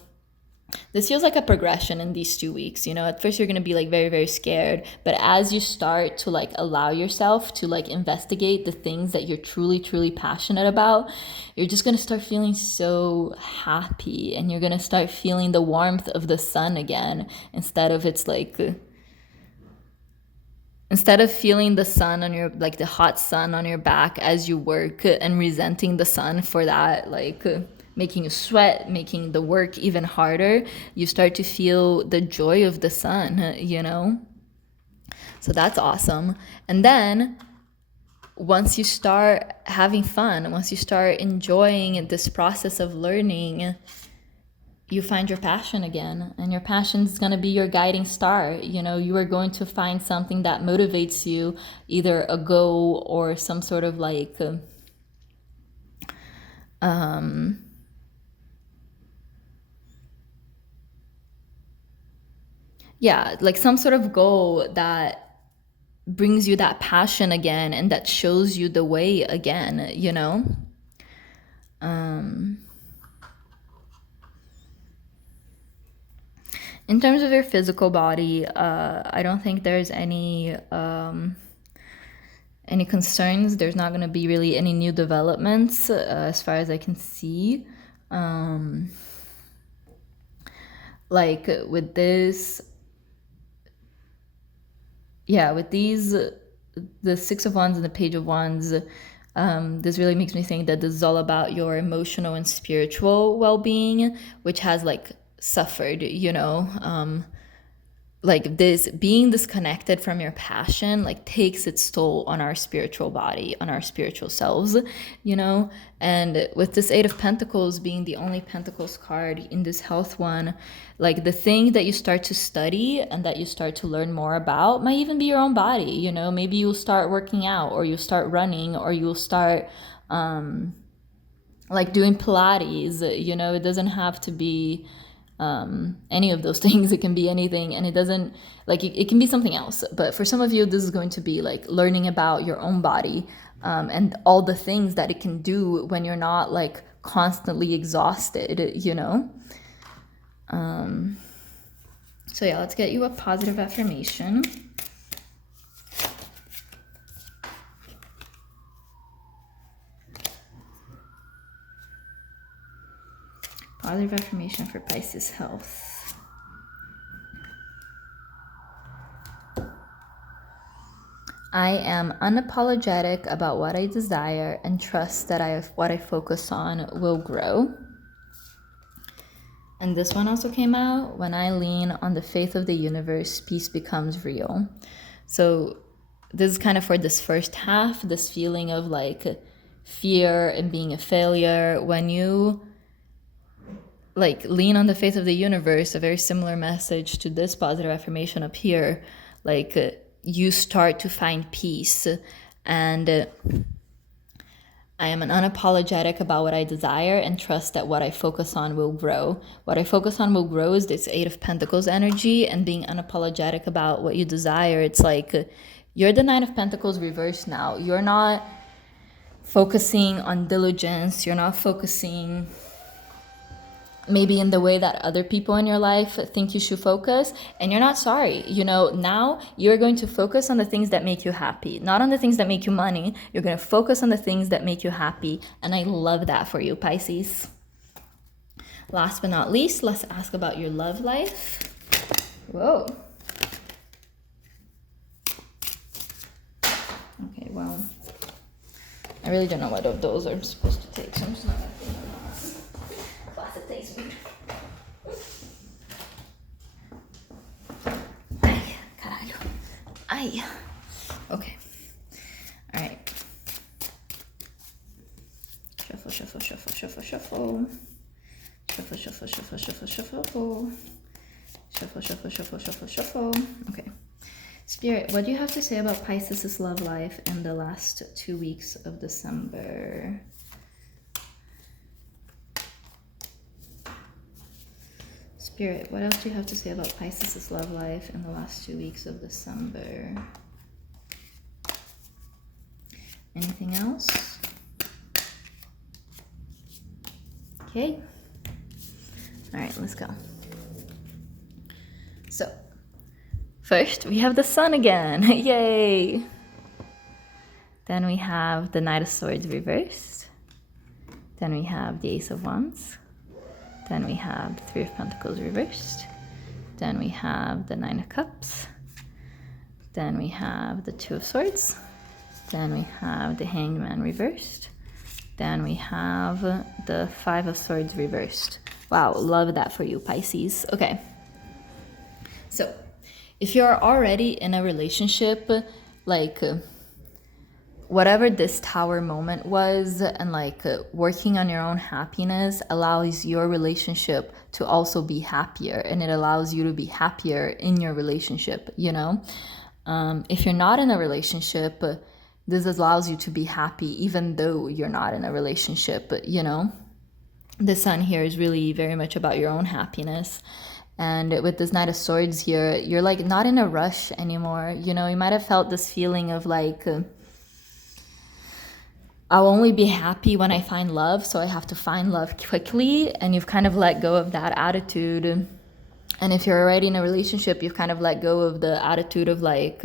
this feels like a progression in these 2 weeks, you know, at first you're going to be like very, very scared, but as you start to like allow yourself to like investigate the things that you're truly, truly passionate about, you're just going to start feeling so happy, and you're going to start feeling the warmth of the sun again, instead of feeling the sun on your, like the hot sun on your back as you work, and resenting the sun for that, like making you sweat, making the work even harder, you start to feel the joy of the sun, you know? So that's awesome. And then once you start having fun, once you start enjoying this process of learning, you find your passion again, and your passion is going to be your guiding star. You know, you are going to find something that motivates you, either a goal or some sort of like yeah, like some sort of goal that brings you that passion again, and that shows you the way again, you know? In terms of your physical body, I don't think there's any concerns. There's not going to be really any new developments as far as I can see. Like with this, yeah, with these, the Six of Wands and the Page of Wands, this really makes me think that this is all about your emotional and spiritual well-being, which has like suffered, you know, like this being disconnected from your passion like takes its toll on our spiritual body, on our spiritual selves, you know. And with this Eight of Pentacles being the only Pentacles card in this health one, like the thing that you start to study and that you start to learn more about might even be your own body, you know. Maybe you'll start working out, or you'll start running, or you'll start like doing Pilates, you know. It doesn't have to be any of those things. It can be anything, and it doesn't like it can be something else. But for some of you, this is going to be like learning about your own body, and all the things that it can do when you're not like constantly exhausted, you know. So yeah, let's get you a positive affirmation. Positive affirmation for Pisces health. I am unapologetic about what I desire and trust that what I focus on will grow. And this one also came out: when I lean on the faith of the universe, peace becomes real. So this is kind of for this first half, this feeling of like fear and being a failure. When you like lean on the faith of the universe, a very similar message to this positive affirmation up here, like you start to find peace. And I am unapologetic about what I desire and trust that what I focus on will grow. What I focus on will grow is this Eight of Pentacles energy, and being unapologetic about what you desire. It's like you're the Nine of Pentacles reversed now. You're not focusing on diligence. You're not focusing maybe in the way that other people in your life think you should focus, and you're not sorry. You know, now you're going to focus on the things that make you happy, not on the things that make you money. You're going to focus on the things that make you happy, and I love that for you, Pisces. Last but not least, let's ask about your love life. Whoa. Okay, well, I really don't know what of those I'm supposed to take, so I'm just not gonna think about it. Class, it tastes weird. Ay, caralho. Ay. Okay. All right. Shuffle, shuffle, shuffle, shuffle, shuffle. Shuffle, shuffle, shuffle, shuffle, shuffle. Shuffle, shuffle, shuffle, shuffle, shuffle. Okay. Spirit, what do you have to say about Pisces' love life in the last 2 weeks of December? Spirit, what else do you have to say about Pisces' love life in the last 2 weeks of December? Anything else? Okay. All right, let's go. So, first we have the sun again. Yay! Then we have the Knight of Swords reversed. Then we have the Ace of Wands. Then we have the Three of Pentacles reversed. Then we have the Nine of Cups. Then we have the Two of Swords. Then we have the Hanged Man reversed. Then we have the Five of Swords reversed. Wow, love that for you, Pisces. Okay. So, if you're already in a relationship, like whatever this Tower moment was, and like working on your own happiness allows your relationship to also be happier, and it allows you to be happier in your relationship, you know? If you're not in a relationship, this allows you to be happy even though you're not in a relationship, you know? The sun here is really very much about your own happiness. And with this Knight of Swords here, you're like not in a rush anymore. You know, you might have felt this feeling of like, I'll only be happy when I find love, so I have to find love quickly. And you've kind of let go of that attitude. And if you're already in a relationship, you've kind of let go of the attitude of like,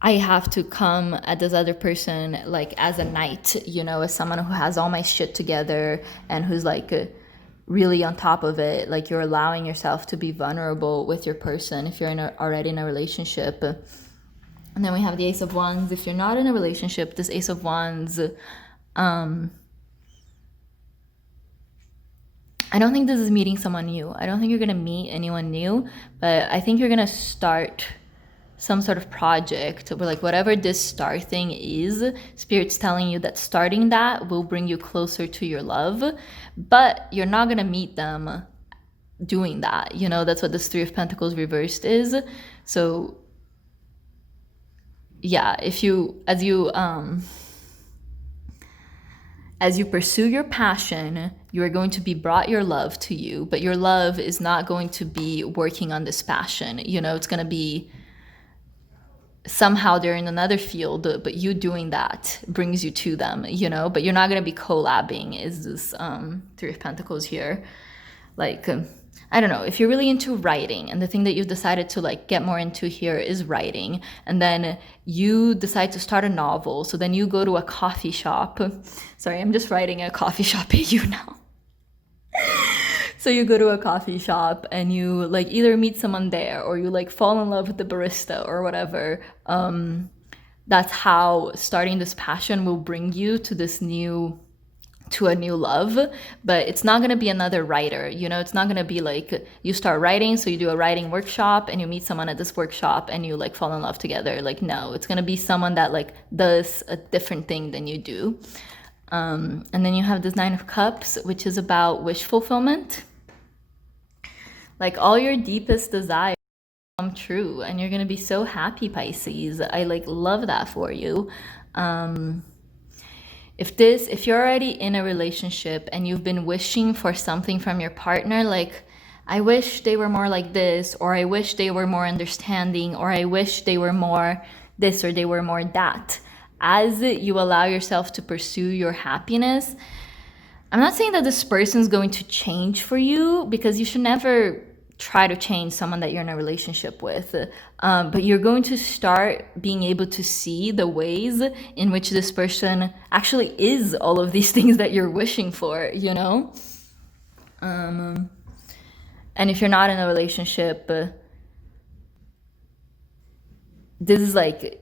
I have to come at this other person like as a knight, you know, as someone who has all my shit together and who's like really on top of it. Like you're allowing yourself to be vulnerable with your person if you're already in a relationship. And then we have the Ace of Wands. If you're not in a relationship, this Ace of Wands, I don't think this is meeting someone new. I don't think you're going to meet anyone new, but I think you're going to start some sort of project where like whatever this star thing is, Spirit's telling you that starting that will bring you closer to your love, but you're not going to meet them doing that. You know, that's what this Three of Pentacles reversed is. So yeah, as you pursue your passion, you are going to be brought your love to you, but your love is not going to be working on this passion. You know, it's going to be somehow they're in another field, but you doing that brings you to them, you know, but you're not going to be collabing is this Three of Pentacles here. Like, I don't know, if you're really into writing and the thing that you've decided to like get more into here is writing, and then you decide to start a novel, so then you go to a coffee shop. Sorry, I'm just writing a coffee shop at you now. So you go to a coffee shop and you like either meet someone there or you like fall in love with the barista or whatever. That's how starting this passion will bring you to a new love. But it's not going to be another writer, you know. It's not going to be like you start writing, so you do a writing workshop and you meet someone at this workshop and you like fall in love together. Like, no, it's going to be someone that like does a different thing than you do. And then you have this Nine of Cups, which is about wish fulfillment. Like all your deepest desires come true and you're gonna be so happy, Pisces. I like love that for you. If you're already in a relationship and you've been wishing for something from your partner, like I wish they were more like this, or I wish they were more understanding, or I wish they were more this or they were more that. As you allow yourself to pursue your happiness, I'm not saying that this person's going to change for you, because you should never try to change someone that you're in a relationship with. But you're going to start being able to see the ways in which this person actually is all of these things that you're wishing for, you know? And if you're not in a relationship, this is like,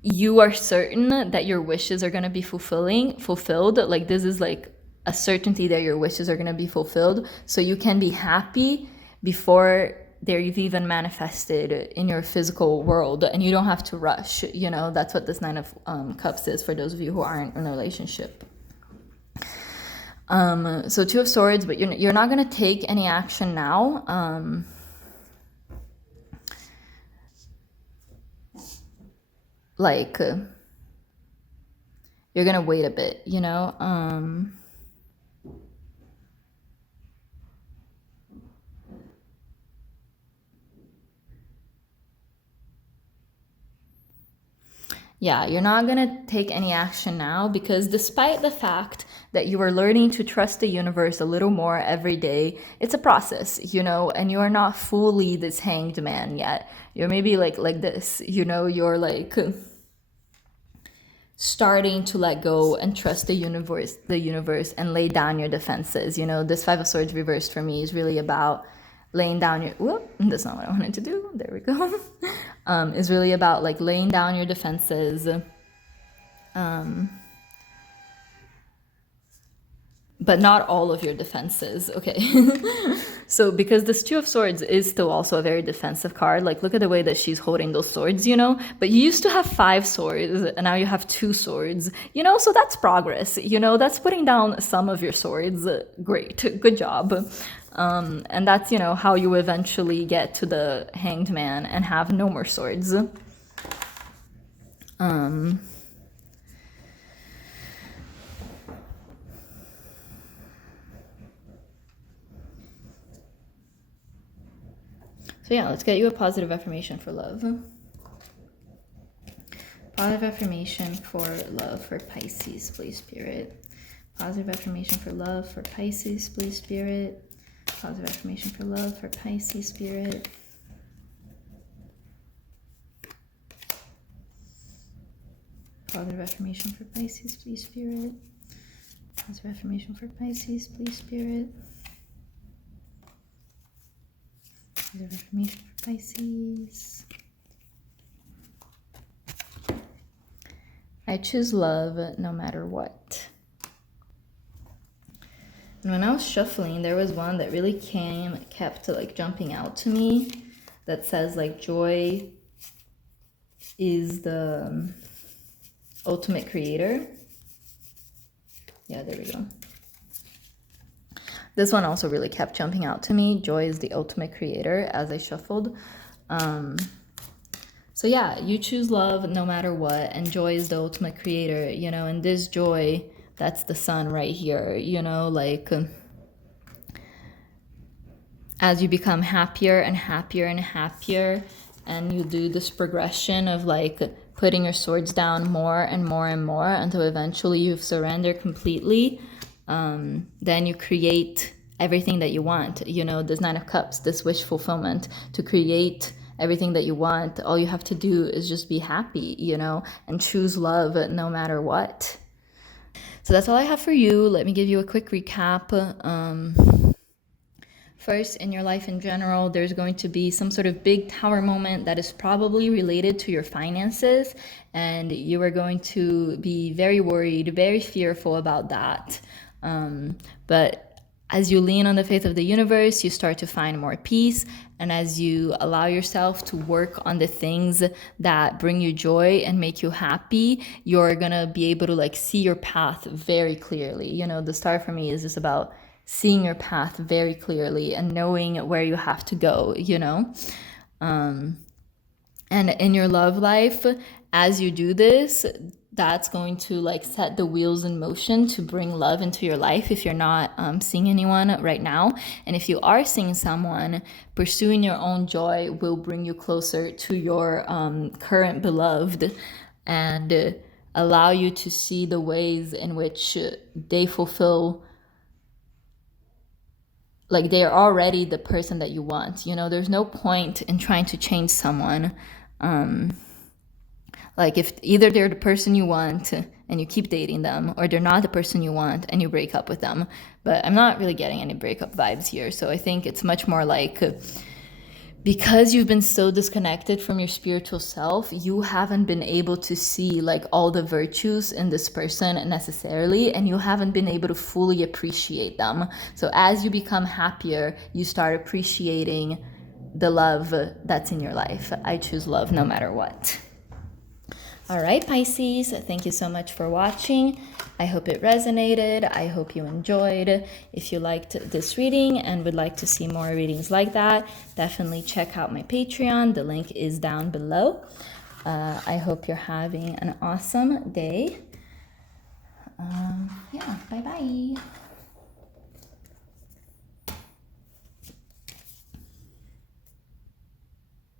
you are certain that your wishes are going to be fulfilled. Like this is like a certainty that your wishes are going to be fulfilled, so you can be happy before they've even manifested in your physical world, and you don't have to rush, you know. That's what this Nine of Cups is for those of you who aren't in a relationship. So Two of Swords, but you're not going to take any action now. Like you're gonna wait a bit, you know. Yeah, you're not going to take any action now because despite the fact that you are learning to trust the universe a little more every day, it's a process, you know, and you are not fully this hanged man yet. You're maybe like this, you know, you're like starting to let go and trust the universe and lay down your defenses. You know, this Five of Swords reversed for me is really about laying down your, whoop, that's not what I wanted to do. There we go. Is really about like laying down your defenses. But not all of your defenses. Okay. So because this Two of Swords is still also a very defensive card, like look at the way that she's holding those swords, you know, but you used to have 5 swords and now you have 2 swords, you know, so that's progress, you know, that's putting down some of your swords. Great, good job. And that's, you know, how you eventually get to the Hanged Man and have no more swords. So yeah, let's get you a positive affirmation for love. Positive affirmation for love for Pisces, please, Spirit. Positive affirmation for love for Pisces, please, Spirit. Positive affirmation for love for Pisces, Spirit. Positive affirmation for Pisces, please, Spirit. Positive affirmation for Pisces, please, Spirit. Positive affirmation for Pisces. I choose love no matter what. And when I was shuffling, there was one that really kept like jumping out to me that says like joy is the ultimate creator. Yeah, there we go. This one also really kept jumping out to me. Joy is the ultimate creator as I shuffled. So yeah, you choose love no matter what, and joy is the ultimate creator, you know, and this joy, that's the sun right here, you know, like as you become happier and happier and happier, and you do this progression of like putting your swords down more and more and more until eventually you've surrendered completely, then you create everything that you want, you know, this Nine of Cups, this wish fulfillment. To create everything that you want, all you have to do is just be happy, you know, and choose love no matter what. So that's all I have for you. Let me give you a quick recap. First, in your life in general, there's going to be some sort of big tower moment that is probably related to your finances, and you are going to be very worried, very fearful about that. But as you lean on the faith of the universe, you start to find more peace. And as you allow yourself to work on the things that bring you joy and make you happy, you're gonna be able to like see your path very clearly. You know, the star for me is just about seeing your path very clearly and knowing where you have to go, you know? And in your love life, as you do this, that's going to like set the wheels in motion to bring love into your life if you're not seeing anyone right now. And if you are seeing someone, pursuing your own joy will bring you closer to your current beloved and allow you to see the ways in which they fulfill, like they are already the person that you want. You know, there's no point in trying to change someone. Like if either they're the person you want and you keep dating them, or they're not the person you want and you break up with them. But I'm not really getting any breakup vibes here. So I think it's much more like because you've been so disconnected from your spiritual self, you haven't been able to see like all the virtues in this person necessarily, and you haven't been able to fully appreciate them. So as you become happier, you start appreciating the love that's in your life. I choose love no matter what. All right, Pisces, thank you so much for watching. I hope it resonated. I hope you enjoyed. If you liked this reading and would like to see more readings like that, definitely check out my Patreon. The link is down below. I hope you're having an awesome day. Yeah, bye-bye.